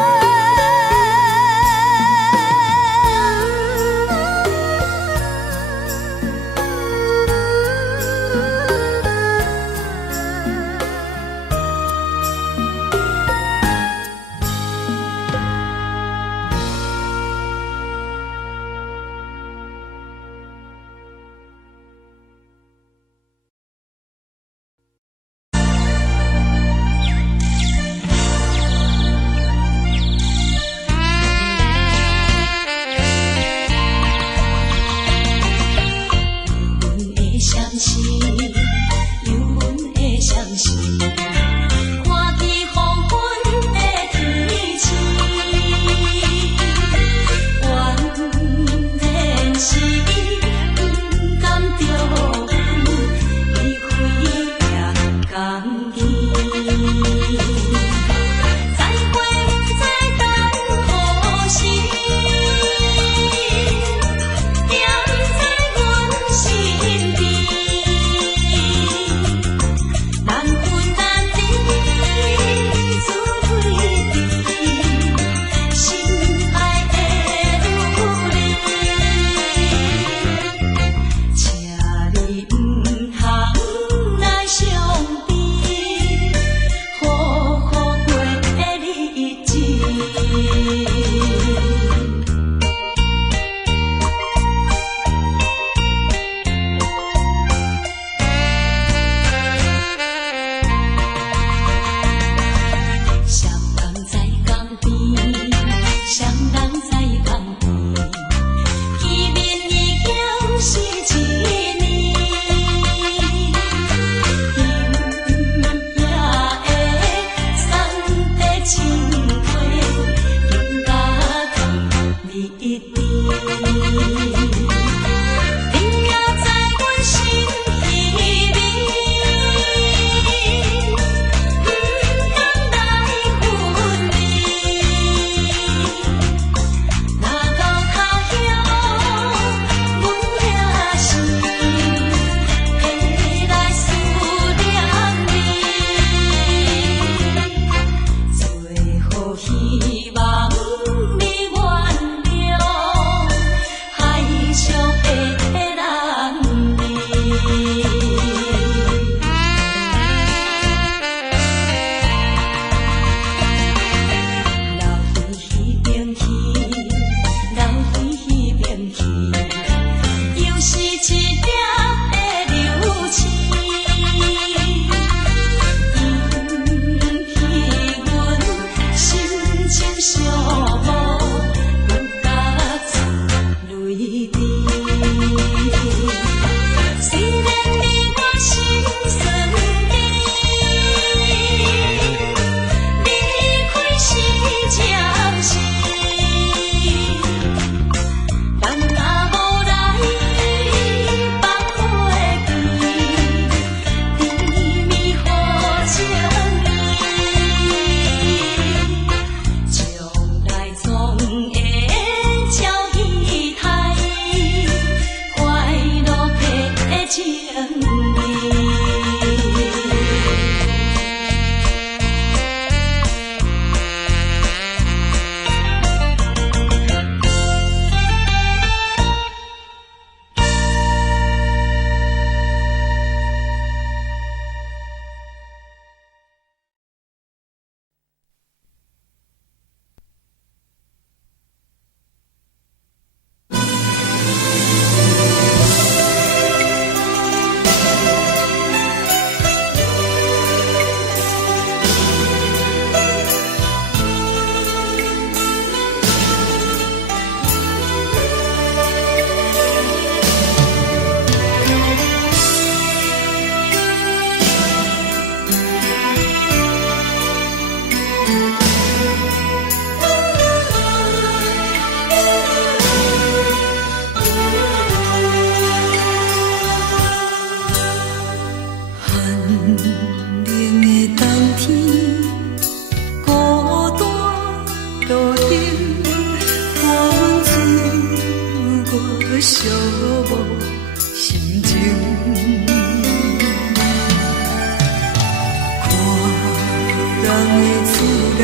来，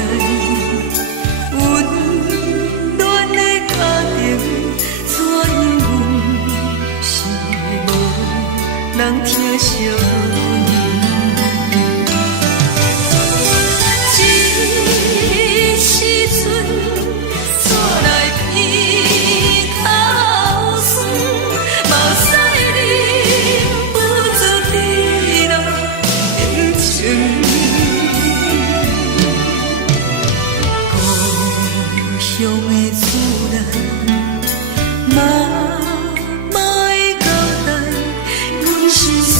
温暖的家庭，怎因阮是无人疼惜？这时阵怎来鼻口酸，嘛使忍不住滴落眼睛。故乡的厝内，妈妈的交代，阮是思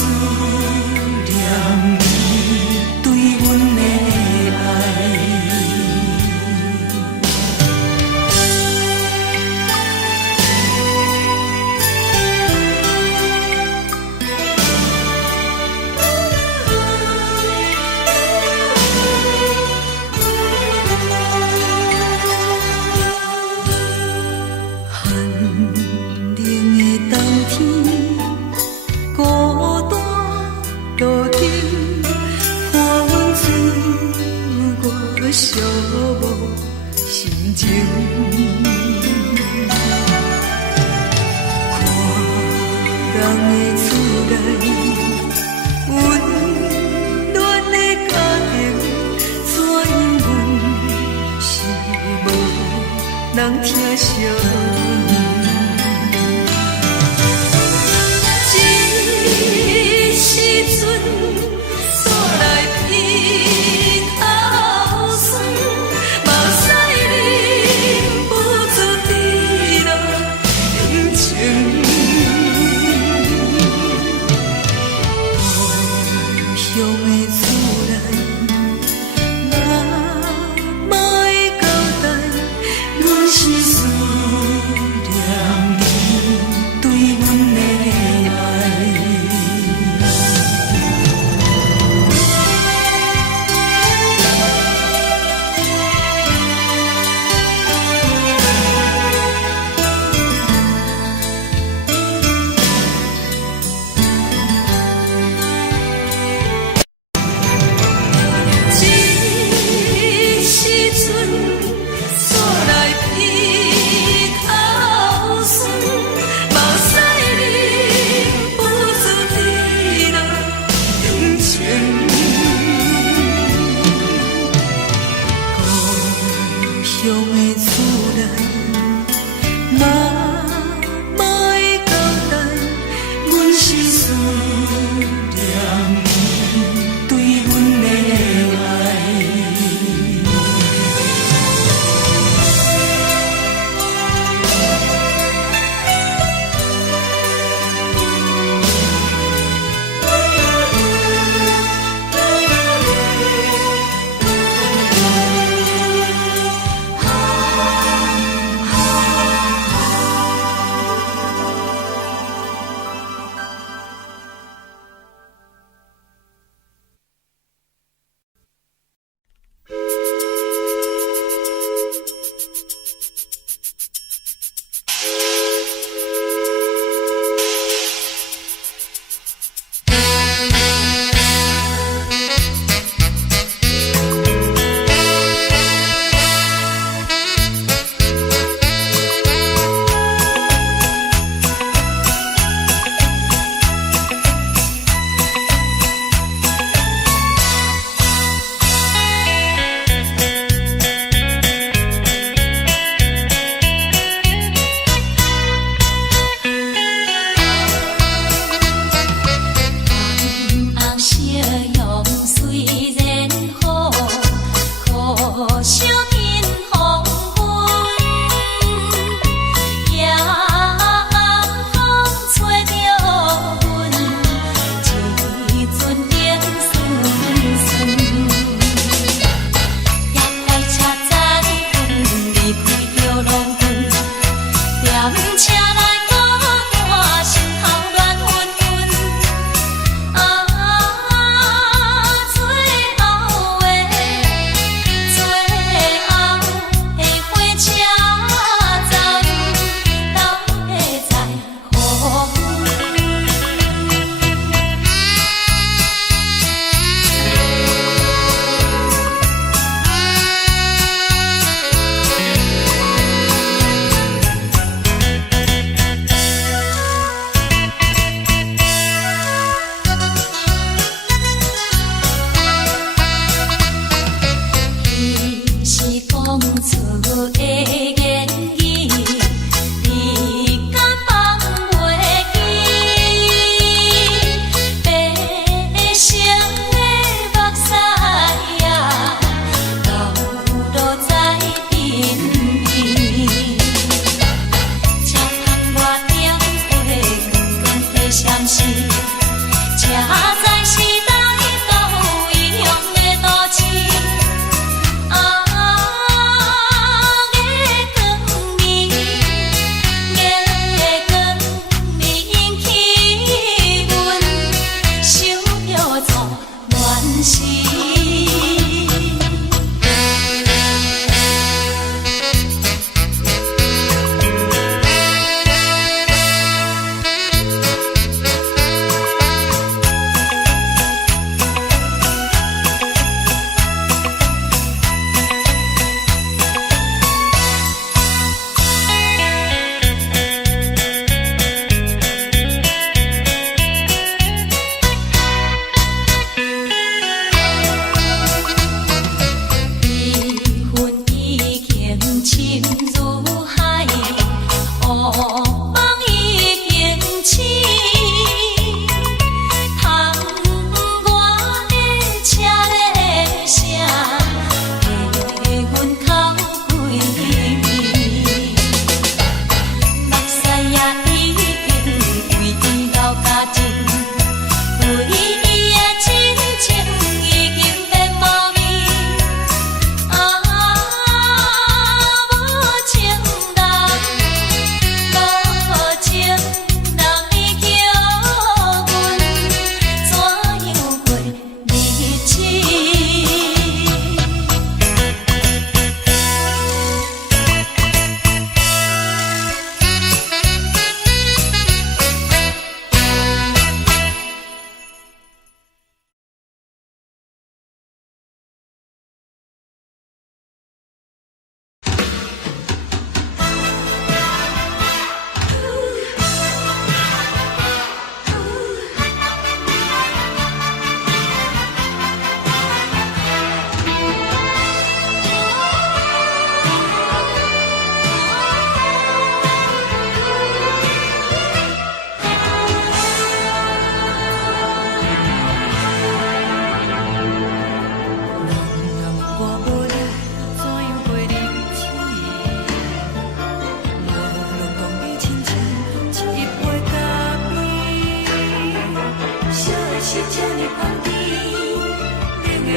念你对阮的爱。寒冷的冬天，孤单路程，看阮自我寂寞心情。看人的厝内，温暖的家庭，怎因阮是无人疼惜？这时阵怎来鼻口酸，嘛使忍不住滴落眼睛。故乡的厝内，妈妈的交代，阮是思厝的言语，你敢放袂记？白色的目屎啊，流落在身边。车窗外点火光光的闪烁，车载时代都异样的都市。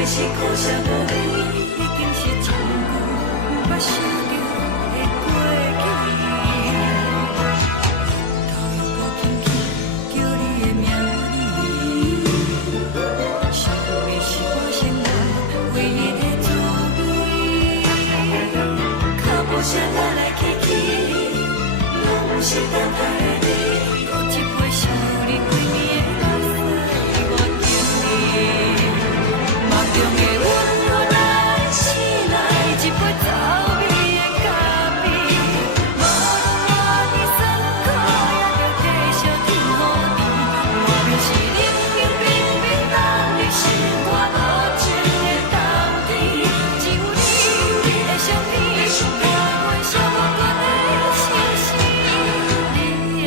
是苦涩无味，已经是一句毋捌想着的过去。头又搁轻轻叫你的名字，想你是我生来唯一的滋味。脚步声来来去去，拢不是等待的你，搁一杯想你几年的目屎，我敬你。梦中的阮，我来醒来，一杯走味的咖啡，无论我的酸苦，也着继续甜予你。我就是冷冰冰冰冷的心，我无情的冬天，只有你的相片，带阮寂寞过的心事。你的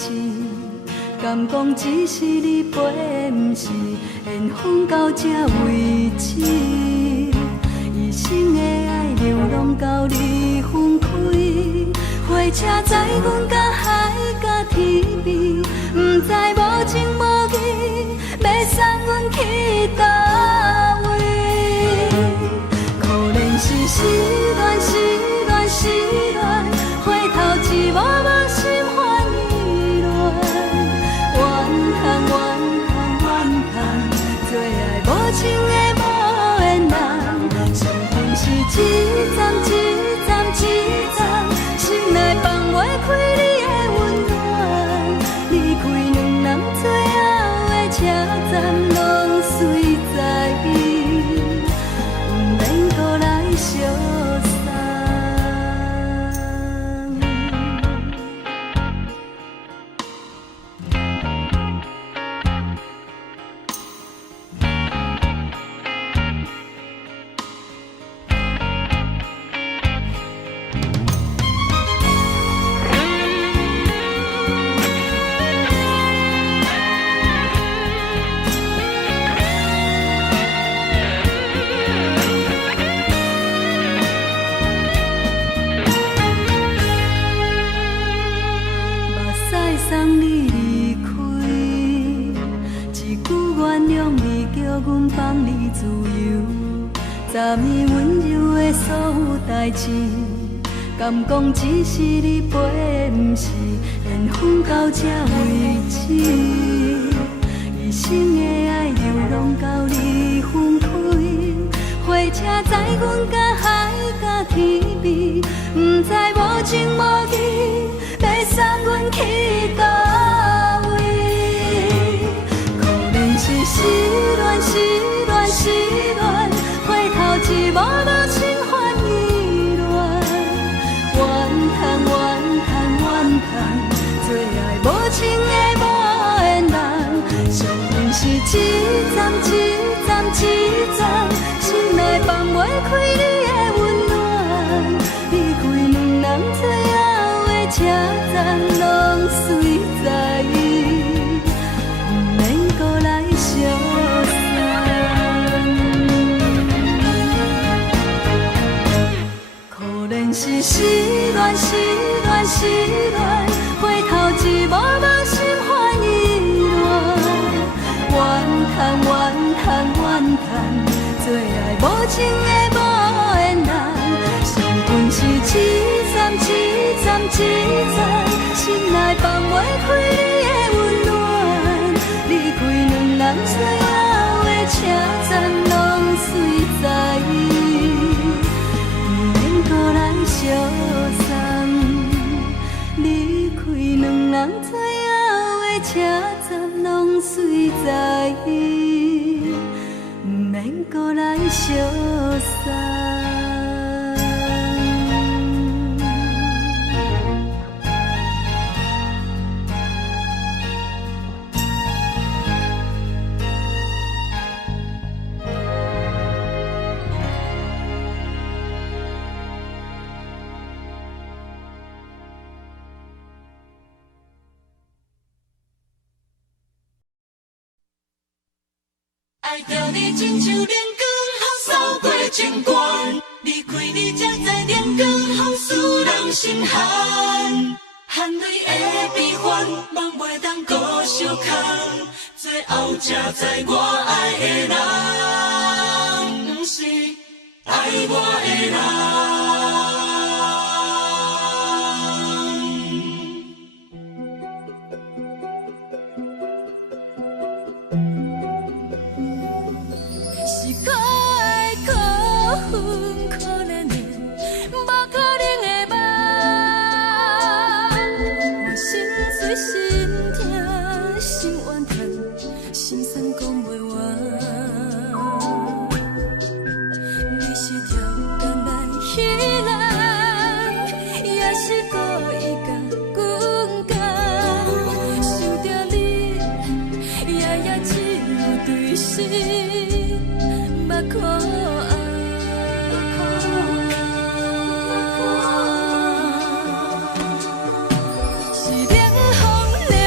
志，敢讲只是你陪，不是缘分到这为止。一生的爱流浪到你分开，火车载阮到海甲天边，不知无情无义，要送阮去倒位？可能是失恋，失恋，失恋，回头一幕幕心烦意乱，怨叹，怨叹，怨叹，最爱无情的无缘人，上恨是一站一站一站，心内放袂开你的温暖，离开两人最后的车站，拢随在伊，不免搁来相送。送你离开，一句原谅你，叫阮放你自由。昨暝温柔的所有代志，敢讲只是你陪，不是缘分到这为止。一生的爱流浪到你分开，火车载阮到海甲天边，不知无情无义，要送阮去倒位？可能是失恋，失恋，失恋，回头一幕幕心烦意乱，怨叹，怨叹，怨叹，最爱无情的无缘人，上恨是一站一站一站，心内放袂开你的温暖，离开两人最后的车站，拢随在伊，不免搁来相送。可能是失恋，失恋，失恋，回头一幕幕心烦意乱，怨叹，怨叹，怨叹，最爱无情的无缘人，上恨是一站一站一站，心内放袂开你的温暖，离开两人最后的车站，拢随在伊，不免搁来相送。离开两人最后的车站，拢随在伊，不免搁来相送。爱着你亲像连光风扫过情关，离开你才知连光风使人心寒。含泪的悲欢，望袂当搁相牵，最后才知我爱的人，不是爱我的人。是冷风。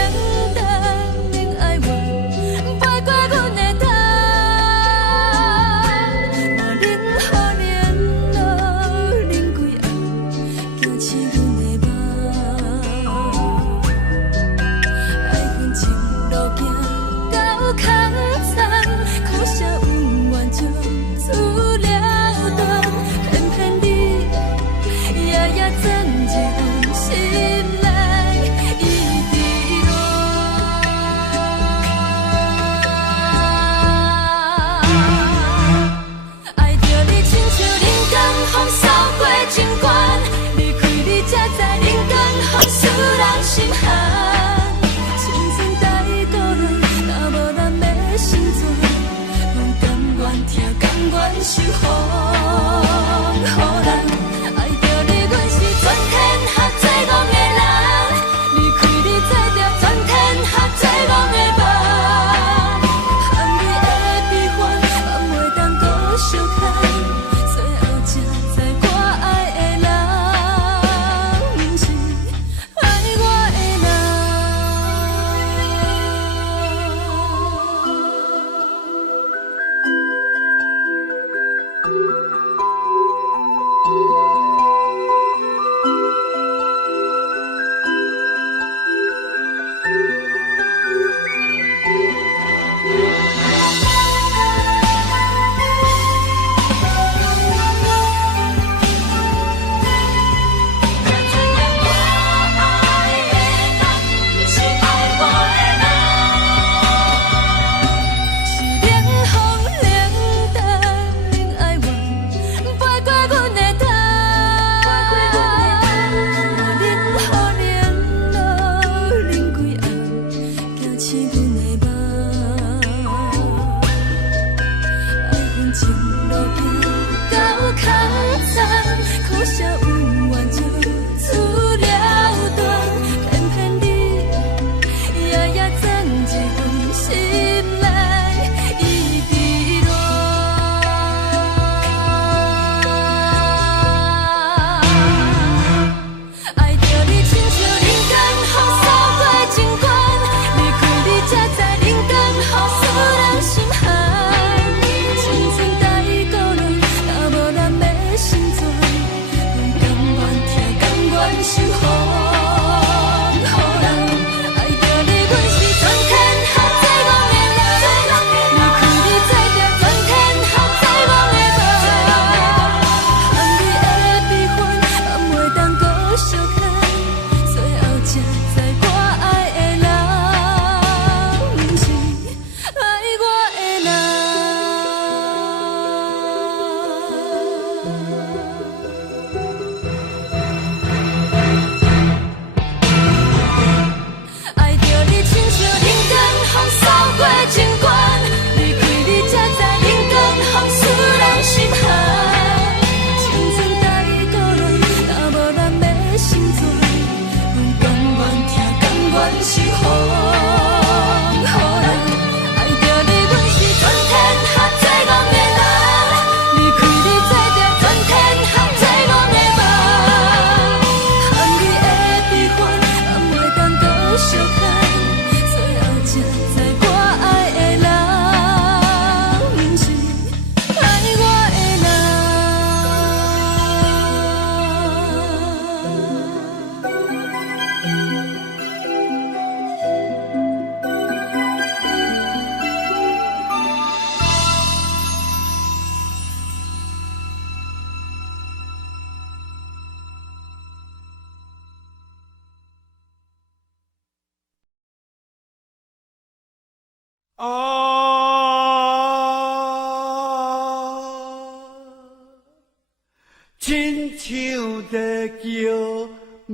亲像在叫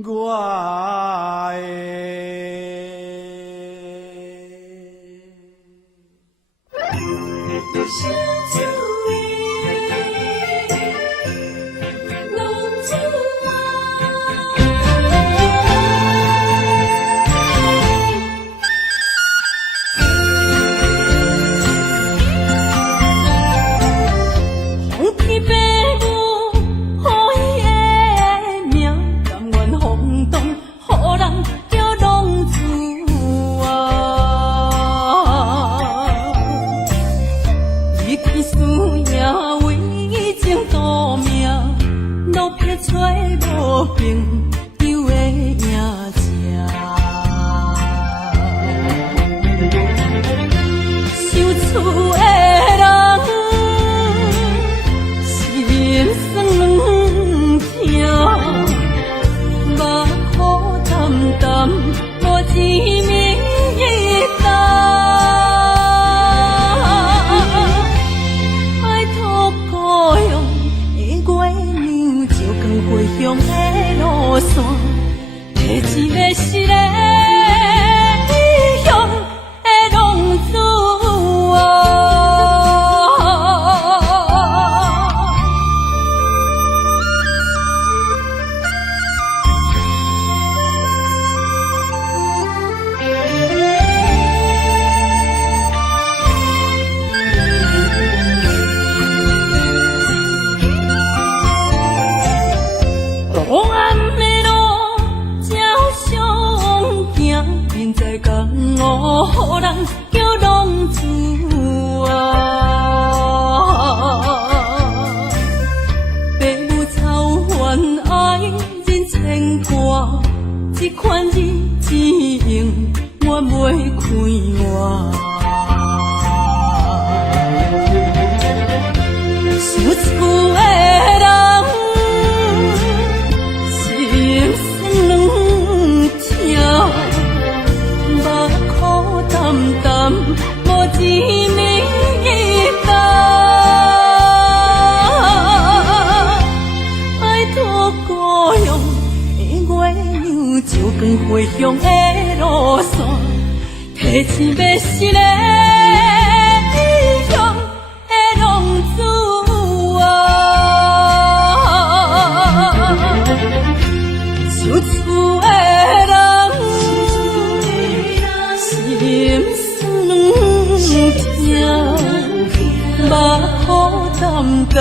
我的小厝的浪子红天白母，好伊的命，甘愿风动，予人叫浪子离天思也为情赌命，路撇出无朋友的影子。受厝的人心酸痛，目苦淡淡，无一明一答。爱托故乡的月娘，照光回乡的路线，提一个失个异乡的浪子。黑暗的路，照常行，人在江湖，予人叫浪子父母操烦爱人牵挂，这款日子用我袂开换。受厝的人心酸痛，目苦淡淡，无一明一答。爱托故乡的月娘，照光回乡的路线，提醒要失个异乡的浪子。受厝的人心酸痛，目苦淡淡，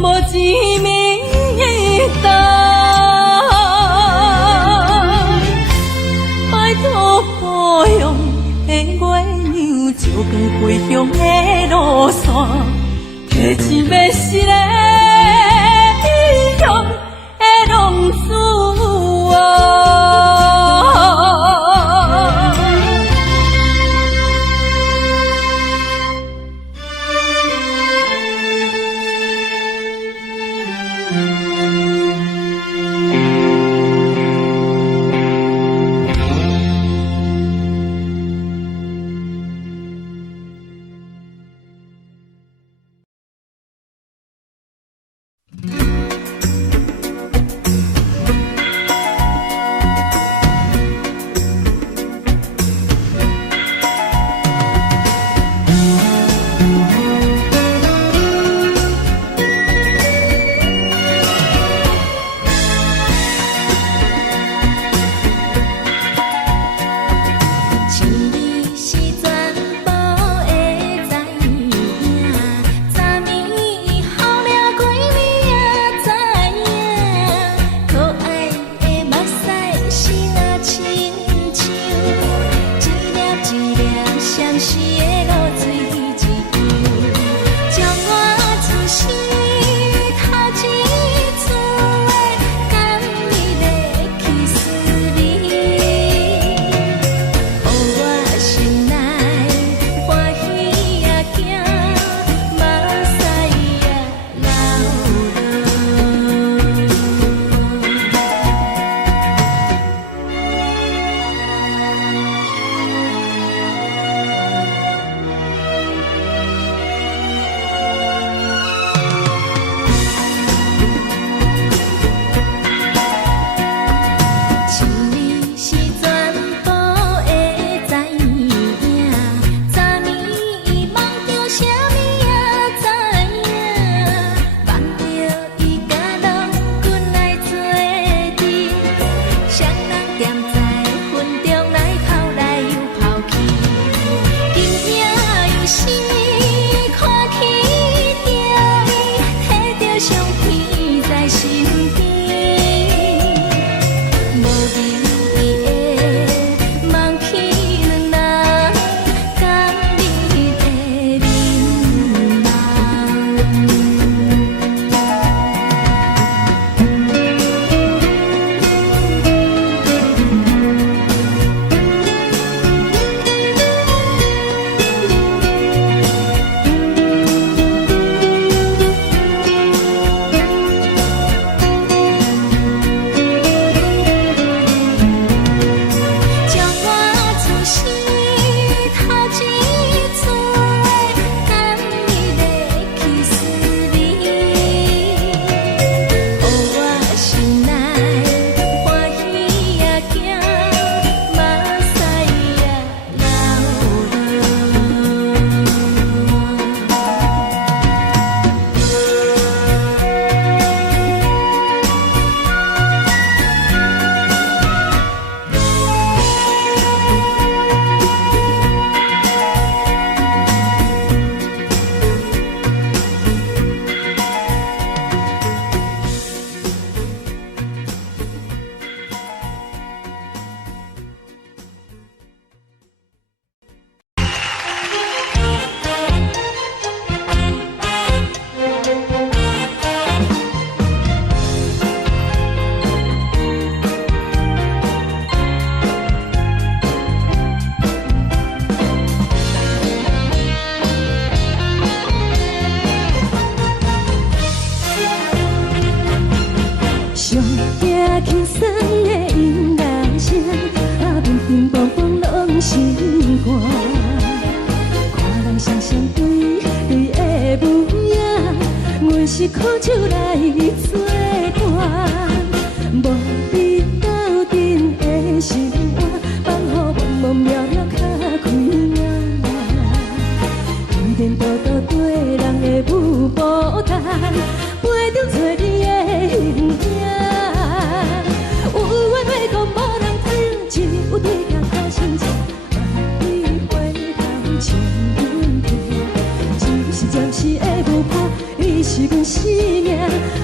无一明一答。爱托故乡的月娘，照光回乡的路线，提醒要失个异乡的浪子。心肝。看人双双对对的模样，阮是苦酒来作伴。无你斗阵的心肝，放予茫茫渺渺较开眼。颠颠倒倒对人的舞步弹，陪着做你的形影。有话要讲无人听，只有对镜头心情。你回头将阮听，就是暂时的舞伴，你是阮生命。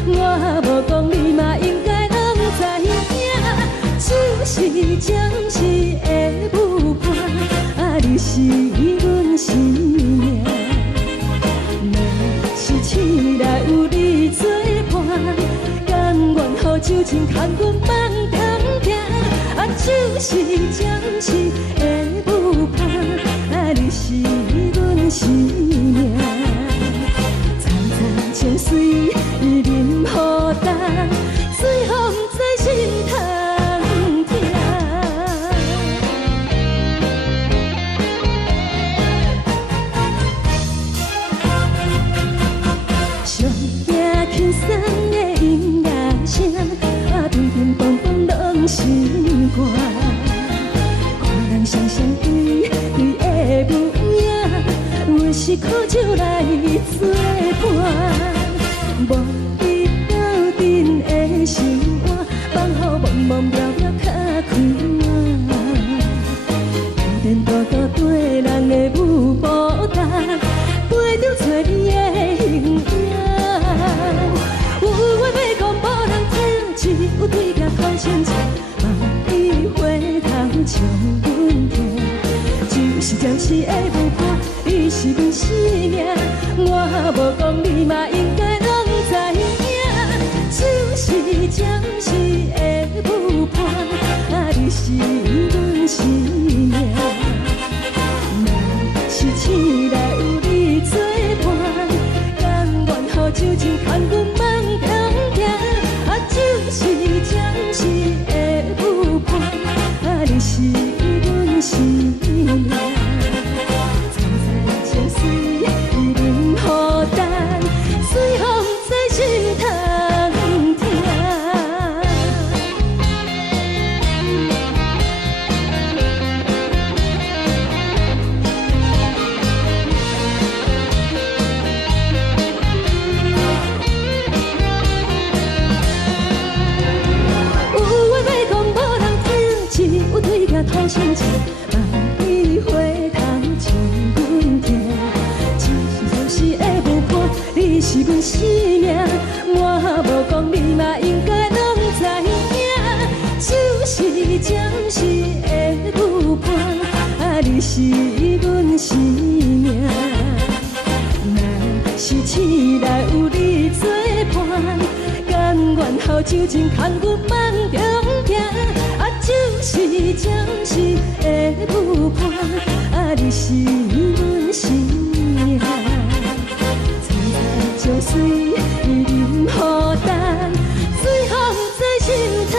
我无讲你嘛应该拢知影，就是暂时的舞伴，你是阮生命。若是醒来有你作伴，甘愿予酒精牵阮梦中行，就是暂时的舞伴，你是阮生命。层层情水任何担，水风在心头疼。上惊轻松的音乐声，乒乒乓乓拢心肝。看人双双对对的模样，阮是苦酒来作伴。无你斗阵的心肝，放予茫茫渺渺较开眼。颠颠倒倒对人的舞步弹，陪着做你的形影。有话要讲无人听，只有对镜看心情。你回头将阮听，就是暂时的舞伴，你是阮生命。我无讲你嘛应该拢知影，就是暂时的舞伴，你是阮生命。若是醒来有你作伴，甘愿予酒精牵阮梦中行，就是暂时的舞伴，你是阮生命。层层情水任何担，水风在心头疼。有话要讲无人听，只有对镜讨心情。你回头将阮听，就是暂时的舞伴，你是阮生命。我无讲你嘛应该拢知影，就是暂时的舞伴，你是阮生命。若是醒来有你作伴，甘愿予酒精牵阮梦中行，就是暂时的舞伴，你是阮生命。层层情水任何担，水风在心头疼。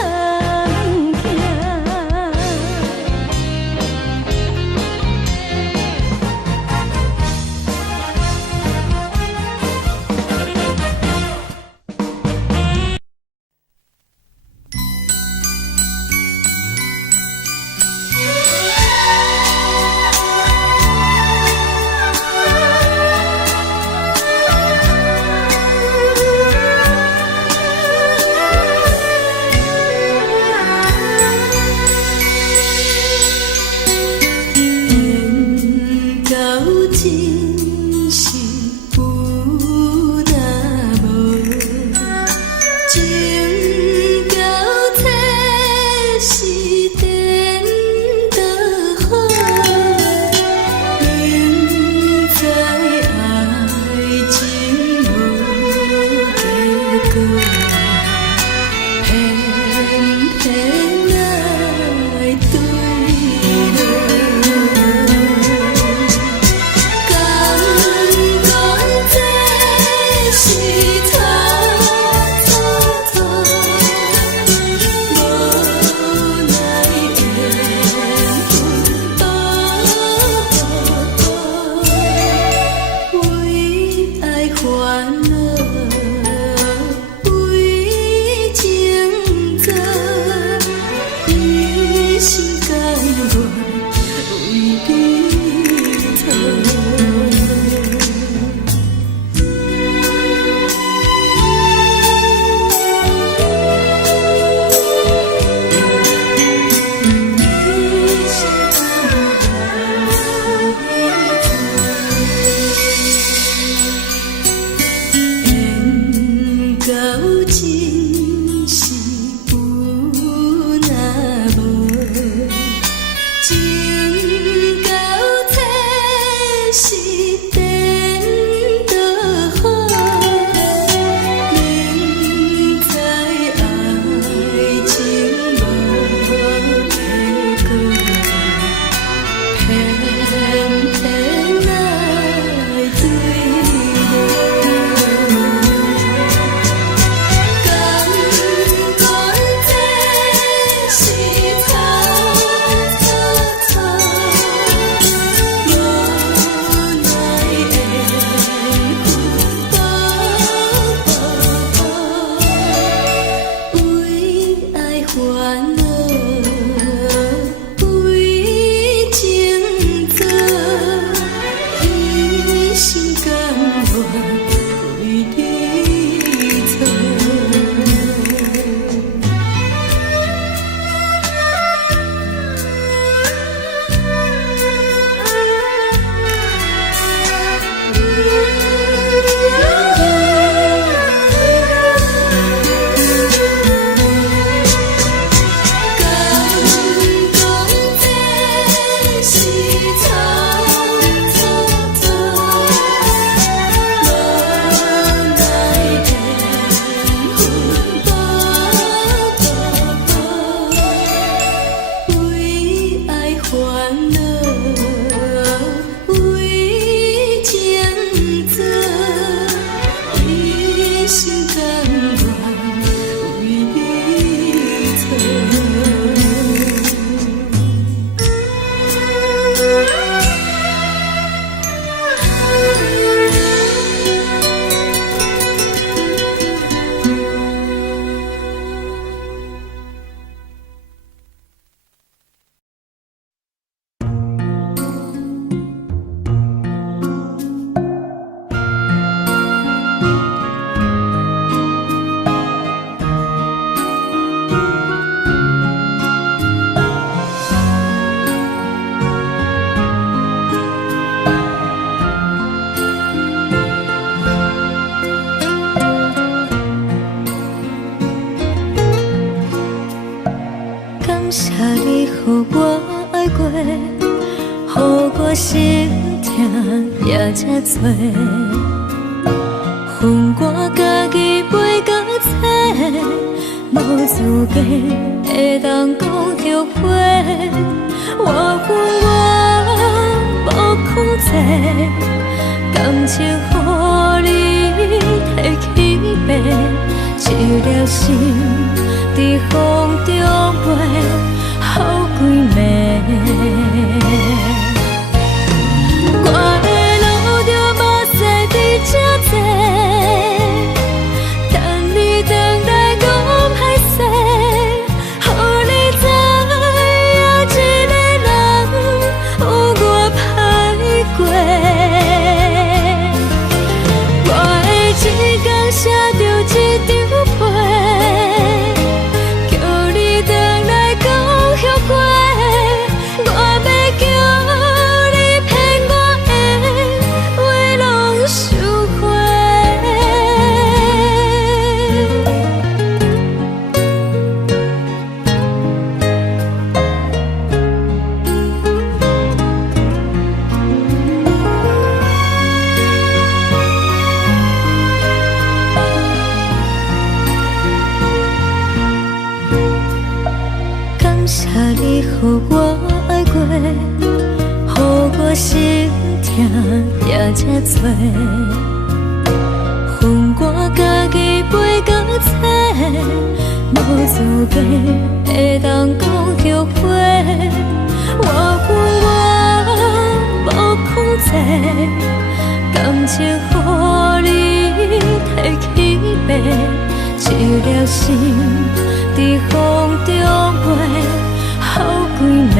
予我爱过，予我心痛也这多，恨我家己袂到切，无资格会当讲后悔。我恨我无控制，感情予你摕去卖，一粒心在风中飞。 好几暝，我的路着目屎伫这多，等你回来讲歹势，予你知影一个人有我歹过。我的一天写着一张被，叫你回来讲。 后悔，我要叫你骗我的话拢收回。感谢你予我爱过，予我心痛也这多，恨我家己袂到切，无资格会当讲后悔。我恨我无控制，感情予你摕去卖，一粒心在风中飞。 好几暝。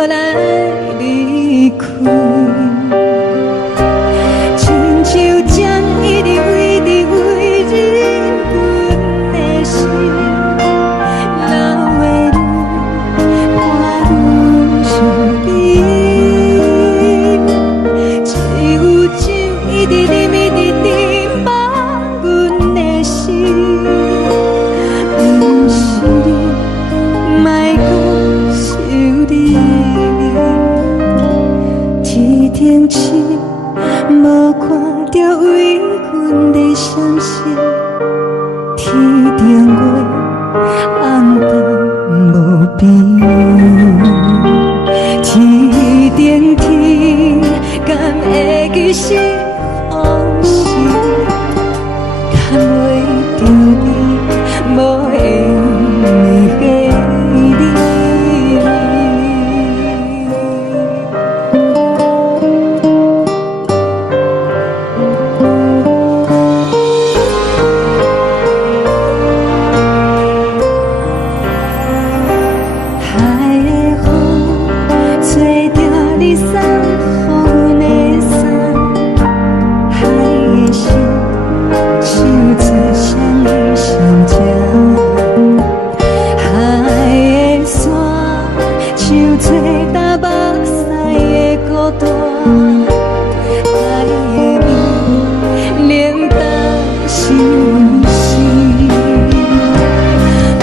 就来离开。亲像针一直围着围忍阮的心，流的泪看阮伤悲，只有酒一直啉一直啉饱阮的心。不是你，莫讲想你，天顶星无看到为阮的伤心，天顶月暗淡无边，天顶天敢会记是往事，牵袂着你，无会记你。海的风吹着你送予阮的伞，海的心像做双鱼相争，海的山像做打目屎的孤单，海的面冷淡心事。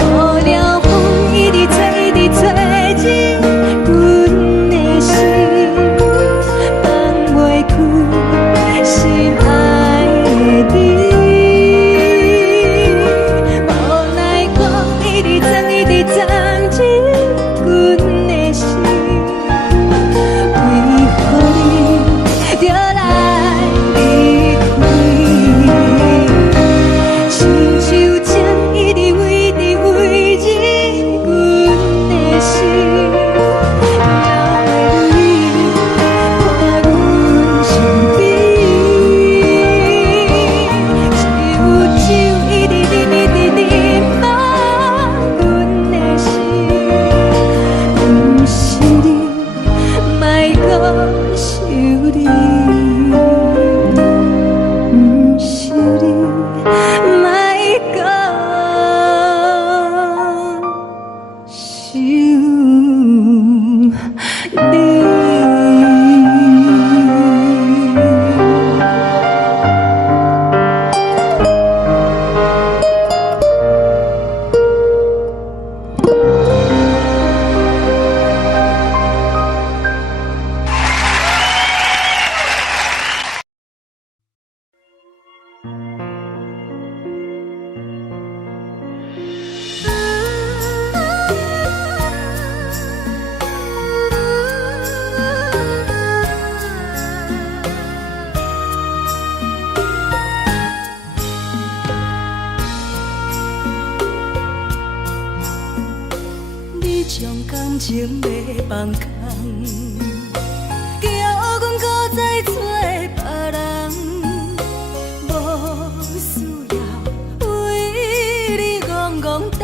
无聊风一直吹，一直吹进阮的心，放袂开心爱的你。无奈讲一直装，一直装进阮的心，为何你就来离开？亲像针一直围着围忍阮的心，流的泪看阮伤悲，只有酒一直啉一直啉饱阮的心。不是你，莫讲想你，不是你，莫讲想你。你将感情要放空，叫阮搁再找别人，无需要为你戆戆等，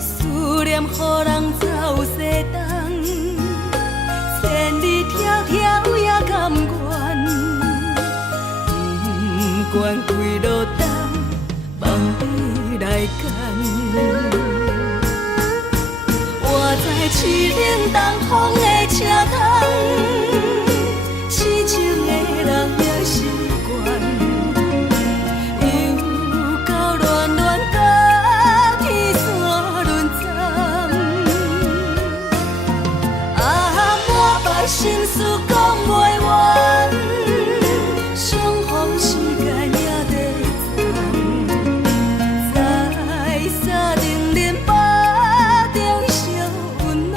思念予人走西东，千里迢迢也甘愿，不管几路东，望你来干。我在凄冷东风的车窗，痴情的人也习惯，又到乱乱甲天线轮转。啊，满腹心事讲袂完，相逢时间也在长，在沙定忍巴中烧温暖。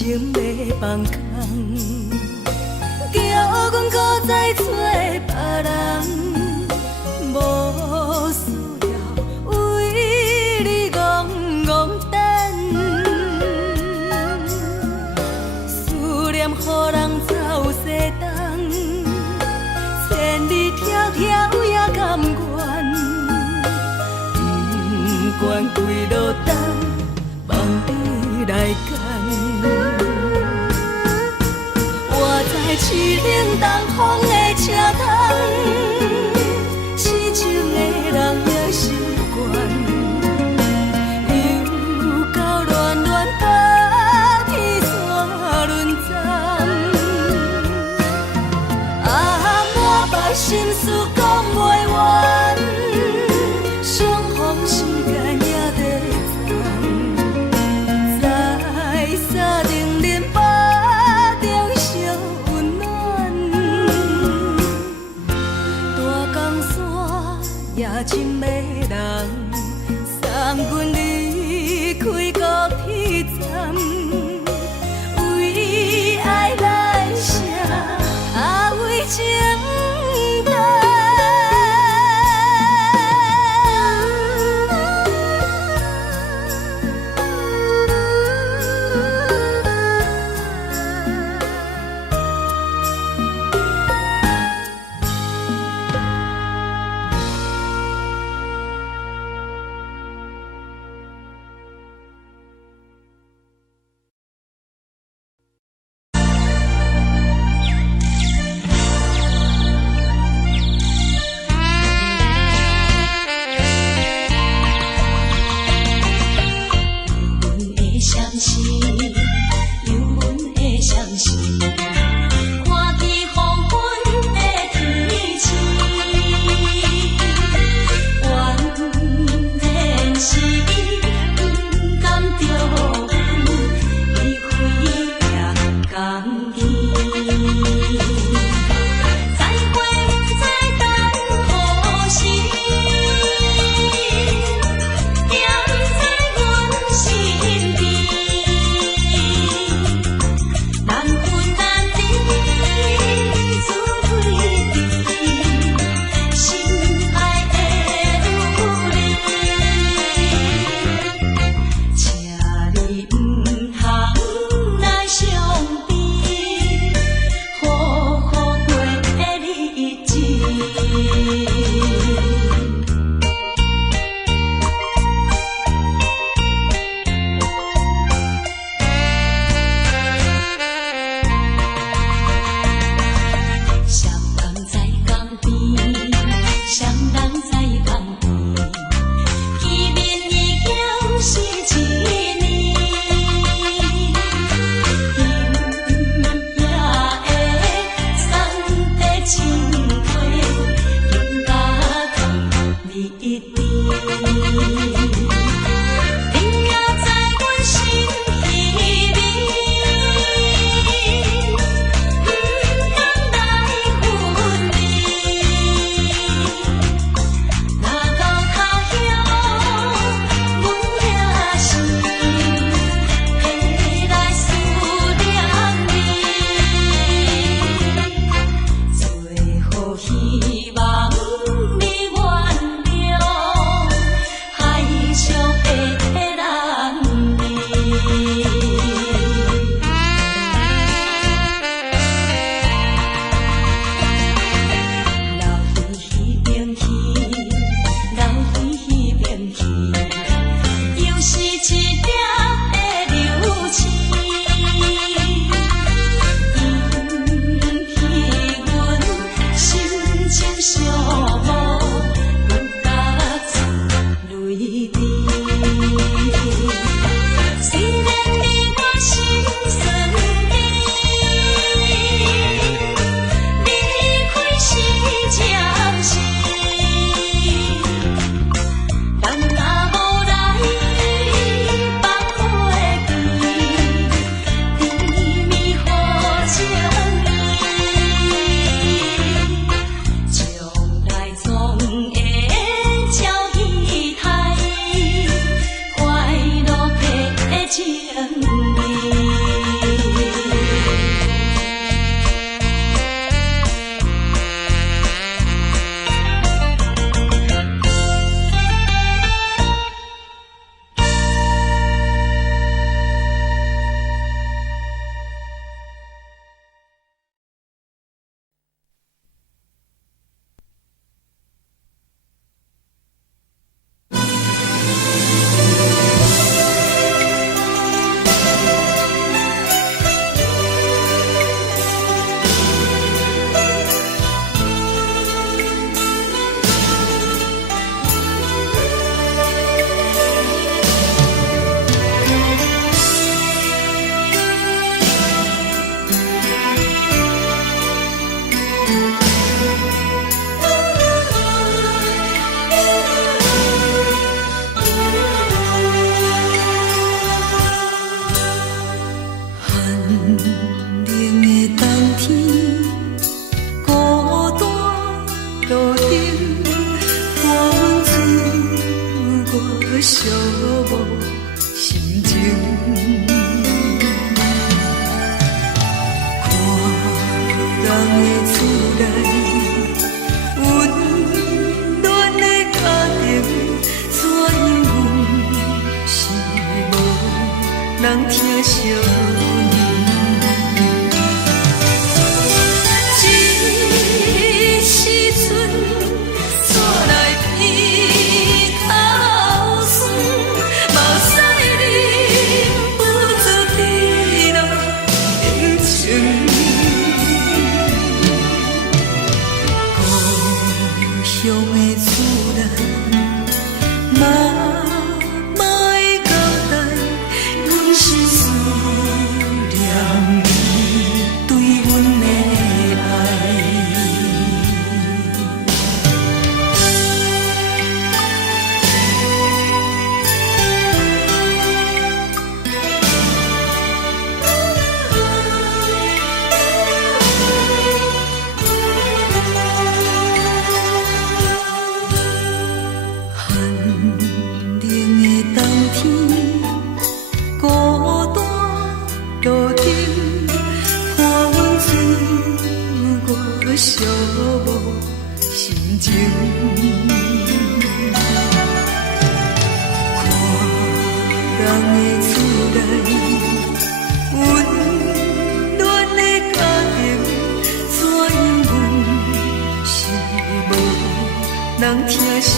情要放空，叫阮搁再找别人，无需要为你戆戆等，思念予人走西东，千里迢迢也甘愿，不管几路灯，望你来赶。我在凄冷东风的车窗，痴情的人也习惯，又到恋恋把天线轮转。啊，满腹心事讲袂完，相逢时间也在站，在山顶林巴中相温暖。冷的冬天，孤单路顶，寒风刺我寂寞心情。看人的厝内，温暖的家庭，怎因阮是无人疼惜？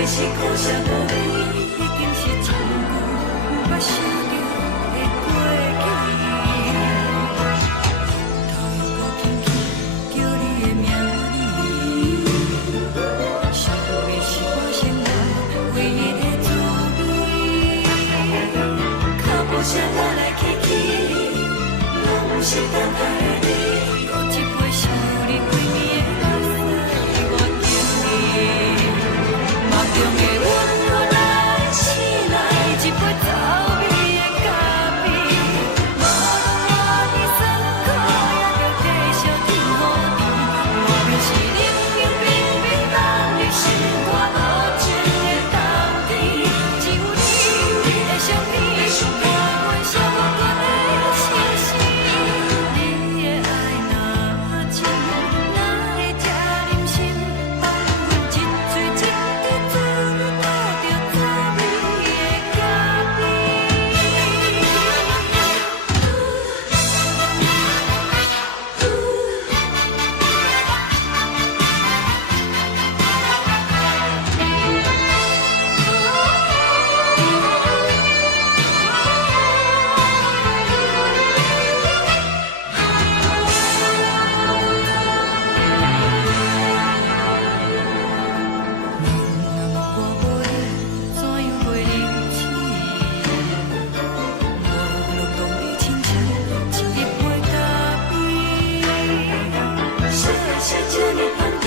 的是苦涩无味，已经是真久无法想着的过去。头又搁轻轻叫你的名字，想你是我生活唯一的滋味。脚步声来来去去，拢是等待的你，搁一杯想你几年的目屎，我敬你。梦中的阮，后来醒来，一杯走味的咖啡，无论我的酸苦，也着继续甜予你。我便是冷冰冰冰冻的心肝，无情的冬天，只有你会想你，我阮寂寞阮的心事。你的爱若真，哪会这忍心放阮一嘴一滴珠，倒着走味的咖我无你，怎样袂忍起？无论当你亲像一杯咖啡，说的是这呢香甜，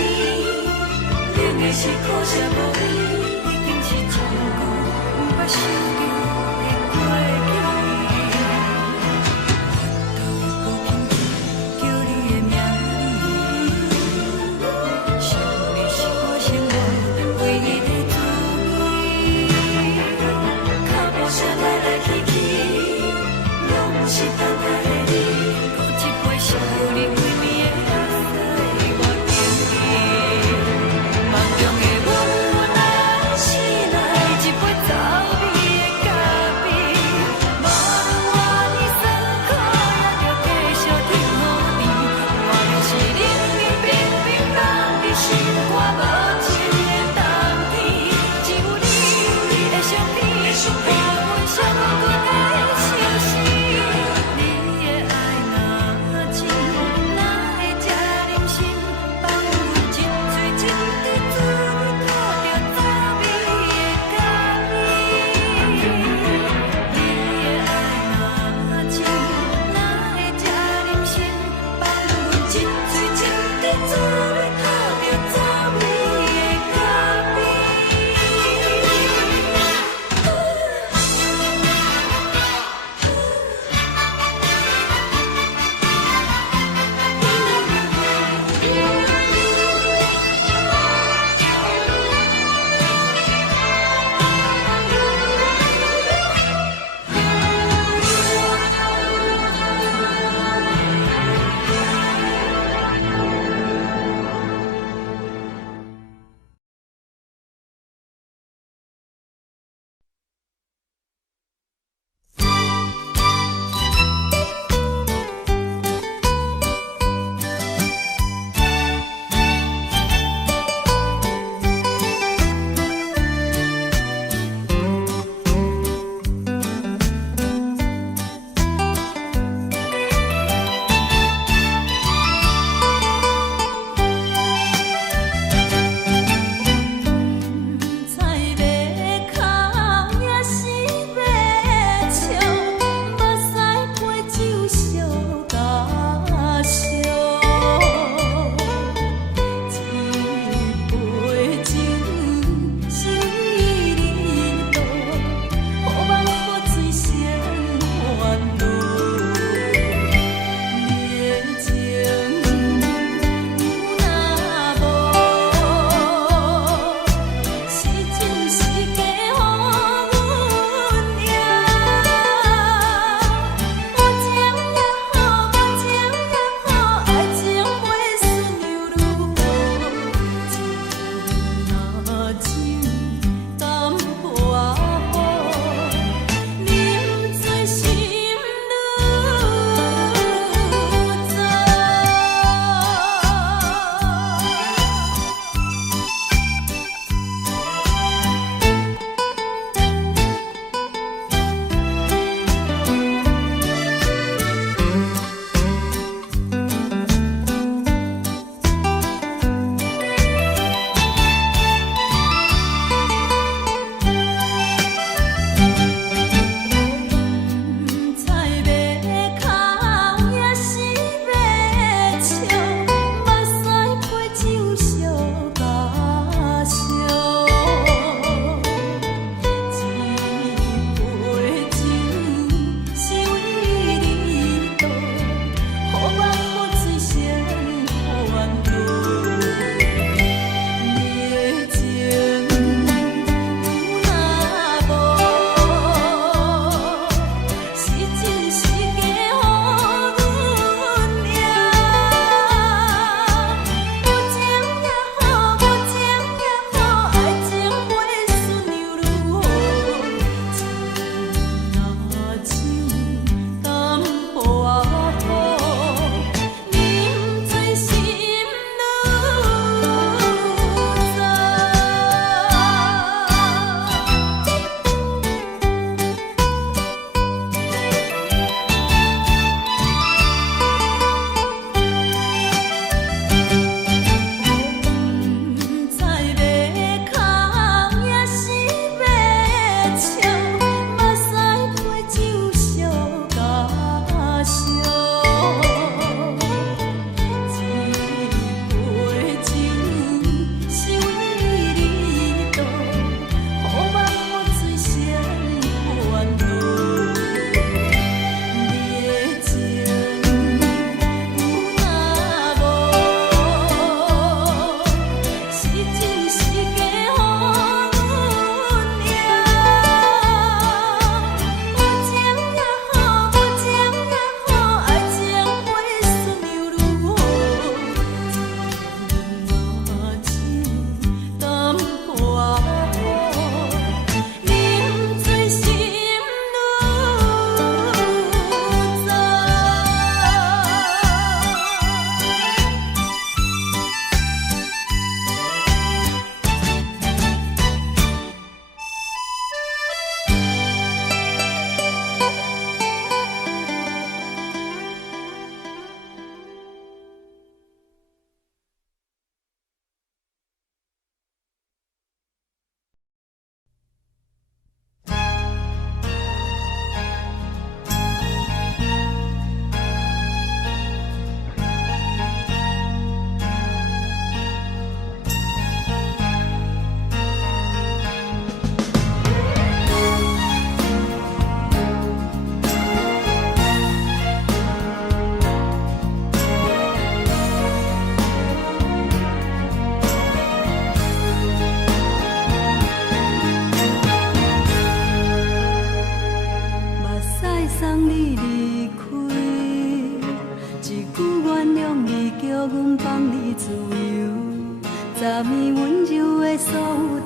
冷的是苦涩无味，已经是真久无法想着的过去。头又搁轻轻叫你的名字，想你是我生活唯一的滋味。脚步声来来去去，拢是等待的你，搁一杯想你几年的目屎，我敬你。梦中的阮，后来醒来，一杯走味的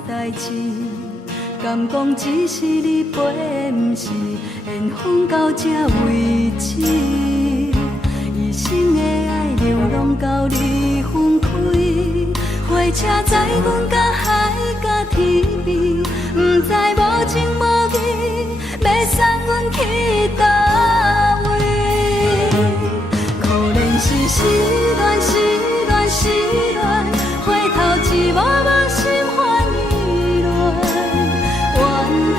代志，敢讲只是你陪，不是缘分到这为止。一生的爱流浪到你分开，火车载阮甲海甲天边，不知无情无义，要送阮去倒位？可怜是失恋，失恋，失恋，回头一幕幕心烦意乱，怨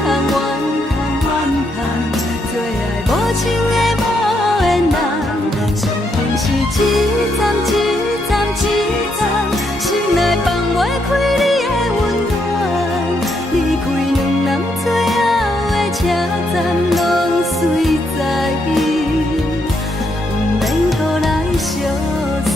叹，怨叹，怨叹，最爱无情的无缘人，伤痕是一站一站一站，心内放袂开你的温暖，离开两人最后的车站，拢随在伊，不免搁来相送。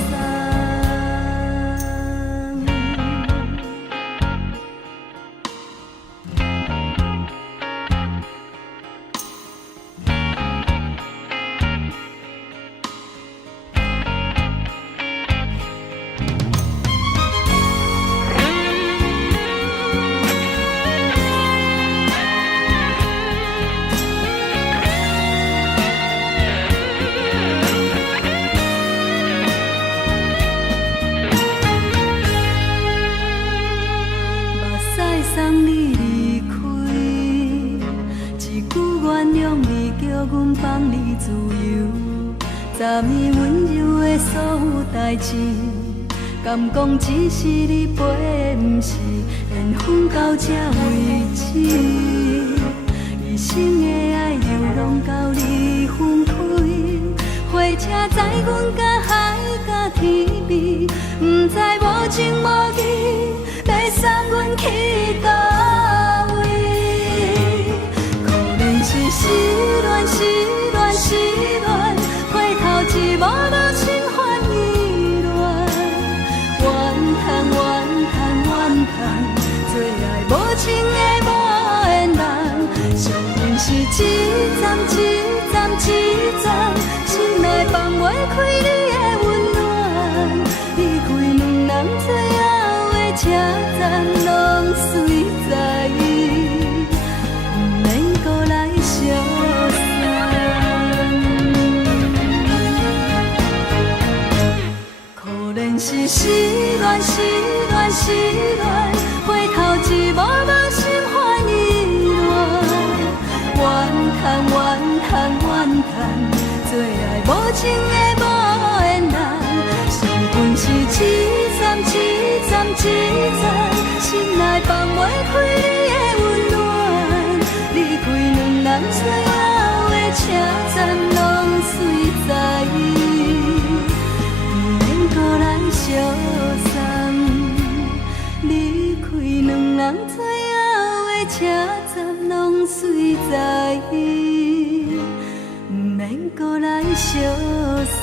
送你离开，一句原谅你，叫阮放你自由。昨暝温柔的所有代志，敢讲只是你陪，不是缘分到这为止。一生的爱流浪到你分开，火车载阮甲海甲天边，不知无情无义，要送阮去倒位？可怜是失恋，失恋，失恋，回头一幕幕心烦意乱，怨叹，怨叹，怨叹，最爱无情的无缘人，伤痕是一站一站一站，心内放袂开你的温暖，离开两人最后的车站，拢随在伊，不免搁来相送。可怜是失恋，失恋，失恋，回头一幕幕心烦意乱，怨叹，怨叹，怨叹，最爱无情的无缘人，伤痕是一站一站一站，心内放袂开你的温暖，离开两人最后的车站，拢随在伊，不免搁来相送。离开两人最后的车站，拢随在伊，不免搁来相送。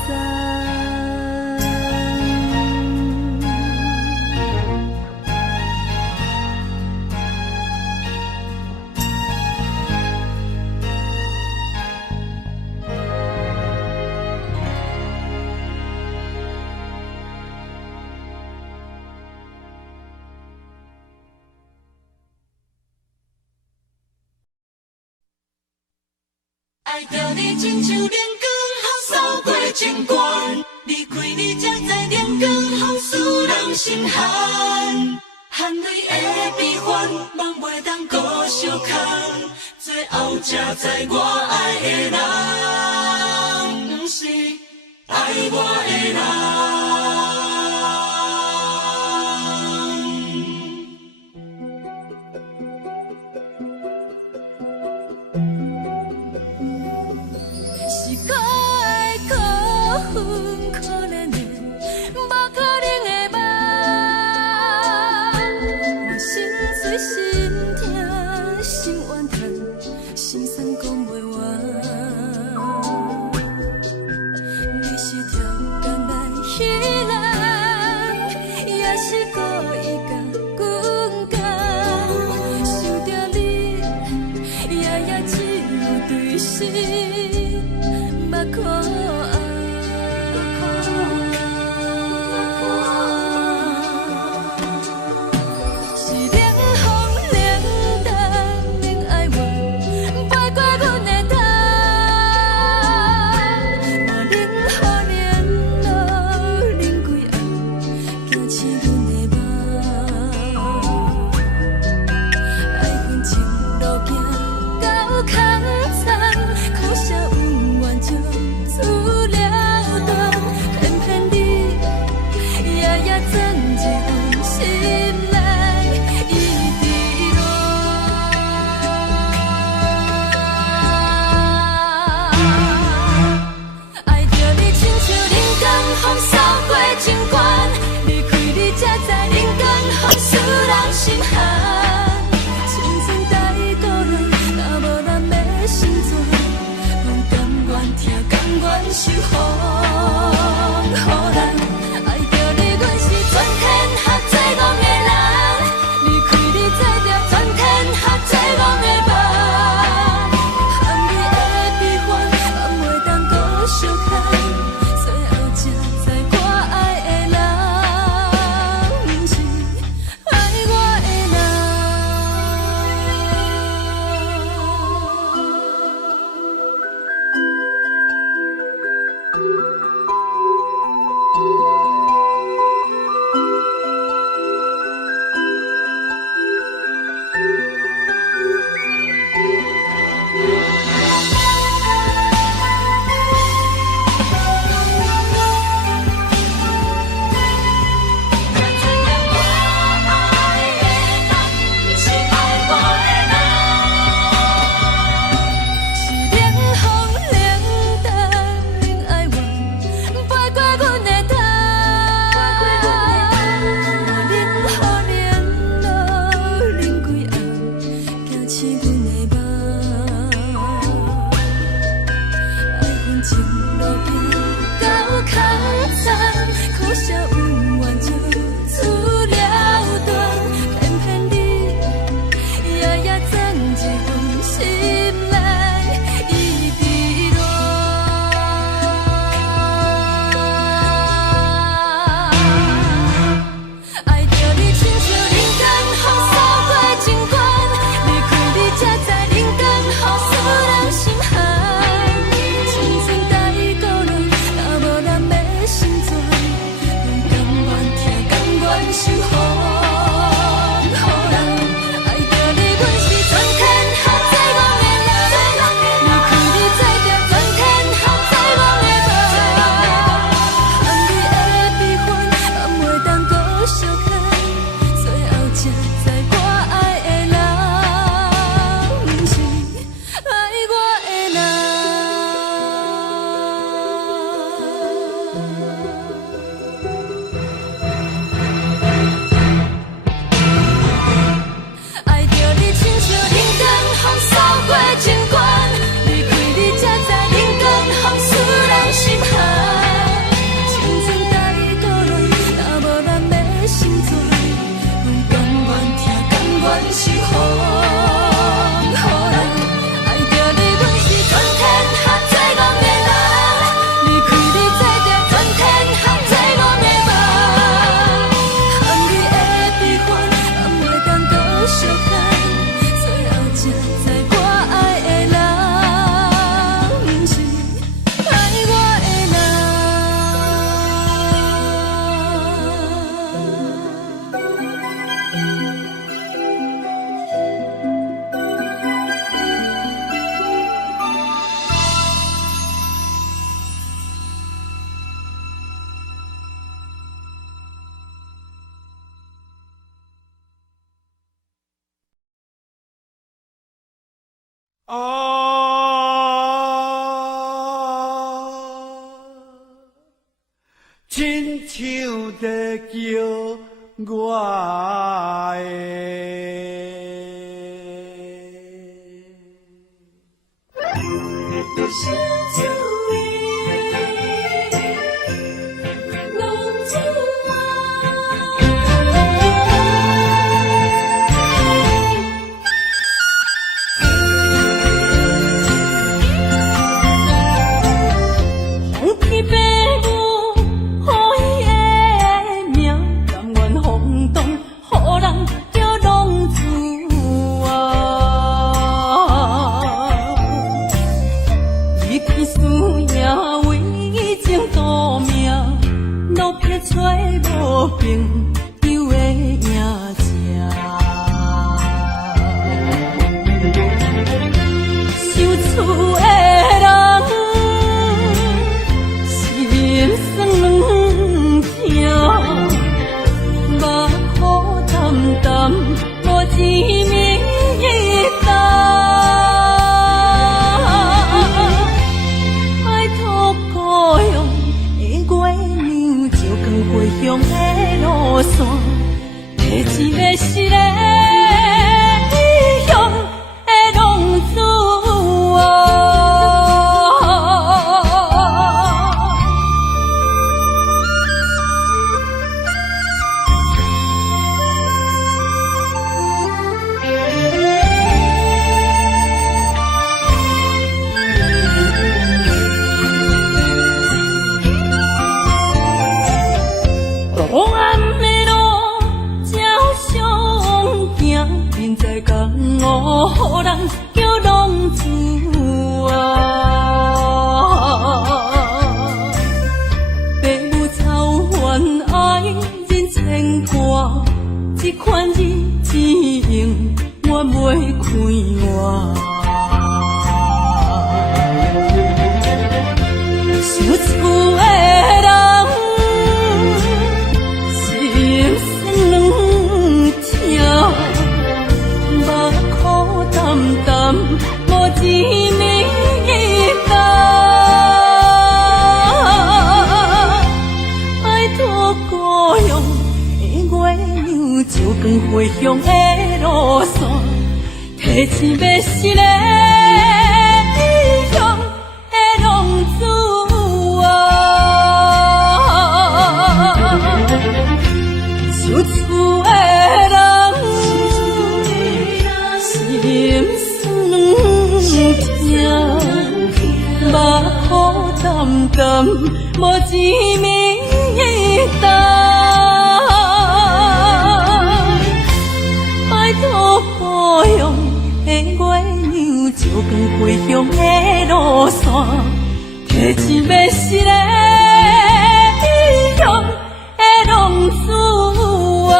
爱着你亲像连光雨扫过情关，离开你才知连光雨使人心寒。含泪的悲欢，望袂当搁相牵，最后才知我爱的人，不是爱我的人。是可爱可恨可怜的，无可能的梦。我心碎心痛心怨叹，心酸讲袂完。你是条工来彼人，也是故意甲阮讲，想着你夜夜只有对视。目眶红，全是风，予人爱着你，阮是全天下最戆的人。离开你做着全天下最戆的梦，含你的悲欢，也袂当搁相牵。最后才知我爱的人，不是爱我的亲像在叫我小酒味，浓酒红天白母，好伊的命，甘愿轰动，予人叫浪子啊！离开思念，为情赌命，路撇找无朋友的影子。受厝的人，心酸软痛，目苦淡淡，无滋味淡。爱托故乡的月娘，照光回乡的路线，提一个失个离乡的浪子啊！黑暗的路，照常行，人在江湖，予人叫浪子啊！父母操怨爱人牵挂，这款日子用我袂开换。受厝的人，心酸软痛，目苦淡淡，无滋味淡。爱托故乡的月娘，照光回乡的路线，提一个失个离乡的浪子啊！受厝的人，心酸软痛，目苦淡淡，无滋味淡。爱托故乡的月娘，照光回乡的路线，提一个失个离乡的浪子啊！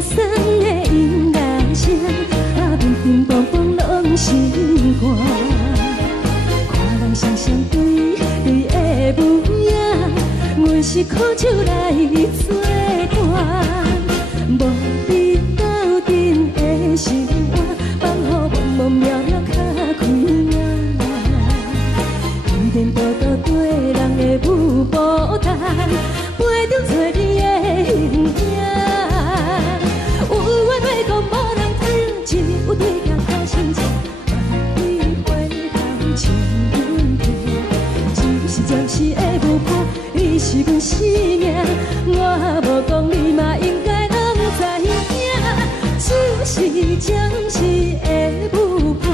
轻松的音乐声，乒乒乓乓拢心肝。看人双双对对的舞影，阮是苦酒来作伴。无你斗阵的生活，放予茫茫渺渺较开眼。颠颠倒倒对人的舞步弹，陪着做你的形影。有话要讲无人听，有对镜头心情，万里回头像阮听。就是暂时的舞伴，你是阮生命，我无讲你嘛应该拢知影。就是暂时的舞伴，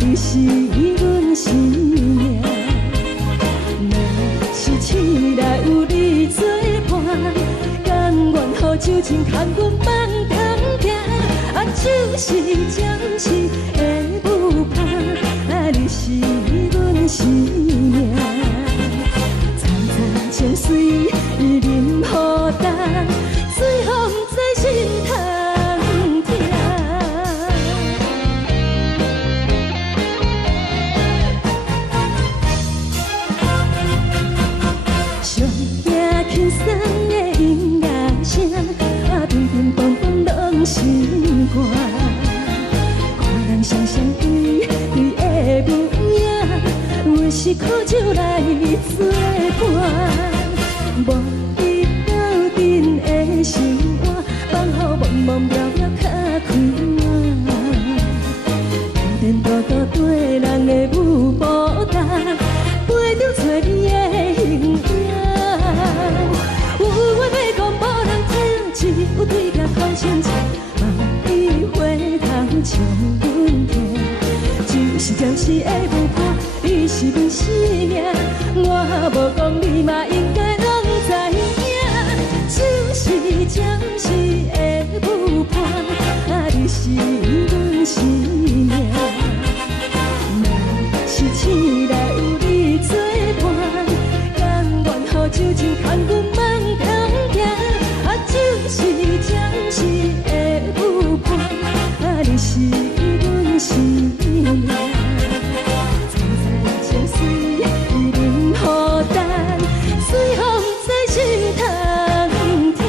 你是阮生命。若是醒来有你作伴，甘愿予酒精牵阮放通行。就是暂时的舞伴，你是阮生命。层层情水任何担，水风在心头。轻松的音乐声，乒乒乓乓拢心肝。看人双双对对的舞影，阮是苦酒来作伴。无你斗阵的生活，放予茫茫渺渺较开眼。颠颠倒倒对人的舞步弹，陪着做你的形影。有话要讲无人听，只有对镜头心情，万里回头像阮听。就是暂时的舞伴，你是阮生命，我无讲你嘛应该拢知影。就是暂时的舞伴，你是阮生命。若是醒来有你作伴，甘愿予酒精牵阮放通行。就是暂时的舞伴，你是阮生命。层层情水任何担，随风在心头听。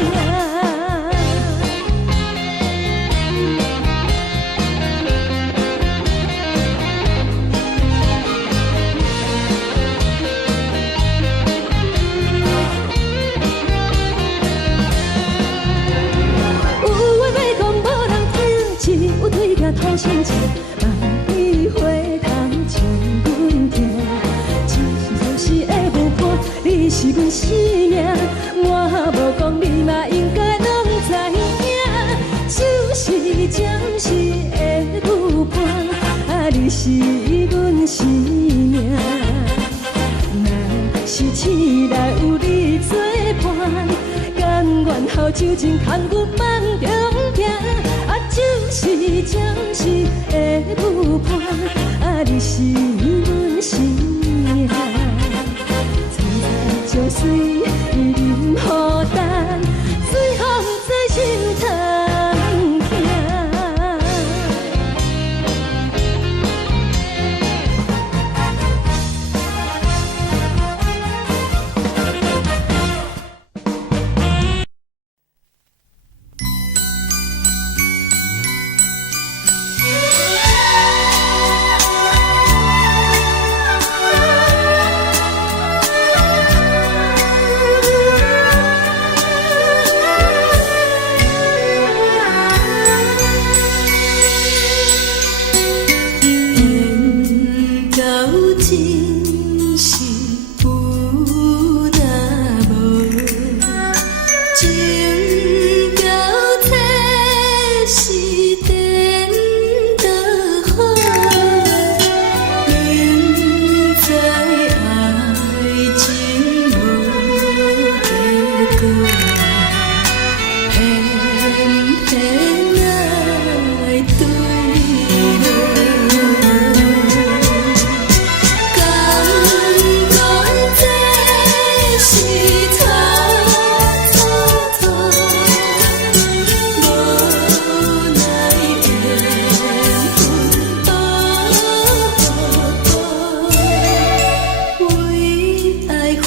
有对镜头心情，万里回头像阮听。就是暂时的舞伴，你是阮生命，我无讲你嘛应该拢知影。就是暂时的舞伴，你是阮生命。若是醒来有你作伴，甘愿予酒精牵阮放中行。就是暂时的舞伴，你是阮生命。层层情水任何担，随风在心头听。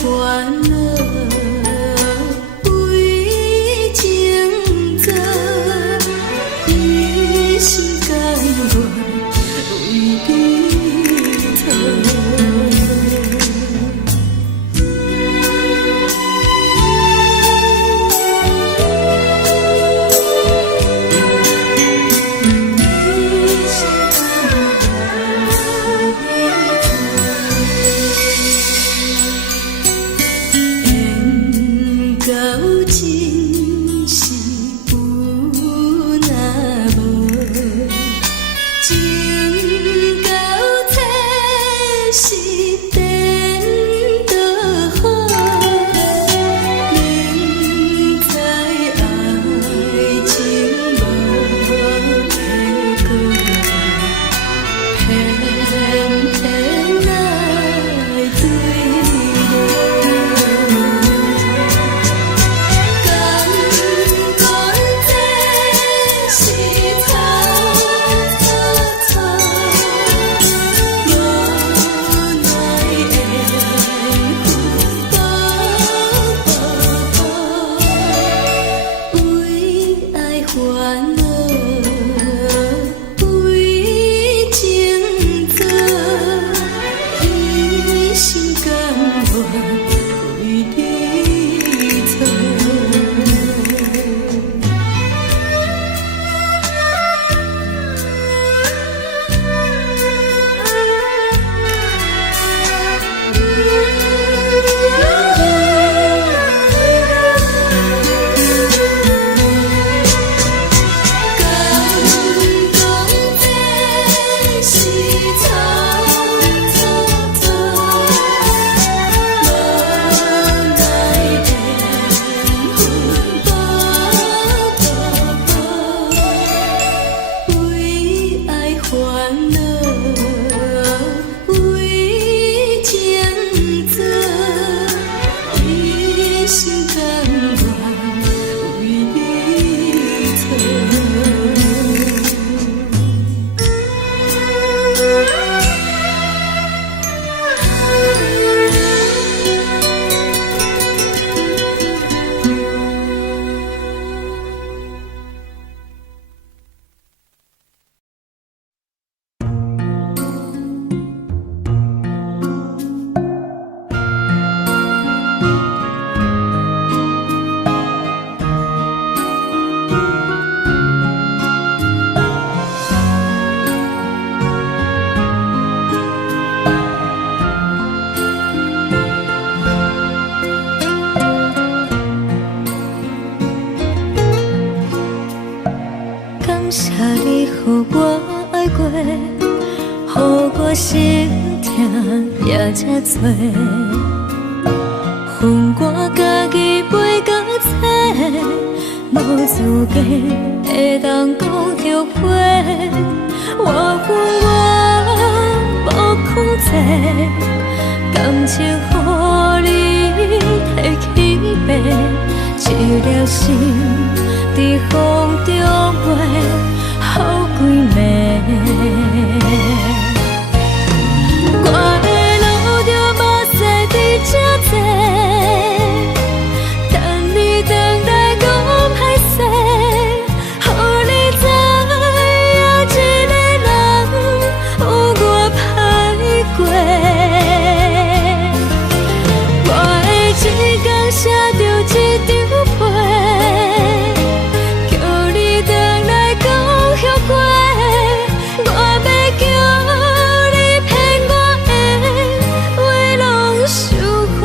烦恼，为情做，一心甘愿为你错。予我爱过，予我心痛也这多，分我家己陪到底，无资格会当讲后悔。我恨我无控制，感情予你提起白，一粒心在风中飞。好几暝，我的路着目屎伫这多，等你回来讲歹势，予你知影一个人有我歹过。我的一天写着一张被，叫你回来讲。我要叫你骗我的话，拢收回。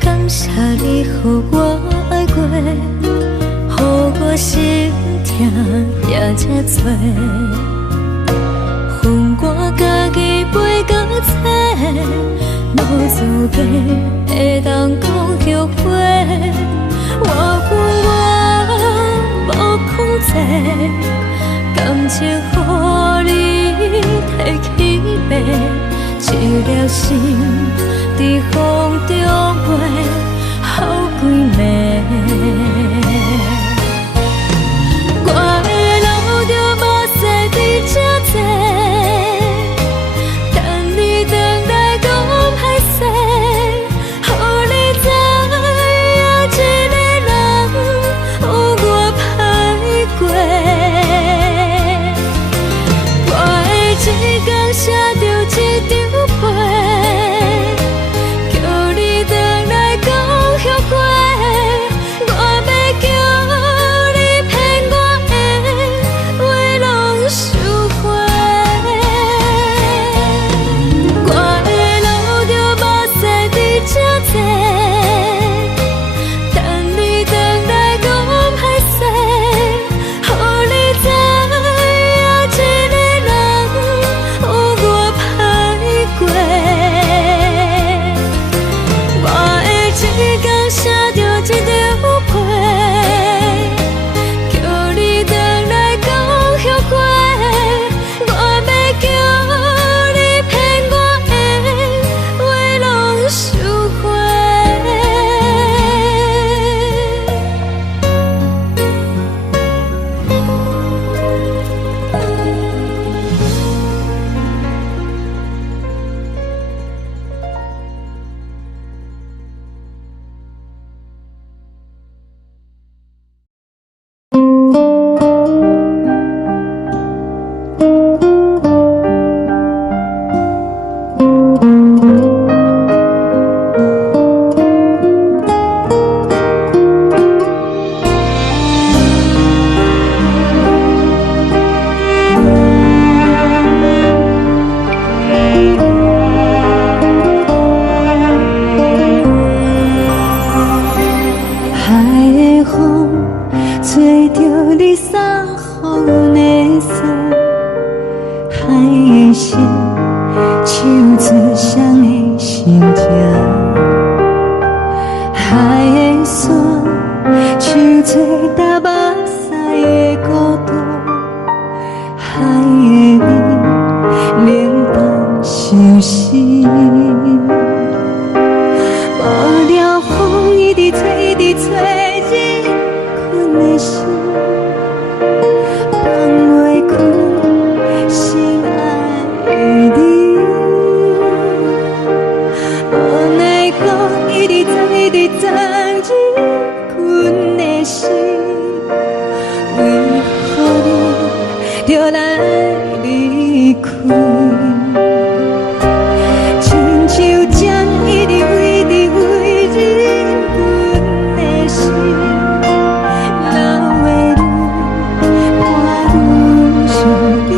感谢你予我爱过，予我心痛也这多，分我家己陪到底，无资格会当讲后悔。我恨我无控制，感情予你。的心，手指双的心情。海的山，手做搭目屎的孤独。海的味，冷淡伤心。无聊风一直吹，一直吹入困的心。放袂开心爱的你，无奈讲一直藏，一直藏入困的心。为何你就来离开？亲像针一直围，一直围入阮的心。流的泪，看愈伤悲。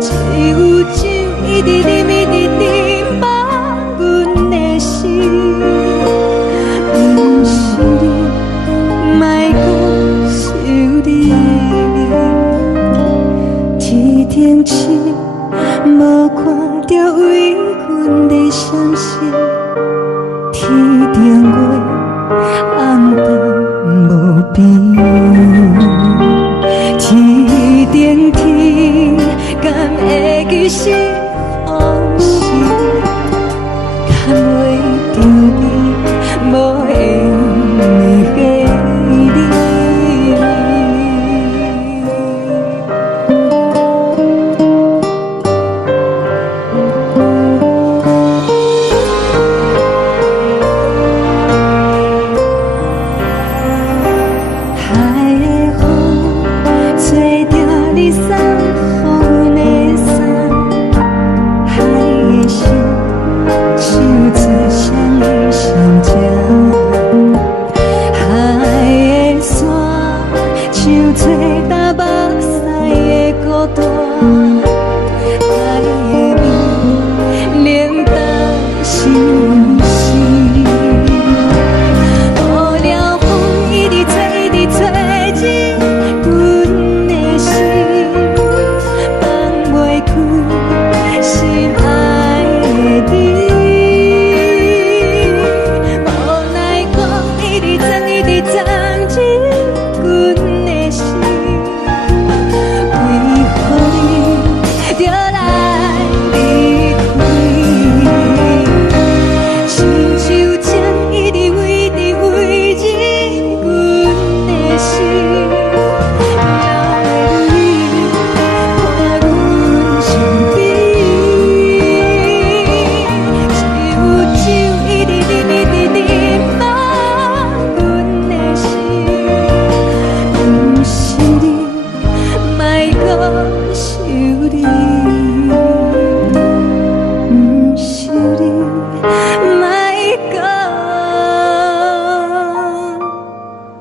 只有酒一直啉，一直啉饱阮的心。不是你，莫讲想你。天顶星，无看到为阮的伤心。天顶月，暗淡无边。天顶天，敢会记是往事？牵袂着你，无缘的你。海的风，吹着你送予阮的衫。海的心，手指双的心情。海的山，手做搭目屎的孤单。海的味，冷淡伤心。无聊风一直吹，一直吹入阮的心。放袂开心爱的你，无奈讲一直藏，一直藏入阮的心。为何你就来离开？亲像针一直围，一直围入阮的心。流的泪，看阮伤悲。只有酒一直啉，一直啉饱阮的心。不是你，莫讲想你。不是你，莫讲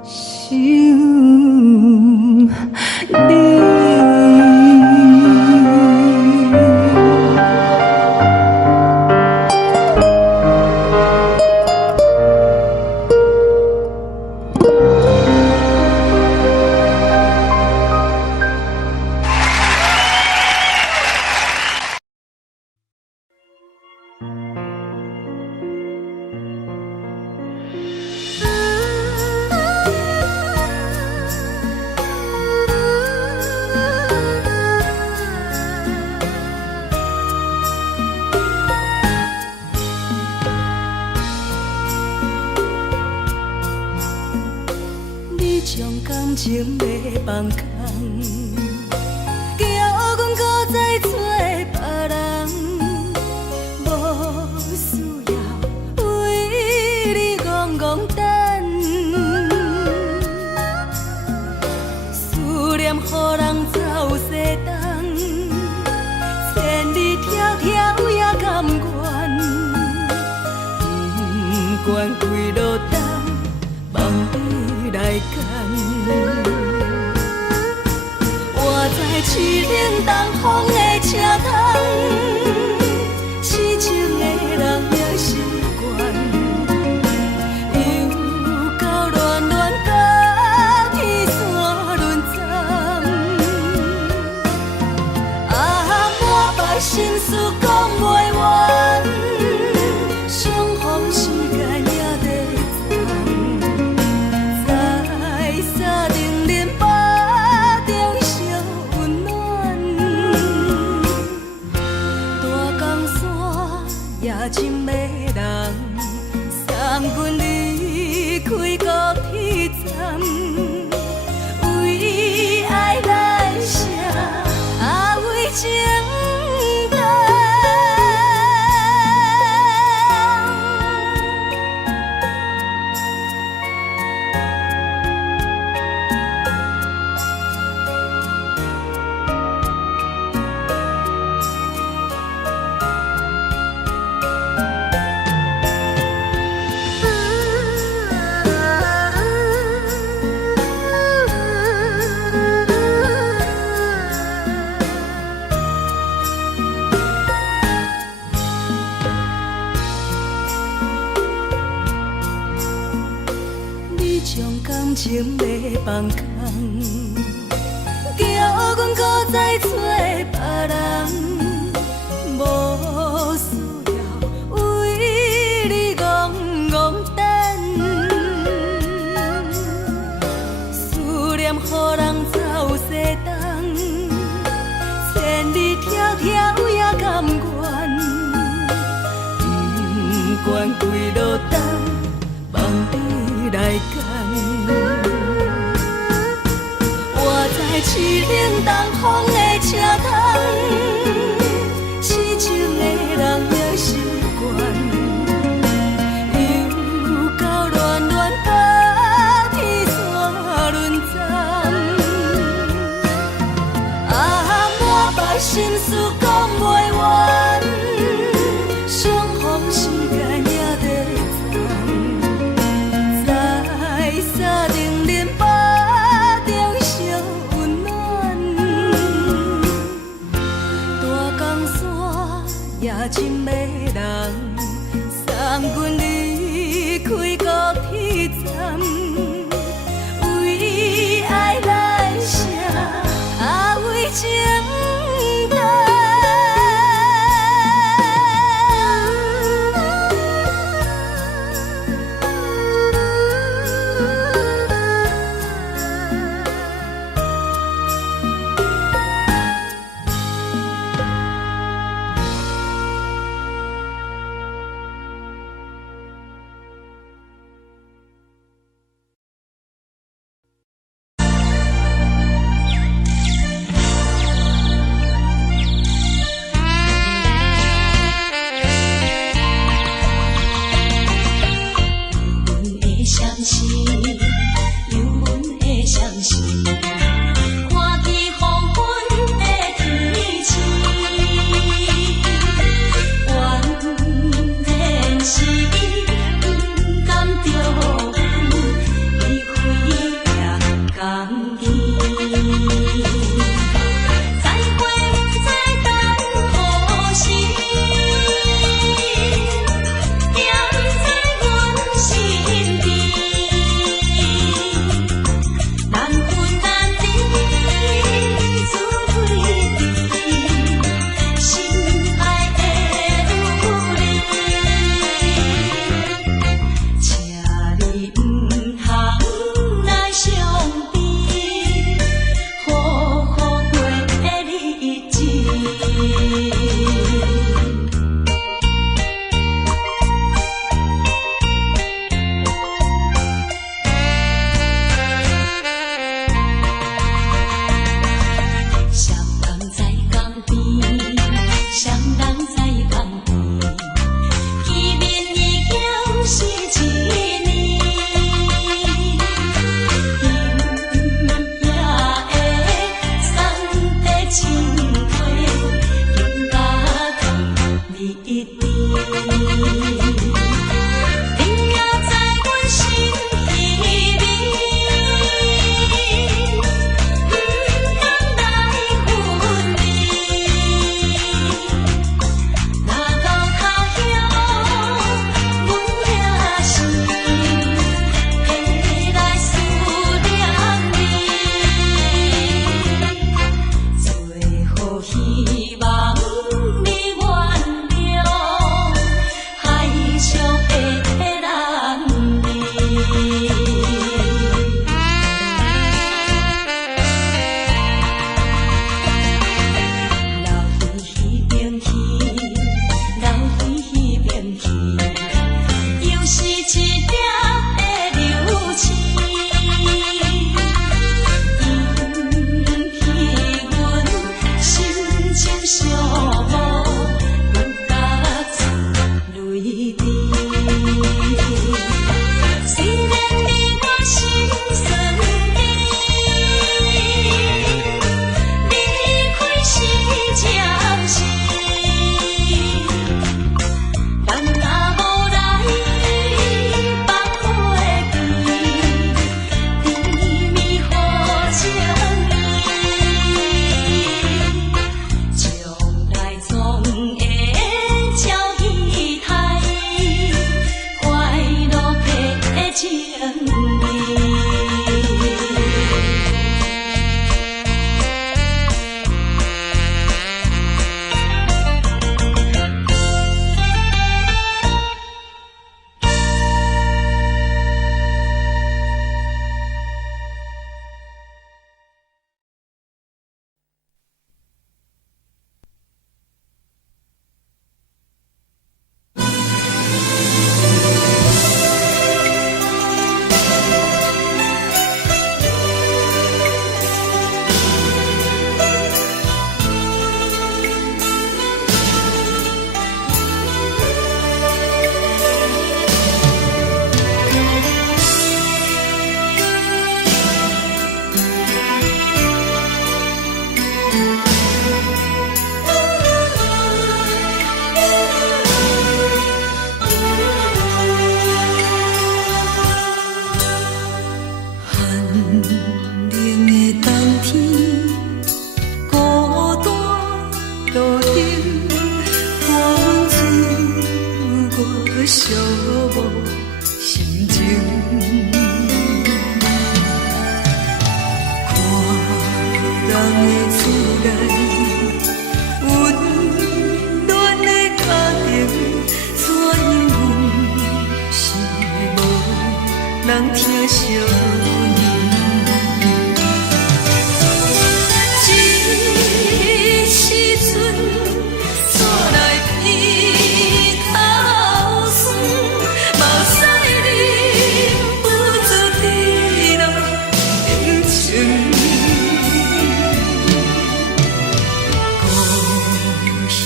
想你。你将感情要放空，叫阮搁再找别人，无需要为你戆戆等。思念予人走西东，千里迢迢也甘愿，不管几路灯，望你来牵。我在凄冷东风的车窗，痴情的人也习惯，又到恋恋甲天线轮转。心事讲袂完，相逢时间也在藏，在沙丁林巴中烧温暖，大江山也真迷人，送阮离开高铁站。为爱来写，为情重。你将感情要放空，叫阮搁再找别人，无需要为你戆戆等，思念予人走西东，千里迢迢也甘愿，不管几路灯，望你来干。我在市岭东风的车窗，痴情的人也习惯，又到恋恋把天线轮转。满腹心事讲袂完，相逢时间也在藏，在沙丁林巴中烧温暖，大江山也真迷人，送阮离开高铁站，为爱来写，为情重。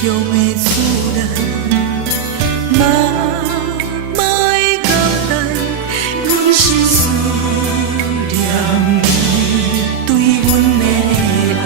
乡的厝内，嘛嘛会交代，阮是思念你对阮的爱。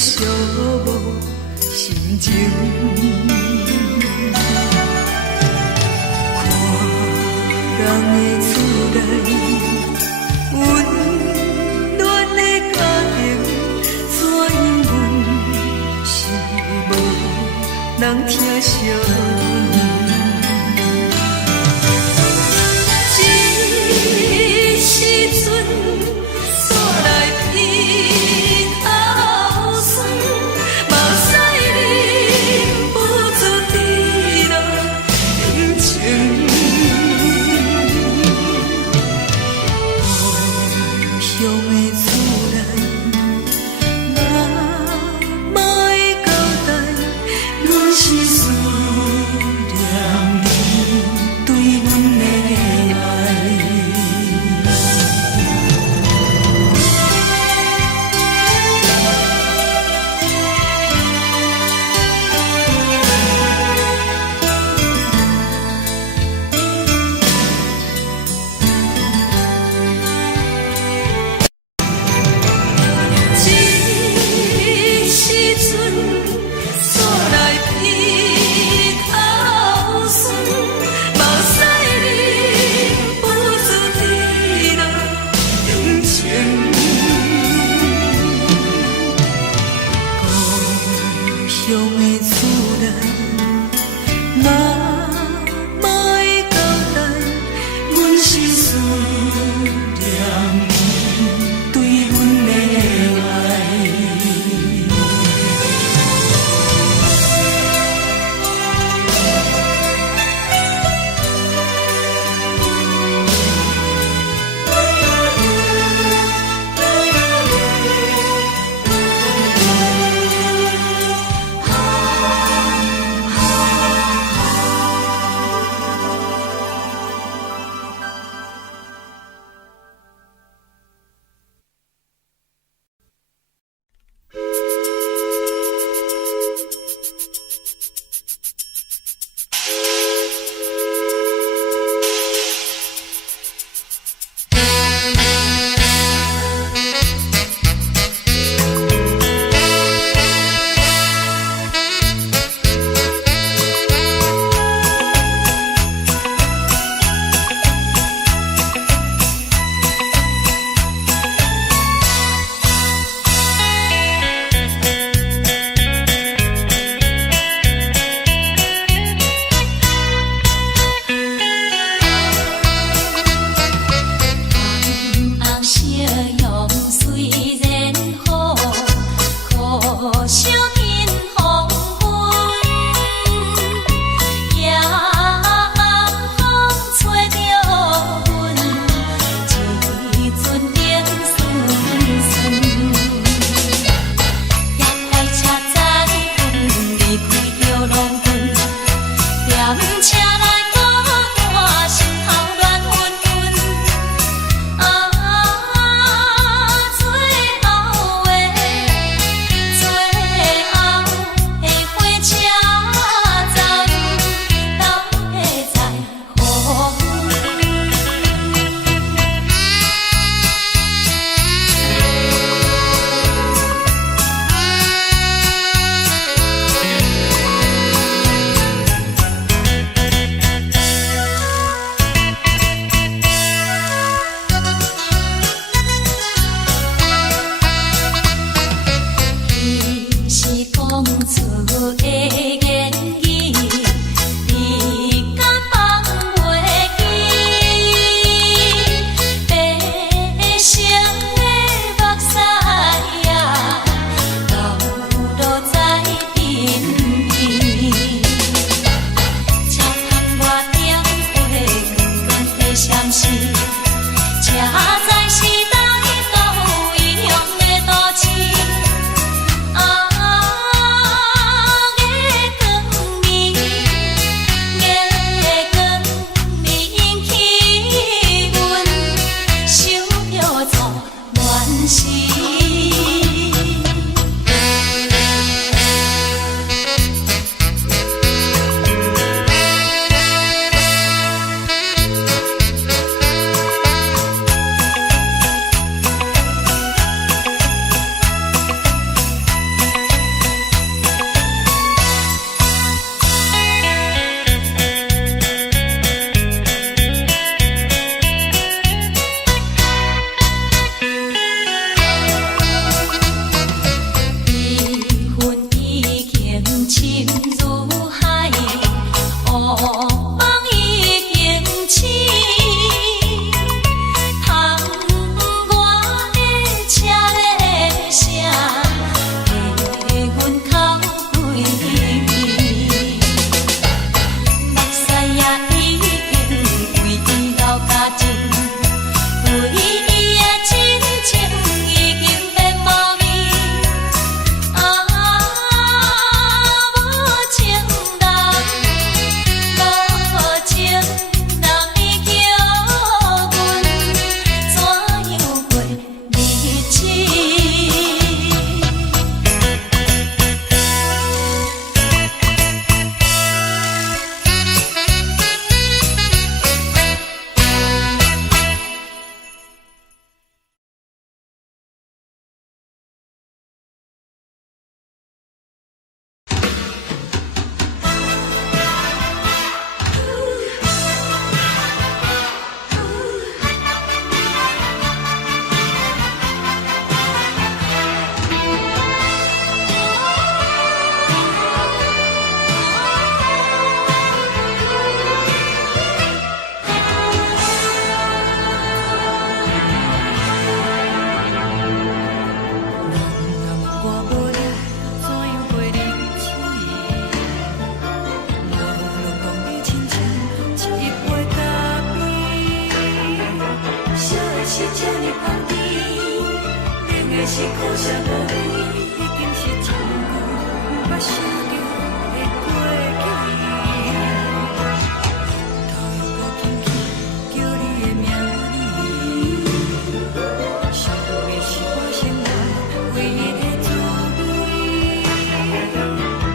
寂寞心情，看人的厝内温暖的家庭，怎因阮是无人疼惜？这时阵煞来鼻头酸，目屎忍不住滴落眼睛。故乡的厝内，嘛嘛会交代，阮是思念你对阮的爱。乡的厝内，嘛嘛会交代，阮是思念你对阮的爱。苦涩无味，已经是真久毋捌想着的过去。头又搁轻轻叫你的名字，想你是我生活唯一的滋味。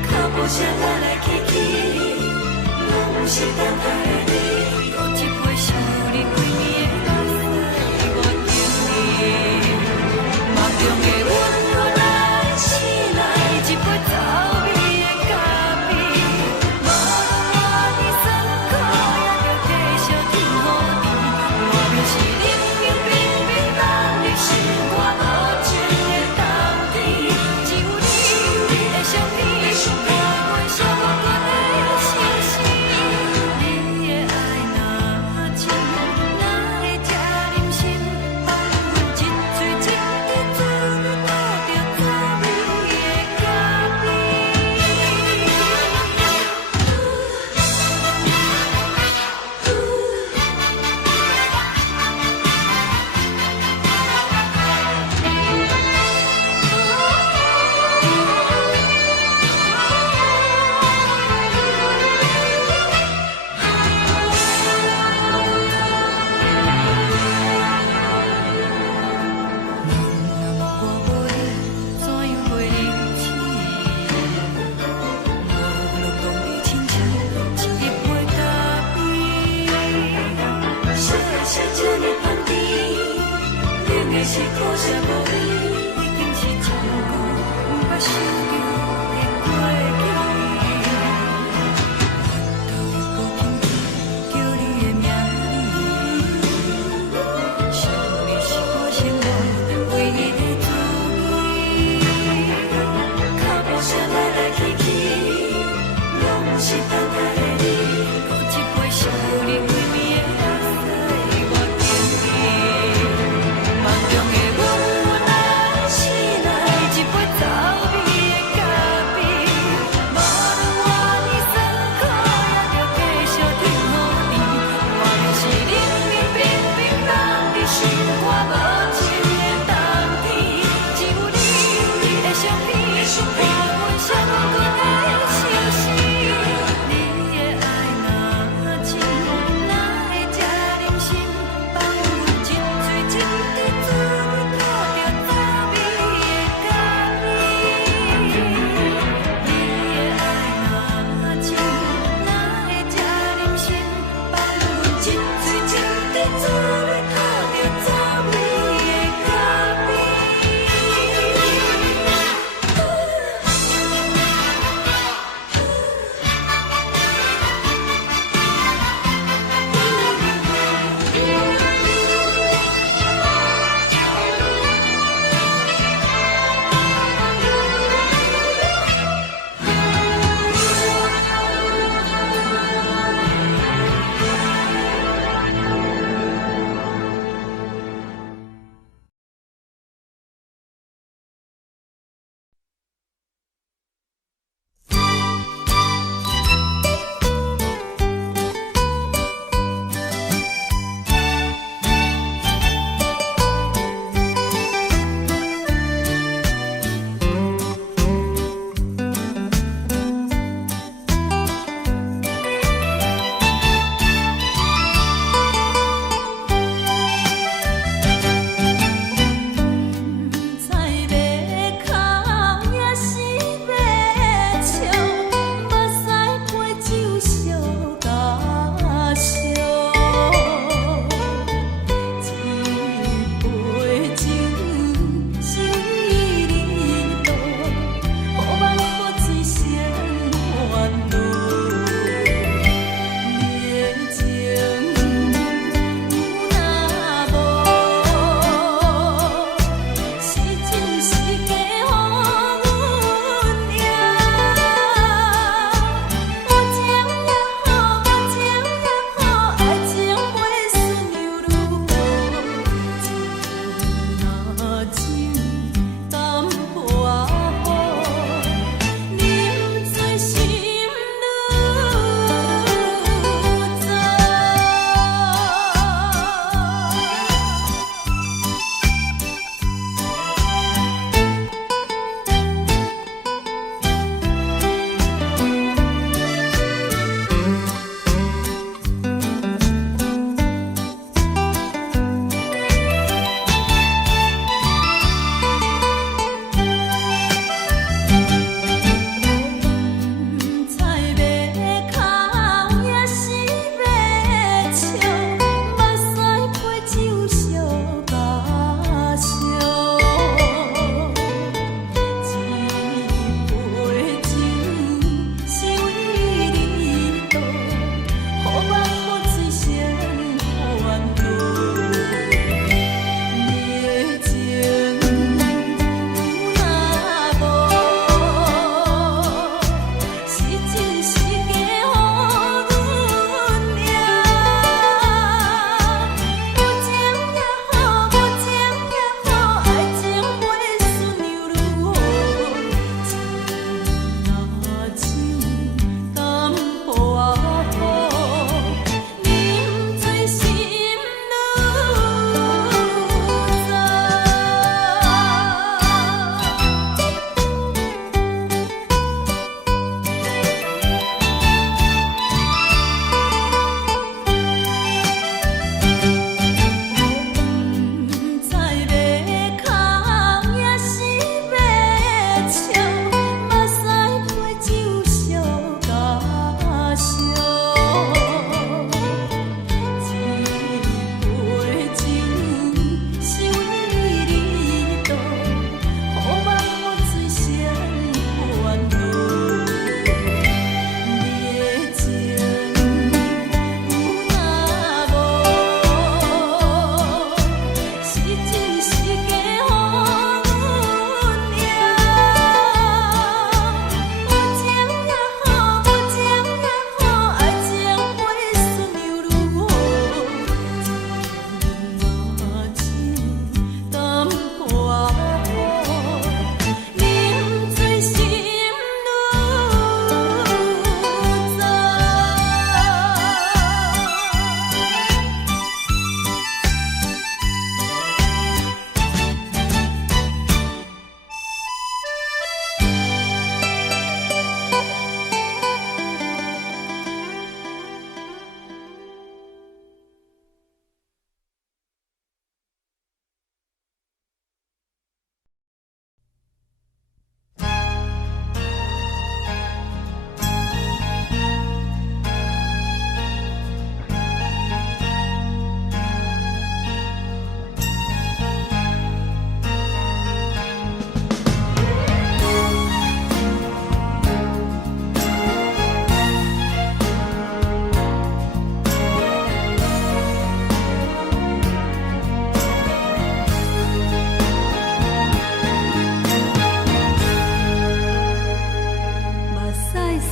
脚步声来来去去，拢是等待的你，多一杯想你几年的目屎，我敬你。梦中的阮，后来醒来，一杯走味的咖啡，无论我的酸苦，也着继续甜予你。我就是冷冰冰冰冷入心肝无情的冬天，只有你会想你，陪阮寂寞过的心事。你的爱若真，哪会这忍心放阮一嘴一滴滋味倒着走味的咖我无你，怎样会忍气？无论讲你亲像一杯咖啡，小的是这呢香甜，冷的是苦涩无味，已经是真久毋捌想着的过去。头又搁轻轻叫你的名字，想你是我生活唯一的滋味。脚步声来来去去，拢是等待的你，多一杯想你几年的目屎，我敬你。梦中的阮，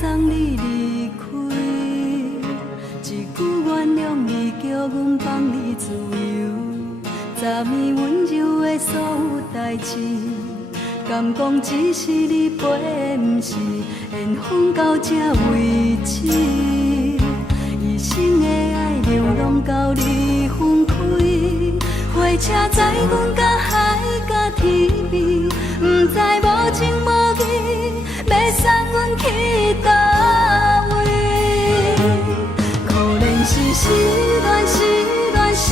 送你离开，一句原谅你，叫阮放你自由。昨暝温柔的所有代志，敢讲只是你陪，不是缘分到这为止。一生的爱流浪到你分开，火车载阮到海甲天边，不知无情无义，要送阮去倒位？可能是失恋，失恋，失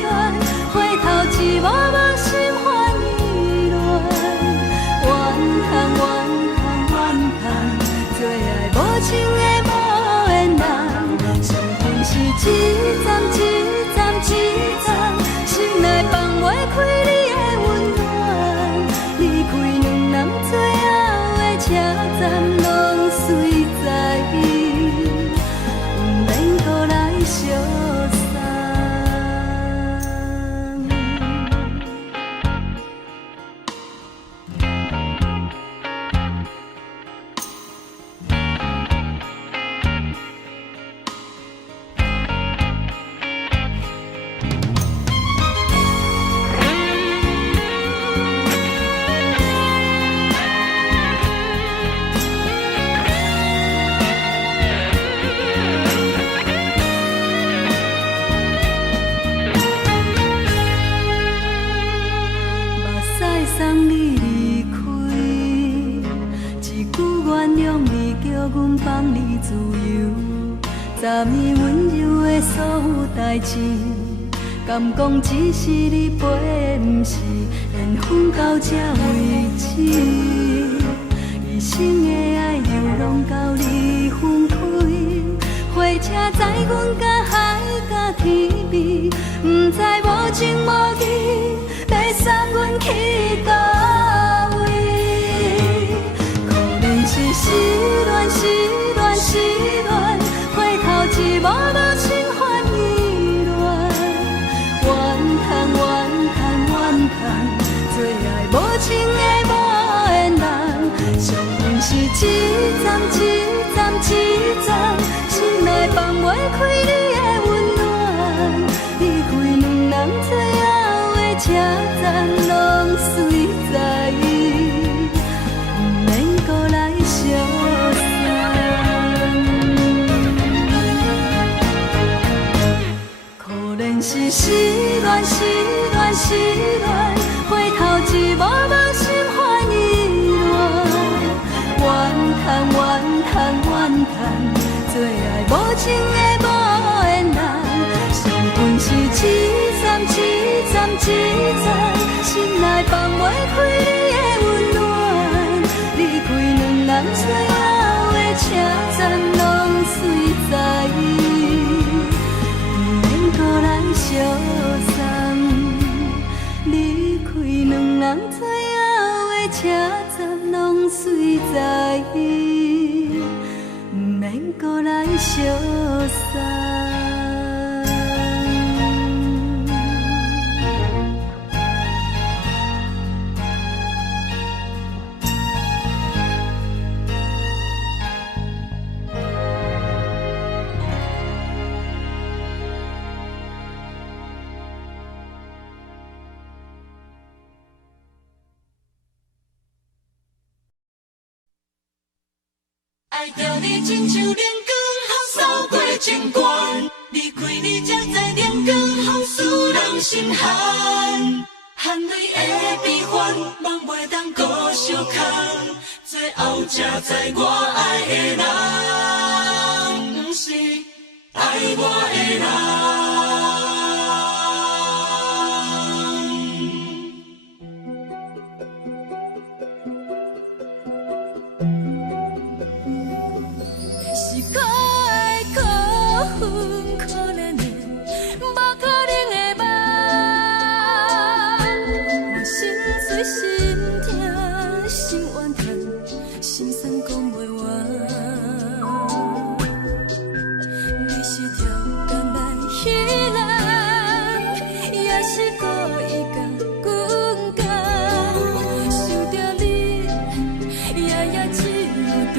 恋，回头一幕幕心烦意乱，怨叹，怨叹，怨叹，最爱无情的无缘人，伤痕是一站一站一站，心内放袂开你的温暖，离开两人最后的车站，拢随在伊，不免搁来相送。送你离开，一句原谅你，叫阮放你自由。昨暝温柔的所有代志，敢讲只是你陪，不是缘分到这为止。一生的爱流浪到你分开，火车载阮到海甲天边，不知无情无义，要送阮去倒位？可能是失恋，失恋，失恋，回头一幕幕心烦意乱，怨叹，怨叹，怨叹，最爱无情的无缘人，伤痕是一站一站一站，心内放袂开你的温暖，离开两人最后的车站，拢随在伊，不免搁来相送。可能是失恋，失恋，失恋，回头一幕幕心烦意乱，怨叹，怨叹，怨叹，最爱无情的无缘人，伤痕是一站一站一站，心内放袂开你的温暖，离开两人最后的车站，拢随在伊，不免搁来相送。离开两人最后的车站，拢随在伊，不免搁来相送。爱着你亲像连光雨扫过情关，离开你才知连光雨使人心寒。含泪的悲欢，望袂当搁相牵，最后才知我爱的人，不是爱我的人。是可爱可恨可怜的，无可能的梦。我心碎心痛心怨叹，心酸讲袂完。你是条工来彼人，也是故意甲阮讲，想着你夜夜只有对。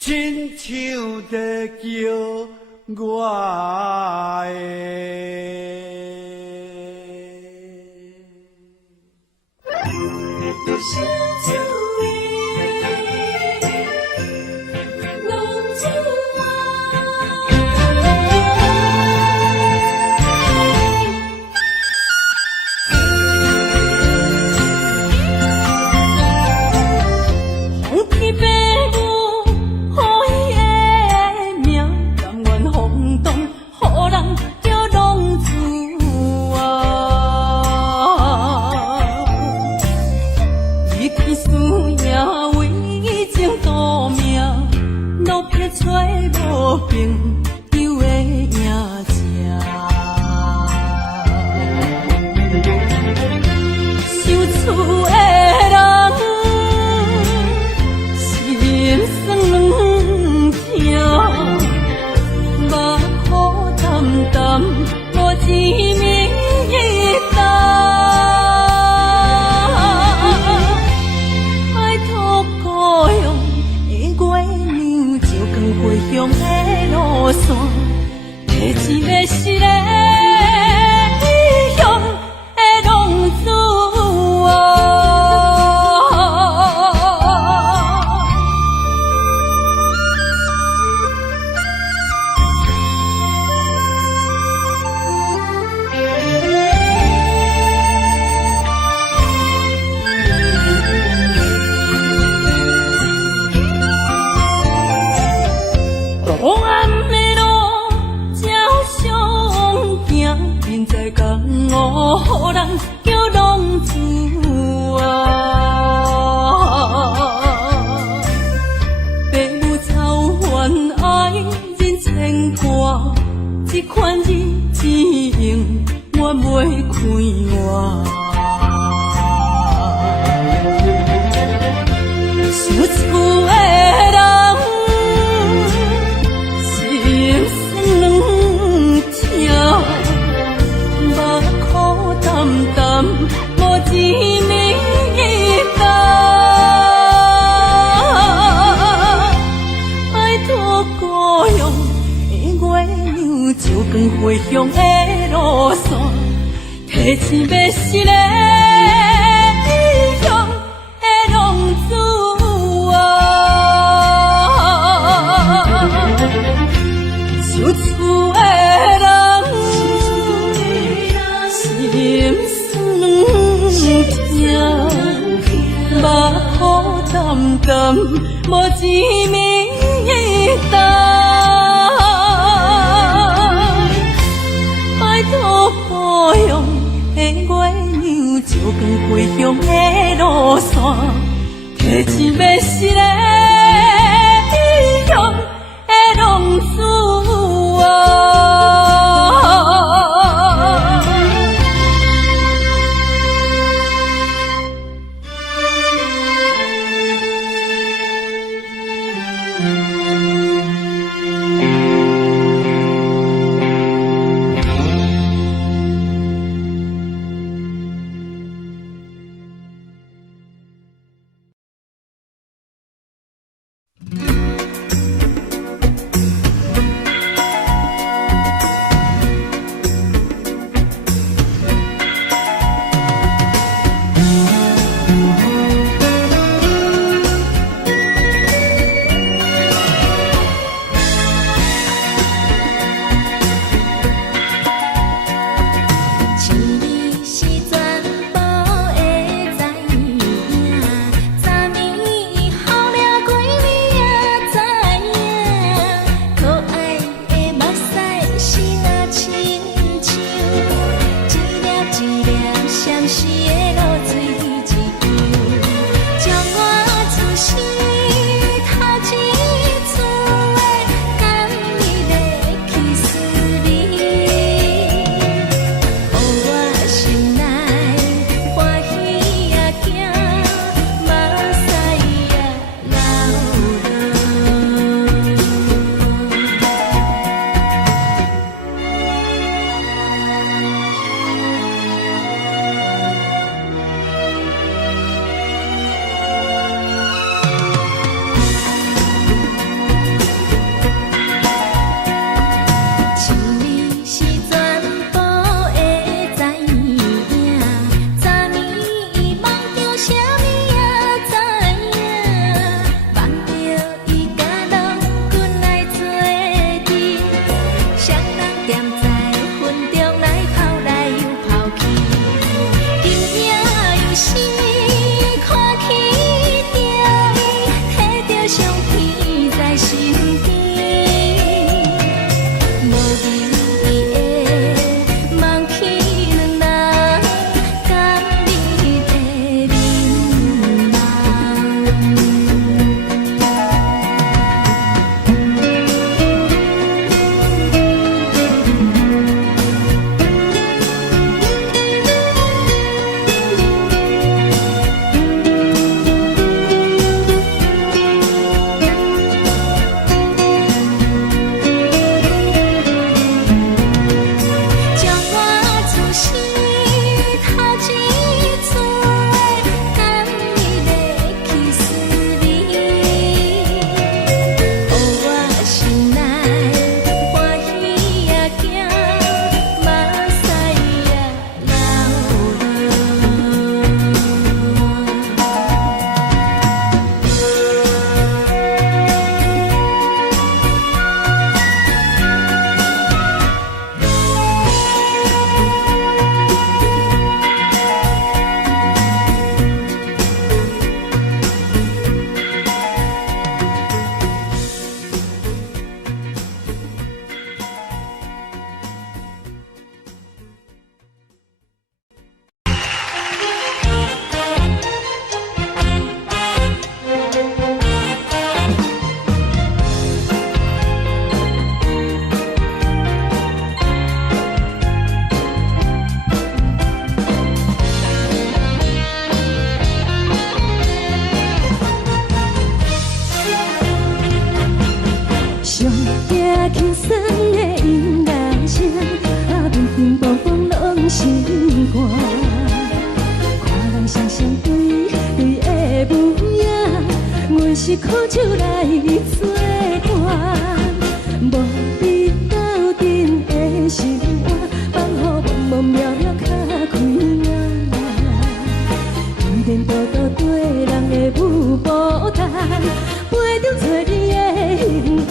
亲像在叫我天使也为情夺命，路撇找无朋友的影子。受厝的人心酸软痛，目雨淡淡无一明一灯。爱托故乡的月亮，照光回乡的路线，提一个失个异乡的浪子啊。黑暗的路，照常行，现在江湖人叫浪子啊。父母操怨爱人牵挂，这款日子用我袂开换。受厝的人心酸软痛，目苦淡淡无一明一灯。爱托故乡的月亮，照光回乡的路线，提一个失个异乡的浪子啊。受厝的人心酸软痛，目雨淡淡无一明一灯。爱托故乡的月亮，照光回乡的路线，提一个失个双对对的舞影，阮是苦酒来作伴，无你斗阵的生活，放予茫茫渺渺较开眼。一连倒倒对人的舞步弹，陪着找你的形影。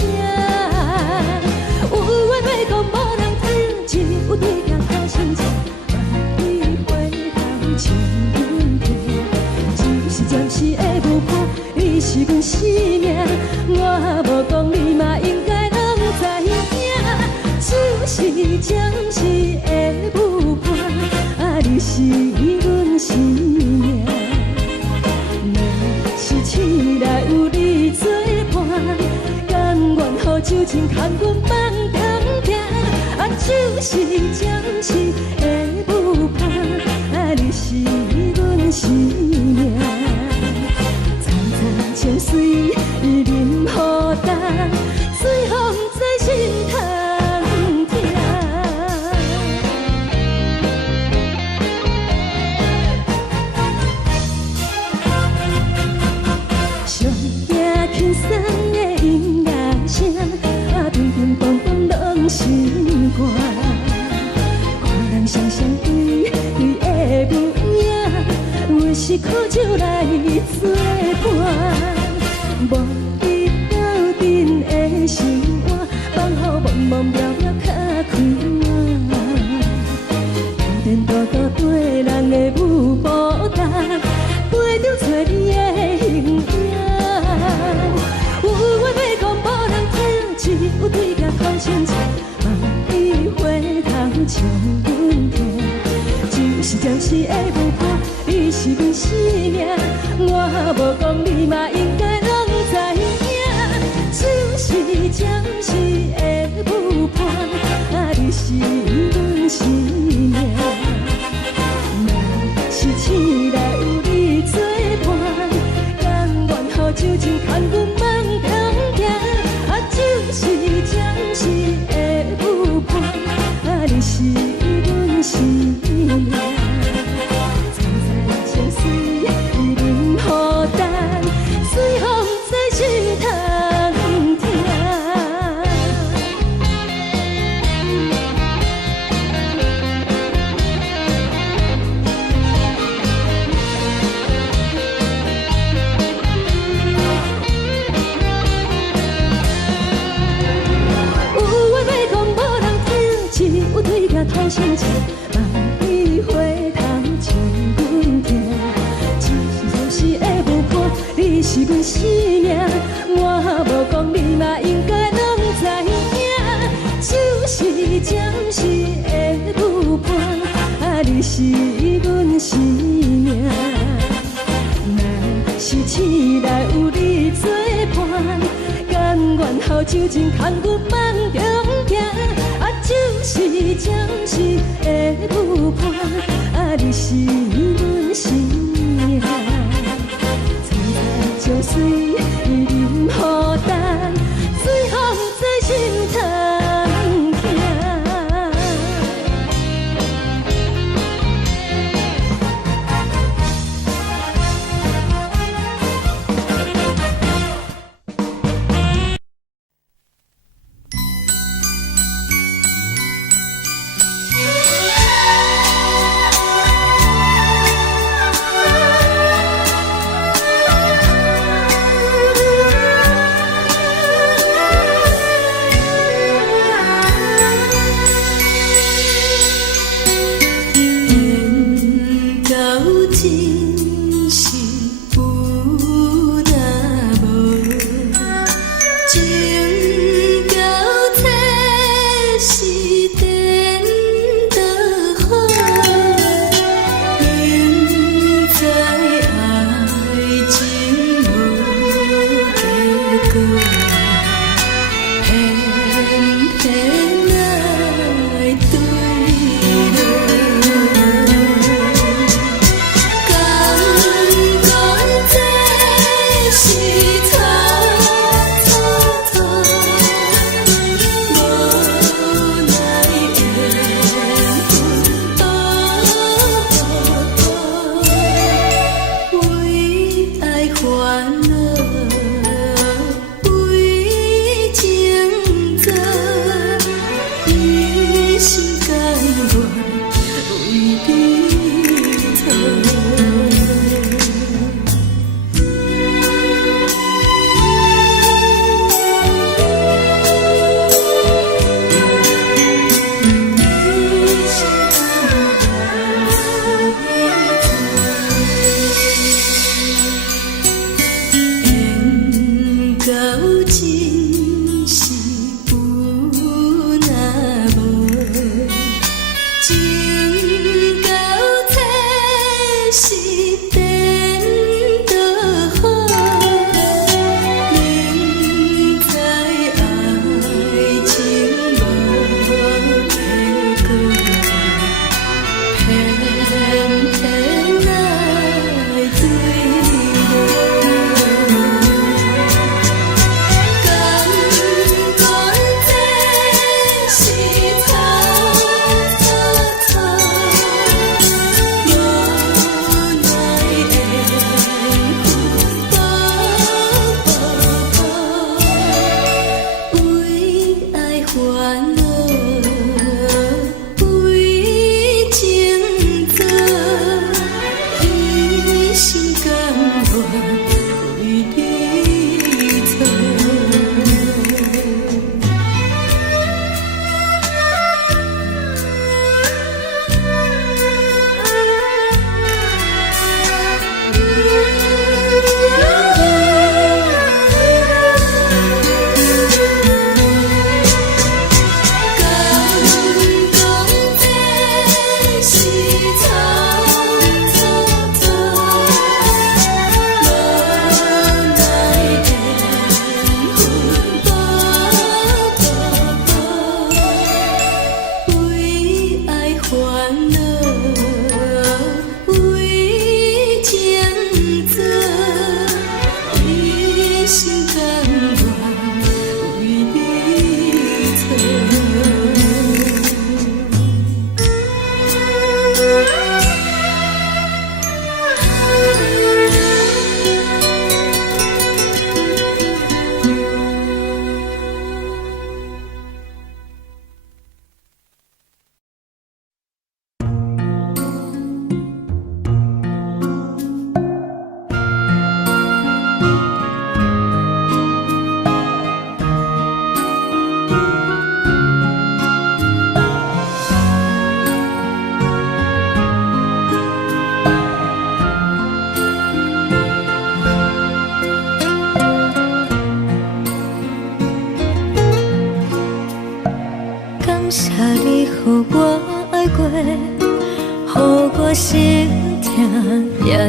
有缘要讲无人听，只有对镜头心情，万里回头将阮听。只是暂时的舞伴，你是阮生命，我无讲你嘛应该拢知影。就是暂时的舞伴，你是阮生命。若是醒来有你作伴，甘愿予酒精牵阮放长行。就是暂时的舞伴，你是阮生命。层层情水任何等，随风在心头。轻松的音乐声，乒乒乓乓拢心肝。看人双双对对的舞影，阮是苦酒来作伴，无你斗阵的生活，放予茫茫渺渺较开眼。一连倒倒对人的舞步弹，陪着找你的形影。有缘要讲无人听，只有对镜头深情，望你回头将阮听。就是暂时的舞伴，你是阮生命，我无讲你嘛应该拢知影。就是暂时的舞伴，你是阮生命。若是醒来有你作伴，甘愿予酒精牵阮放长行。就是暂时的舞伴，你是阮生命。层层情水任何等，随风在心头听。头深情，望你回头将阮听。就是暂时的舞伴，你是阮生命，我无讲你嘛应该拢知影。就是暂时的舞伴，你是阮生命。若是醒来有你作伴，甘愿予酒精牵阮放长行。就是暂时的舞伴，你是阮生命。层层情水任何等，随风在心头听。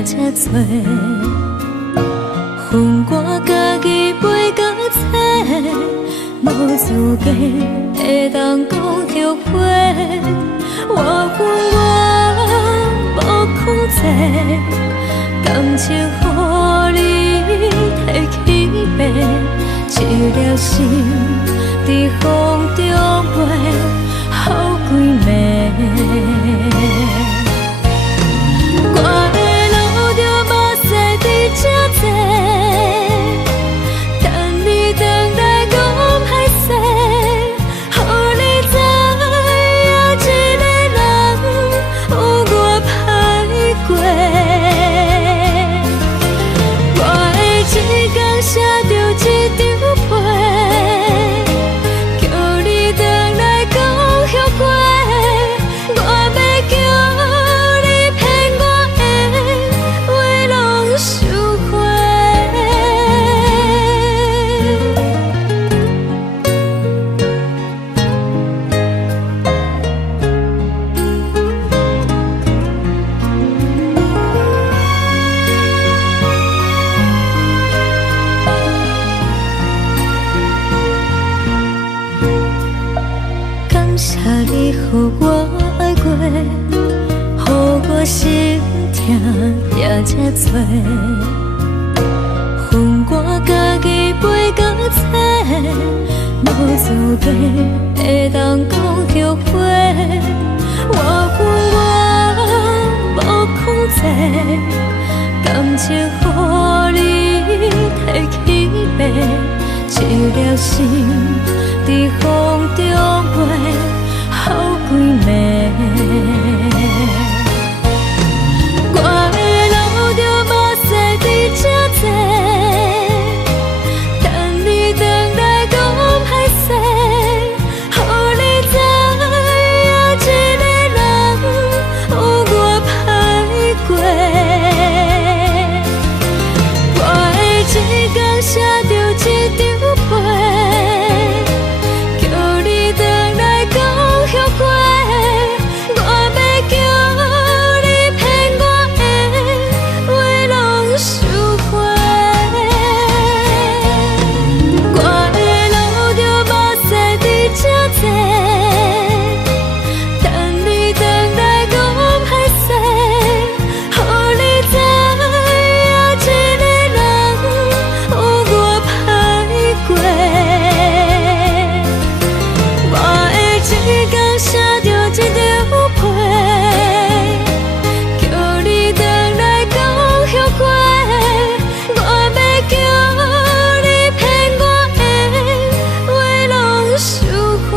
这多，恨我家己袂到切，无资格会当讲后悔。我恨我无控制，感情予你摕去卖，一粒心伫风中飞，好几暝。我的路着目屎伫这多，等你回来讲歹势，予你知影一个人有我歹过。我的一天写着一张被，叫你回来讲后悔。我要叫你骗我的话拢收回。感谢你，予我爱过，予我心痛也这多，恨我家己袂到切，无资格会当讲后悔。我恨我无控制，感情予你摕去卖，一粒心伫风中飞，好几暝。我的路着目屎伫这多，等你回来讲歹势，予你知影一个人有我歹过。我的一天写着一张被，叫你回来讲后悔。我要叫你骗我的话拢收回。我的路着目屎伫这多，等你回来讲歹势，予你知影一个人有我歹过。我的一天写着一张被，叫你回来讲后悔。我要叫你骗我的话拢收回。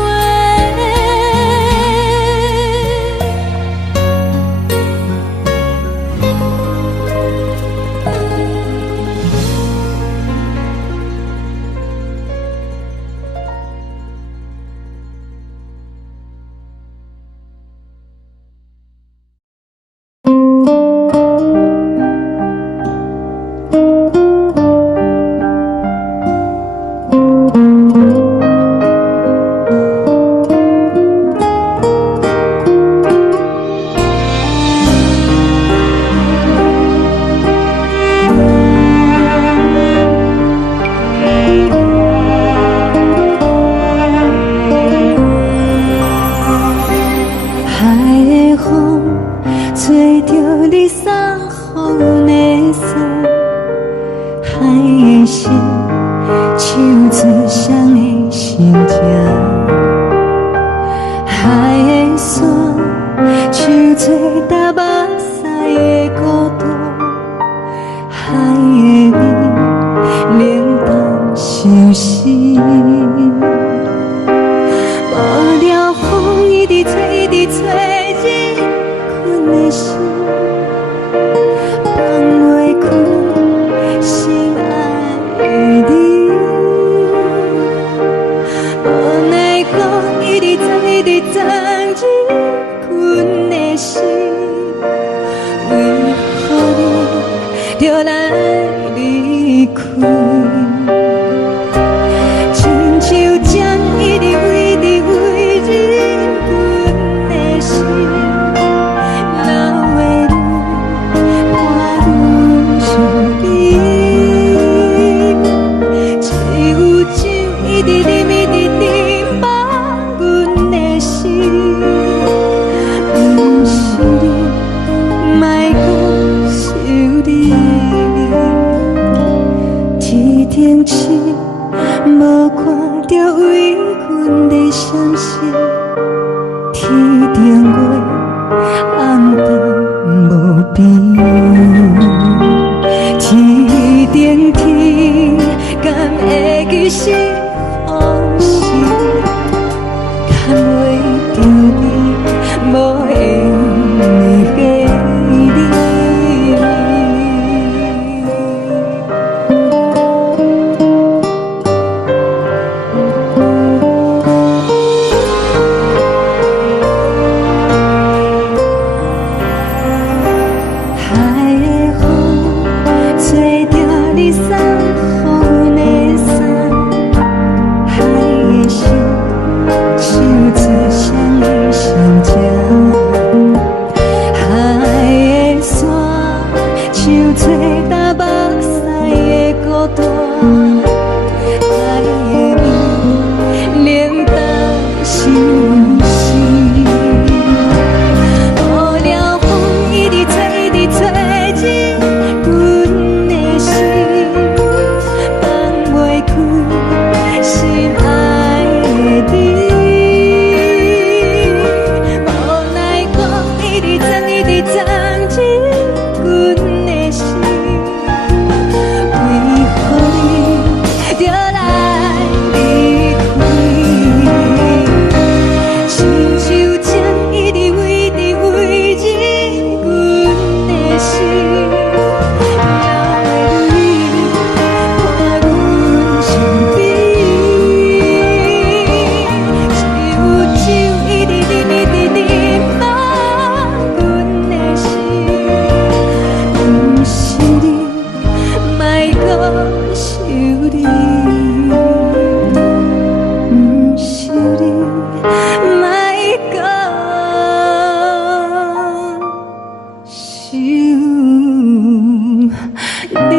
海的风吹着你送风的伞，海的心唱出双的心情，海的山唱出搭目屎的孤独，海的美冷淡伤心。无聊风一直吹，一直吹，日困的心，放袂开心爱你。无奈何一直走，一直走，日困的心，为何你就来离开？亲像将一直为你为日困的心，流的泪，汗顶星，无看到为阮的闪烁。天顶月，暗淡无边。天顶天，敢会记是往事？牵袂着你，无缘给你。海的风吹着你送予的伞，海的心像做双鱼相争，海的山像做干目屎的孤单，海的伊冷淡心事。无聊风一直吹，一直吹进阮的心，放袂开心爱的你。无奈我一直钻，一直钻进阮的心，为何你就来离开？亲像针一直围着围着阮的心，也袂你看阮身边，是有酒一直啉一直啉满阮的心，不是你，莫搁想你，不是你，莫搁想你。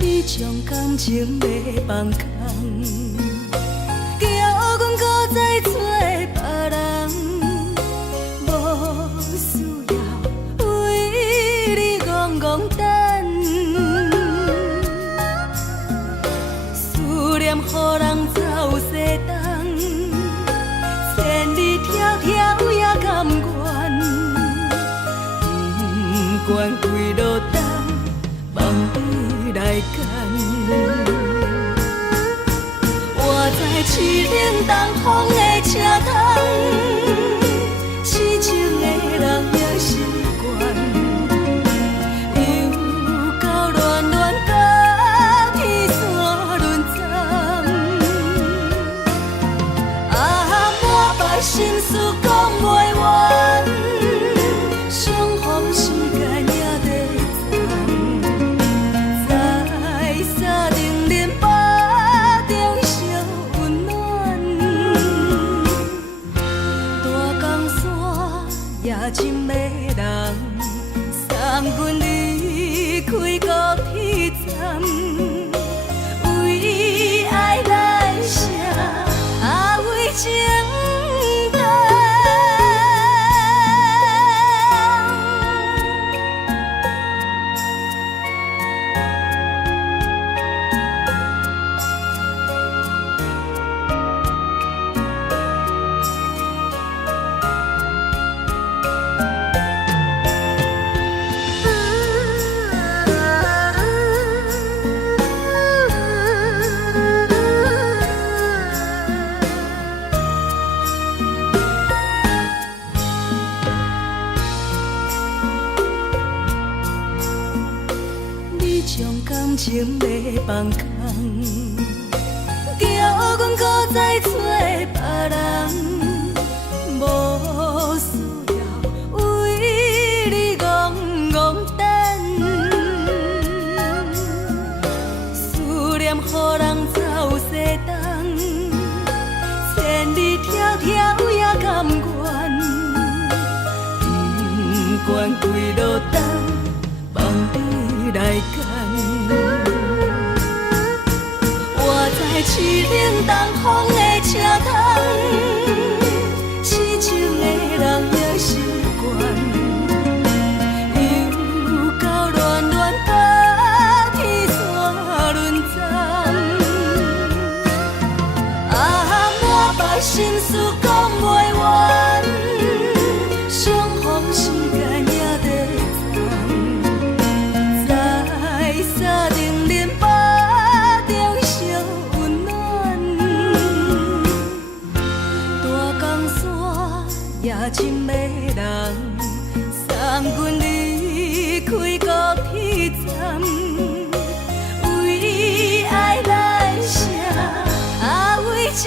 你将感情要放空，叫阮搁再找别人，无需要为你戆戆等。思念予人走西东，千里迢迢也甘愿，不管几路东，望你来赶。我在凄冷东风的车窗，痴情的人也习惯，又到恋恋甲天线轮站。满腹心事讲袂完，相逢时间也在站，在沙定林巴中相温暖。大江山也真迷人，送阮离开高铁站，为爱来写为情重。感情要放空，叫阮搁再找别条也甘愿，不管归落东，望你来干。我在凄冷东风的车窗，痴情的人也习惯，又到乱乱把天线轮转。满腹心事讲袂完，相逢时间也在站，在沙定林巴中相温暖。大江山也深的人，送阮离开高铁站，为爱来写，为情。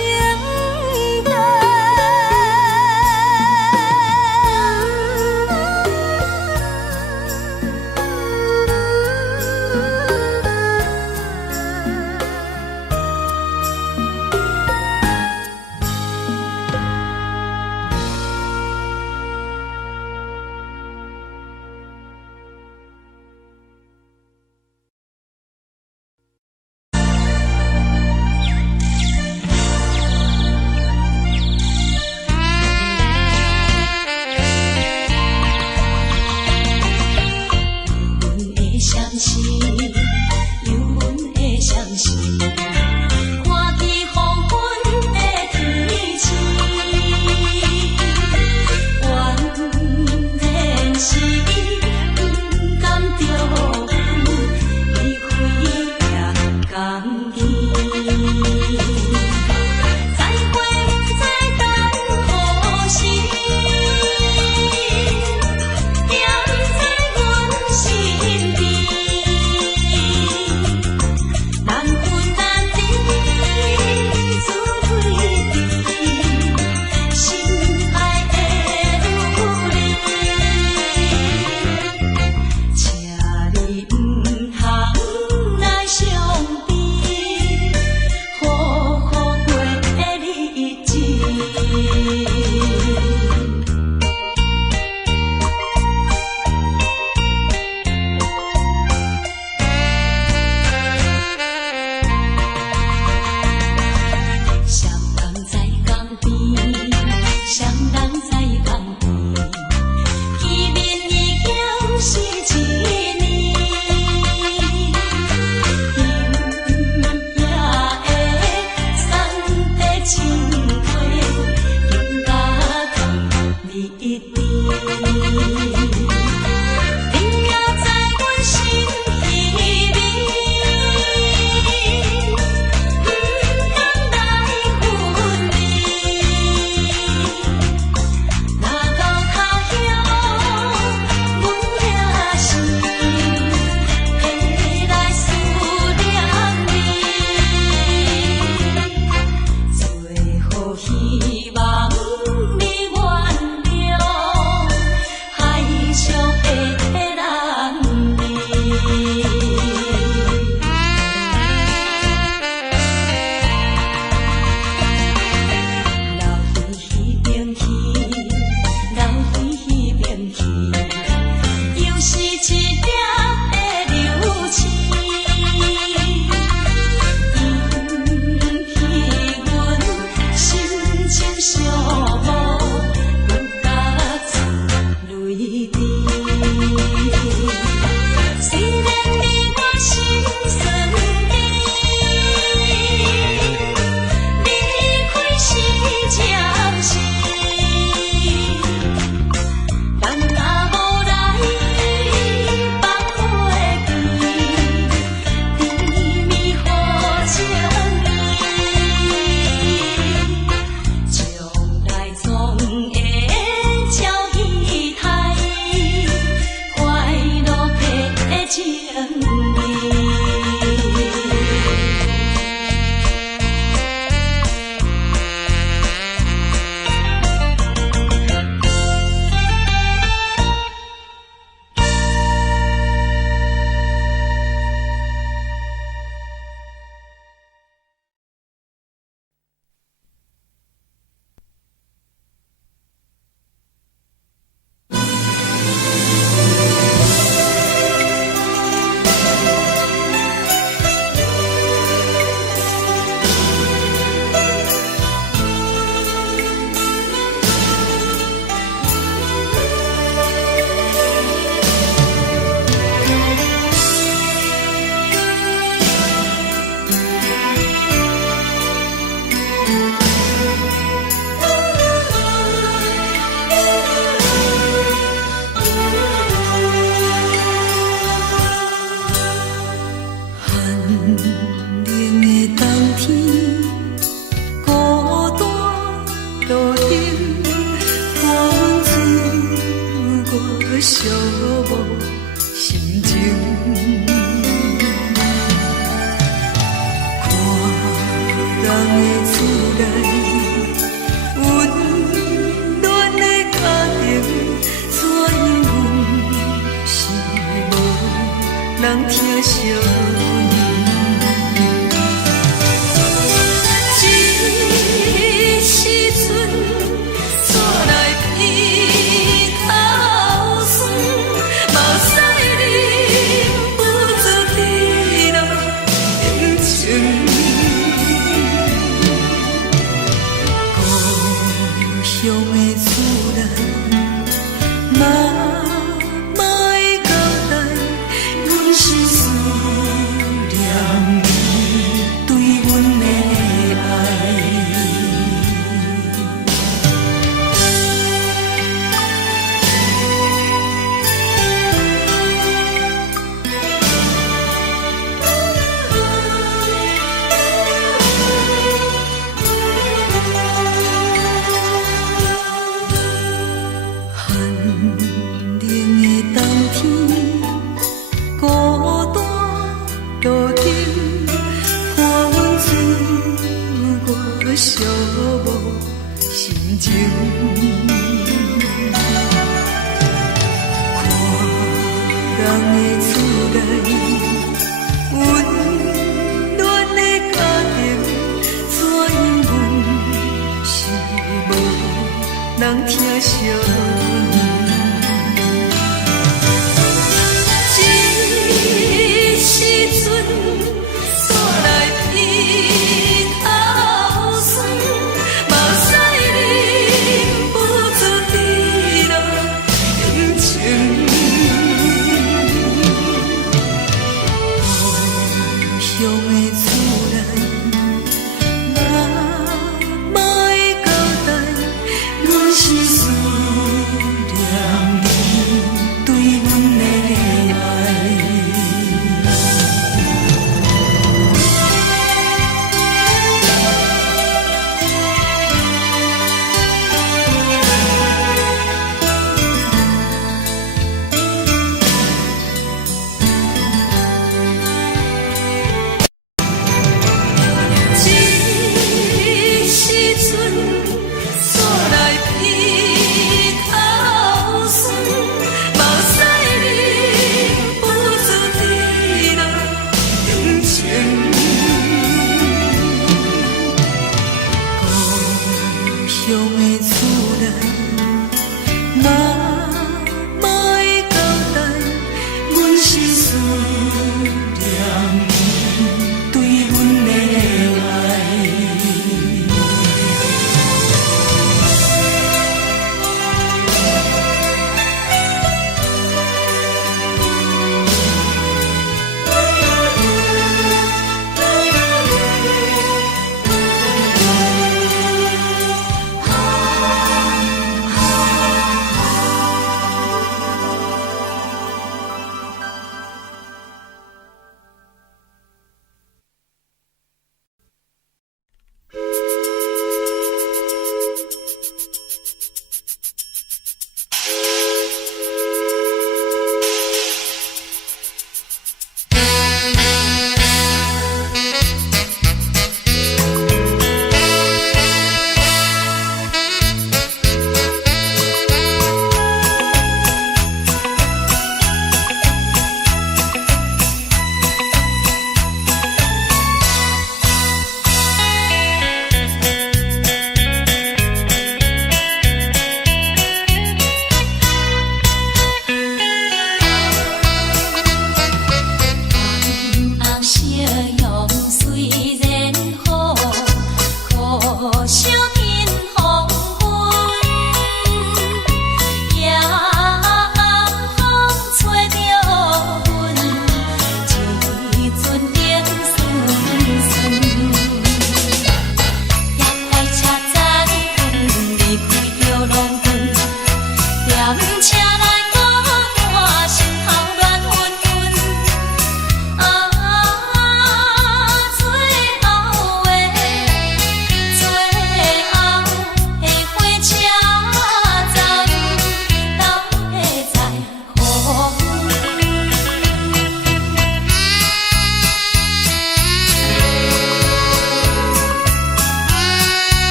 寂寞心情。看人的厝内温暖的家庭，怎因阮是无人疼惜？寂寞心情，看人的厝内温暖的家庭，怎因阮是无人疼惜？一时阵煞来鼻头酸，目屎忍不住滴落眼睛。故乡的厝内，若莫会交代，阮是思念你对阮的爱。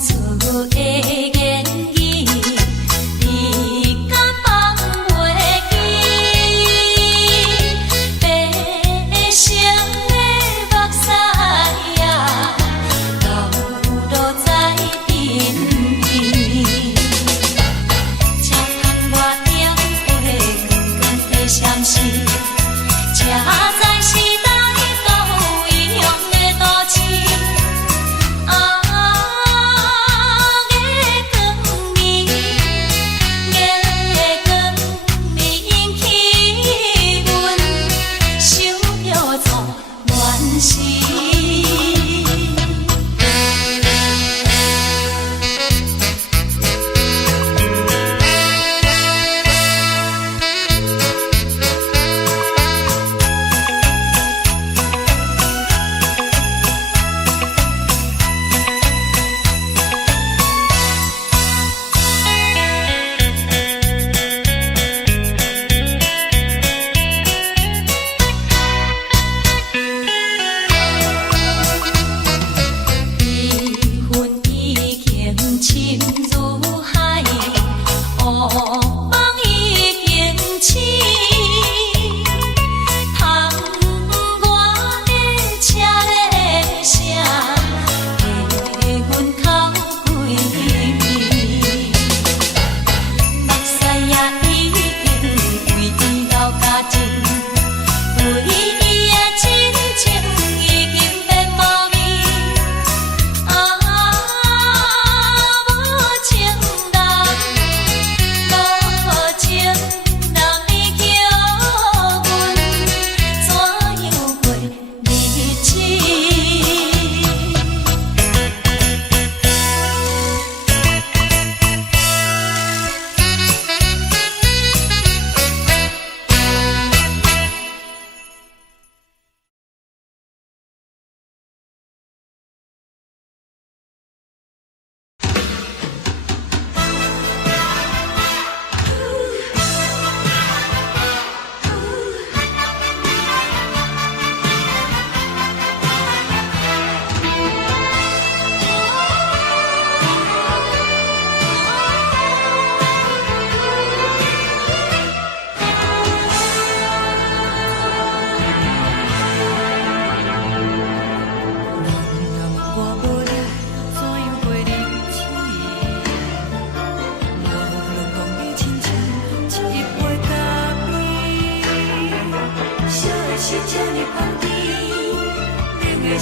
厝的言语，你敢放袂记？白成的目屎啊，流落在身边。车窗外点花，光光的闪烁，车载时代都异样的都市。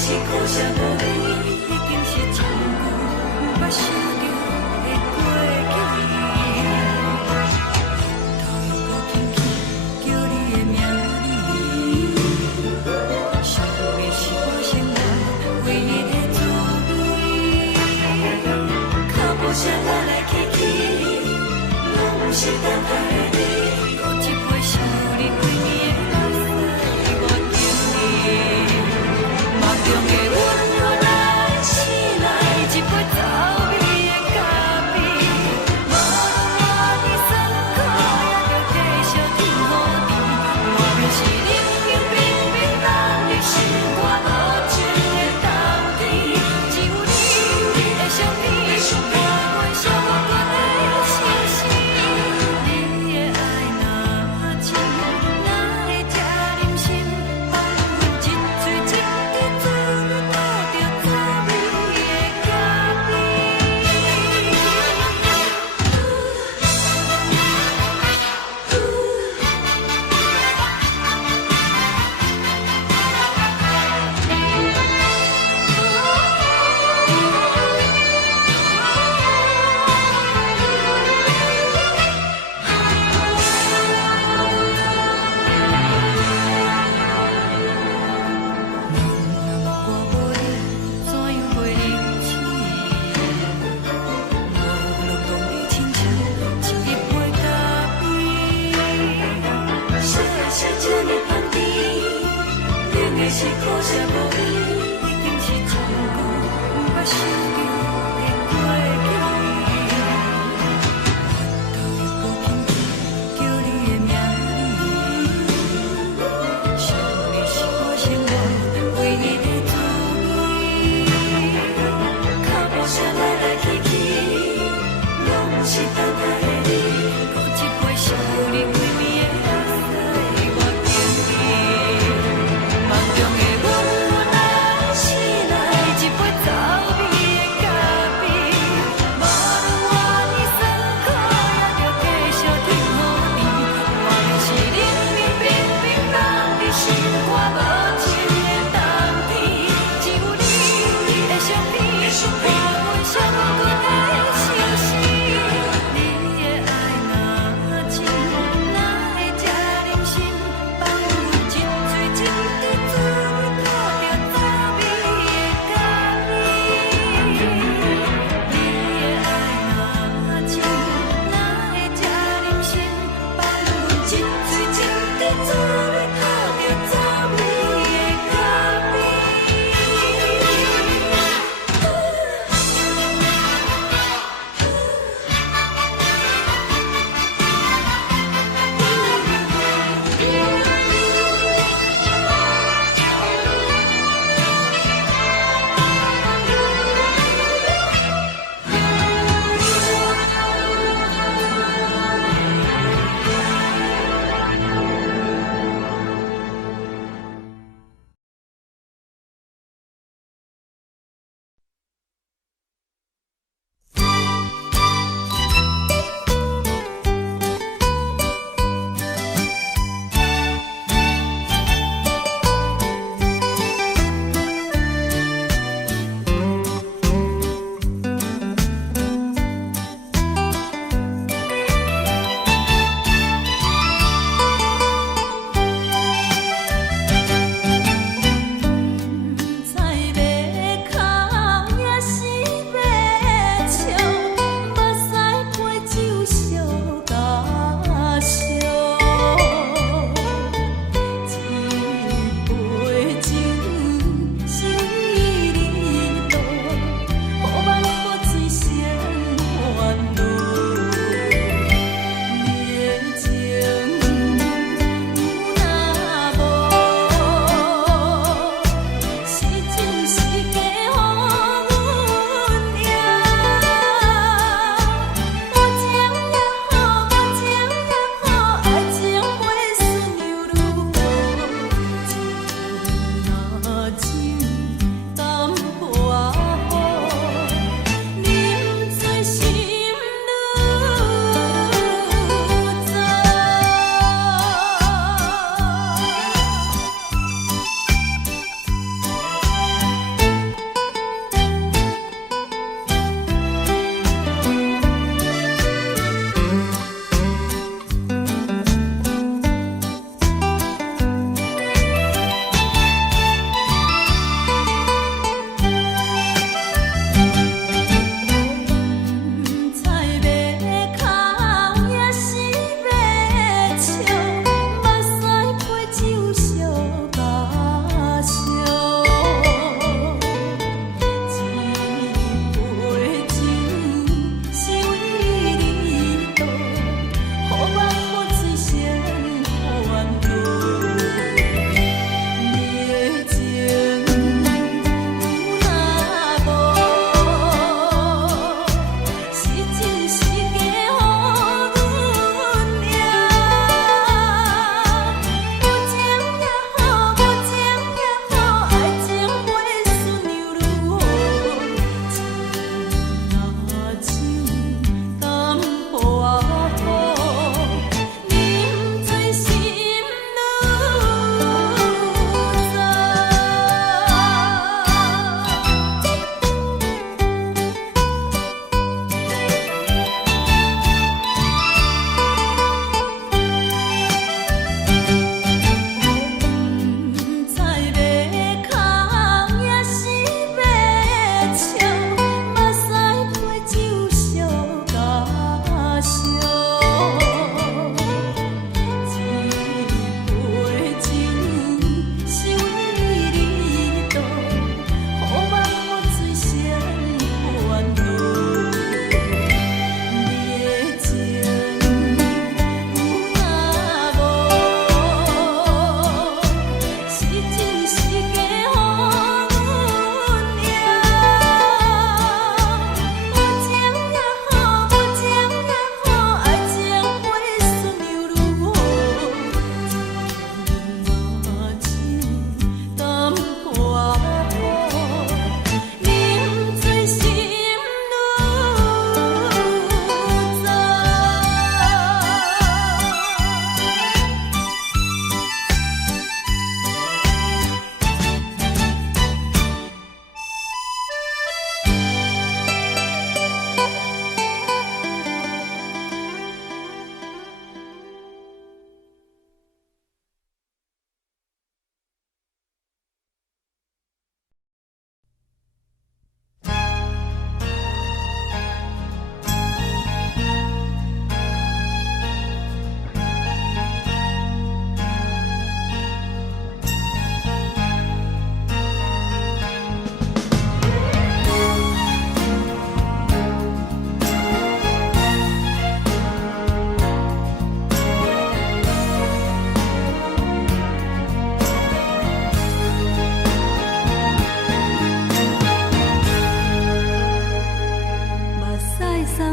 是苦涩无味，已经是一句无法想着的过去。头又搁轻轻叫你的名字，想的是我生活唯一的滋味。脚步声来来去去，拢是等待你，喝一杯想你几年的目屎，我敬你。梦中的温柔来醒来，一杯走味的咖啡，无论你酸苦，也着继续甜予甜。我便是冷冷冰冰等你心肝无情的冬天，只有你会想你，我会想我的心事。你的爱若深，哪会这忍心放阮一嘴一滴水，倒着滋味的咖啡。我无你，怎样袂忍气？无论讲你亲像一杯咖啡，烧的是这呢香甜，冷的是苦涩无味，已经是一句无法想着的过去。头又搁轻轻叫你的名字，想你是我生活唯一的滋味。脚步声来来去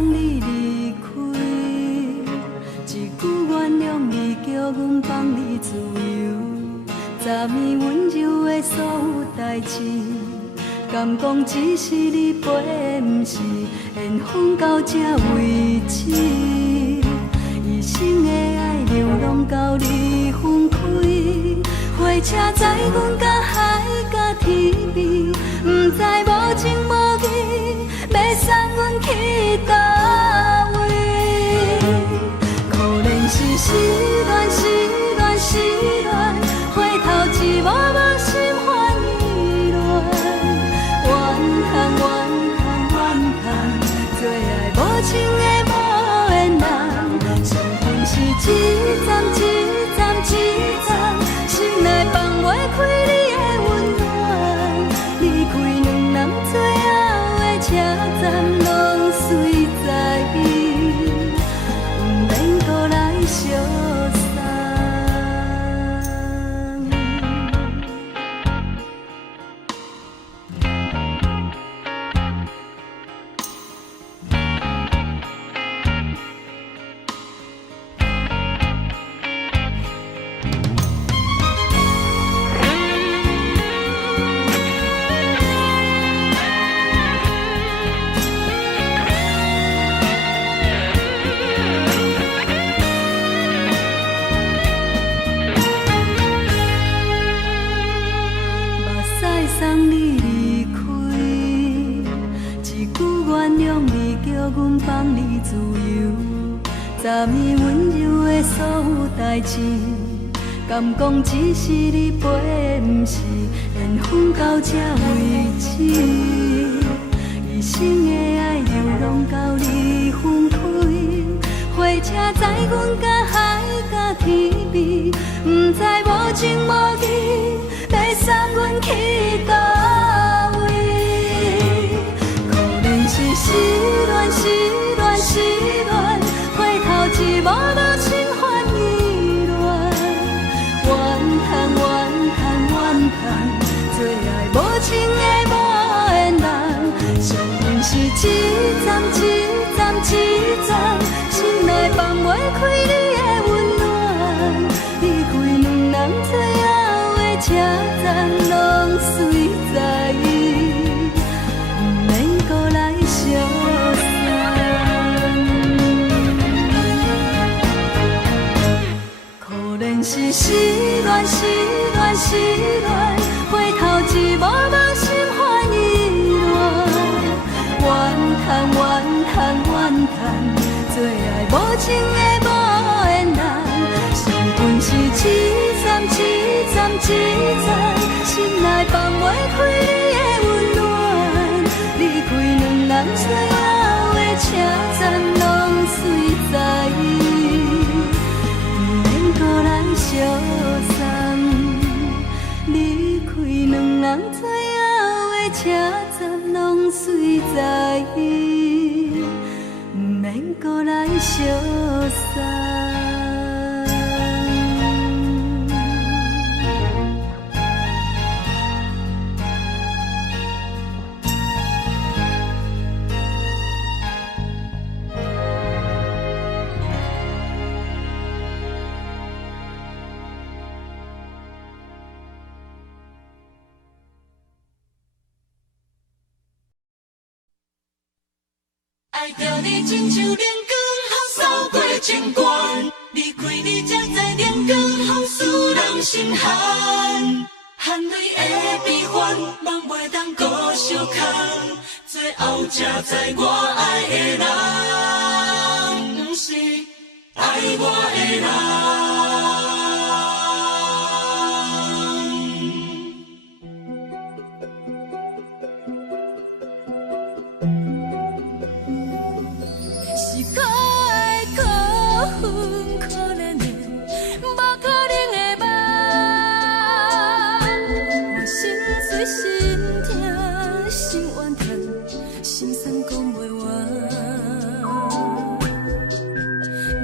送你离开，一句原谅你，叫阮放你自由。昨暝温柔的所有代志，敢讲只是你陪，不是缘分到这为止。一生的爱流浪到你分开，火车载阮到海角天边，不知无情无义，要送阮去倒位？可能是失恋，失恋，失恋，回头一幕幕心烦意乱，怨恨，怨恨，怨恨，最爱无情的无缘人，伤痕是一站一站一站，心内放袂开你的温暖，离开两人最后的车站，拢随在伊，不免搁来相送。送你离开，一句原谅你，叫阮放你自由。昨暝温柔的所有代志，敢讲只是你陪，不是缘分到这为止。一生的爱流浪到你分开，火车载阮到海角天边，不知无情无义，要送阮去倒位？可能是失恋，失恋，失恋，回头一幕幕心烦意乱，怨恨，怨恨，怨恨，最爱无情的无缘人，伤痕是一站一站一站，心内放袂开你的温暖，离开两人最后的车站，拢随在伊，不免搁来相送。可能是失恋，失恋，失恋，回头一幕幕心烦意乱，怨恨，怨恨，怨恨，最爱无情的无缘人，伤痕是一站一站一站，心内放袂开你的温暖，离开两人最后的车站，拢随在伊，不免搁来相送。离开两人最后的车站，拢随在伊，不免搁来相送。爱着你亲像阳光扫过情关，离开你才知阳光风使人心寒。含泪的悲欢，望袂当搁相牵，最后才知我爱的人，不是爱我的人。是可爱可恨可怜的，无可能的梦。我心碎心痛心怨叹，心酸讲袂完。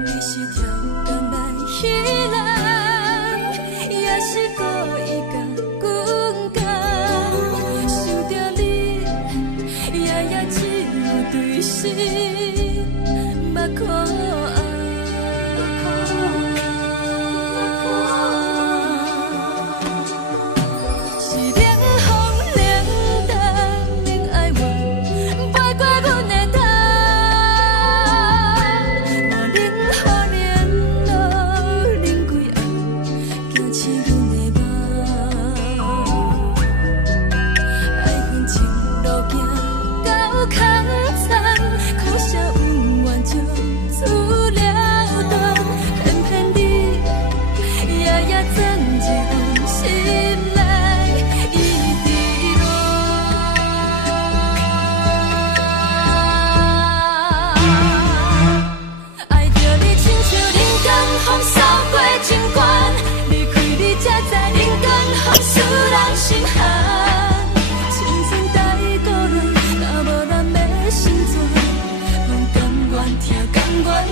你是跳工来彼人，也是故意甲阮讲，想着你，夜夜只有对视。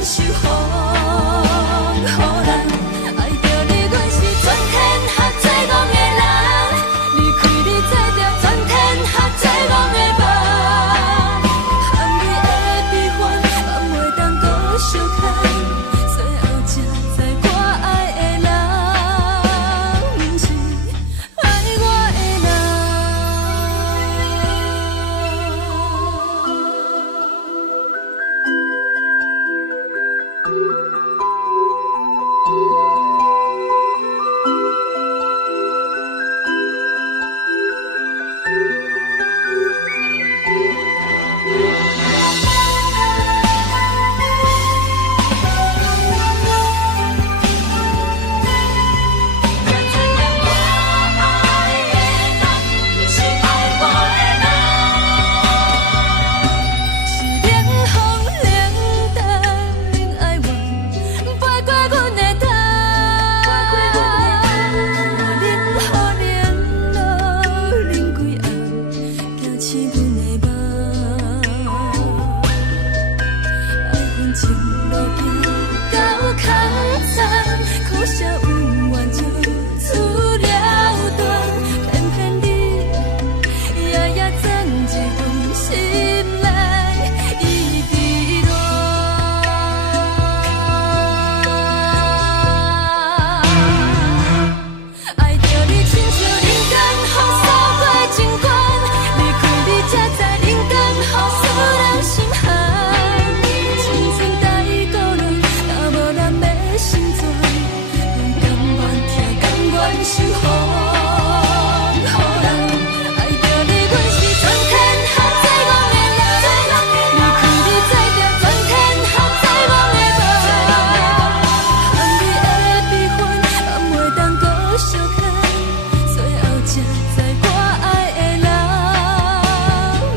受风，予人爱着你，阮是全天下最戆的人。离开你，做着全天下最戆的梦。含泪的悲欢，嘛袂当搁相牵。最后才知我爱的人，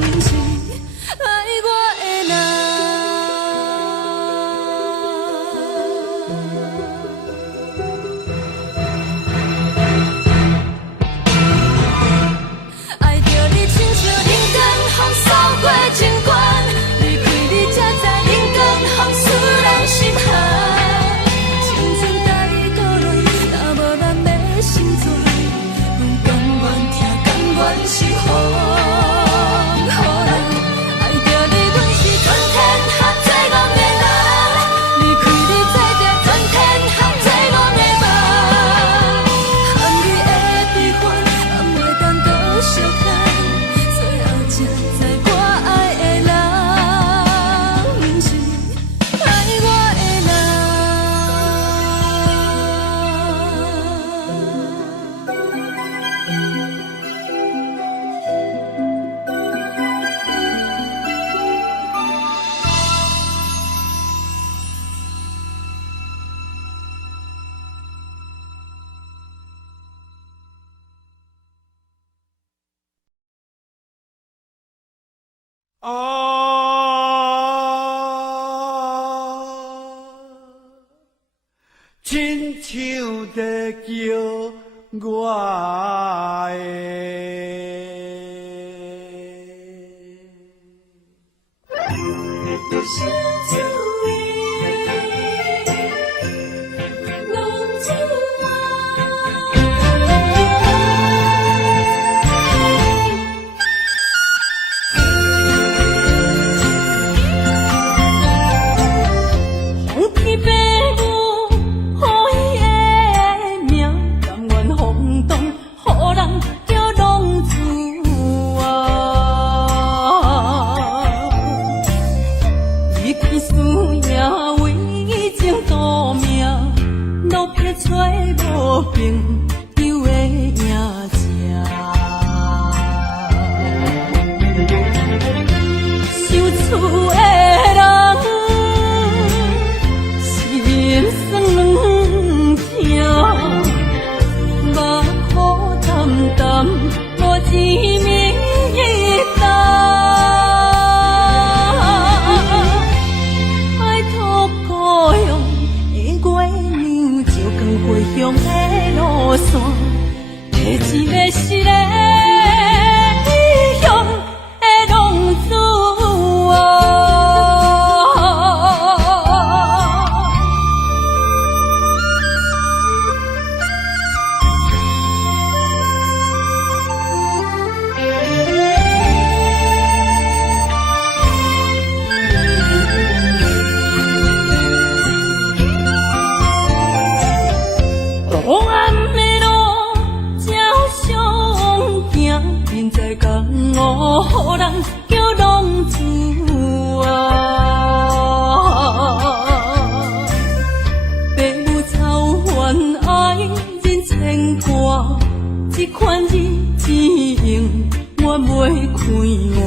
不是爱我的人。亲像在叫我一个实个向的浪子啊。予人叫浪子啊！父母操烦爱人牵挂，这款日子用我袂开换。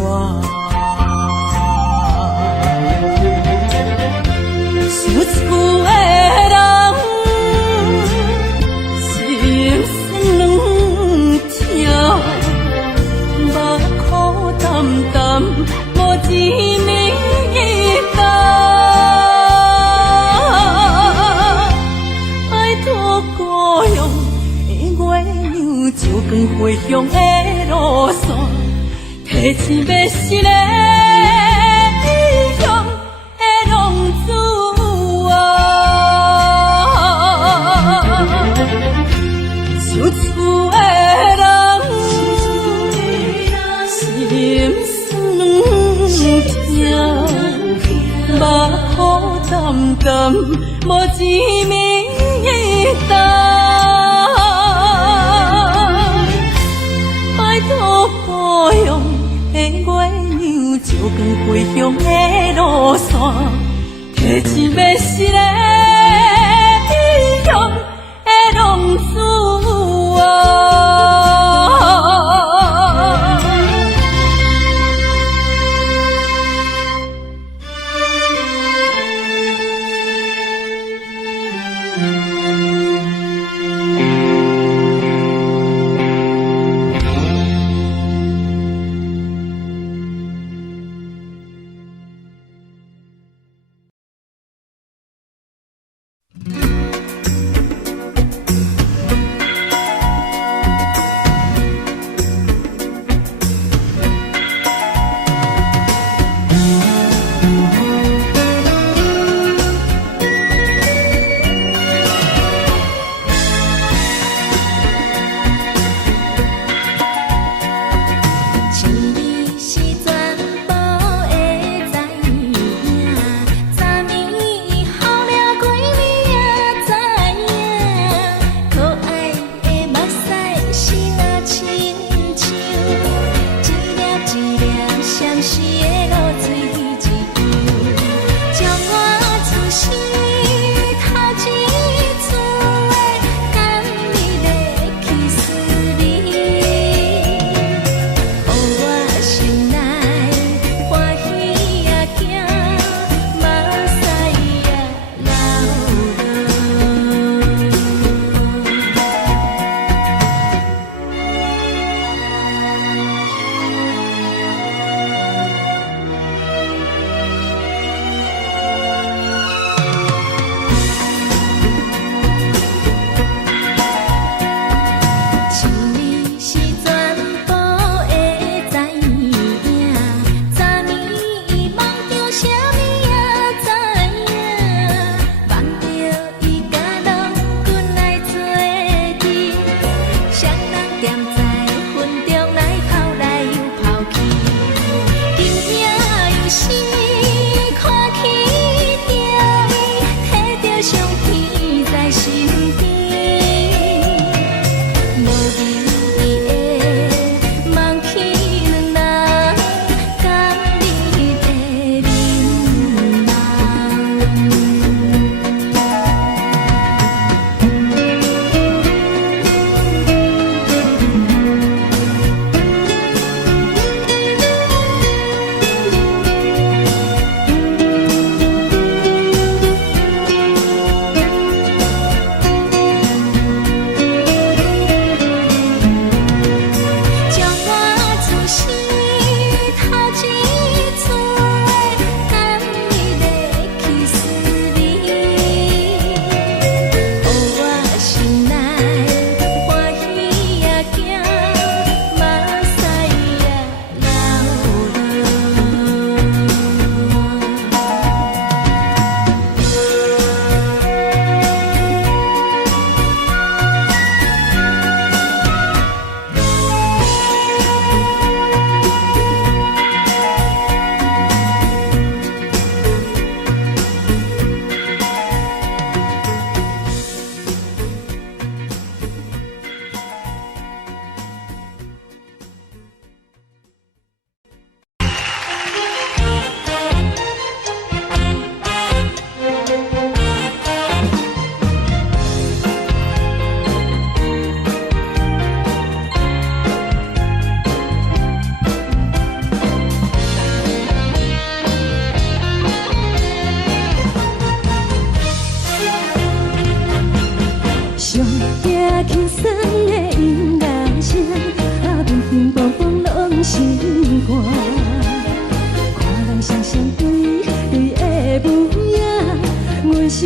想厝的人心酸两条，目苦淡淡无滋味干。拜托故乡的月亮，照光回乡的路线，提醒要是个异乡的浪子。想厝的人，心酸两条，目苦淡淡，无滋味干。拜托故乡的月亮，照光回乡的路线，提醒要是个异乡的浪子啊！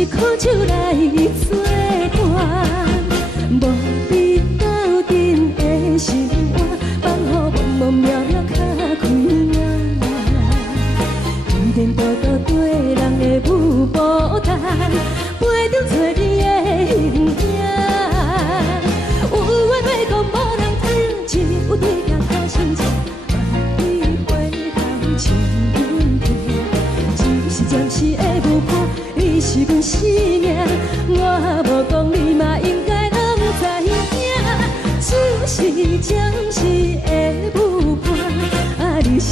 是苦酒来作伴，无你斗阵的生活，放予茫茫渺渺较快乐。颠颠倒倒对人的舞步单，陪着做你的形影。有话要讲无人听，只有对镜头心情，万里回头将阮听。只是暂时的舞伴，你是阮生命，我无讲你嘛应该拢知影。只是暂时的舞伴，你是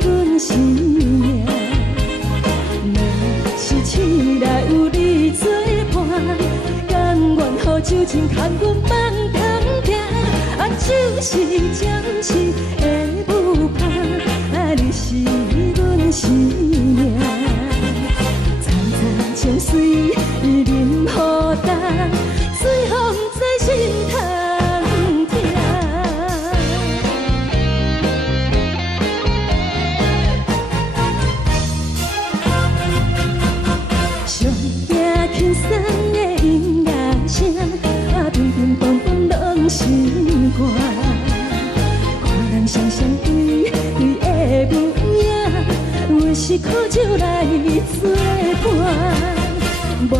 阮生命。若是醒来有你作伴，甘愿予酒精牵阮放通行。就是暂时的舞伴，你是阮生命。惨惨情水任何等，随风在心通听。上惊轻松的音乐声，乒乒乓乓拢心肝。看人双双对的无影，有时苦酒来作伴。无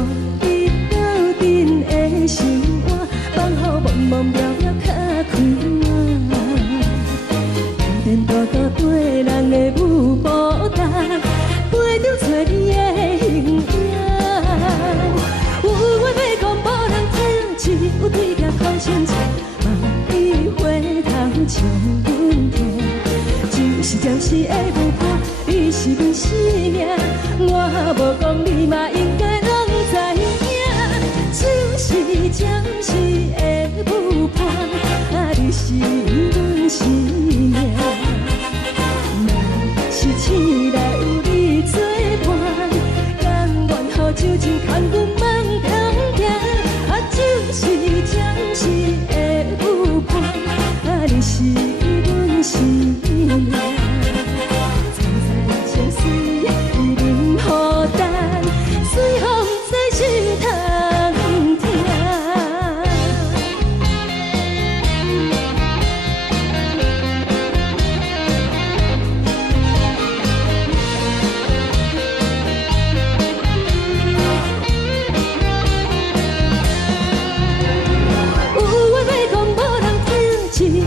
你斗阵的生活，放予茫茫渺渺较快乐。颠颠倒倒对人的舞步单，陪着做你的形影。有话要讲无人听，只有对镜头心情，万里回头将阮听。只是暂时的舞伴，你是阮生命，我无讲你嘛应该拢知影。只是暂时的舞伴，你是阮生命。若是醒来有你作伴，甘愿予酒精牵阮放通行。就是暂时的舞伴，你是阮生命。惨惨情水任何等，随风在心通听。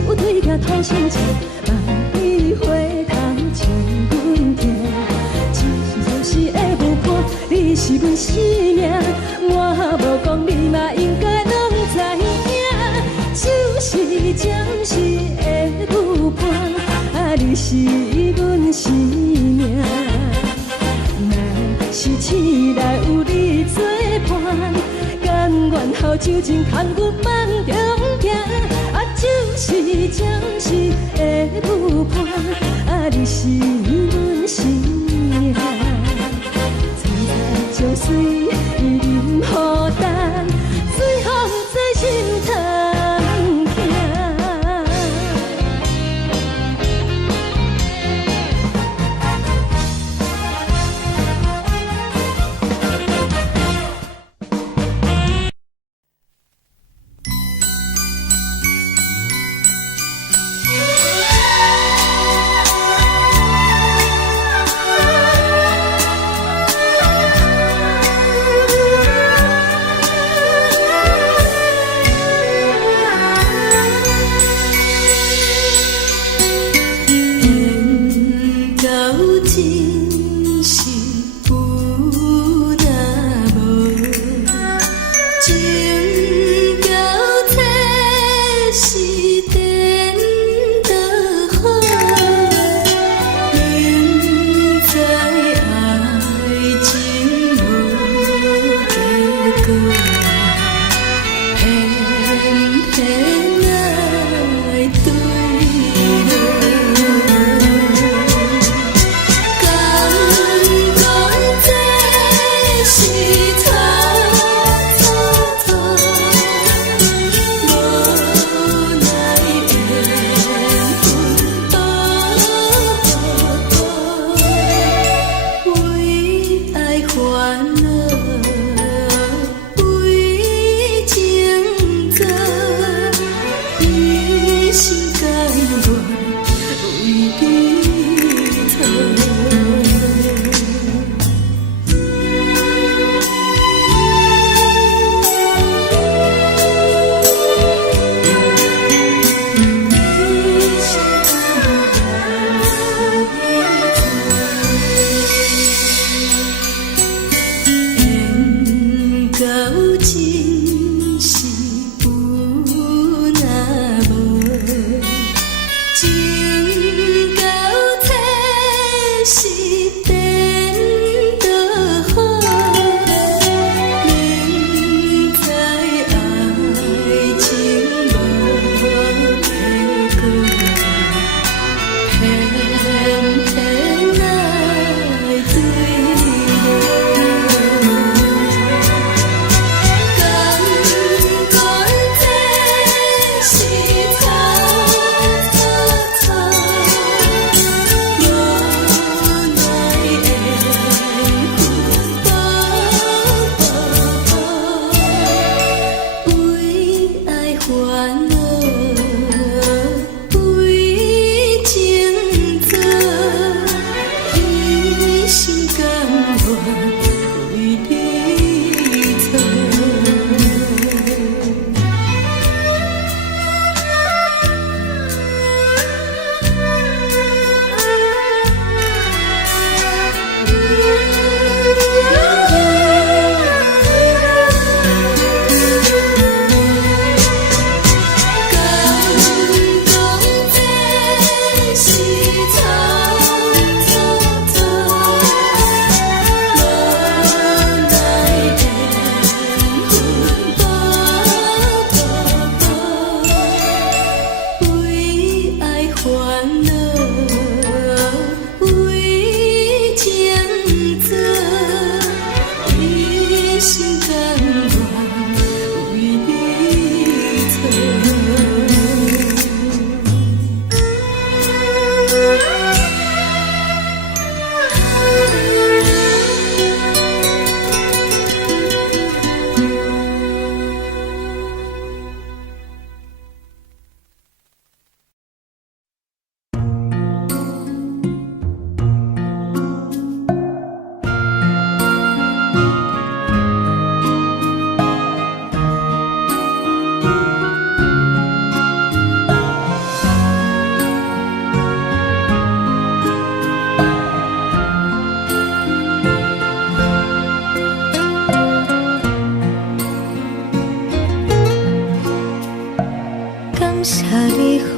有对镜头心情，万里回头将阮听。只是暂时的舞伴，你是阮生命，我无讲你嘛应该拢知影。就是暂时的舞伴，你是阮生命。若是醒来有你作伴，甘愿予酒精牵阮放中行。就是暂时的舞伴，你是阮生命。惨惨情水任何等，随风在心通听。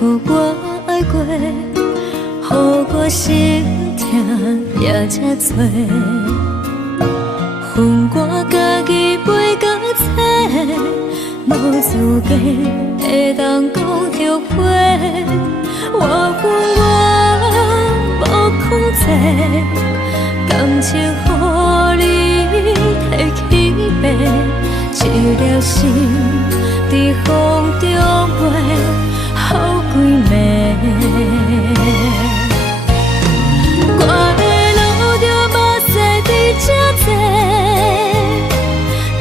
予我爱过，予我心痛也这多，分我家己飞到切，无资格会当讲后悔。我分我无控制，感情予你提起白，一粒心在风中飞。好几暝，我的路着目屎伫这多，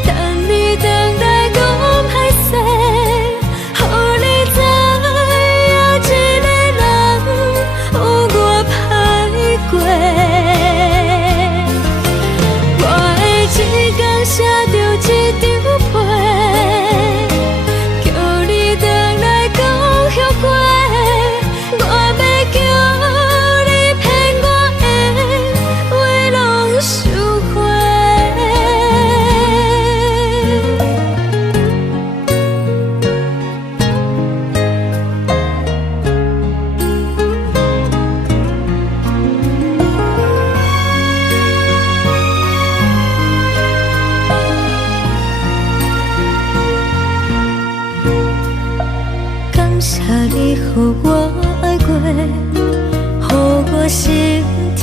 等你回来讲歹势，予你知影一个人有我歹过。我的一天写着一张被，叫你回来讲。后悔，我要叫你骗我的话拢收回。感谢你予我爱过，予我心痛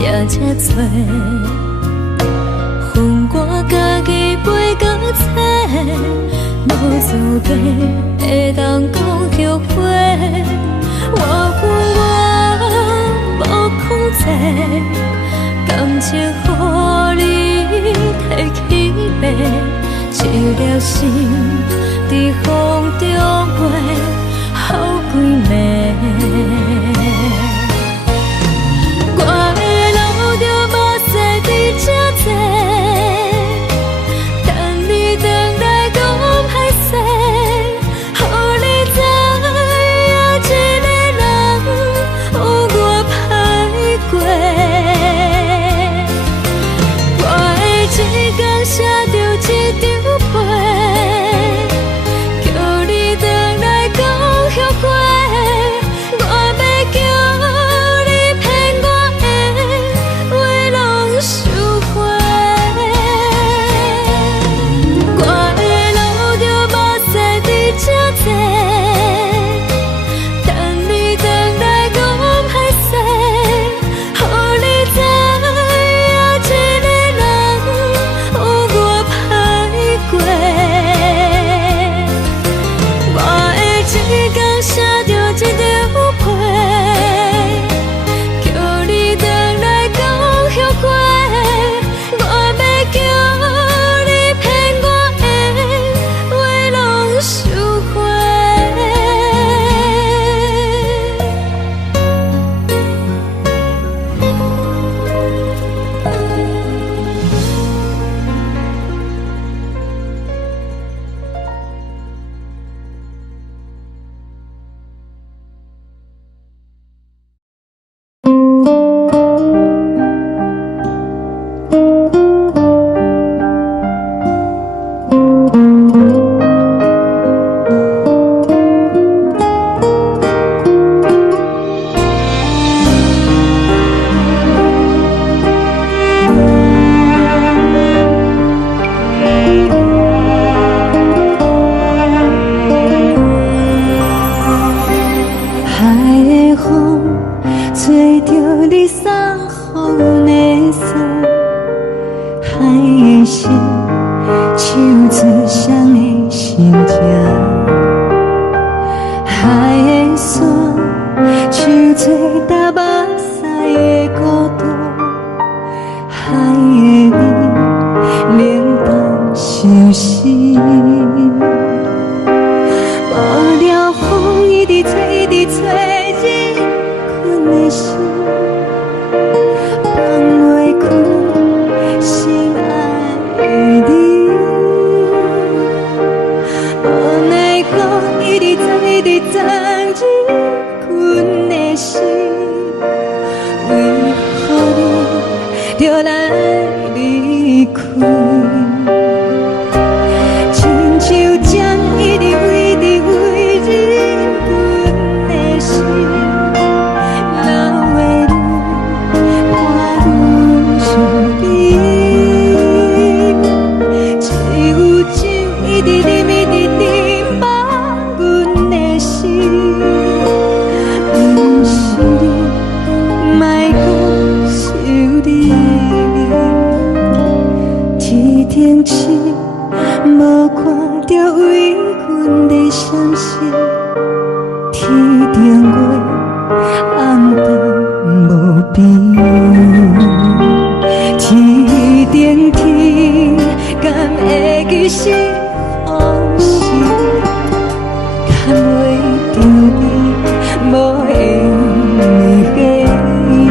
也这多，分我家己飞到切，无资格会当讲后悔。我分我无控制，感情予你提起白，一粒心在风中飞。好几暝，我的路着目屎伫这多，等你回来讲歹势，予你知影一个人有我歹过。我的一天写着一张被。后悔，的心，手指双的心情，海的山，像做搭目屎的孤独，海的你，冷淡伤心。无聊风一直吹，一直吹，日困的心，放袂开心爱的你。无奈我一直藏，一直藏，日困的心，为何你就来离开？亲像针一直围，一直围日阮的心，流的泪看阮伤悲，只有酒一直啉，一直啉饱阮的心，不是你，莫讲想你。天顶星，无看到为阮的闪烁；天顶月，暗淡无边。天顶天，敢会记是往事？牵袂着你，无缘的你。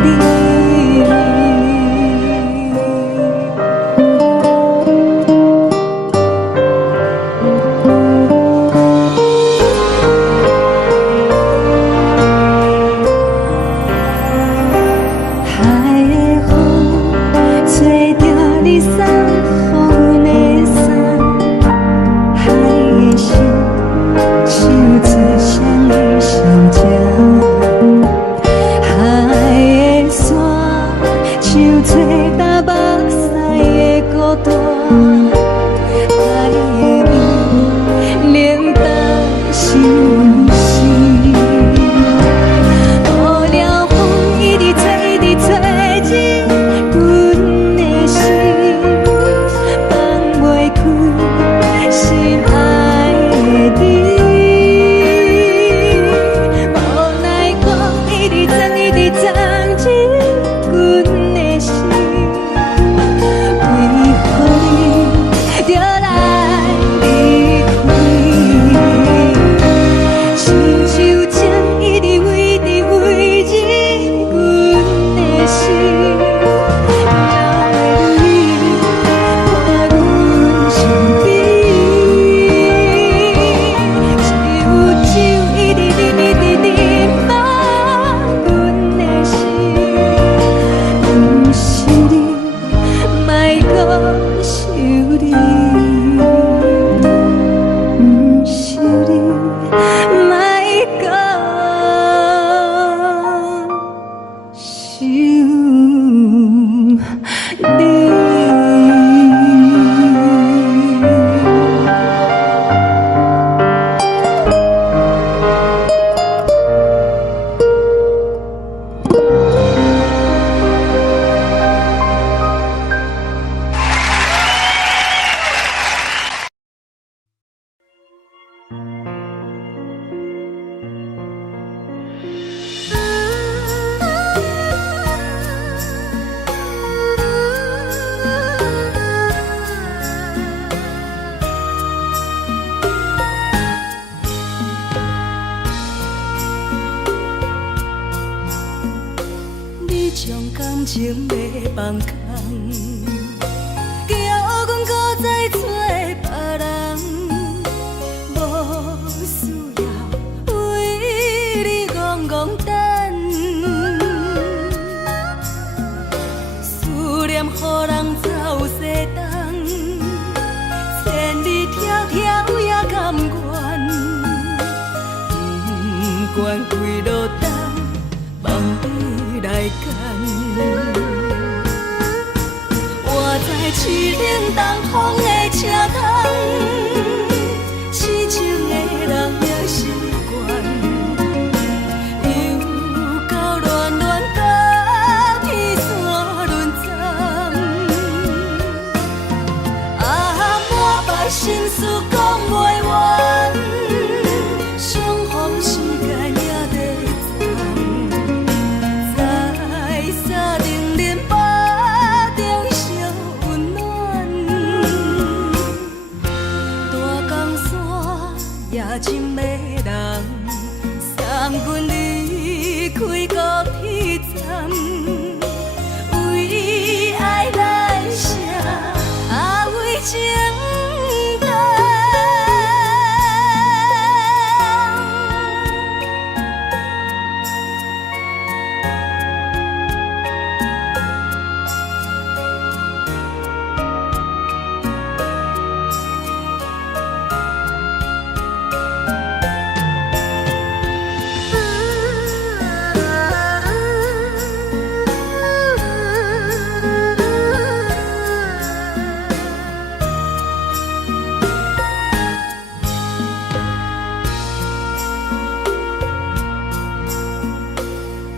感情要放空，叫阮搁再找别人，无需要为你戆戆等。思念予人走西东，千里迢迢也甘愿，不管几路东，望你来赶。我在凄冷东风的车窗，痴情的人也习惯，又到暖暖甲天线轮站。心事讲袂完，相逢时间也在藏，在沙丁林巴中相温暖。大江山也真迷人，送阮离开高铁站。为爱来写，为情重。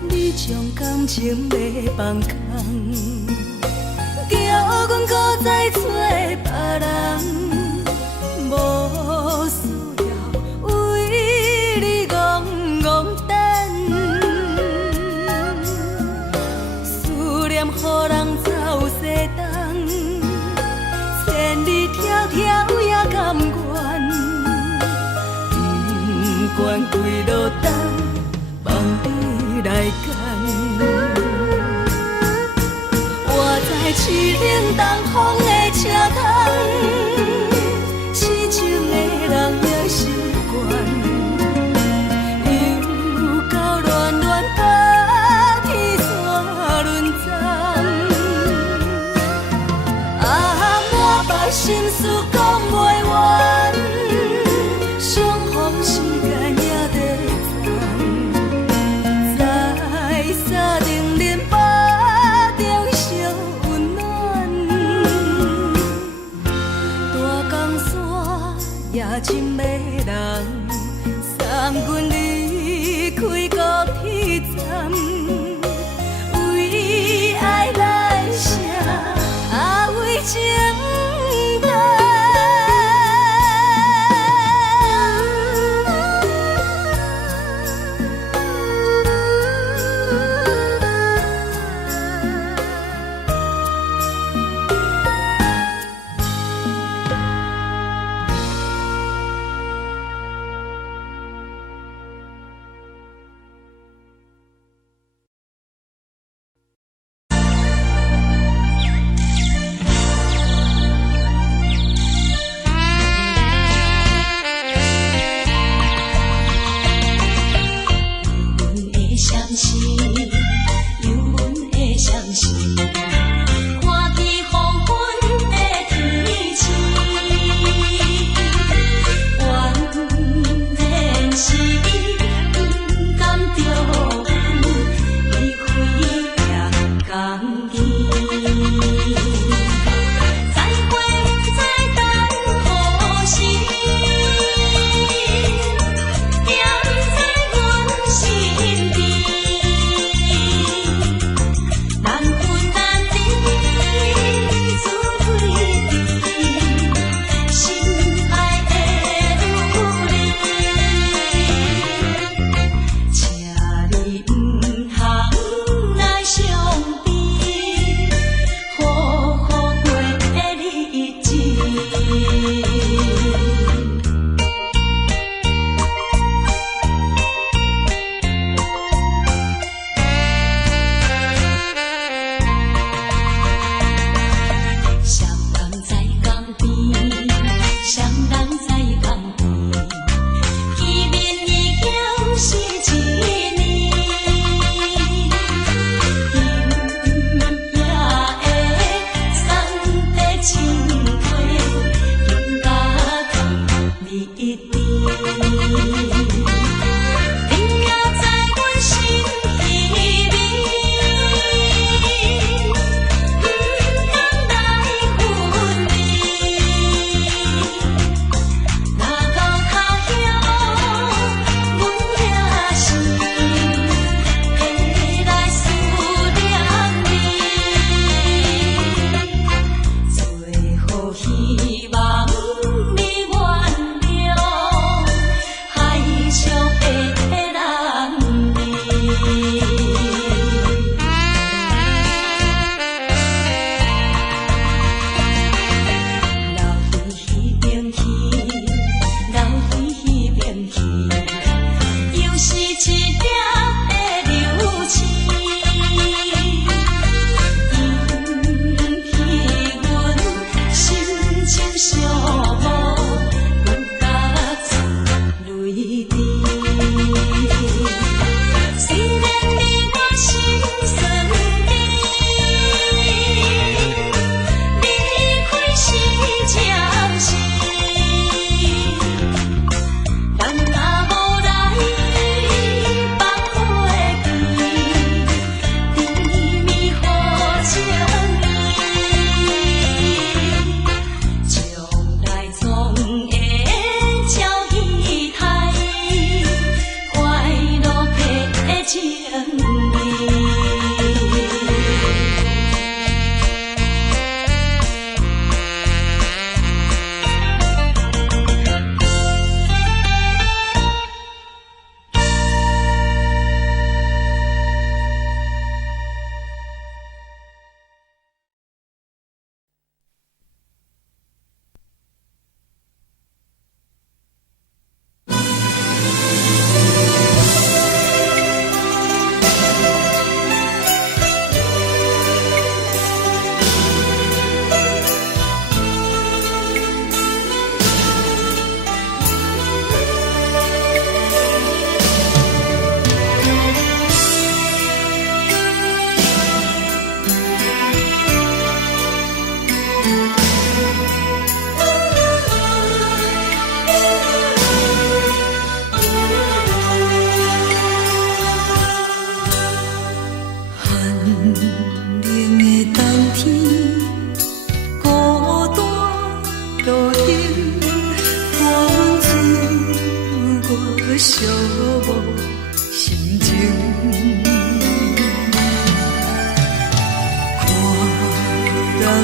你将感情要放空，叫阮搁再找别人，无需要为你戆戆等。思念予人走西东，千里迢迢也甘愿，不管几路灯，望你来赶。我在痴冷东风的车窗，痴情的人也习惯，又到恋恋把天线轮转。满腹心事讲袂完，相逢时间也在藏，在沙丁林巴中相温暖。大江山也真迷人，送阮离开高铁站。为爱来写，为情重。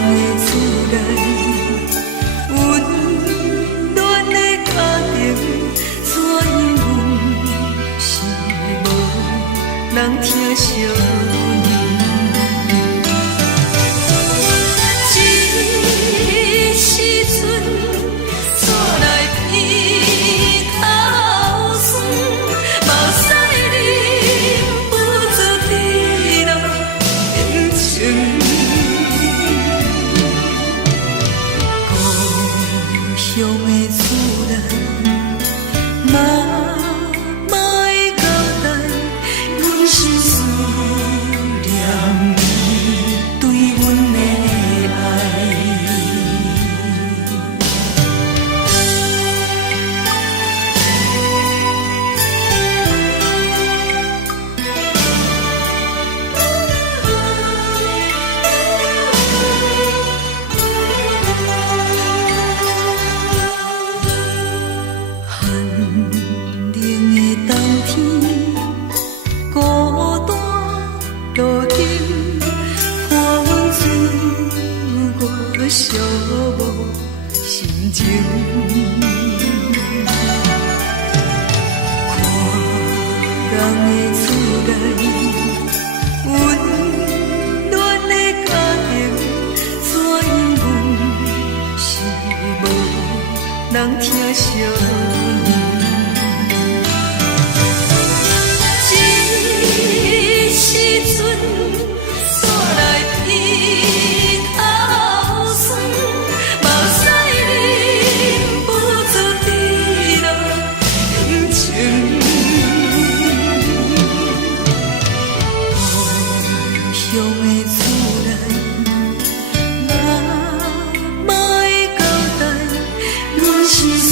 的厝内，温暖的家庭，怎因阮是无人疼惜你？这时阵，厝内鼻头酸，嘛使你不住滴落情情。故乡的厝内，妈妈的交代，阮是思念你对阮的爱。寒冷的冬天，孤单路灯，看阮自我寂寞心情。看人的厝内，温暖的家庭，怎因阮是无人疼惜你？这时阵，厝内鼻头酸，嘛使你不住滴落情情。故乡的厝内，妈妈的交代，阮是思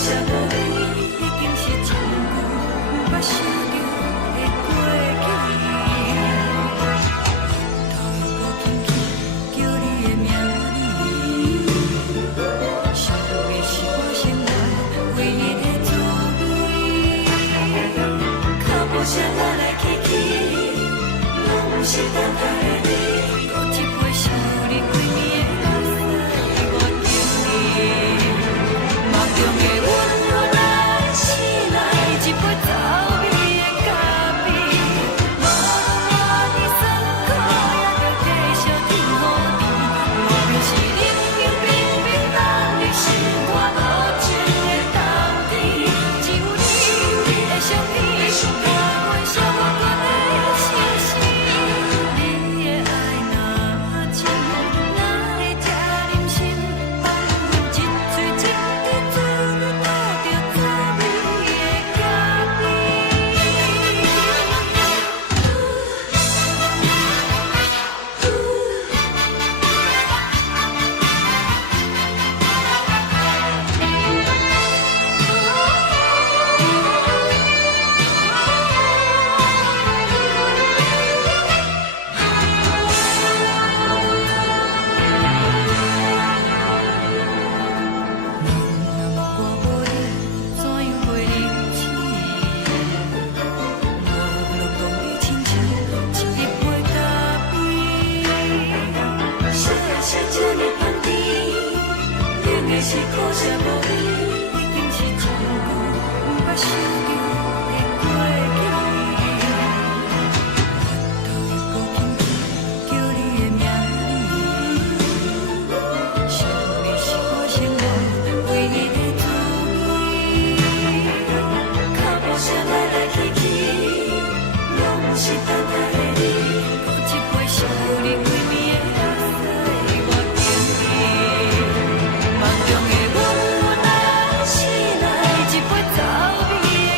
啥无味，已经是一句无法想着的过去。头又无轻轻叫你的名字，想的是我生活唯一的滋味。脚步声来来去去，拢是等待的你，搁一杯想你几年的目屎，我等你。梦中的阮我来醒来，一杯走味的咖啡，无论我的酸苦，也着继续甜予你。无论是冷冷冰冰冷的心肝，无情的冬天，只有你的相片，我阮烧我阮的心事。你的爱若真，哪会这忍心放阮一嘴一滴水，倒着滋味的咖我无你，怎样会忍气？无论讲你亲像一杯咖啡，小的是这呢香甜，冷的是苦涩无味，已经是一句无法想着的过去。头又无轻轻叫你的名字，想的是我生活唯一的滋味。脚步声来来去去，拢是等待的你，搁一杯想你几年的目屎，我等你。梦中的阮我来醒来，一杯走味的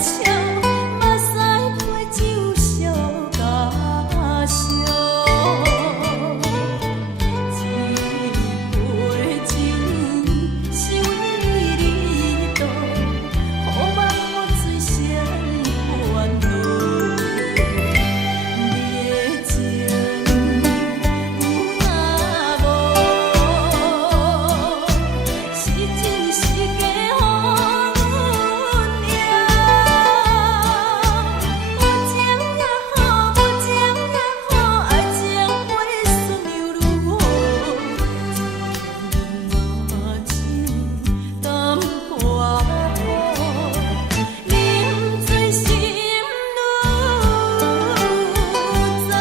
笑，目屎配酒烧甲烧。一杯酒，想对你倒，好梦我醉成烦恼。你的情有若无，是真是假予阮赢。有情也好，无情也好，爱情花顺又如何？淡薄饮醉心愈糟。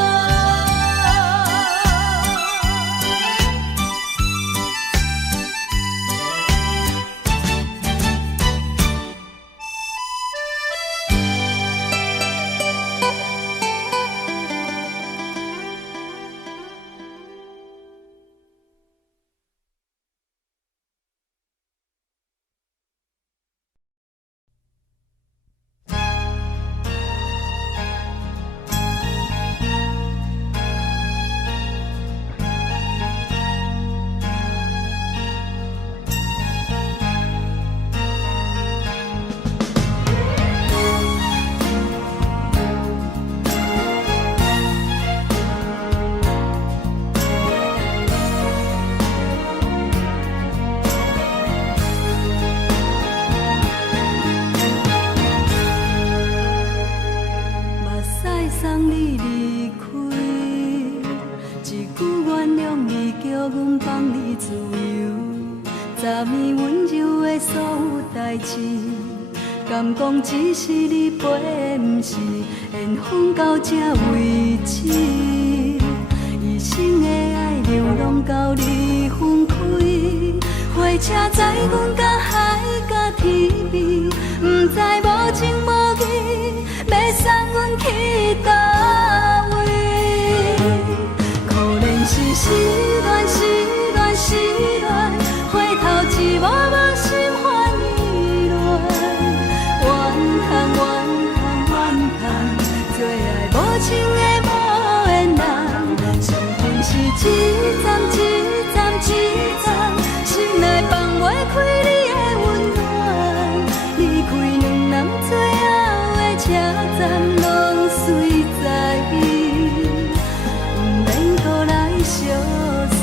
目屎送你离开，一句原谅你，叫阮放你自由。昨暝温柔的所有代志，敢讲只是你陪，不是缘分到这为止。一生的爱流浪到你分开，火车载阮甲海甲天边，不知无情无义，要送阮去倒位？可怜是失恋，失恋，失恋，回头一幕幕心烦意乱，怨叹，怨叹，怨叹，最爱无情的无缘人，伤痕是一站一站一站，心内放袂开你的温暖，离开两人最后的车站，拢随在伊，不免搁来相送。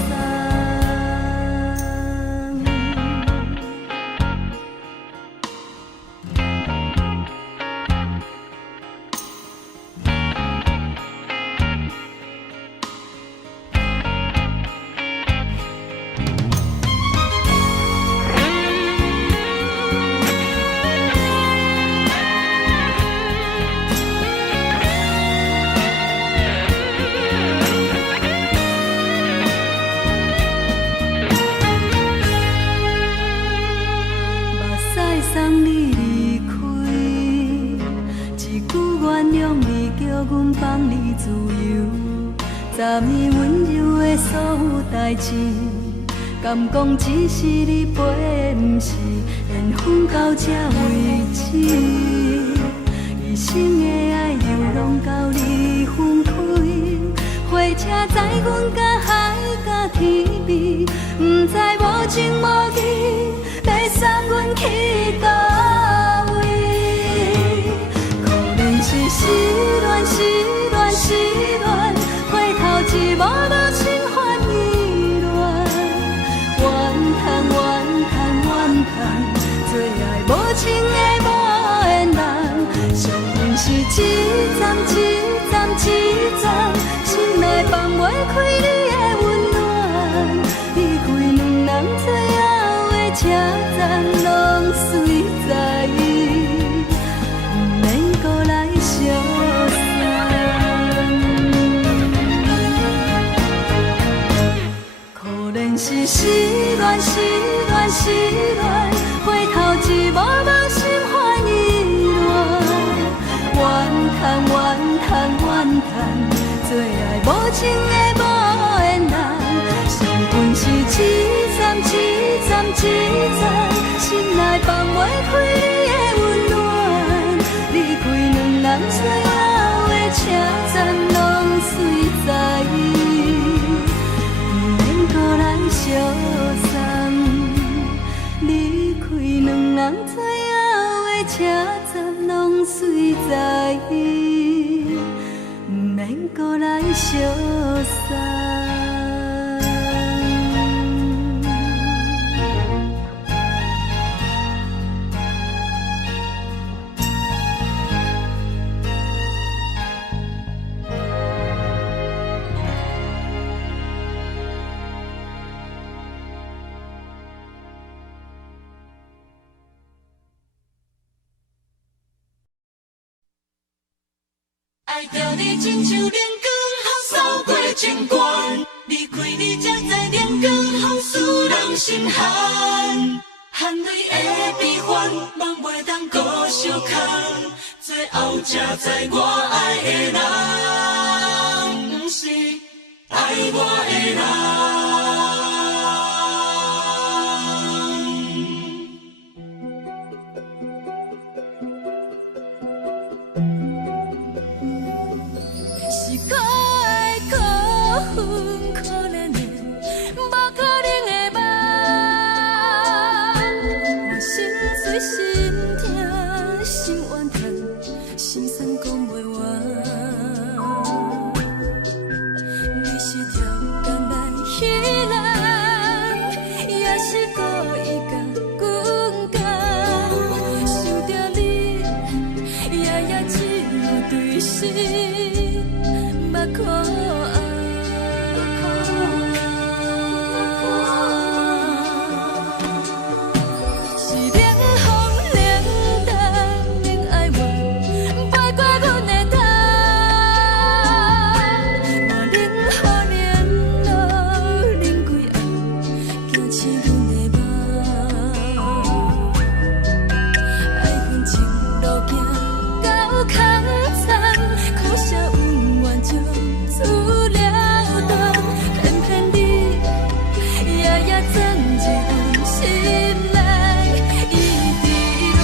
目屎送你离开，一句原谅你，叫阮放你自由。昨暝温柔的所有代志，敢讲只是你陪，不是缘分到这为止。一生的爱流浪到你分开，火车载阮甲海甲天边，不知无情无义，要送阮去倒位？可怜是失恋，失恋，失恋，回头一幕幕心烦意乱，怨叹，怨叹，怨叹，最爱无情的无缘人，伤痕是一站一站一站，心内放袂开你的温暖，离开两人最后的车站，拢随在伊，不免搁来相送。可怜是失恋，失恋，失恋，回头一幕幕心烦意乱，怨叹，怨叹，怨叹，最爱无情的无缘人，伤痕是一站一站一站，心内放袂开你的温暖，免搁来相送。爱着你亲像连光雨扫过情关，离开你才知连光风使人心寒。含泪的悲欢，望袂当搁相牵，最后才知我爱的人，不是爱我的人。是可爱可恨可怜的，无可能的梦。我心碎心痛心怨叹，心酸讲袂完。你是挑工来戏人，也是故意甲阮讲，想着你，夜夜只有对视。目眶红，是冷风冷淡冷爱我，飞过阮的头，我冷雨连落冷几暗，惊醒阮的梦。爱阮情路行到空残，苦涩有怨就出了断，偏偏你夜夜钻入阮心内，一直乱。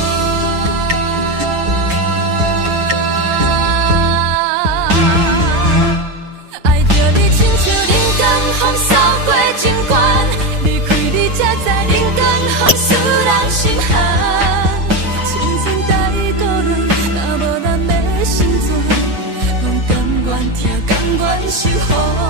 爱着你亲像冷光风扫过情关，离开你才知冷光风使人心寒。青春待故人，若无咱要心怎？甘愿听，甘愿受苦。